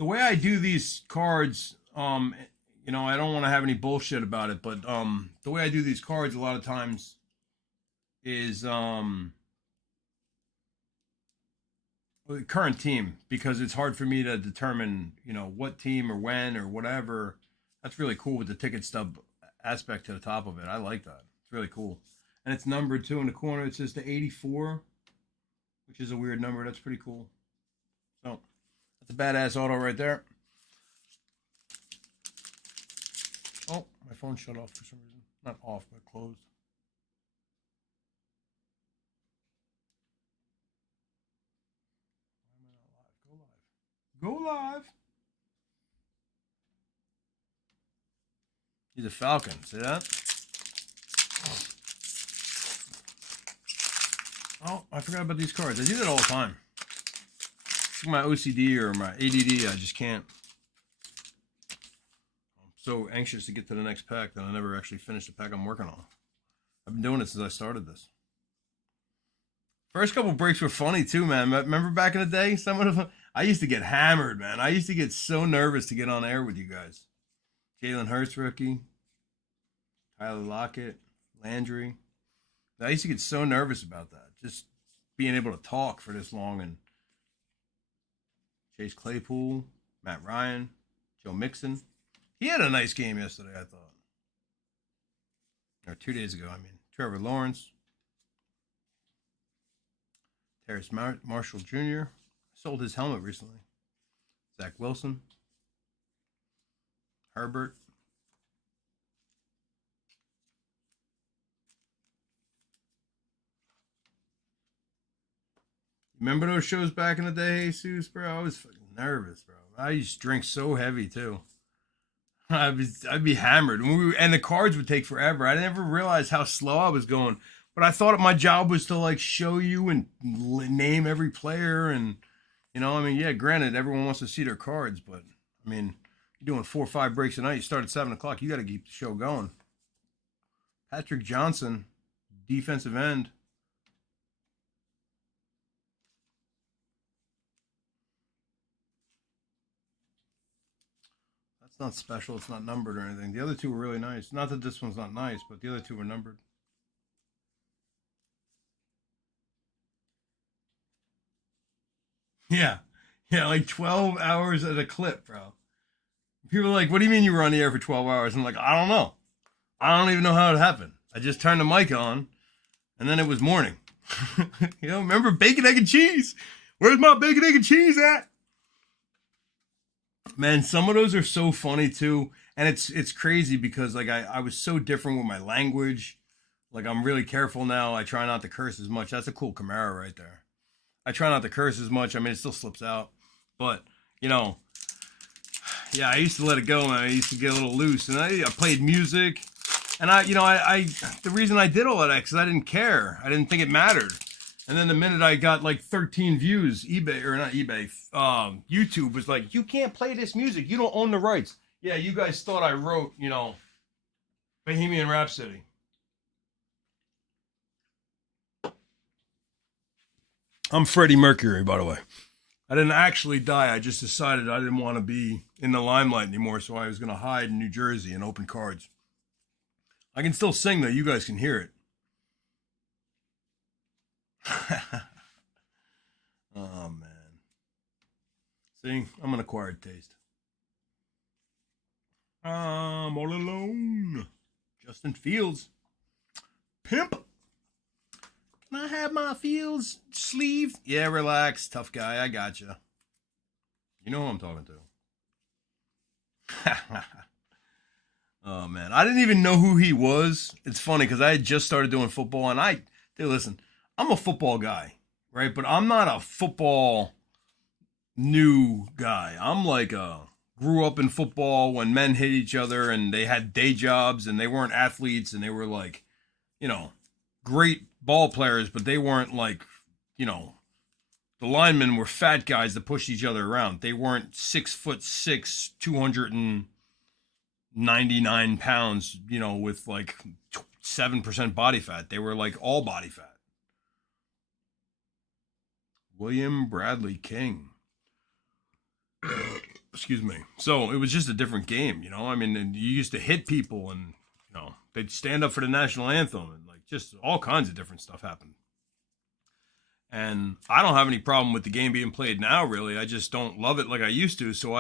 way I do these cards, you know, I don't want to have any bullshit about it, but the way I do these cards a lot of times is the current team, because it's hard for me to determine, you know, what team or when or whatever. That's really cool with the ticket stub aspect to the top of it. I like that. It's really cool. And it's numbered too in the corner. It says the 84, which is a weird number. That's pretty cool. So that's a badass auto right there. Oh, my phone shut off for some reason. Not off, but closed. Go live. He's a Falcon. See that? Oh, I forgot about these cards. I do that all the time. It's my OCD or my ADD. I just can't. I'm so anxious to get to the next pack that I never actually finish the pack I'm working on. I've been doing it since I started this. First couple breaks were funny too, man. Remember back in the day? Some of them, I used to get hammered, man. I used to get so nervous to get on air with you guys. Jalen Hurts rookie. Tyler Lockett. Landry. I used to get so nervous about that. Just being able to talk for this long. And Chase Claypool. Matt Ryan. Joe Mixon. He had a nice game yesterday, I thought. Or 2 days ago, I mean. Trevor Lawrence. Terrace Marshall Jr. Sold his helmet recently. Zach Wilson. Herbert. Remember those shows back in the day, Jesus, bro? I was fucking nervous, bro. I used to drink so heavy, too. I'd be hammered. And the cards would take forever. I never realized how slow I was going. But I thought my job was to, like, show you and name every player. And, you know, I mean, yeah, granted, everyone wants to see their cards. But, I mean, you're doing 4 or 5 breaks a night. You start at 7 o'clock. You got to keep the show going. Patrick Johnson, defensive end. It's not special. It's not numbered or anything. The other two were really nice. Not that this one's not nice, but the other two were numbered. Yeah. Yeah, like 12 hours at a clip, bro. People are like, what do you mean you were on the air for 12 hours? I'm like, I don't know. I don't even know how it happened. I just turned the mic on, and then it was morning. Remember bacon, egg, and cheese? Where's my bacon, egg, and cheese at? Man, some of those are so funny too. And it's crazy because like I was so different with my language. Like I'm really careful now. I try not to curse as much. That's a cool Camaro right there. I try not to curse as much. I mean, it still slips out. But, yeah, I used to let it go, man. I used to get a little loose. And I played music. And the reason I did all of that, because I didn't care. I didn't think it mattered. And then the minute I got like 13 views, YouTube was like, you can't play this music. You don't own the rights. Yeah, you guys thought I wrote, Bohemian Rhapsody. I'm Freddie Mercury, by the way. I didn't actually die. I just decided I didn't want to be in the limelight anymore, so I was going to hide in New Jersey and open cards. I can still sing, though. You guys can hear it. Oh, man. See? I'm an acquired taste. I'm all alone. Justin Fields. Pimp. Can I have my Fields sleeve? Yeah, relax. Tough guy. I gotcha. You know who I'm talking to. Oh, man. I didn't even know who he was. It's funny because I had just started doing football. And listen, I'm a football guy, right? But I'm not a football new guy. I'm like grew up in football when men hit each other and they had day jobs and they weren't athletes and they were like, great ball players, but they weren't like, the linemen were fat guys that pushed each other around. They weren't 6'6", 299 pounds, with like 7% body fat. They were like all body fat. William Bradley King. Excuse me. So it was just a different game, I mean, and you used to hit people and, they'd stand up for the national anthem and like just all kinds of different stuff happened. And I don't have any problem with the game being played now, really. I just don't love it like I used to. So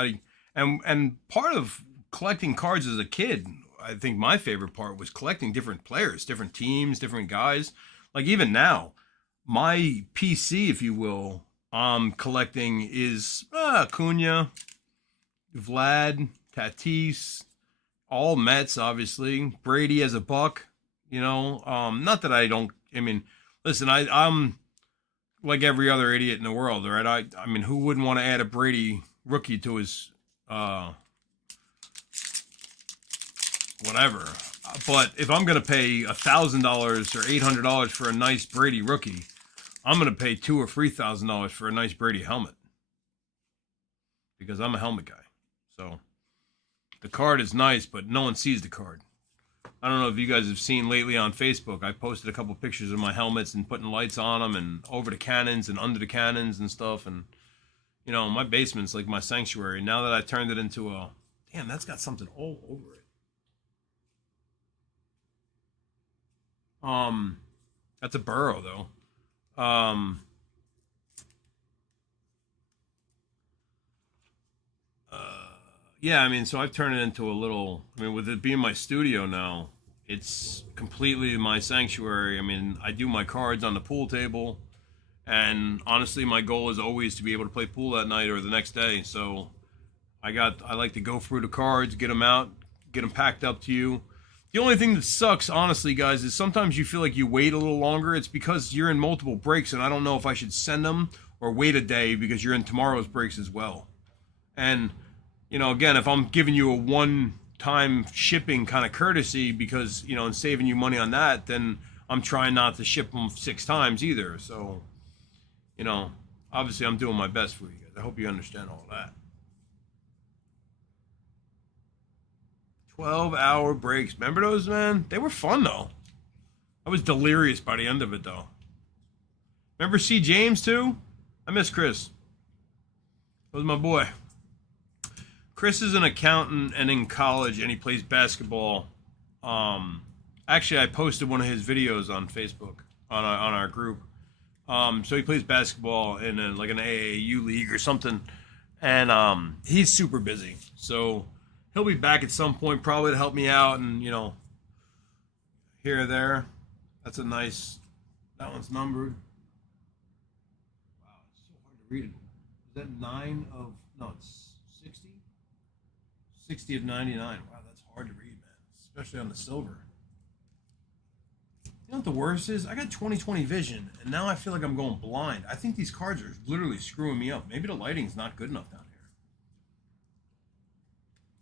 and part of collecting cards as a kid, I think my favorite part was collecting different players, different teams, different guys. Like even now, my PC, if you will, collecting is Acuna, Vlad, Tatis, all Mets, obviously. Brady as a Buck, not that I don't. I mean, listen, I'm like every other idiot in the world, right? I mean, who wouldn't want to add a Brady rookie to his whatever? But if I'm gonna pay $1,000 or $800 for a nice Brady rookie, I'm gonna pay $2,000 or $3,000 for a nice Brady helmet because I'm a helmet guy. So the card is nice, but no one sees the card. I don't know if you guys have seen lately on Facebook. I posted a couple pictures of my helmets and putting lights on them and over the cannons and under the cannons and stuff. And, my basement's like my sanctuary. Now that I turned it into a... Damn, that's got something all over it. That's a burrow, though. Yeah, I mean, so I've turned it into a little... I mean, with it being my studio now, it's completely my sanctuary. I mean, I do my cards on the pool table, and honestly, my goal is always to be able to play pool that night or the next day. So I like to go through the cards, get them out, get them packed up to you. The only thing that sucks, honestly, guys, is sometimes you feel like you wait a little longer. It's because you're in multiple breaks, and I don't know if I should send them or wait a day because you're in tomorrow's breaks as well. And, again, if I'm giving you a one-time shipping kind of courtesy because, and saving you money on that, then I'm trying not to ship them 6 times either. So, obviously I'm doing my best for you guys. I hope you understand all that. 12-hour breaks. Remember those, man? They were fun, though. I was delirious by the end of it, though. Remember C. James, too? I miss Chris. That was my boy. Chris is an accountant and in college, and he plays basketball. Actually, I posted one of his videos on Facebook on our group. So he plays basketball in like an AAU league or something, and he's super busy. So he'll be back at some point, probably to help me out, and you know, here or there. That's a nice. That one's numbered. Wow, it's so hard to read it. Is that 9 of? No, it's 60. 60 of 99. Wow, that's hard to read, man, especially on the silver. You know what the worst is? I got 20/20 vision, and now I feel like I'm going blind. I think these cards are literally screwing me up. Maybe the lighting's not good enough down here.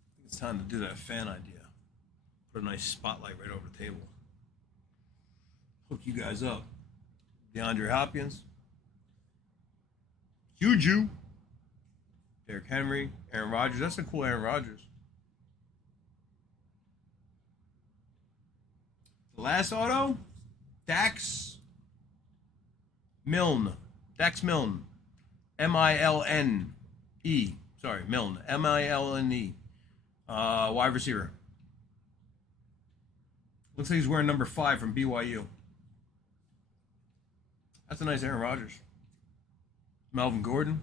I think it's time to do that fan idea. Put a nice spotlight right over the table. Hook you guys up. DeAndre Hopkins. Juju. Derrick Henry. Aaron Rodgers. That's a cool Aaron Rodgers. The last auto, Dax Milne. Dax Milne. M-I-L-N-E. Sorry, Milne. M-I-L-N-E. Wide receiver. Looks like he's wearing number 5 from BYU. That's a nice Aaron Rodgers. Melvin Gordon.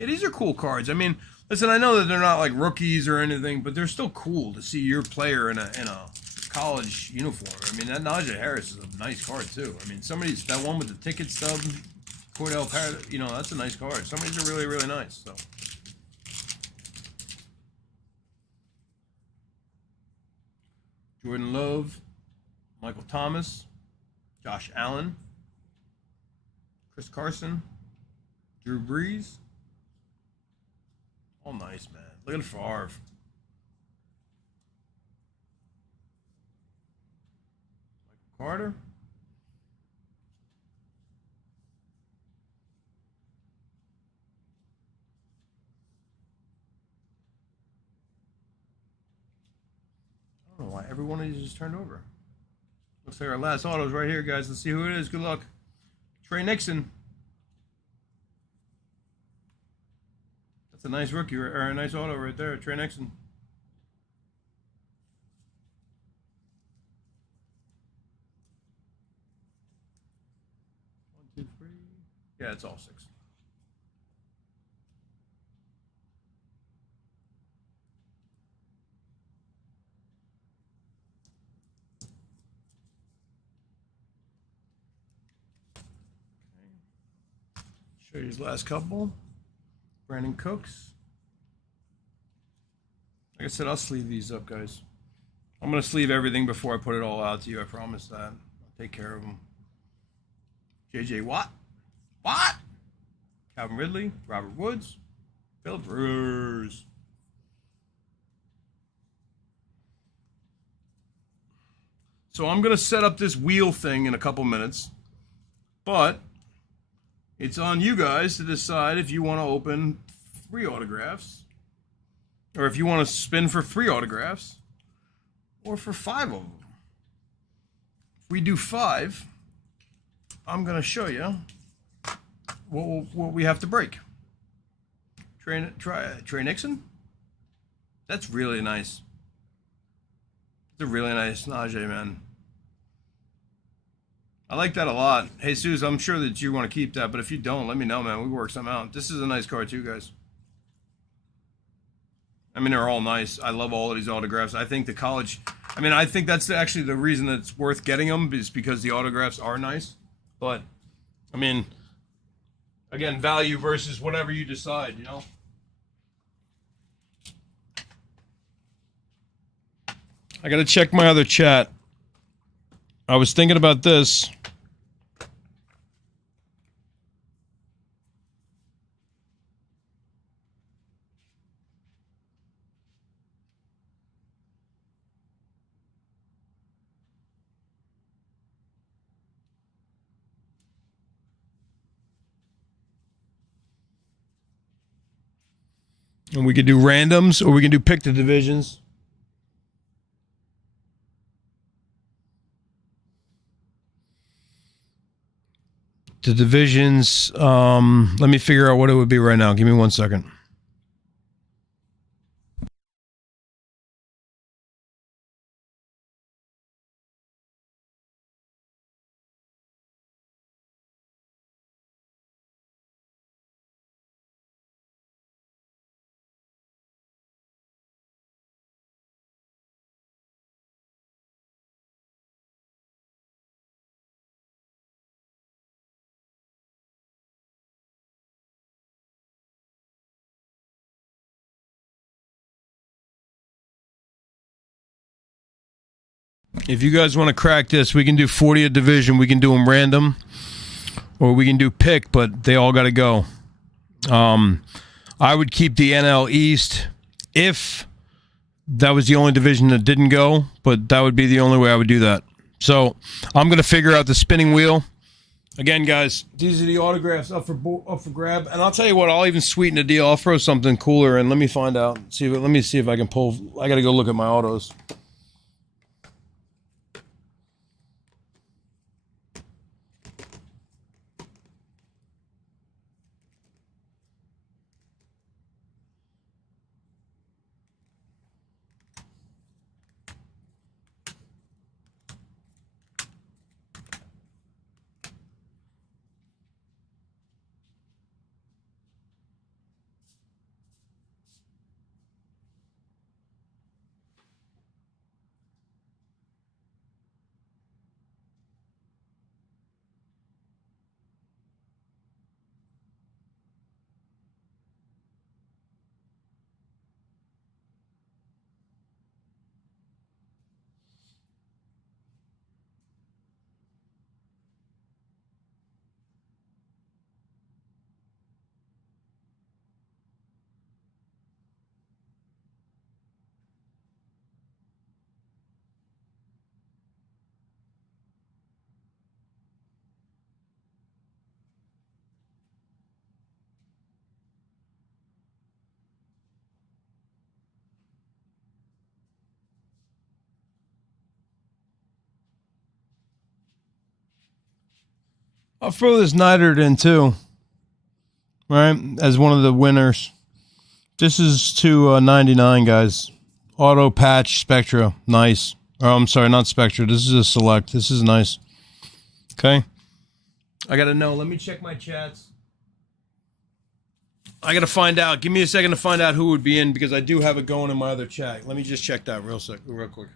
Yeah, these are cool cards. I mean, listen, I know that they're not like rookies or anything, but they're still cool to see your player in a college uniform. I mean, that Najee Harris is a nice card too. I mean, that one with the ticket stub, Cordell Parrott, you know, that's a nice card. Some of these are really, really nice. So. Jordan Love, Michael Thomas, Josh Allen, Chris Carson, Drew Brees. All nice, man. Look at Favre. Michael Carter. I don't know why every one of these just turned over. Looks like our last auto's right here, guys. Let's see who it is. Good luck. Trey Nixon. That's a nice rookie, or a nice auto right there. Trey Nixon. 1, 2, 3. Yeah, it's all 6. Show you his last couple. Brandon Cooks. Like I said, I'll sleeve these up, guys. I'm going to sleeve everything before I put it all out to you. I promise that. I'll take care of them. J.J. Watt. Calvin Ridley. Robert Woods. Philip Rivers. So I'm going to set up this wheel thing in a couple minutes. But it's on you guys to decide if you want to open 3 autographs, or if you want to spin for 3 autographs, or for 5 of them. If we do 5, I'm going to show you what we have to break. Trey Nixon. That's really nice. It's a really nice Najee, man. I like that a lot. Hey, Jesus, I'm sure that you want to keep that, but if you don't, let me know, man. We work something out. This is a nice card too, guys. I mean, they're all nice. I love all of these autographs. I think the college... I mean, I think that's actually the reason that it's worth getting them, is because the autographs are nice. But, I mean, again, value versus whatever you decide, you know? I got to check my other chat. I was thinking about this. And we could do randoms, or we can do pick the divisions. The divisions, let me figure out what it would be right now. Give me 1 second. If you guys want to crack this, we can do 40 a division. We can do them random, or we can do pick, but they all got to go. I would keep the NL East if that was the only division that didn't go, but that would be the only way I would do that. So I'm going to figure out the spinning wheel. Again, guys, these are the autographs up for grab. And I'll tell you what, I'll even sweeten the deal. I'll throw something cooler and let me find out. Let me see if I can pull. I got to go look at my autos. I'll throw this Neidert in too, right, as one of the winners. This is to 99, guys. Auto patch Spectra, nice. Oh, I'm sorry, not Spectra. This is a select. This is nice. Okay. I got to know. Let me check my chats. I got to find out. Give me a second to find out who would be in because I do have it going in my other chat. Let me just check that real quick.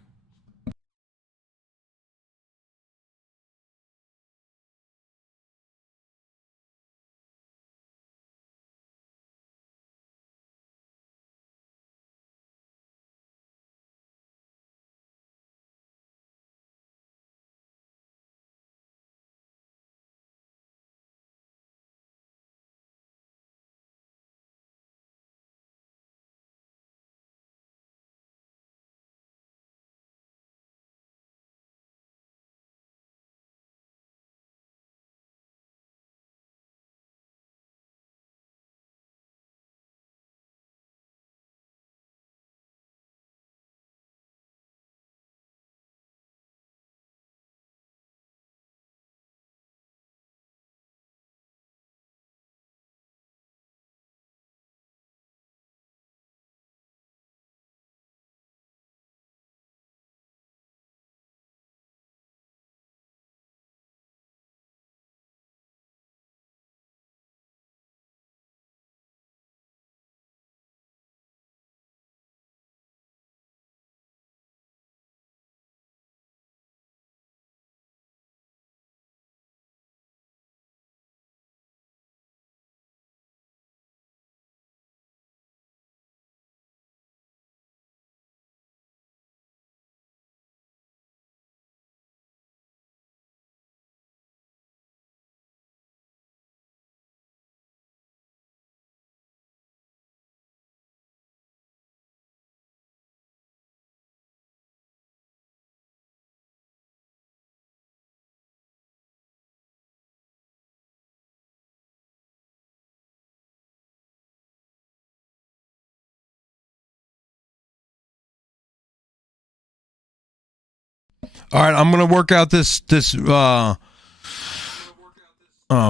All right, I'm gonna work out this. Oh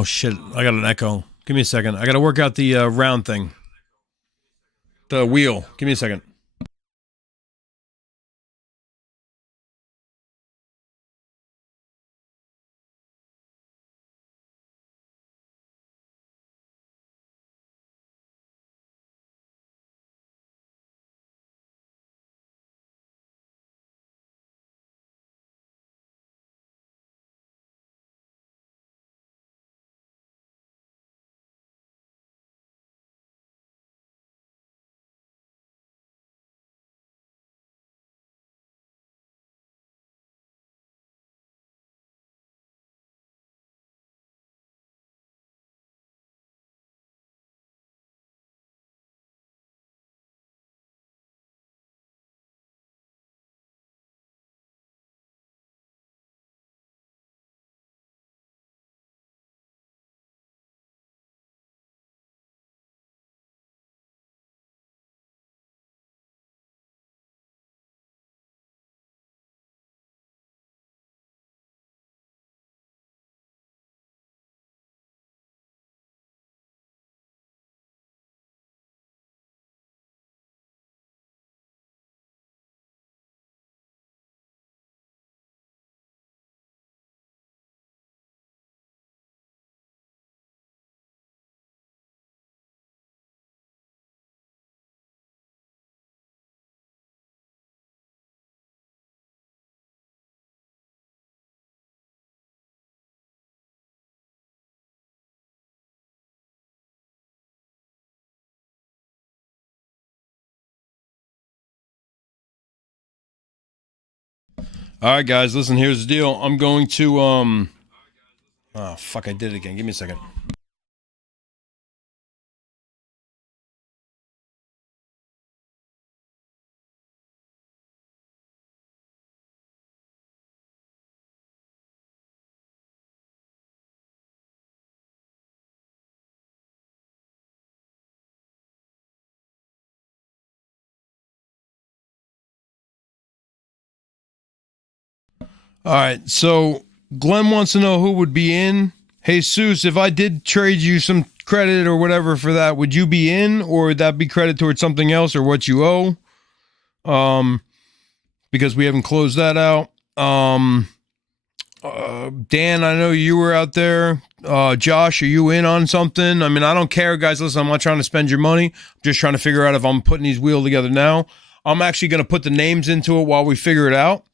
shit! I got an echo. Give me a second. I got to work out the round thing. The wheel. Give me a second. All right, guys, listen, here's the deal. I'm going to, oh, fuck, I did it again. Give me a second. All right, so Glenn wants to know who would be in. Hey, Seuss, if I did trade you some credit or whatever for that, would you be in, or would that be credit towards something else or what you owe? Because we haven't closed that out. Dan, I know you were out there. Josh, are you in on something? I mean, I don't care, guys. Listen, I'm not trying to spend your money. I'm just trying to figure out if I'm putting these wheels together now. I'm actually going to put the names into it while we figure it out.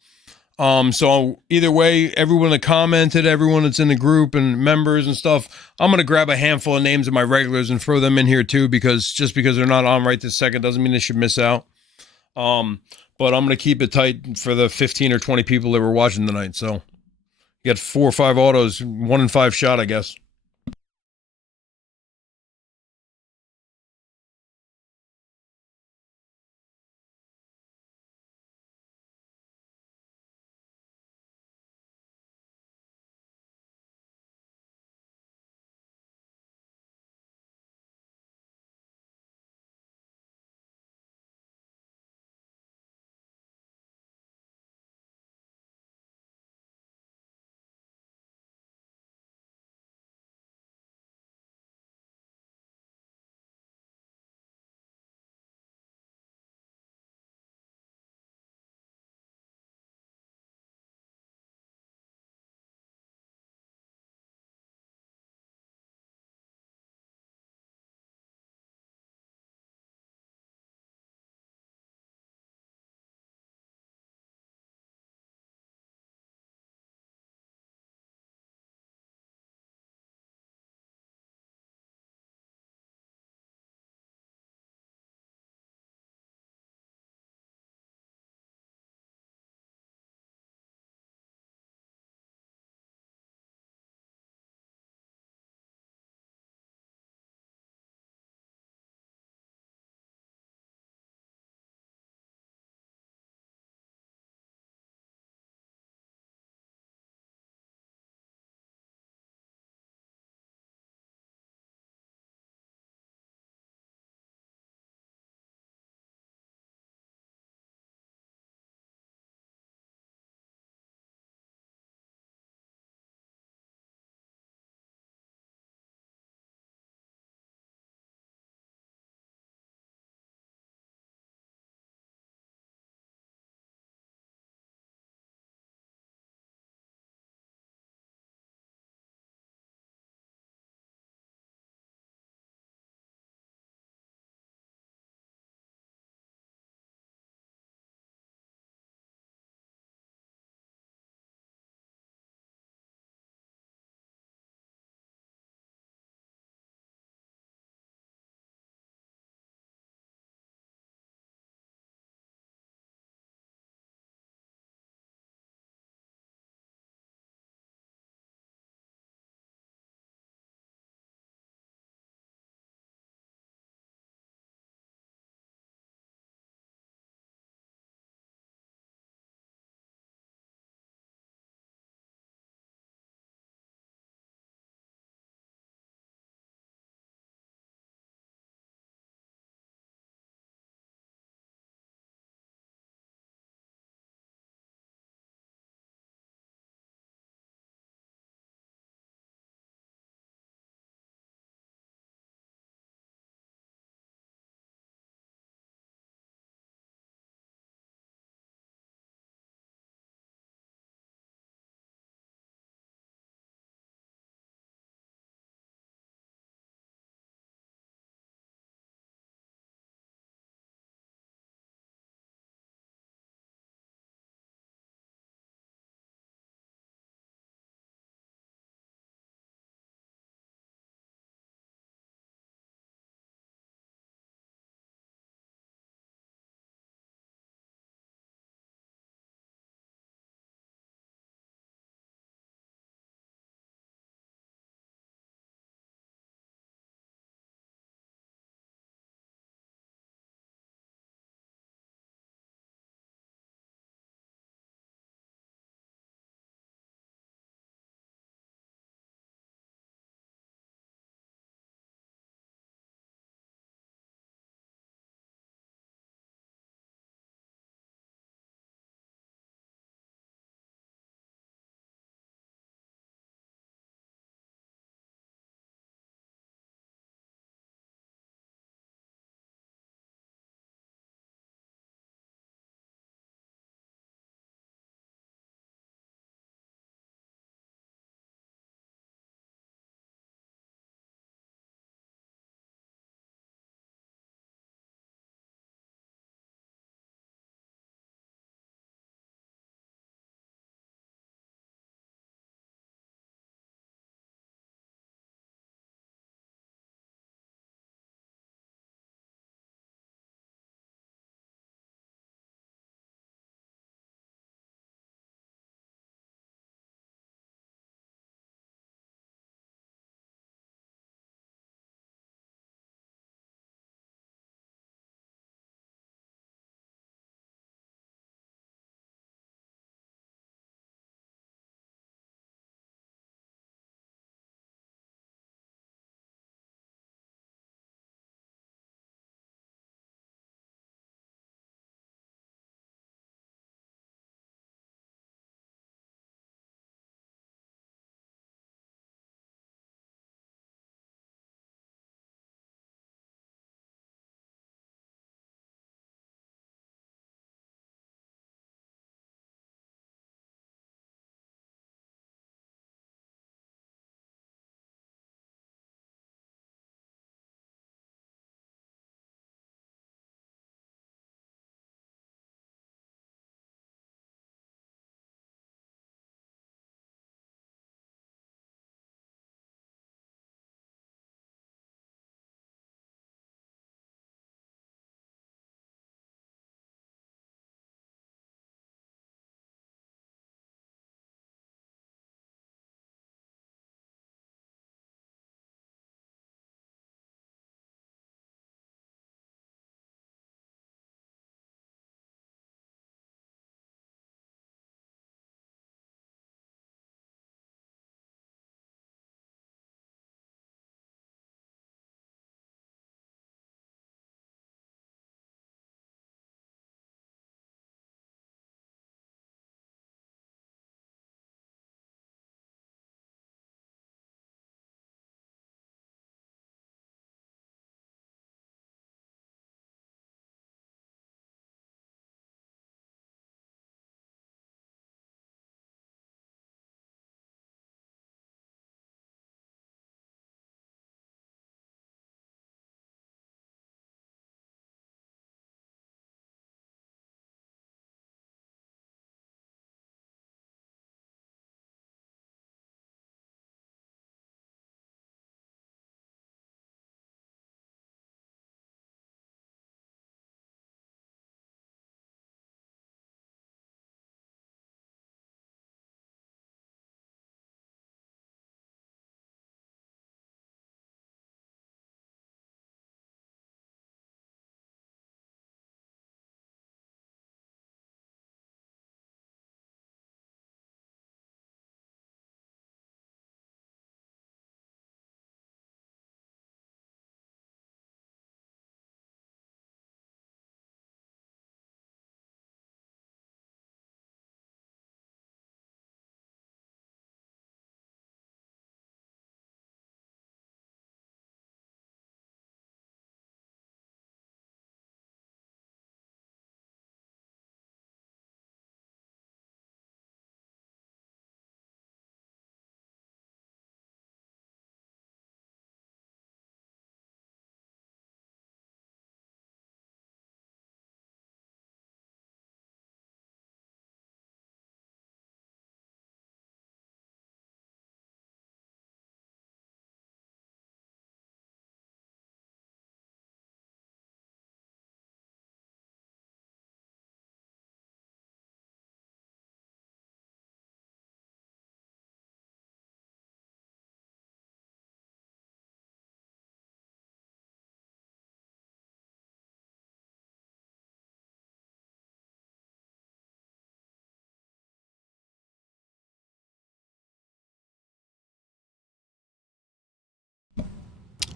So either way, everyone that commented, everyone that's in the group and members and stuff, I'm going to grab a handful of names of my regulars and throw them in here too, because just because they're not on right this second doesn't mean they should miss out. But I'm going to keep it tight for the 15 or 20 people that were watching tonight. So you got 4 or 5 autos, 1 in 5 shot, I guess.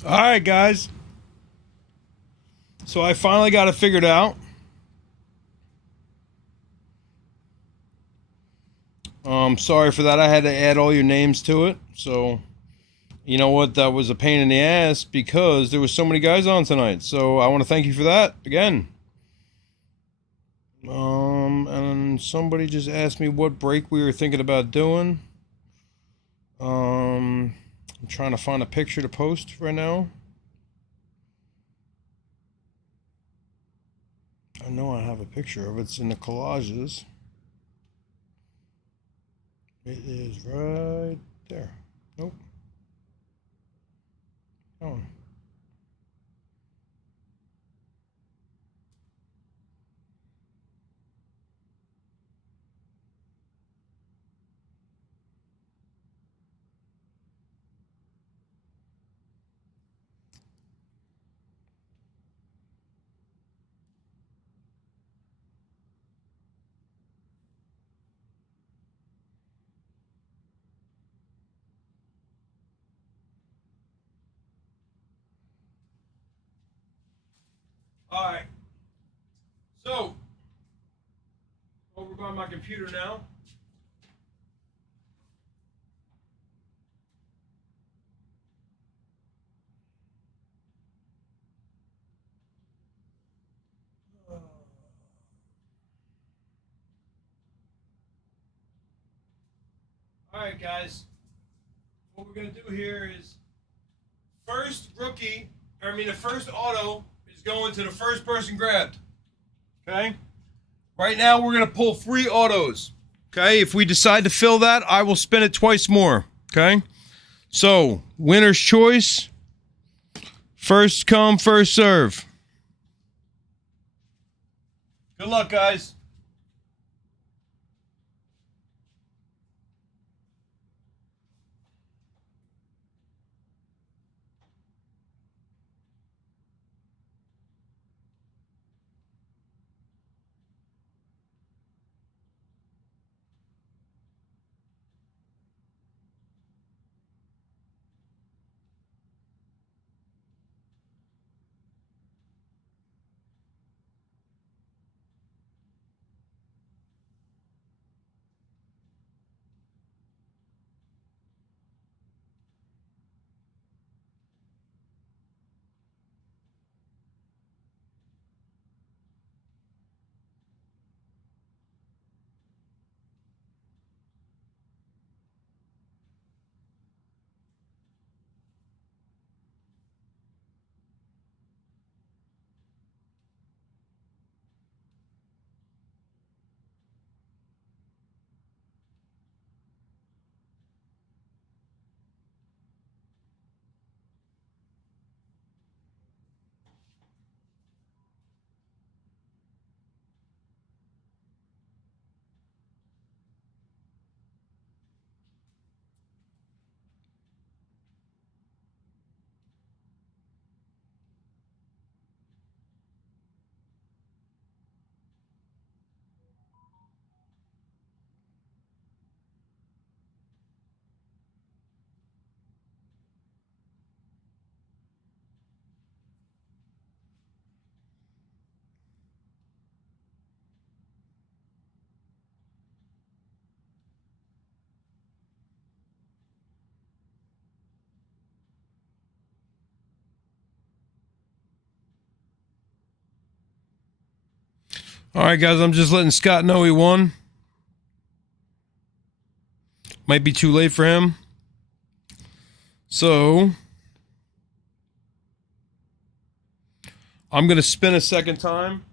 All right, guys. So I finally got it figured out. Sorry for that. I had to add all your names to it. So, you know what? That was a pain in the ass because there was so many guys on tonight. So I want to thank you for that again. And somebody just asked me what break we were thinking about doing. I'm trying to find a picture to post right now. I know I have a picture of it. It's in the collages. It is right there. Nope. Oh. All right. So, over by my computer now. All right, guys. What we're going to do here is first rookie, the first auto is going to the first person grabbed. Okay? Right now, we're going to pull 3 autos. Okay? If we decide to fill that, I will spin it twice more. Okay? So, winner's choice. First come, first serve. Good luck, guys. All right, guys, I'm just letting Scott know he won. Might be too late for him. So, I'm going to spin a second time.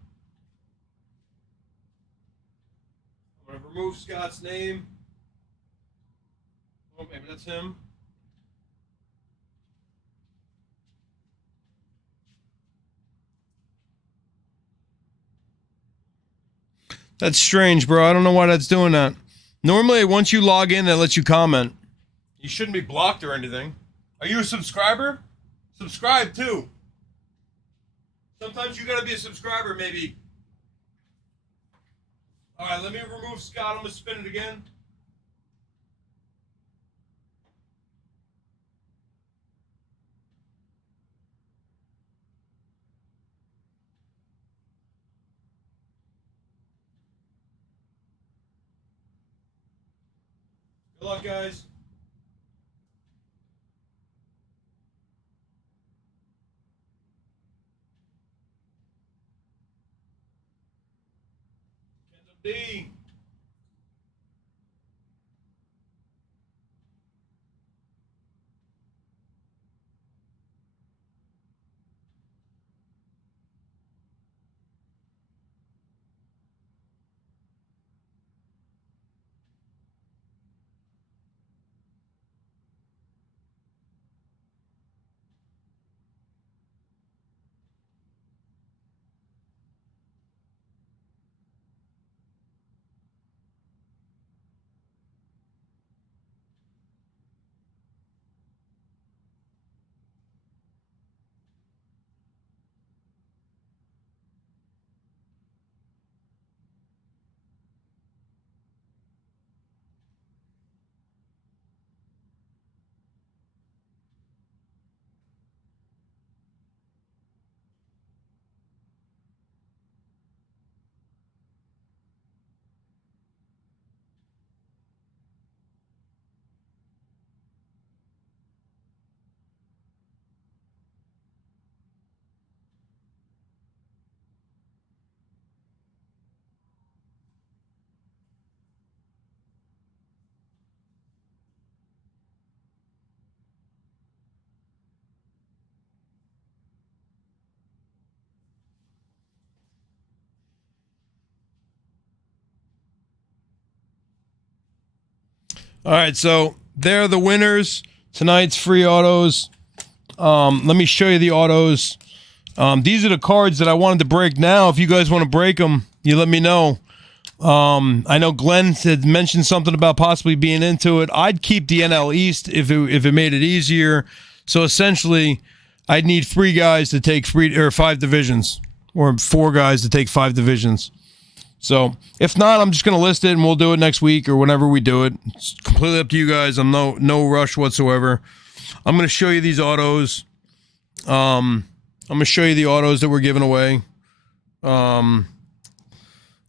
I'm going to remove Scott's name. Oh, maybe that's him. That's strange, bro. I don't know why that's doing that. Normally, once you log in, that lets you comment. You shouldn't be blocked or anything. Are you a subscriber? Subscribe, too. Sometimes you gotta be a subscriber, maybe. Alright, let me remove Scott. I'm gonna spin it again. luck, guys. Kendall D. All right, so they're the winners. Tonight's free autos. Let me show you the autos. These are the cards that I wanted to break now. If you guys want to break them, you let me know. I know Glenn had mentioned something about possibly being into it. I'd keep the NL East if it made it easier. So essentially, I'd need 3 guys to take 5 divisions, or 4 guys to take 5 divisions. So if not, I'm just going to list it and we'll do it next week or whenever we do it. It's completely up to you guys. I'm no rush whatsoever. I'm going to show you these autos. I'm going to show you the autos that we're giving away.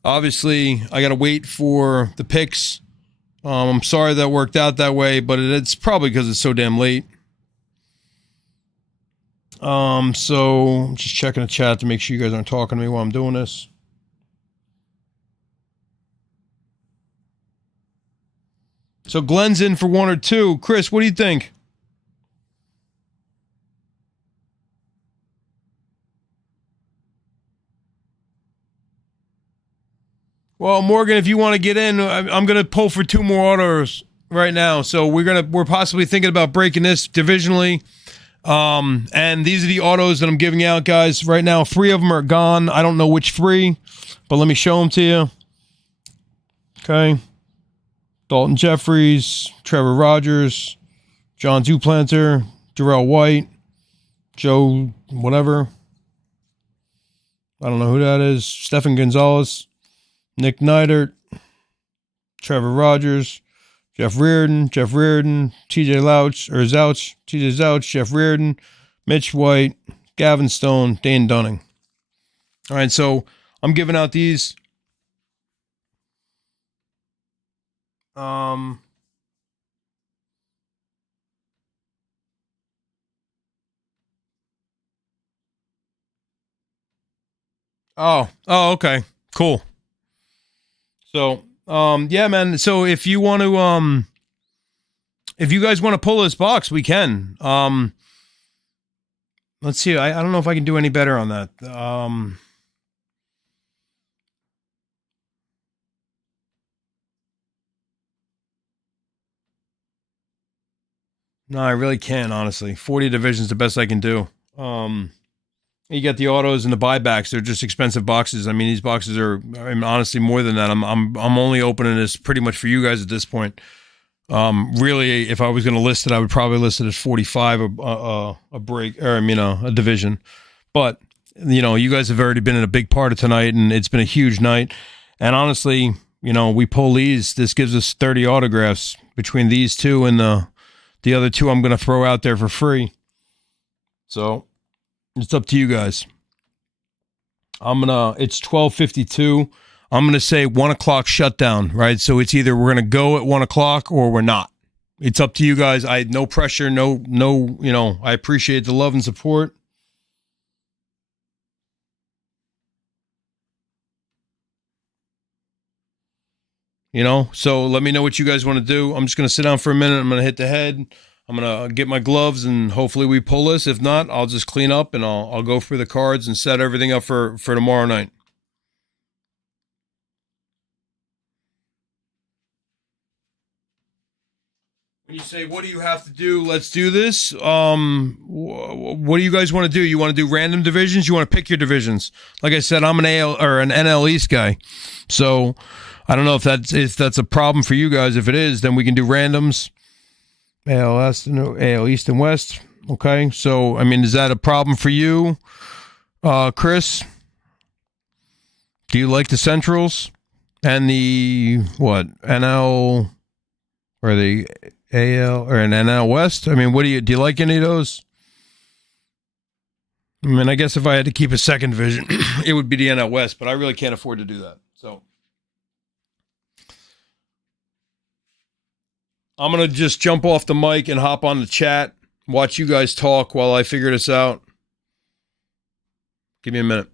Obviously, I got to wait for the picks. I'm sorry that worked out that way, but it's probably because it's so damn late. So I'm just checking the chat to make sure you guys aren't talking to me while I'm doing this. So Glenn's in for 1 or 2. Chris, what do you think? Well, Morgan, if you want to get in, I'm going to pull for 2 more autos right now. So we're possibly thinking about breaking this divisionally. And these are the autos that I'm giving out, guys. Right now, 3 of them are gone. I don't know which 3, but let me show them to you. Okay. Dalton Jeffries, Trevor Rogers, John Duplanter, Darrell White, Joe whatever. I don't know who that is. Stefan Gonzalez, Nick Neidert, Trevor Rogers, Jeff Reardon, TJ Zouch, Jeff Reardon, Mitch White, Gavin Stone, Dane Dunning. All right, so I'm giving out these. Okay. Cool. So, yeah, man. So if you want to, if you guys want to pull this box, we can. Let's see. I don't know if I can do any better on that. No, I really can't, honestly. 40 divisions is the best I can do. You got the autos and the buybacks. They're just expensive boxes. I mean, these boxes are, honestly more than that. I'm only opening this pretty much for you guys at this point. Really, if I was going to list it, I would probably list it as 45 a break, or a division. But you guys have already been in a big part of tonight, and it's been a huge night. And honestly, we pull these. This gives us 30 autographs between these 2 and the other 2 I'm going to throw out there for free. So it's up to you guys. It's 12:52. I'm going to say 1 o'clock shutdown, right? So it's either we're going to go at 1 o'clock or we're not. It's up to you guys. I had no pressure, no, I appreciate the love and support. So let me know what you guys want to do. I'm just going to sit down for a minute. I'm going to hit the head. I'm going to get my gloves and hopefully we pull this. If not, I'll just clean up and I'll go through the cards and set everything up for tomorrow night. When you say, what do you have to do? Let's do this. What do you guys want to do? You want to do random divisions? You want to pick your divisions? Like I said, I'm an AL or an NL East guy. So I don't know if that's a problem for you guys. If it is, then we can do randoms. AL East and West. Okay. So, I mean, is that a problem for you, Chris? Do you like the Centrals and the NL or the AL or an NL West? I mean, do you like any of those? I mean, I guess if I had to keep a second division, it would be the NL West, but I really can't afford to do that. So I'm going to just jump off the mic and hop on the chat, watch you guys talk while I figure this out. Give me a minute.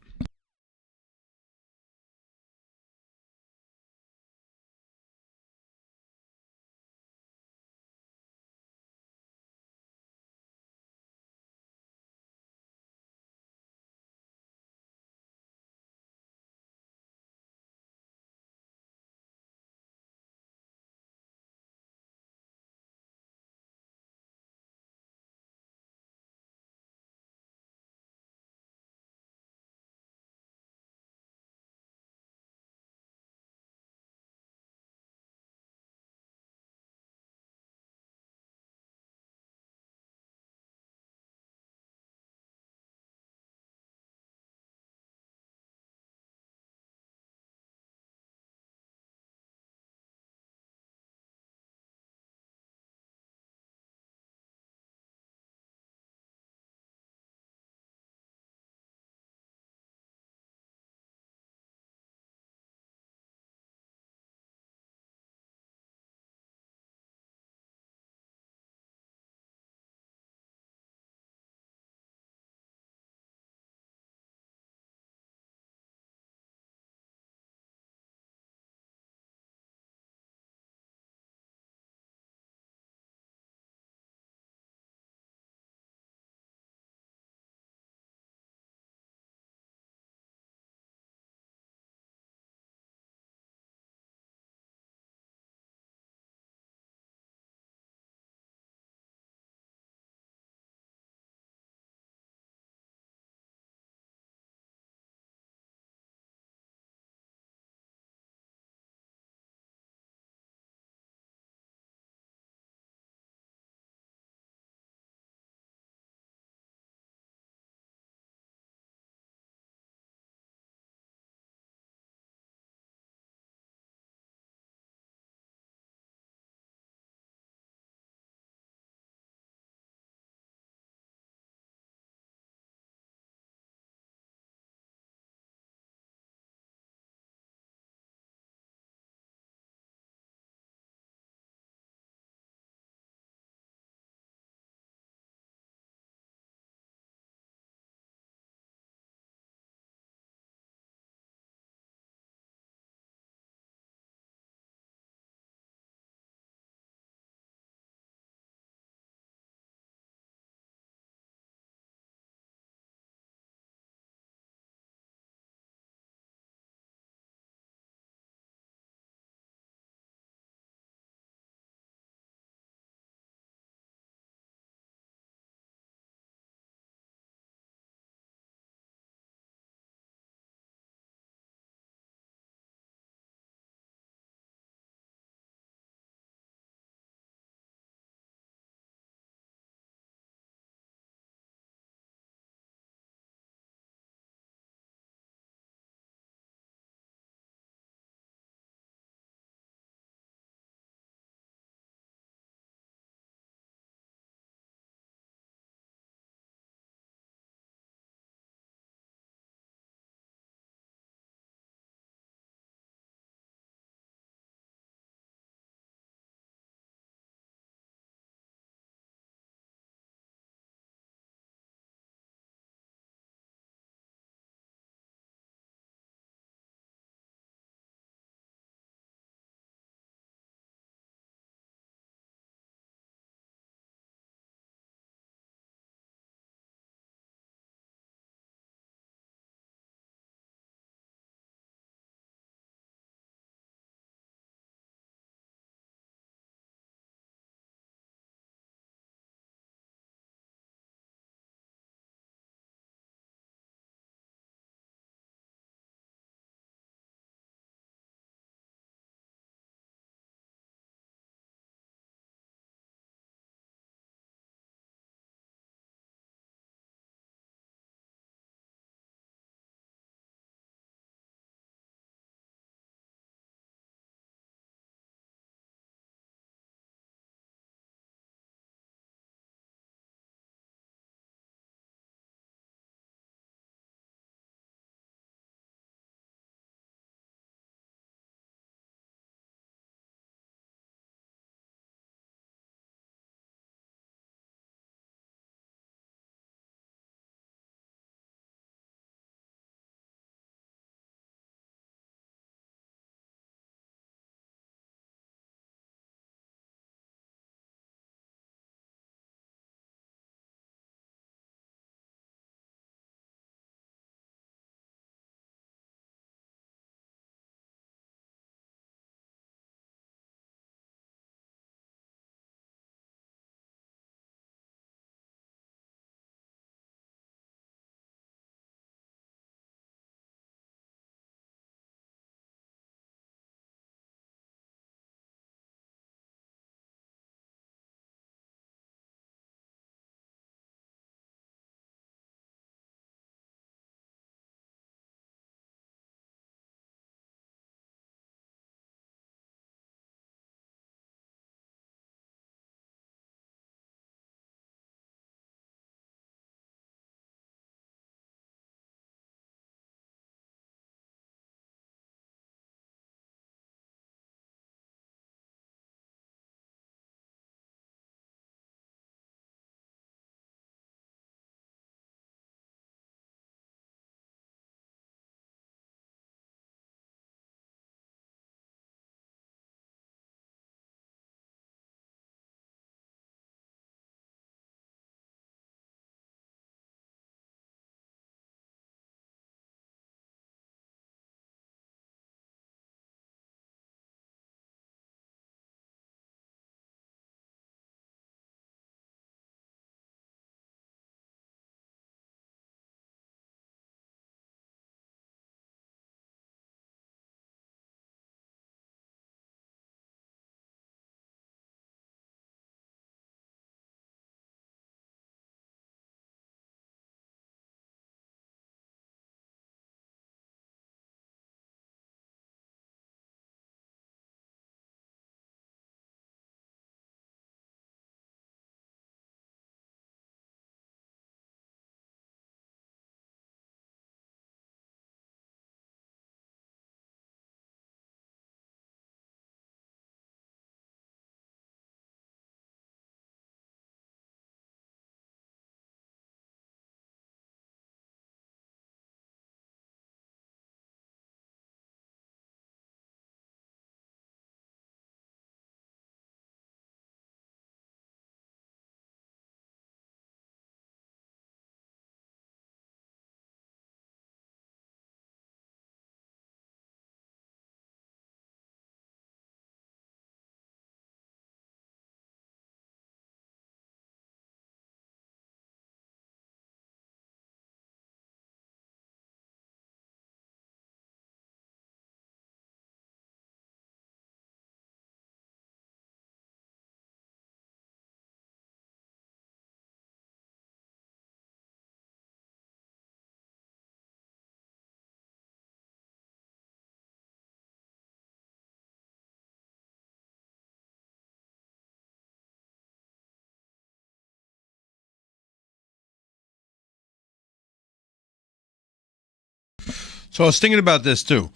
So I was thinking about this too.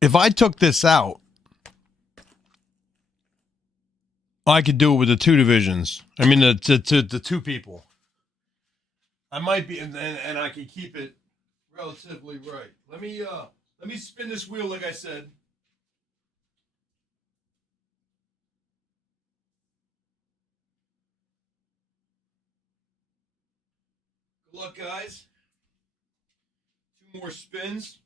If I took this out, I could do it with the two divisions. I mean, the two people. I might be, and I can keep it relatively right. Let me spin this wheel like I said. Good luck, guys. 2 more spins.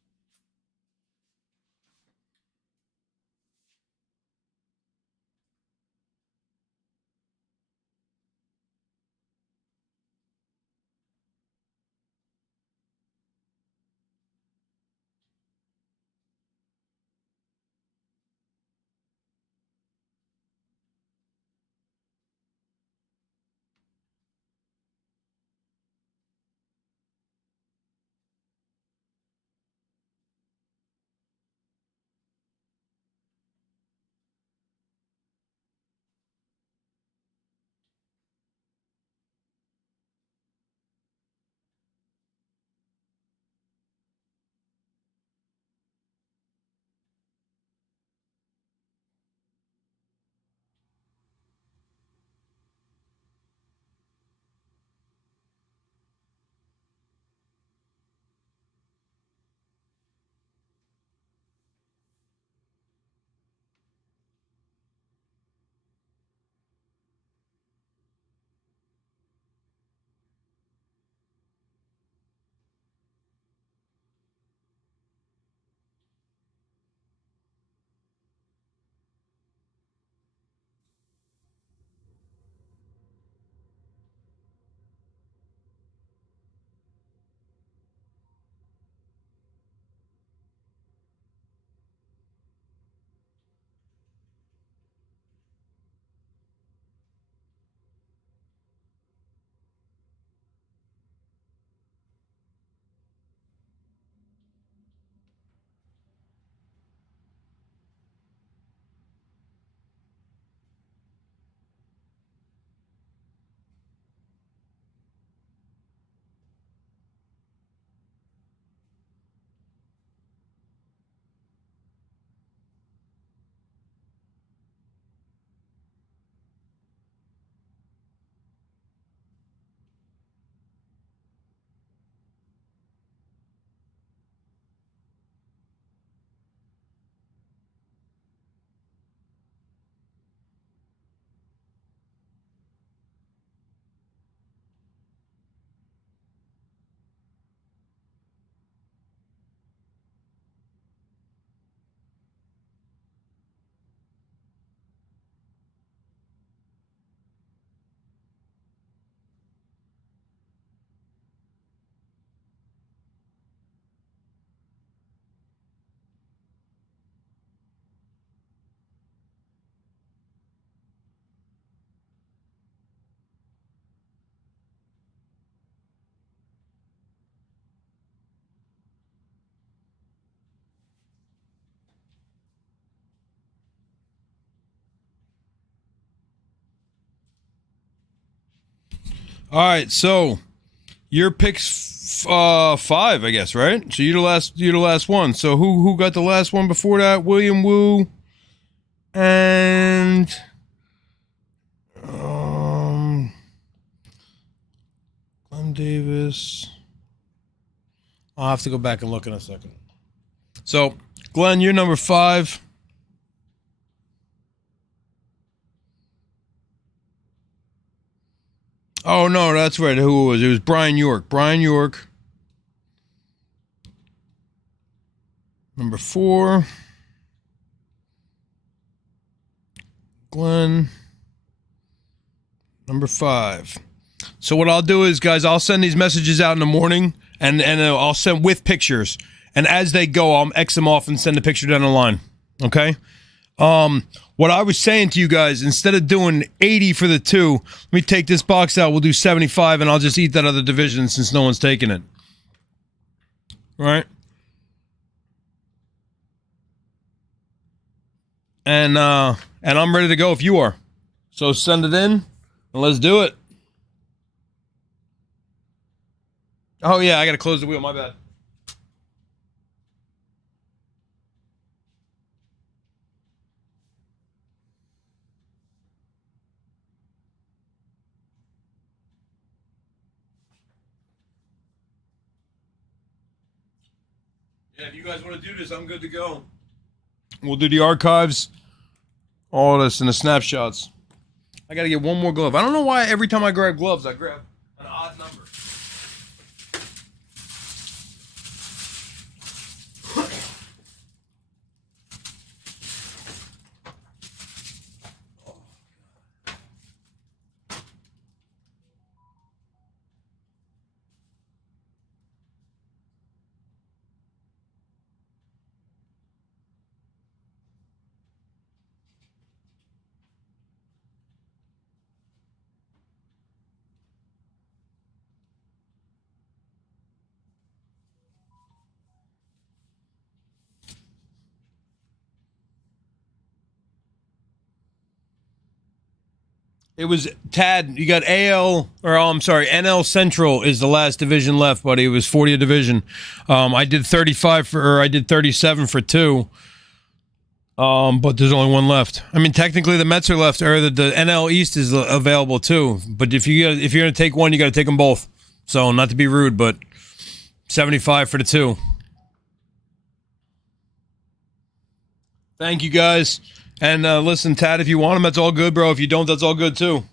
All right, so your pick's 5, I guess, right? So you're the last one. So who got the last one before that? William Wu and Glenn Davis. I'll have to go back and look in a second. So Glenn, you're number 5. Oh, no, that's right. Who it was? It was Brian York. Brian York. Number 4. Glenn. Number 5. So what I'll do is, guys, I'll send these messages out in the morning, and I'll send with pictures. And as they go, I'll X them off and send a picture down the line. Okay? What I was saying to you guys, instead of doing 80 for the 2, let me take this box out. We'll do 75, and I'll just eat that other division since no one's taking it. Right? And I'm ready to go if you are. So send it in, and let's do it. Oh, yeah, I got to close the wheel. My bad. Yeah, if you guys want to do this, I'm good to go. We'll do the archives, all this, and the snapshots. I got to get one more glove. I don't know why every time I grab gloves, I grab an odd number. It was Tad. You got AL, or oh, I'm sorry, NL Central is the last division left, buddy. It was 40 a division. I did 35 or I did 37 for 2. But there's only one left. I mean, technically the Mets are left, or the NL East is available too. But if you're gonna take one, you got to take them both. So not to be rude, but 75 for the 2. Thank you guys. And listen, Tad, if you want them, that's all good, bro. If you don't, that's all good too.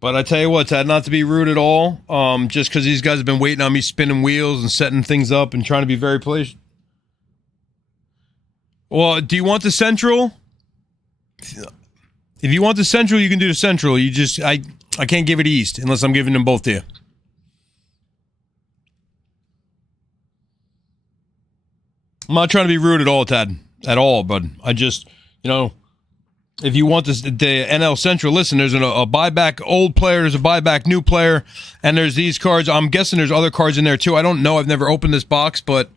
But I tell you what, Tad, not to be rude at all, just because these guys have been waiting on me spinning wheels and setting things up and trying to be very patient. Well, do you want the Central? If you want the Central, you can do the Central. You just, I can't give it East unless I'm giving them both to you. I'm not trying to be rude at all, Tad, at all, bud. I just, if you want this, the NL Central, listen, there's a buyback old player, there's a buyback new player, and there's these cards. I'm guessing there's other cards in there too. I don't know. I've never opened this box, but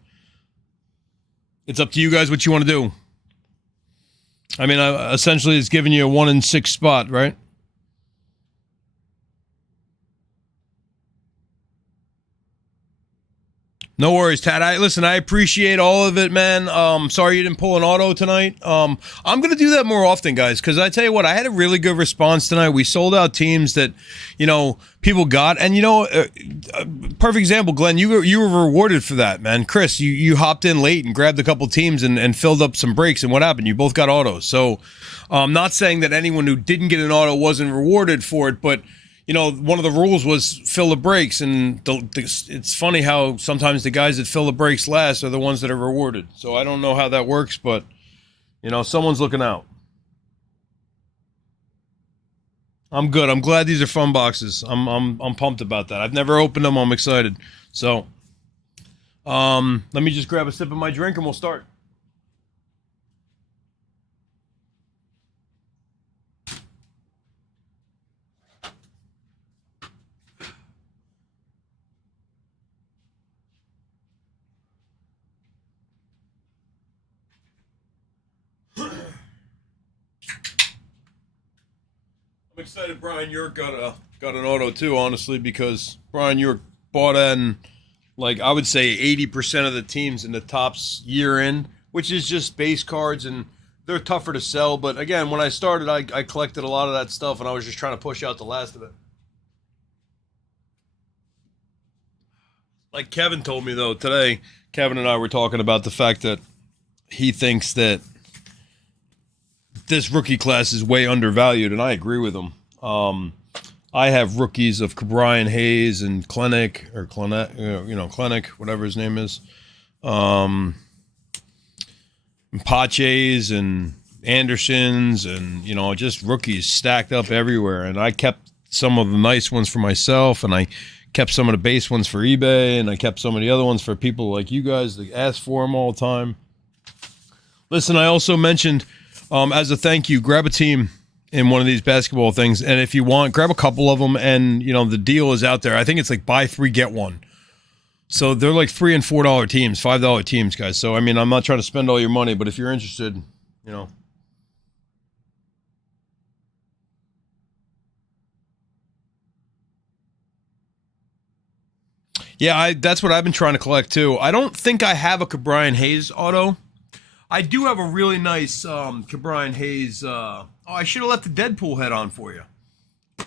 it's up to you guys what you want to do. I mean, essentially, it's giving you a 1 in 6 spot, right? No worries, Tad. I appreciate all of it, man. Sorry you didn't pull an auto tonight. I'm going to do that more often, guys, because I tell you what, I had a really good response tonight. We sold out teams that, people got. And, perfect example, Glenn, you were rewarded for that, man. Chris, you hopped in late and grabbed a couple teams and filled up some breaks. And what happened? You both got autos. So I'm not saying that anyone who didn't get an auto wasn't rewarded for it, but one of the rules was fill the breaks, and it's funny how sometimes the guys that fill the breaks last are the ones that are rewarded. So I don't know how that works, but someone's looking out. I'm good. I'm glad these are fun boxes. I'm pumped about that. I've never opened them. I'm excited. So, let me just grab a sip of my drink and we'll start. I'm excited Brian York got an auto too, honestly, because Brian York bought in, I would say 80% of the teams in the tops year in, which is just base cards, and they're tougher to sell. But again, when I started, I collected a lot of that stuff, and I was just trying to push out the last of it. Like Kevin told me, though, today, Kevin and I were talking about the fact that he thinks that this rookie class is way undervalued, and I agree with him. I have rookies of Brian Hayes and Klenek, whatever his name is. Paches and Andersons and, just rookies stacked up everywhere. And I kept some of the nice ones for myself, and I kept some of the base ones for eBay, and I kept some of the other ones for people like you guys that ask for them all the time. Listen, I also mentioned, as a thank you, grab a team in one of these basketball things, and if you want, grab a couple of them, and the deal is out there. I think it's buy 3 get 1. So they're $3 and $4 teams, $5 teams, guys. So I'm not trying to spend all your money, but if you're interested, Yeah, that's what I've been trying to collect too. I don't think I have a Cabrian Hayes auto. I do have a really nice Cabrian Hayes. I should have left the Deadpool head on for you.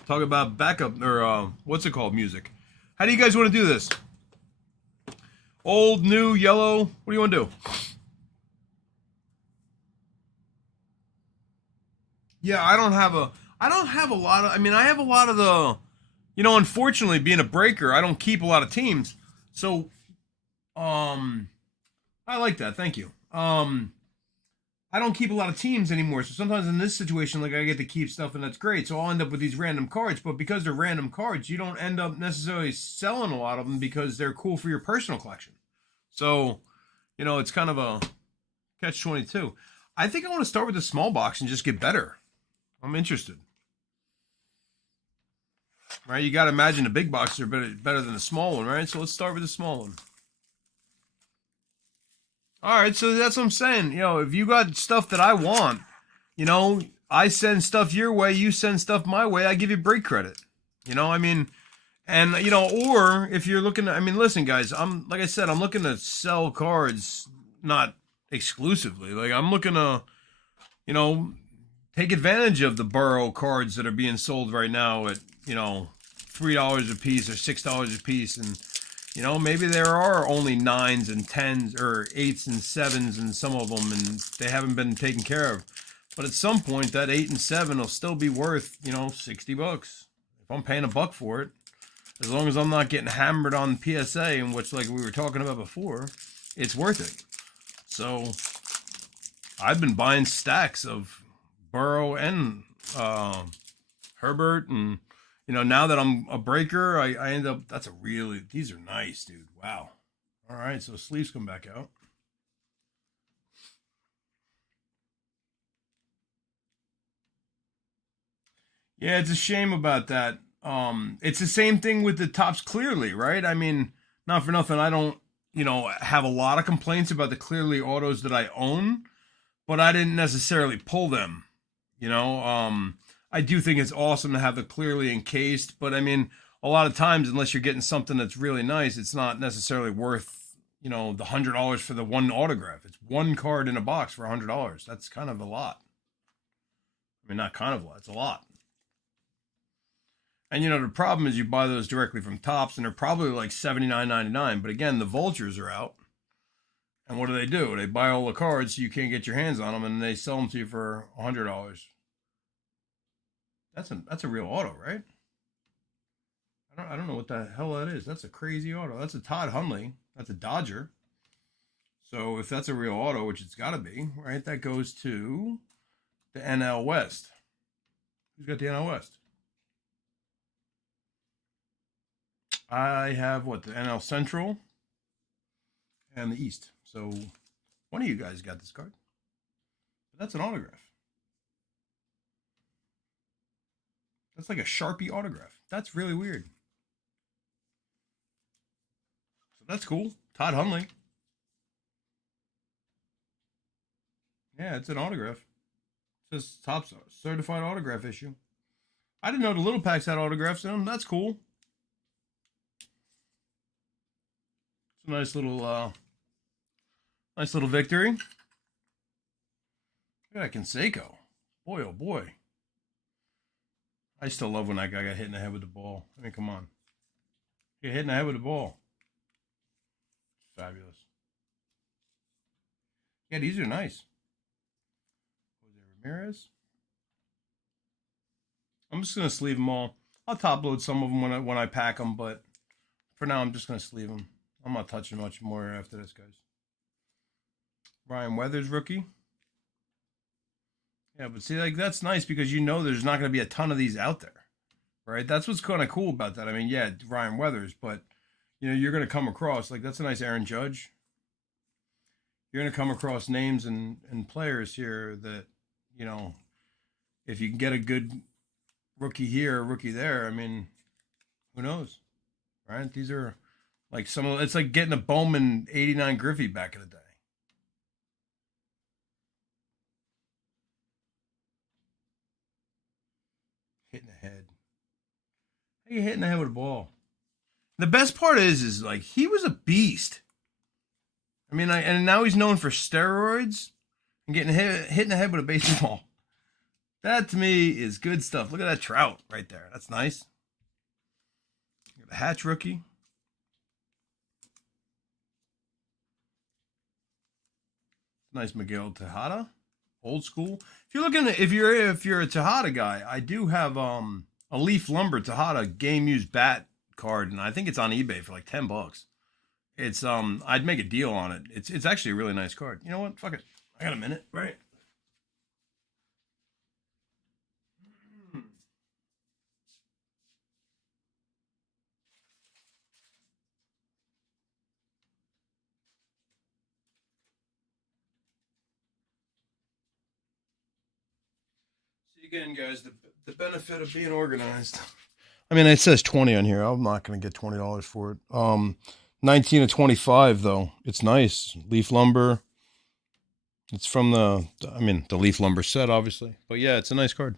Talk about backup or what's it called? Music. How do you guys want to do this? Old, new, yellow. What do you want to do? Yeah, I don't have a lot of. I mean, I have a lot of the. Unfortunately, being a breaker, I don't keep a lot of teams. So, I like that. Thank you. I don't keep a lot of teams anymore. So sometimes in this situation, like I get to keep stuff and that's great. So I'll end up with these random cards. But because they're random cards, you don't end up necessarily selling a lot of them because they're cool for your personal collection. So, it's kind of a catch-22. I think I want to start with the small box and just get better. I'm interested. Right? You got to imagine the big boxes are better than the small one, right? So let's start with the small one. All right, so that's what I'm saying. If you got stuff that I want, I send stuff your way, you send stuff my way, I give you break credit. I mean, and or if you're looking to, listen, guys, like I said, I'm looking to sell cards, not exclusively. Like I'm looking to, take advantage of the Burrow cards that are being sold right now at, $3 a piece or $6 a piece, and maybe there are only 9s and 10s or 8s and 7s and some of them, and they haven't been taken care of. But at some point, that 8 and 7 will still be worth, $60. If I'm paying $1 for it, as long as I'm not getting hammered on PSA, and which, like we were talking about before, it's worth it. So I've been buying stacks of Burrow and Herbert, and now that I'm a breaker, I end up, these are nice, dude. Wow. All right, so sleeves come back out. Yeah, it's a shame about that. It's the same thing with the tops clearly, right? I mean, not for nothing, I don't, have a lot of complaints about the clearly autos that I own, but I didn't necessarily pull them. I do think it's awesome to have the clearly encased, but I mean, a lot of times, unless you're getting something that's really nice, it's not necessarily worth, the $100 for the one autograph. It's one card in a box for $100. That's kind of a lot. I mean, not kind of a lot, it's a lot. And the problem is you buy those directly from Topps, and they're probably like $79.99. But again, the vultures are out. And what do? They buy all the cards so you can't get your hands on them, and they sell them to you for $100. That's a real auto, right? I don't know what the hell that is. That's a crazy auto. That's a Todd Hundley. That's a Dodger. So if that's a real auto, which it's got to be, right? That goes to the NL West. Who's got the NL West? I have the NL Central and the East. So one of you guys got this card. But that's an autograph. That's like a Sharpie autograph. That's really weird. So that's cool. Todd Hundley. Yeah, it's an autograph. It says Topps certified autograph issue. I didn't know the little packs had autographs in them. That's cool. It's a nice little victory. Look at that Canseco. Boy, oh boy. I still love when that guy got hit in the head with the ball. I mean, come on. Get hit in the head with the ball. Fabulous. Yeah, these are nice. Jose Ramirez. I'm just going to sleeve them all. I'll top load some of them when I pack them, but for now I'm just going to sleeve them. I'm not touching much more after this, guys. Ryan Weathers rookie. Yeah, but see, like, that's nice because there's not going to be a ton of these out there, right? That's what's kind of cool about that. I mean, yeah, Ryan Weathers, but, you're going to come across, like, that's a nice Aaron Judge. You're going to come across names and players here that, if you can get a good rookie here, rookie there, I mean, who knows, right? These are like it's like getting a Bowman 89 Griffey back in the day. Hitting the head. How you hitting the head with a ball? The best part is like he was a beast. I mean, and now he's known for steroids and getting hit in the head with a baseball. That to me is good stuff. Look at that Trout right there. That's nice. The Hatch rookie. Nice Miguel Tejada. Old school. If you're looking at, if you're a Tejada guy, I do have a Leaf Lumber Tejada game used bat card, and I think it's on eBay for like $10. It's I'd make a deal on it. It's actually a really nice card. You know what? Fuck it. I got a minute, right? See again, guys, the benefit of being organized. I mean, it says 20 on here. I'm not going to get $20 for it. 19 to 25 though. It's nice. Leaf Lumber. It's from the Leaf Lumber set, obviously. But yeah, it's a nice card.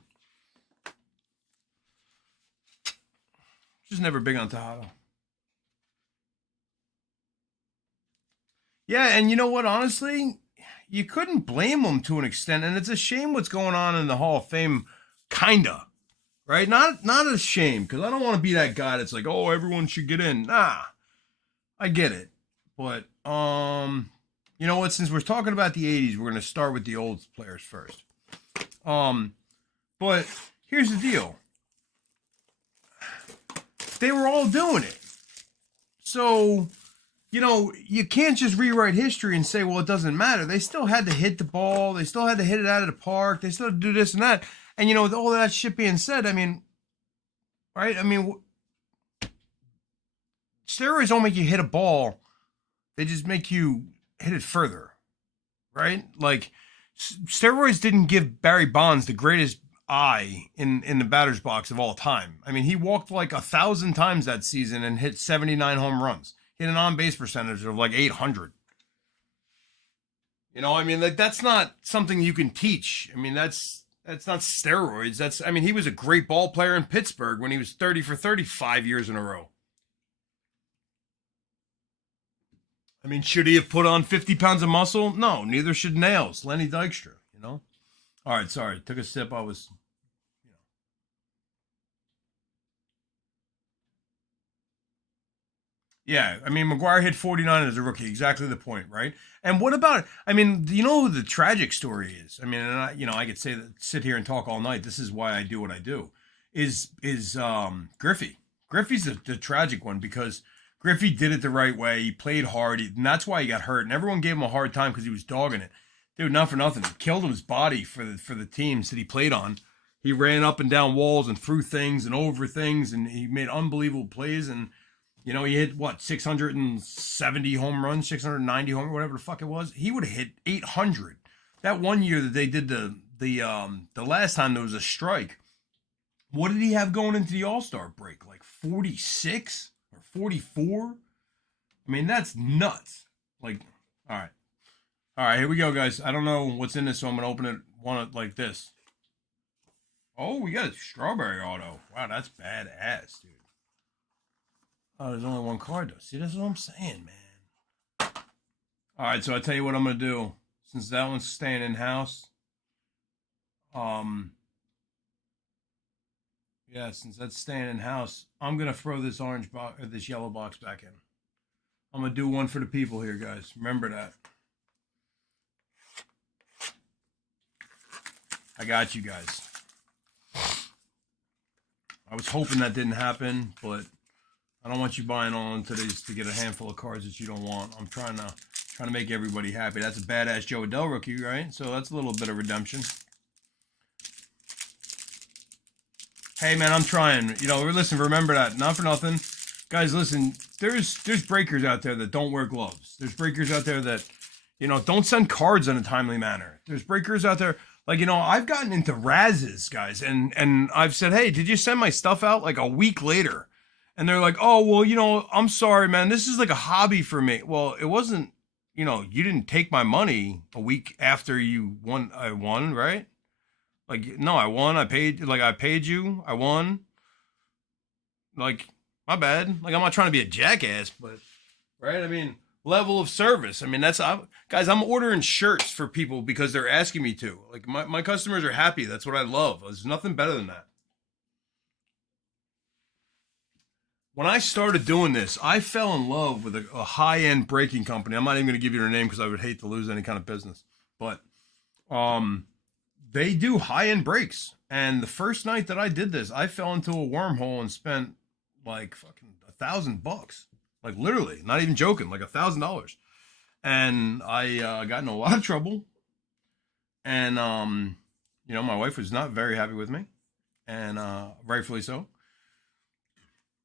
Just never big on Tejada. Yeah, and you know what? Honestly, you couldn't blame him to an extent, and it's a shame what's going on in the Hall of Fame, kinda. Right? Not a shame, because I don't want to be that guy that's like, oh, everyone should get in. Nah. I get it. But you know what? Since we're talking about the 80s, we're going to start with the old players first. But here's the deal. They were all doing it. So, you know, you can't just rewrite history and say, well, it doesn't matter. They still had to hit the ball. They still had to hit it out of the park. They still had to do this and that. And, you know, with all that shit being said, I mean, right? I mean, steroids don't make you hit a ball. They just make you hit it further, right? Like, steroids didn't give Barry Bonds the greatest eye in the batter's box of all time. I mean, he walked like 1,000 times that season and hit 79 home runs. He had an on-base percentage of like 800. You know, I mean, like, that's not something you can teach. I mean, that's not steroids. I mean, he was a great ball player in Pittsburgh when he was 30 for 35 years in a row. I mean, should he have put on 50 pounds of muscle? No, neither should Nails, Lenny Dykstra, you know? All right, sorry. Took a sip. I was, you know. Yeah, I mean, McGuire hit 49 as a rookie. Exactly the point, right? And what about, I mean, you know who the tragic story is? I mean, and I could say that, sit here and talk all night. This is why I do what I do. Is Griffey. Griffey's the tragic one because Griffey did it the right way. He played hard, and that's why he got hurt. And everyone gave him a hard time because he was dogging it. Dude, not for nothing. He killed his body for the teams that he played on. He ran up and down walls and threw things and over things, and he made unbelievable plays. And, you know, he hit, 670 home runs, 690 home runs, whatever the fuck it was. He would have hit 800. That one year that they did the last time there was a strike, what did he have going into the All-Star break? Like 46 or 44? I mean, that's nuts. Like, all right. All right, here we go, guys. I don't know what's in this, so I'm going to open it like this. Oh, we got a strawberry auto. Wow, that's badass, dude. Oh, there's only one card, though. See, that's what I'm saying, man. All right, so I'll tell you what I'm going to do. Since that one's staying in-house, yeah, since that's staying in-house, I'm going to throw this orange box or this yellow box back in. I'm going to do one for the people here, guys. Remember that. I got you guys. I was hoping that didn't happen, but I don't want you buying all into these to get a handful of cards that you don't want. I'm trying to make everybody happy. That's a badass Joe Adele rookie, right? So that's a little bit of redemption. Hey man, I'm trying. You know, listen, remember that. Not for nothing. Guys, listen, there's breakers out there that don't wear gloves. There's breakers out there that, you know, don't send cards in a timely manner. There's breakers out there. Like, you know, I've gotten into razzes, guys, and I've said, hey, did you send my stuff out like a week later? And they're like, oh, well, you know, I'm sorry, man. This is like a hobby for me. Well, it wasn't, you know, you didn't take my money a week after I won, right? Like, no, I won. I paid you. I won. Like, My bad. Like, I'm not trying to be a jackass, but right? I mean, level of service. I mean, guys, I'm ordering shirts for people because they're asking me to. Like, my customers are happy. That's what I love. There's nothing better than that. When I started doing this, I fell in love with a high-end braking company. I'm not even going to give you their name because I would hate to lose any kind of business. But they do high-end brakes. And the first night that I did this, I fell into a wormhole and spent like fucking $1,000. Like, literally, not even joking, like $1,000. And I got in a lot of trouble. And my wife was not very happy with me, and rightfully so.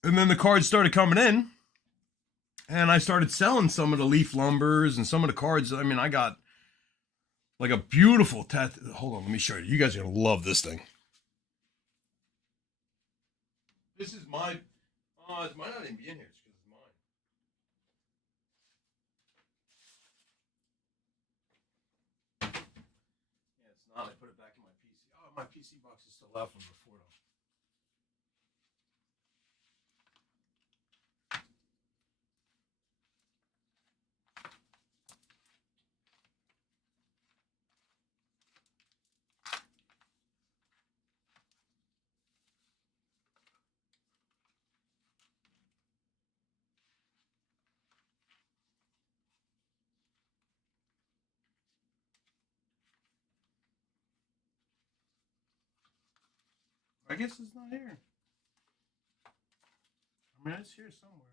And then the cards started coming in, and I started selling some of the leaf lumbers and some of the cards. I mean, I got like a beautiful Hold on, let me show you. You guys are gonna love this thing. This is my. It might not even be in here. It's because it's mine. Yeah, it's not. I put it back in my PC. Oh, my PC box is still left from before though. I guess it's not here. I mean, it's here somewhere.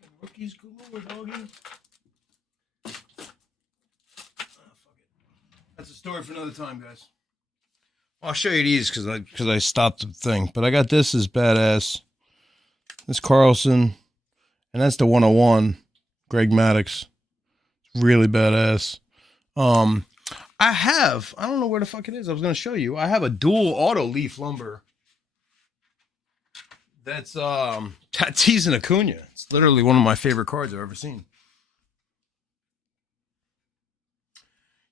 Fucking rookies galore, doggy. That's a story for another time, guys. I'll show you these because I stopped the thing. But I got this is badass. This Carlson, and that's the 101, Greg Maddox. Really badass. I don't know where the fuck it is. I was gonna show you. I have a dual auto leaf lumber. That's Tatis and Acuna. It's literally one of my favorite cards I've ever seen.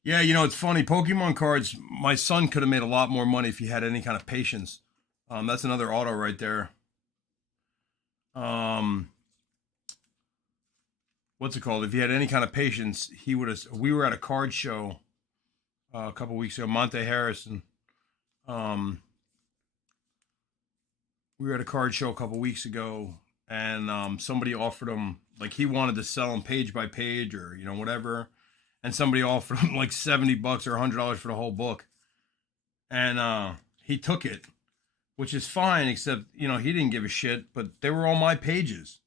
Yeah, it's funny. Pokemon cards, my son could have made a lot more money if he had any kind of patience. That's another auto right there. What's it called? If he had any kind of patience, he would have. We were at a card show a couple weeks ago, Monte Harrison. We were at a card show a couple weeks ago, and somebody offered him, like, he wanted to sell them page by page or whatever. And somebody offered him like $70 or $100 for the whole book. And he took it, which is fine, except, he didn't give a shit, but they were all my pages.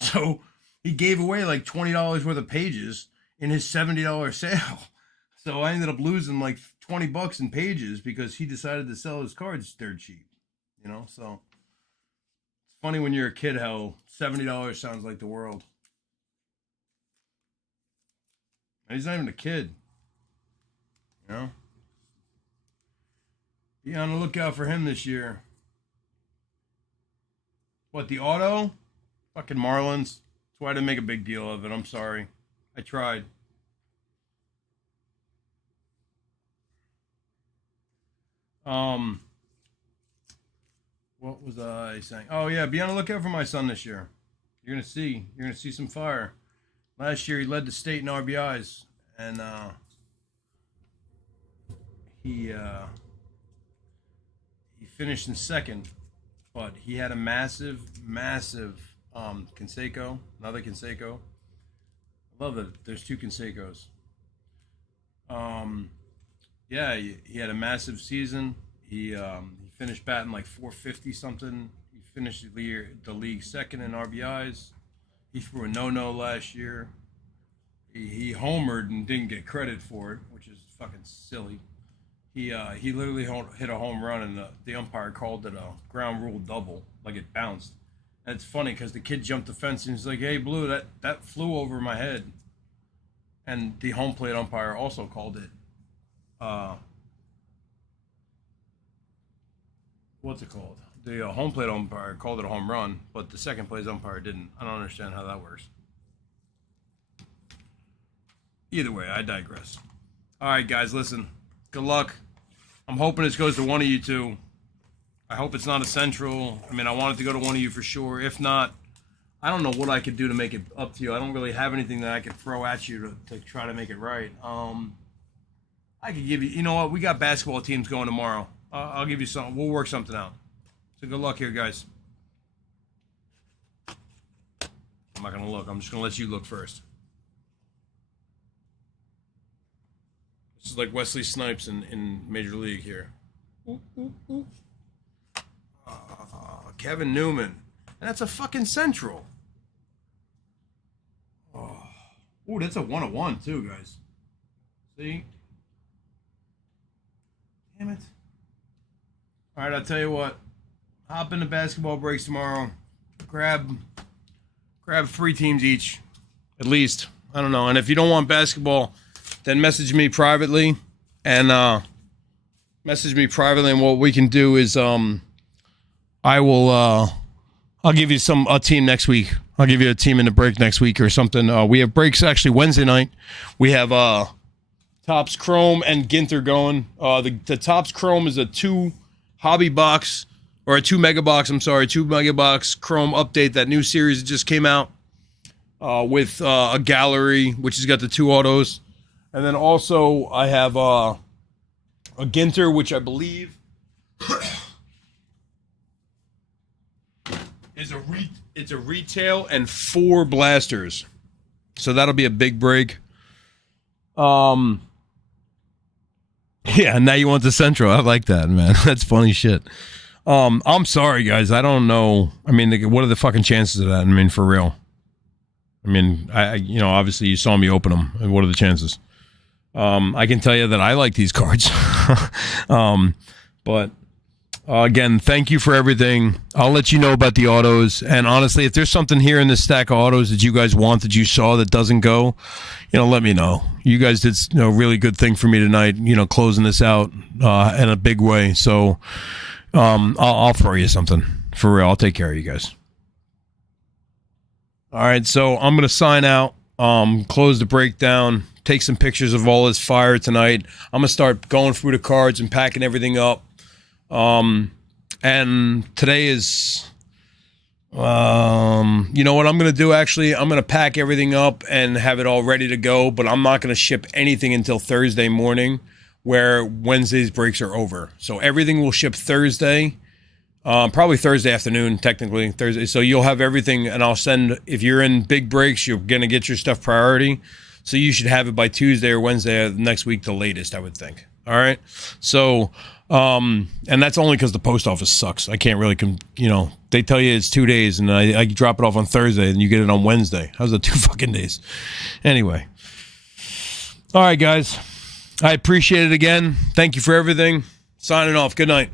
So he gave away like $20 worth of pages in his $70 sale. So I ended up losing like $20 in pages because he decided to sell his cards dirt cheap, So it's funny when you're a kid how $70 sounds like the world. He's not even a kid. Be on the lookout for him this year. What, the auto? Fucking Marlins. That's why I didn't make a big deal of it. I'm sorry. I tried. What was I saying? Oh yeah, be on the lookout for my son this year. You're gonna see some fire. Last year he led the state in RBIs, and he finished in second, but he had a massive Canseco, another Canseco. I love that there's two Cansecos. Yeah, he had a massive season. He finished batting like 450 something. He finished the league second in RBIs. He threw a no-no last year. He homered and didn't get credit for it, which is fucking silly. He literally hit a home run, and the umpire called it a ground rule double, like it bounced. And it's funny because the kid jumped the fence and he's like, "Hey, Blue, that flew over my head." And the home plate umpire also called it what's it called? The home plate umpire called it a home run, but the second place umpire didn't. I don't understand how that works. Either way, I digress. All right, guys, listen. Good luck. I'm hoping this goes to one of you two. I hope it's not a Central. I mean, I want it to go to one of you for sure. If not, I don't know what I could do to make it up to you. I don't really have anything that I could throw at you to try to make it right. I could give you, you know what? We got basketball teams going tomorrow. I'll give you something. We'll work something out. So good luck here, guys. I'm not going to look. I'm just going to let you look first. This is like Wesley Snipes in Major League here. Kevin Newman. And that's a fucking Central. Oh, ooh, that's a 101 too, guys. See? Damn it. All right, I'll tell you what. Hop into basketball breaks tomorrow. Grab 3 teams each, at least. I don't know. And if you don't want basketball, then message me privately. And And what we can do is I'll give you a team next week. I'll give you a team in the break next week or something. We have breaks actually Wednesday night. We have Topps Chrome and Ginter going. The Topps Chrome is a 2 hobby box, or a 2 mega box, 2 mega box Chrome update. That new series that just came out with a gallery, which has got the 2 autos. And then also I have a Ginter, which I believe it's a retail and 4 blasters. So that'll be a big break. Yeah, now you want the Central. I like that, man. That's funny shit. I'm sorry, guys. I don't know. I mean, what are the fucking chances of that? I mean, for real. I mean, obviously you saw me open them. And what are the chances? I can tell you that I like these cards. But again, thank you for everything. I'll let you know about the autos. And honestly, if there's something here in this stack of autos that you guys want, that you saw that doesn't go, let me know. You guys did a really good thing for me tonight, closing this out in a big way. So I'll throw you something. For real, I'll take care of you guys. All right, so I'm going to sign out, close the breakdown, take some pictures of all this fire tonight. I'm going to start going through the cards and packing everything up. And today is, you know what I'm going to do? Actually, I'm going to pack everything up and have it all ready to go, but I'm not going to ship anything until Thursday morning, where Wednesday's breaks are over. So everything will ship Thursday, probably Thursday afternoon, technically Thursday. So you'll have everything, and I'll send, if you're in big breaks, you're going to get your stuff priority. So you should have it by Tuesday or Wednesday of next week, the latest, I would think. All right. So, and that's only because the post office sucks. I can't really, they tell you it's 2 days, and I drop it off on Thursday, and you get it on Wednesday. How's that 2 fucking days? Anyway. All right, guys. I appreciate it again. Thank you for everything. Signing off. Good night.